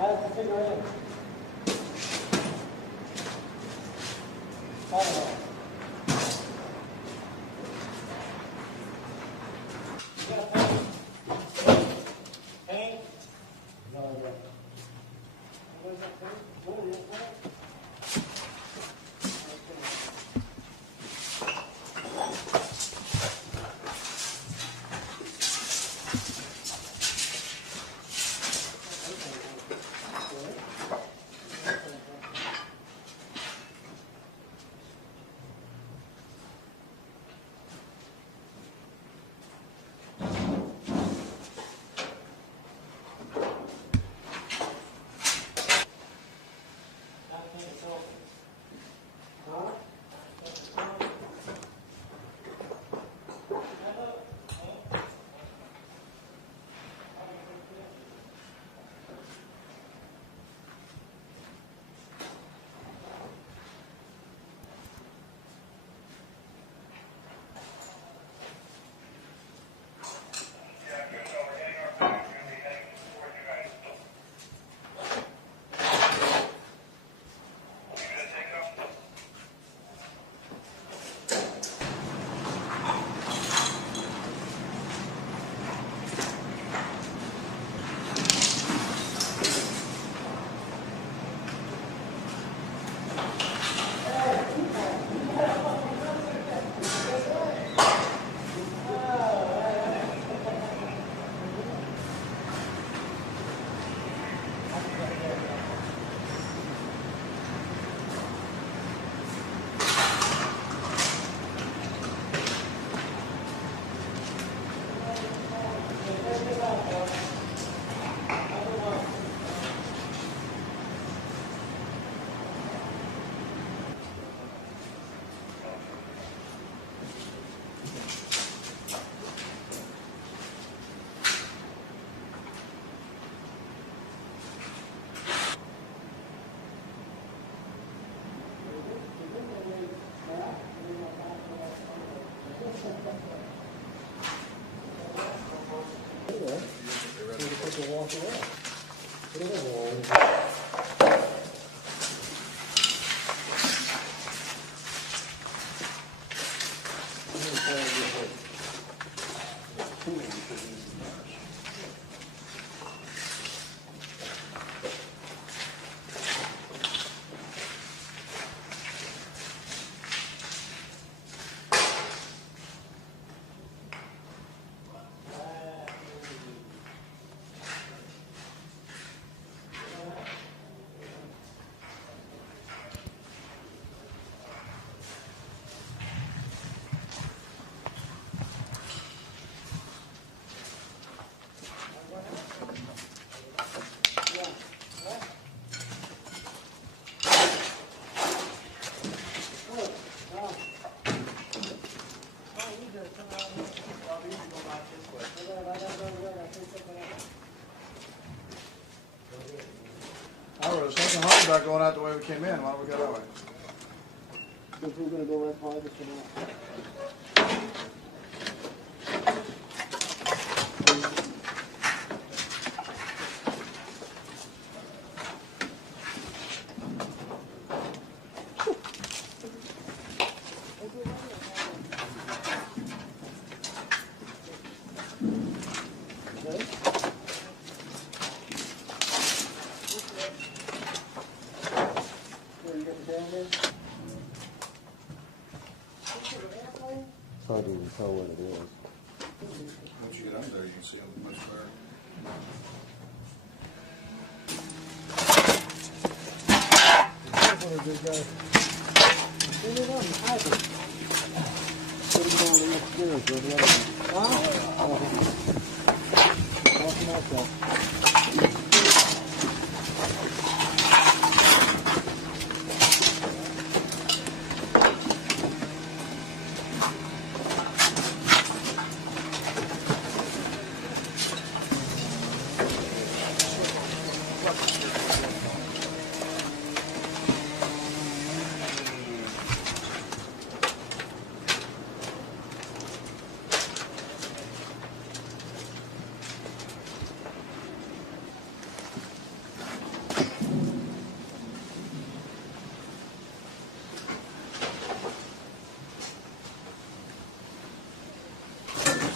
I have to figure it out. I don't know. You got paint? Paint? No, I don't. What is that paint? What is that paint? I was thinking hard about going out the way we came in. Why don't we go that way? If we're gonna go right behind us or not. It's hard to even tell what it is. Once you get under there, you can see it much better.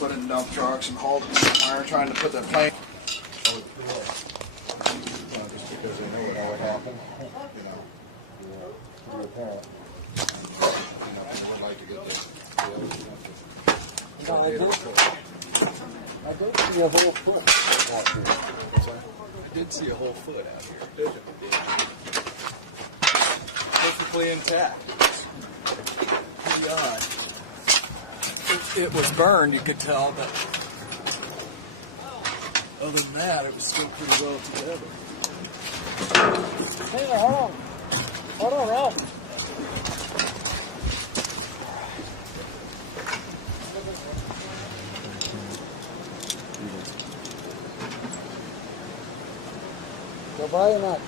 Put it in dump trucks and hauled it somewhere, trying to put that plane. Just because they knew it all would happen, you know. They would like to get this. No, I did see a whole foot out here. I did see a whole foot out here, did you? Perfectly intact. God. It was burned, you could tell, but other than that, it was still pretty well together. Hey there, hold on. Hold on, Ralph. Go by or not?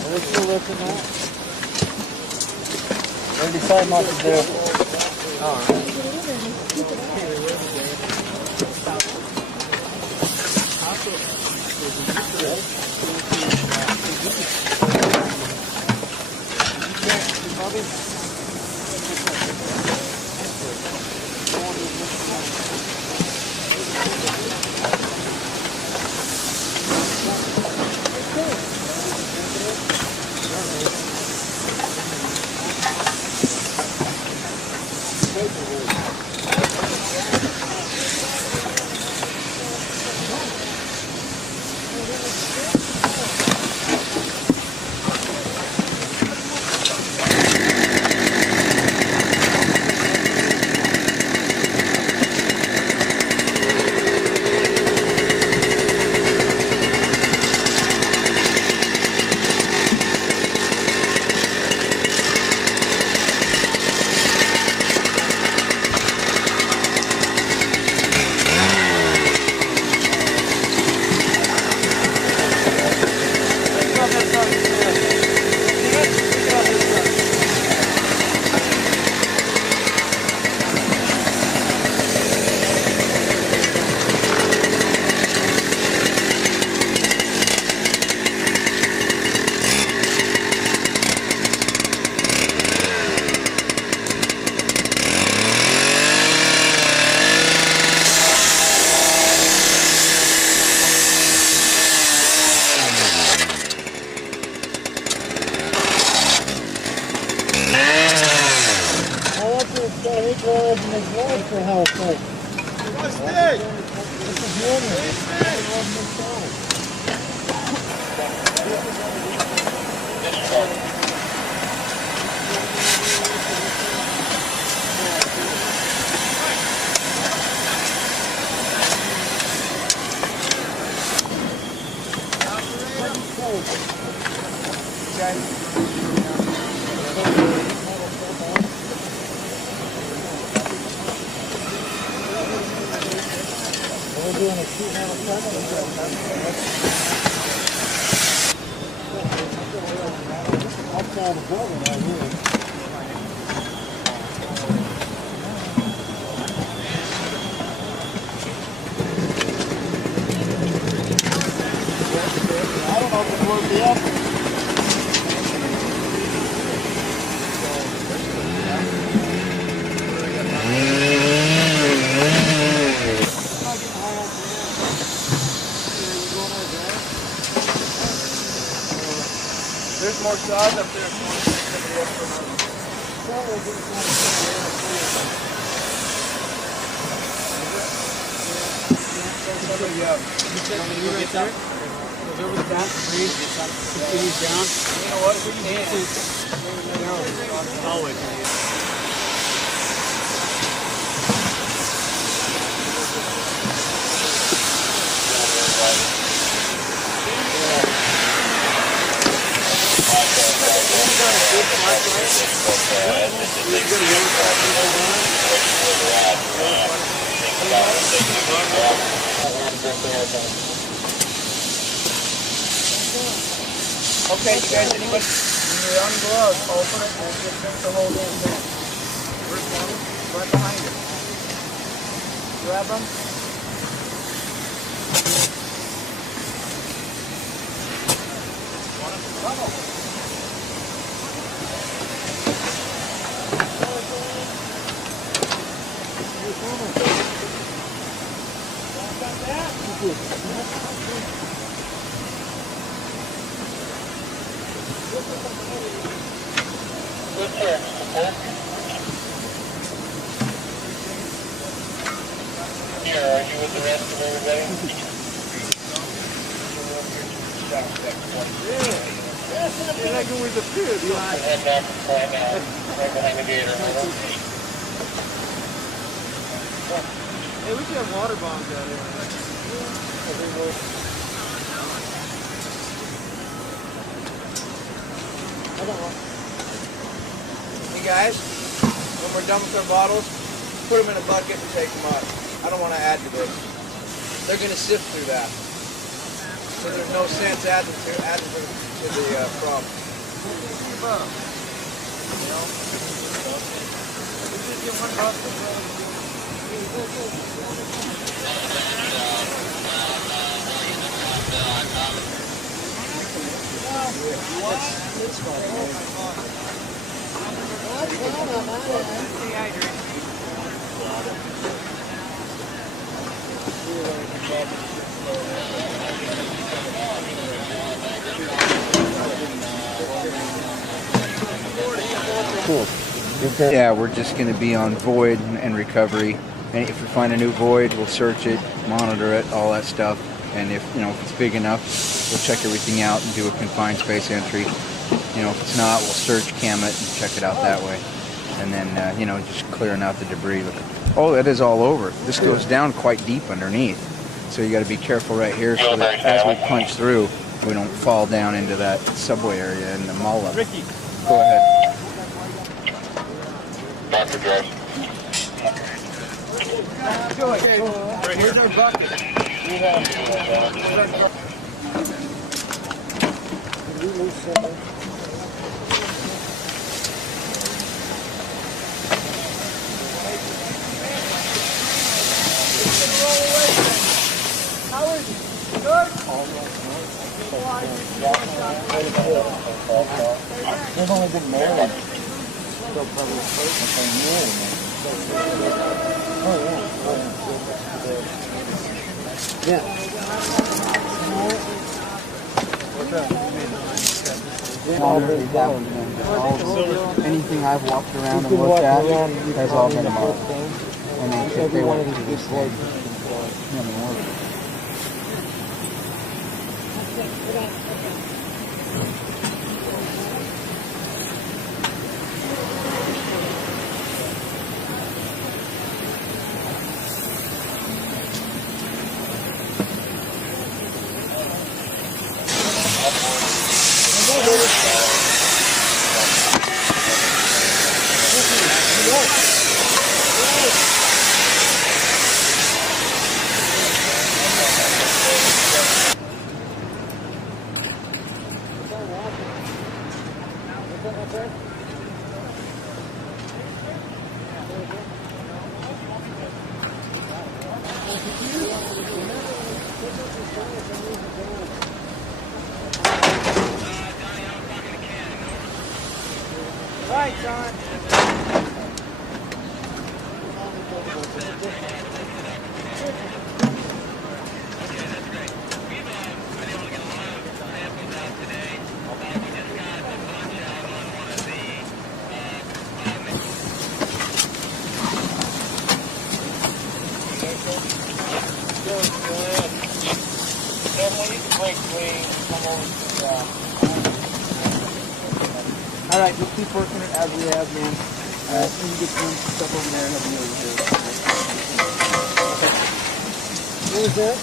Are they still lifting that? They're deciding not to do it. Alright. drive and make road for household. What's this? This is we're doing a shoot out of I'll call the building right here. I don't know if it will be up. There's more sod up there if you want to take somebody else for another. Somebody up. You right there? Goes over the back, breathe, continues down. You know what? We can I'll wait for you. Okay, you guys, anybody? When you're ungloved, open it and just fix the whole damn thing. Where's one? Right behind you. Grab them. Here, are you with the rest of everybody? You're not going with the food. Head back and climb out, right behind the gator. Hey, we should have water bombs out here. Hey guys, when we're done with our bottles, put them in a bucket and take them out. I don't want to add to this. They're going to sift through that. So there's no sense adding to the problem. You know? We just get one bottle. It's Cool. Yeah, we're just going to be on void and recovery. And if we find a new void, we'll search it, monitor it, all that stuff. And if if it's big enough, we'll check everything out and do a confined space entry. If it's not, we'll search cam it and check it out that way. And then just clearing out the debris. Oh, it is all over. This goes down quite deep underneath. So you got to be careful right here so that as we punch through, we don't fall down into that subway area in the mall. Ricky, go ahead. Dr. George. right here's our bucket. How is it? Good? They've only been married. They'll probably first the same year. Oh, yeah. Any everything I've walked around and looked at has all been marked. And if they went to this thing, Right, John. All right, just keep working it as we have, man. You get some stuff over there and I'll be over here. What was that?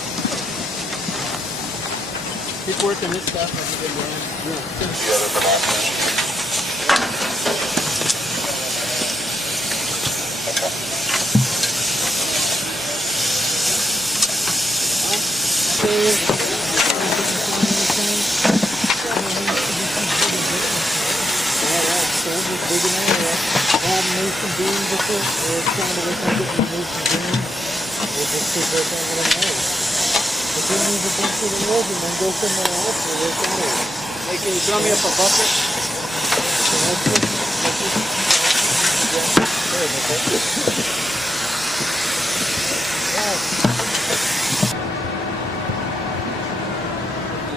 Keep working this stuff as you get Hey, can you throw me up a bucket?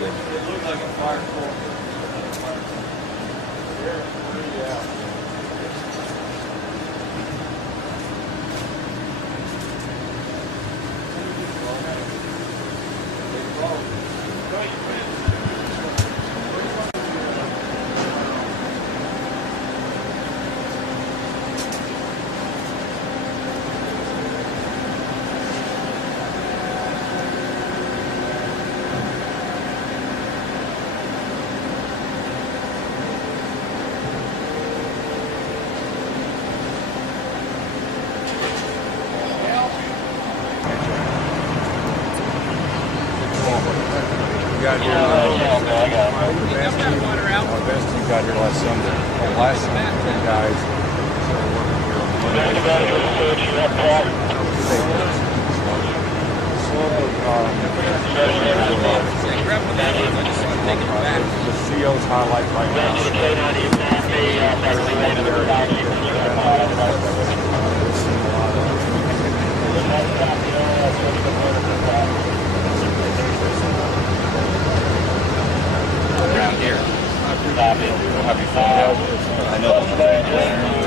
It looked like a fire pole. Yeah. Got here, our best team got here last Sunday. Last Sunday, 10 guys. The CO's highlight right now. Around here. We'll have you phone out. I know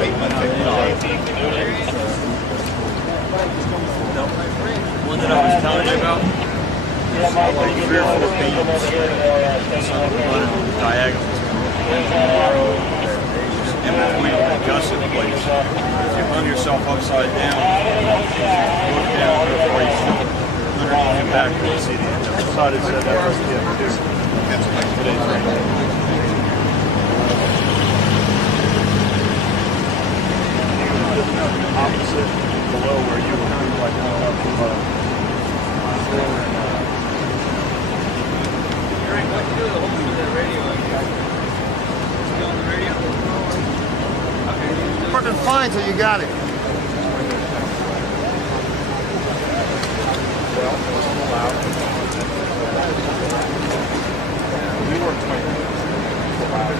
take my one that I was telling you about. Like 3 or 4 pages. Diagonals. Tomorrow. And we're going to adjust it, please. If you hung yourself upside down, look down before you shoot. Underneath your back, you see the end of the side. It said that was the end of this. Today's opposite below where you were like up above. Eric, what you do the whole thing that radio? Still on the radio? Working fine till you got it. Well, it was allowed. We were 20 minutes. Allowed.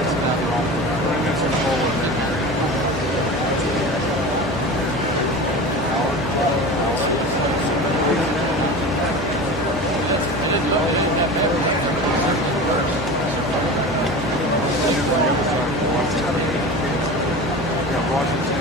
Bring us in forward in that area. Washington.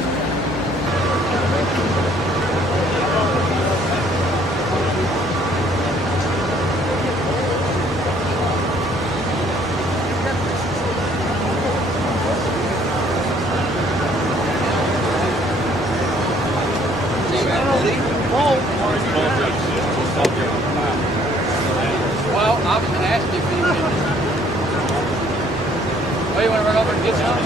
Well, I was going to ask you if you could. Oh, you want to run over and get some?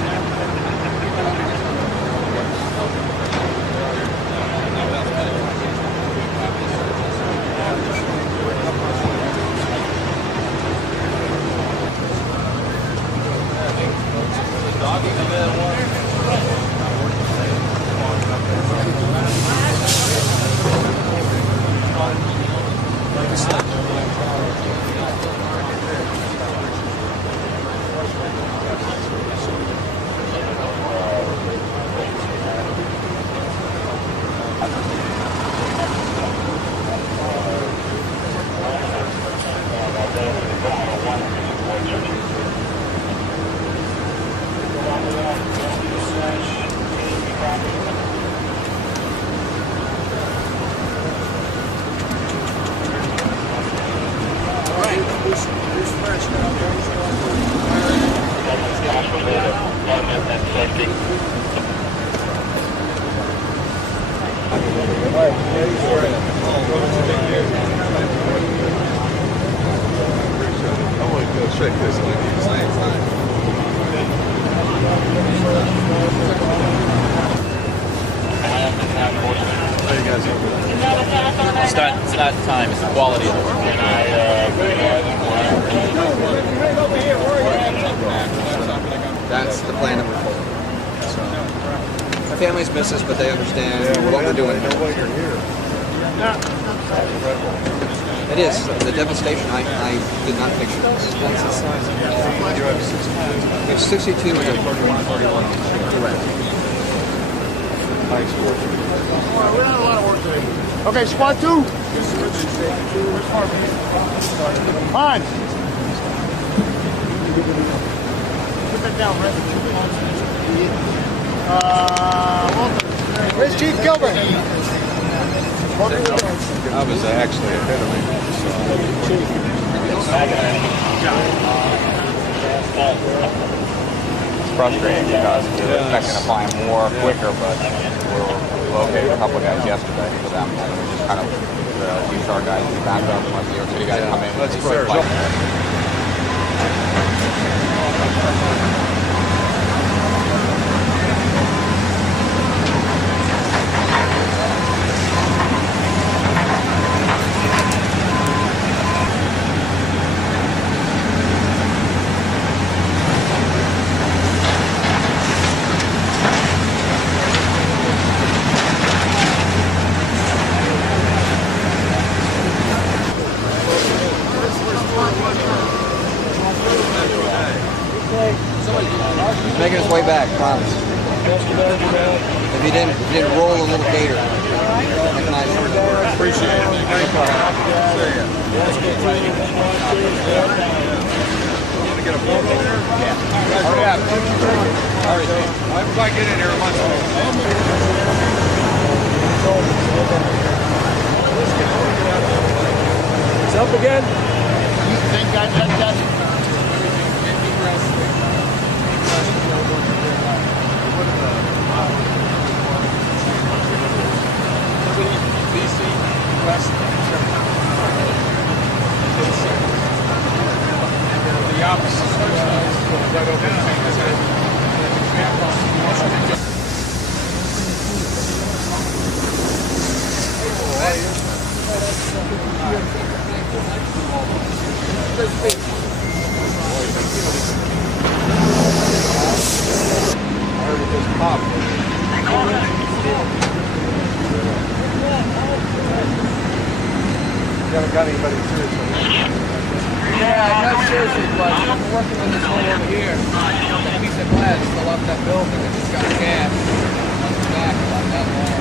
It's not time, it's the quality of the work. That's the plan that we're following. So, my family's miss us, but they understand what we're doing. It is. The devastation, I did not picture this. We have 62 and a 41. Correct. Okay, squad 2. On. Put that down, Rick. Where's Chief Gilbert? I was actually ahead of him. It's frustrating because we were expecting to find more quicker, but we located a couple of guys yesterday for them, and we just kind of used our guys to back up and let the New York City guys come in. That's fair. He's making his way back, promise. If he didn't roll a little gator. Appreciate it. Get a boat over there? Yeah. Hurry up. All right. Everybody get in here at once. It's up again. Thank God that DC, West, the opposite right over You haven't got anybody seriously. Yeah, not seriously, but I'm working on this one over here. That piece of glass fell off that building and just got gas. Back about that long.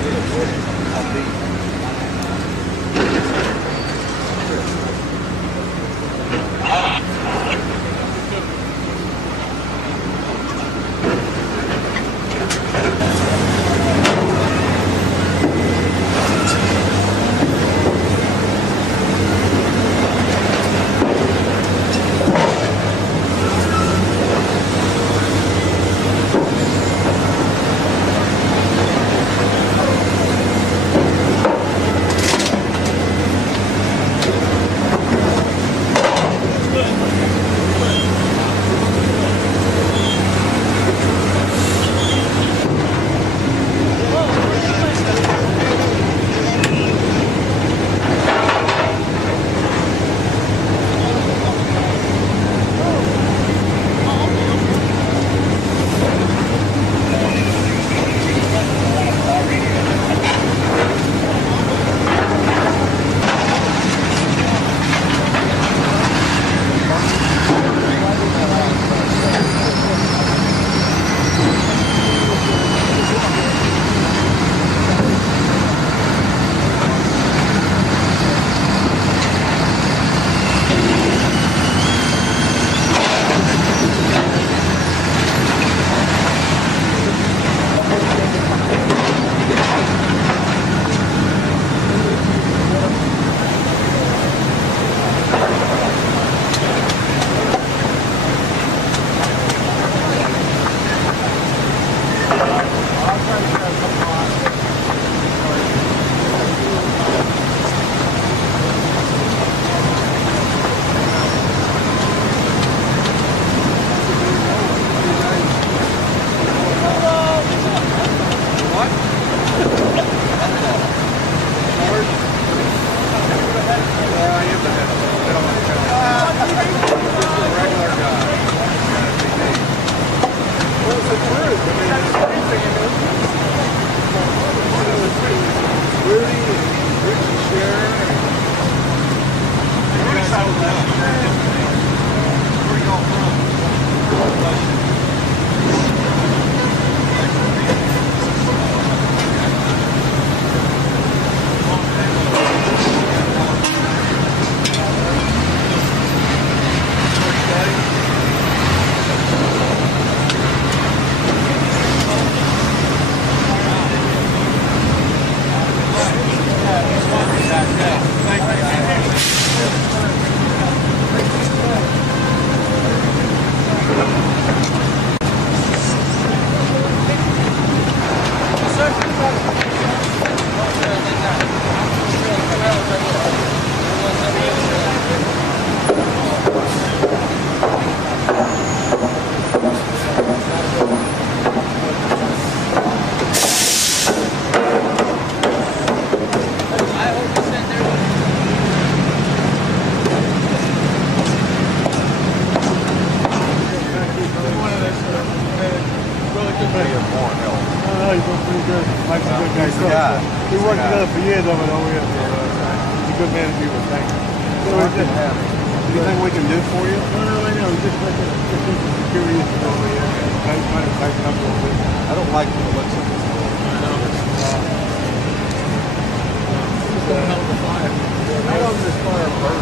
We worked together for years over here. He's a good man to be with. Thank you. Anything we can do for you? No, I know. Just like security issues over here. Trying to tighten up a little bit. I don't like the looks of this building. I know. It's a hell of a fire. How long did this fire burn?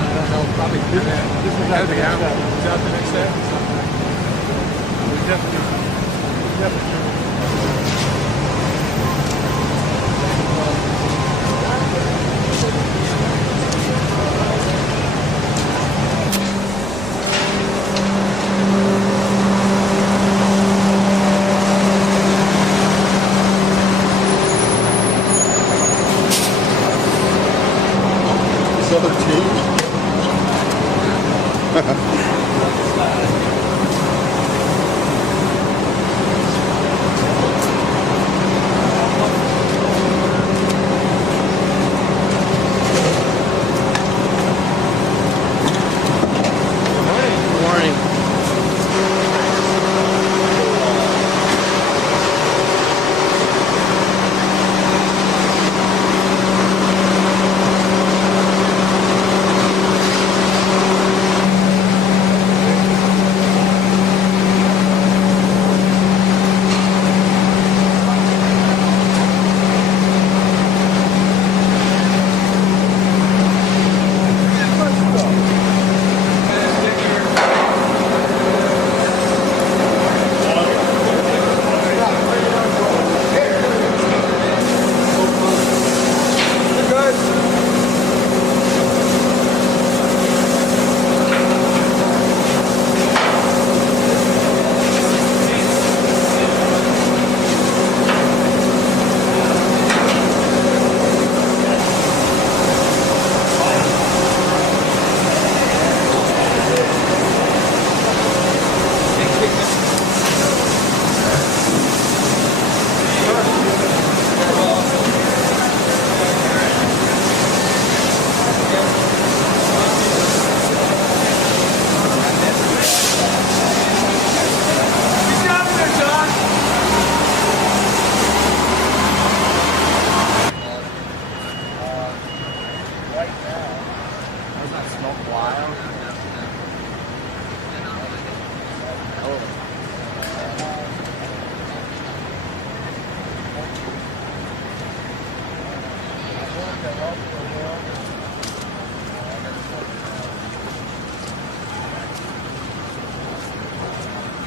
I don't know. Probably this was out the next day. Was out the next day? We definitely. Other team.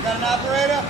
Got an operator?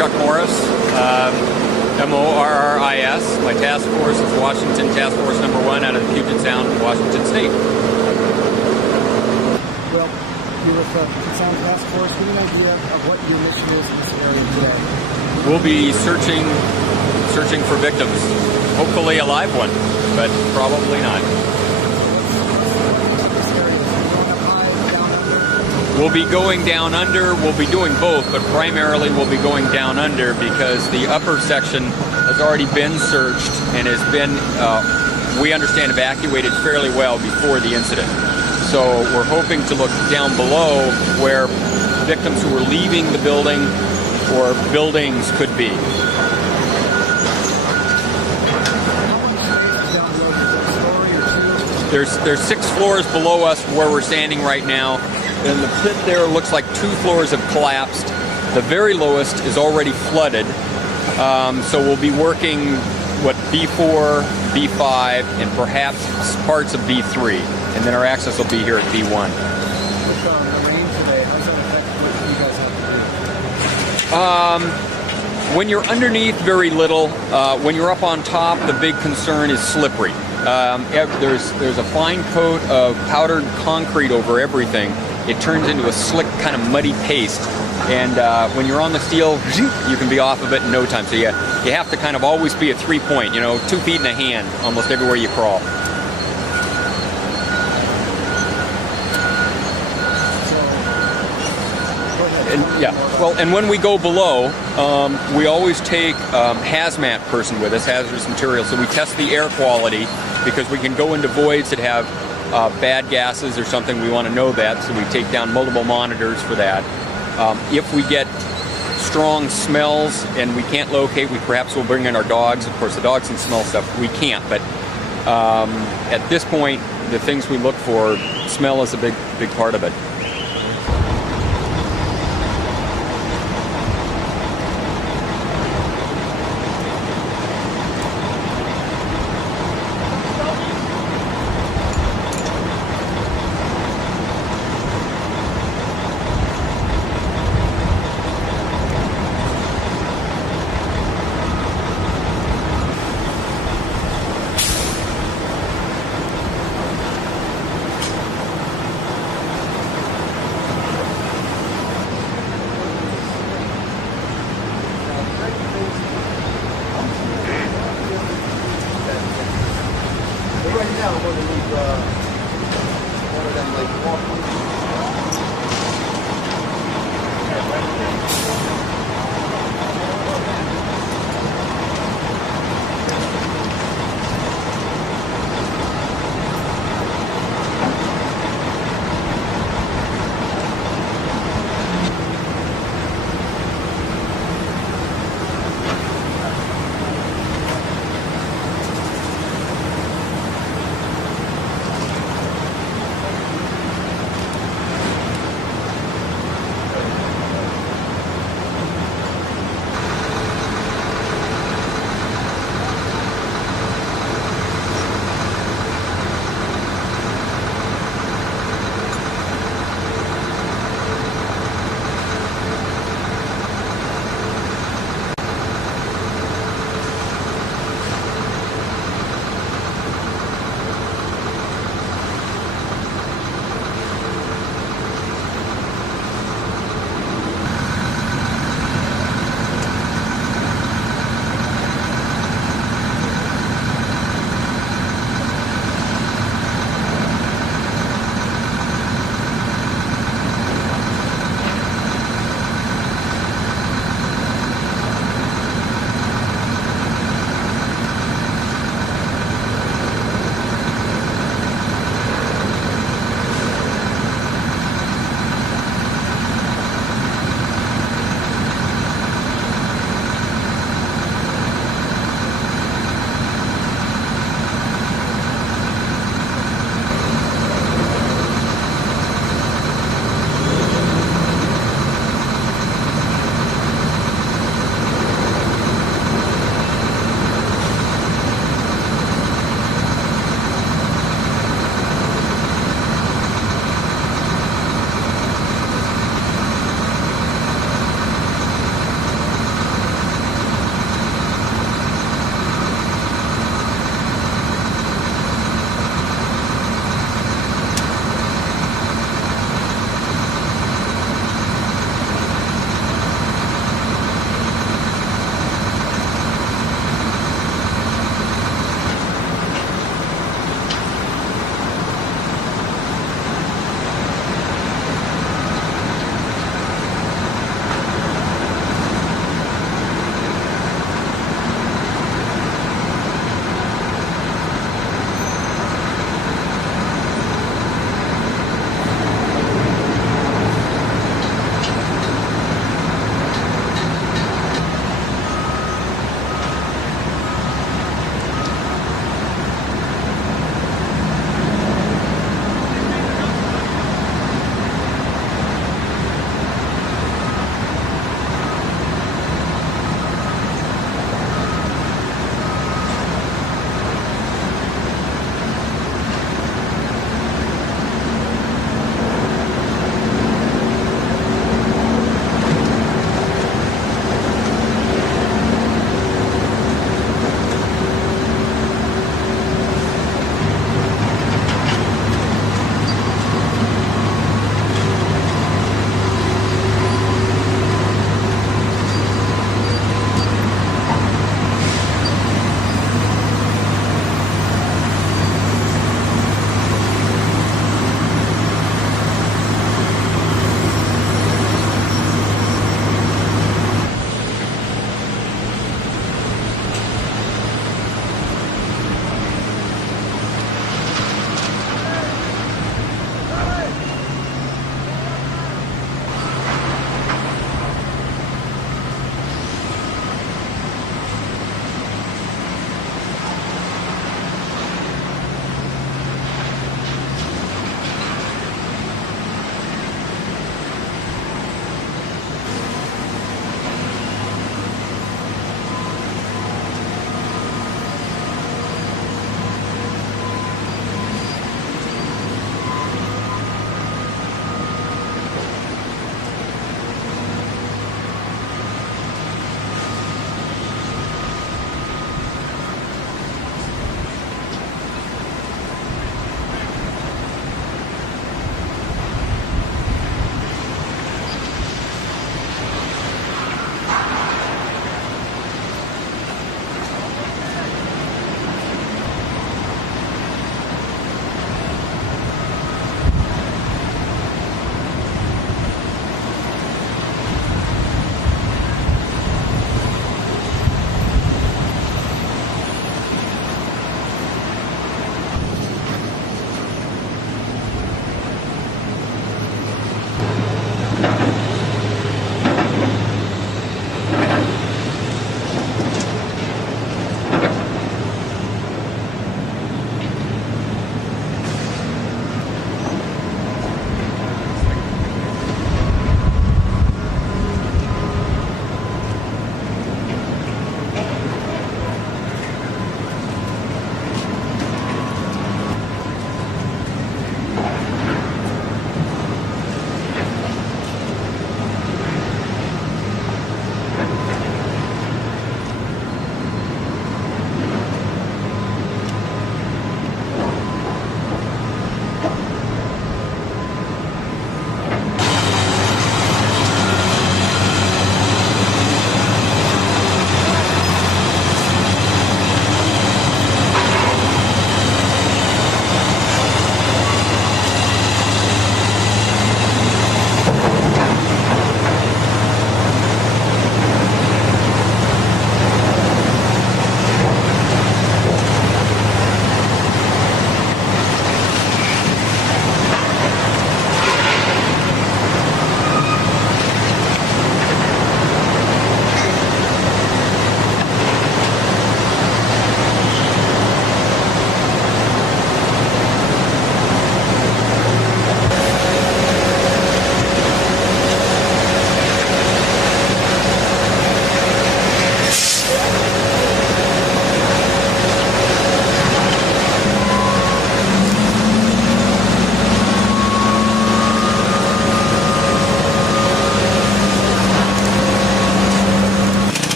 Chuck Morris, M-O-R-R-I-S. My task force is Washington Task Force Number 1 out of Puget Sound, Washington State. Well, you're with the Puget Sound Task Force. Give me an idea of what your mission is in this area today. We'll be searching for victims. Hopefully a live one, but probably not. We'll be going down under. We'll be doing both, but primarily we'll be going down under because the upper section has already been searched and has been, we understand, evacuated fairly well before the incident. So we're hoping to look down below where victims who are leaving the building or buildings could be. There's 6 floors below us where we're standing right now. And the pit there looks like 2 floors have collapsed. The very lowest is already flooded. So we'll be working, B4, B5, and perhaps parts of B3. And then our access will be here at B1. When you're underneath, very little. When you're up on top, the big concern is slippery. There's a fine coat of powdered concrete over everything. It turns into a slick, kind of muddy paste. And when you're on the steel, you can be off of it in no time. So you have to kind of always be at 3-point, 2 feet in a hand, almost everywhere you crawl. And when we go below, we always take hazmat person with us, hazardous materials. So we test the air quality because we can go into voids that have bad gases or something. We want to know that, so we take down multiple monitors for that. If we get strong smells and we can't locate, we perhaps will bring in our dogs. Of course, the dogs can smell stuff. We can't, but at this point, the things we look for, smell is a big part of it.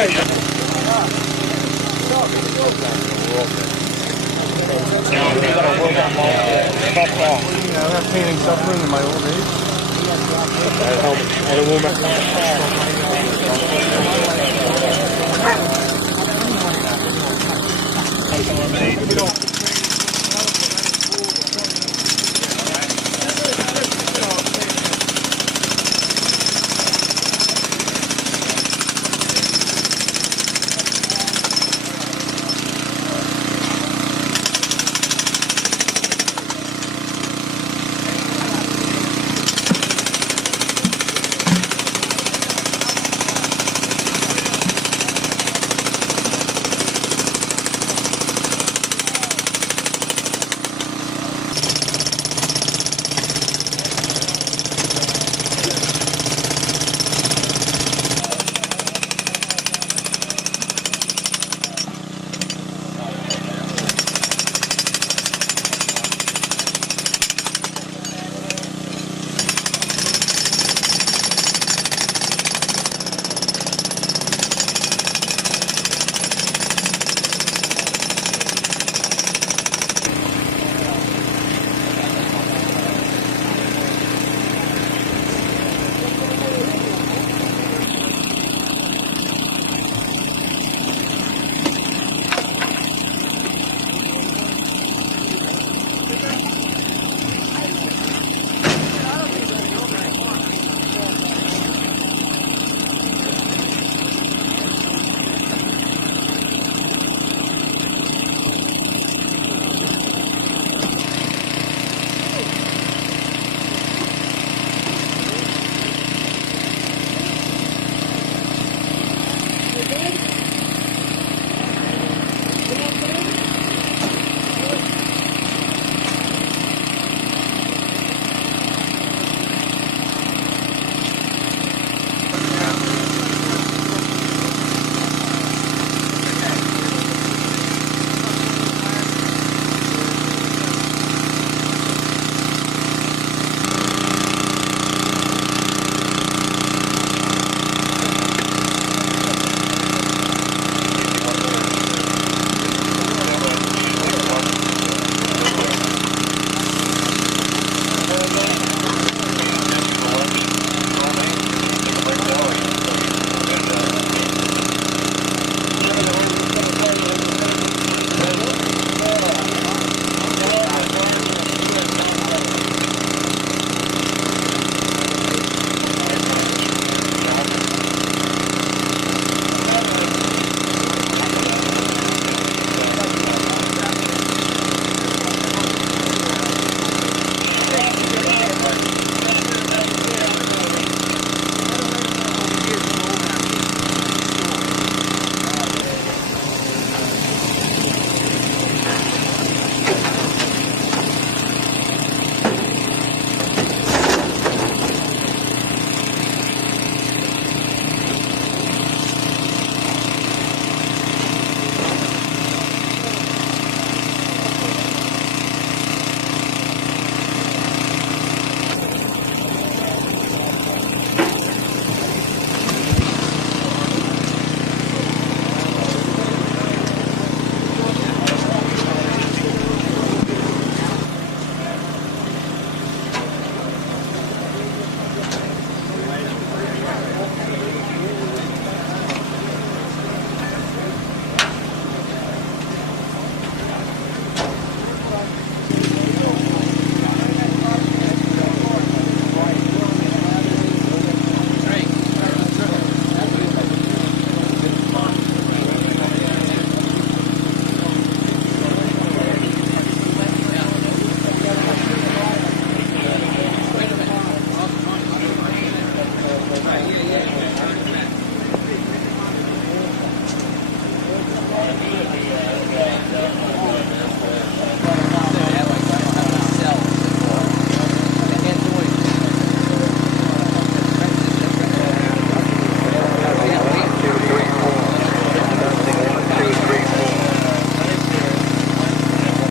I have pain and suffering in my old age.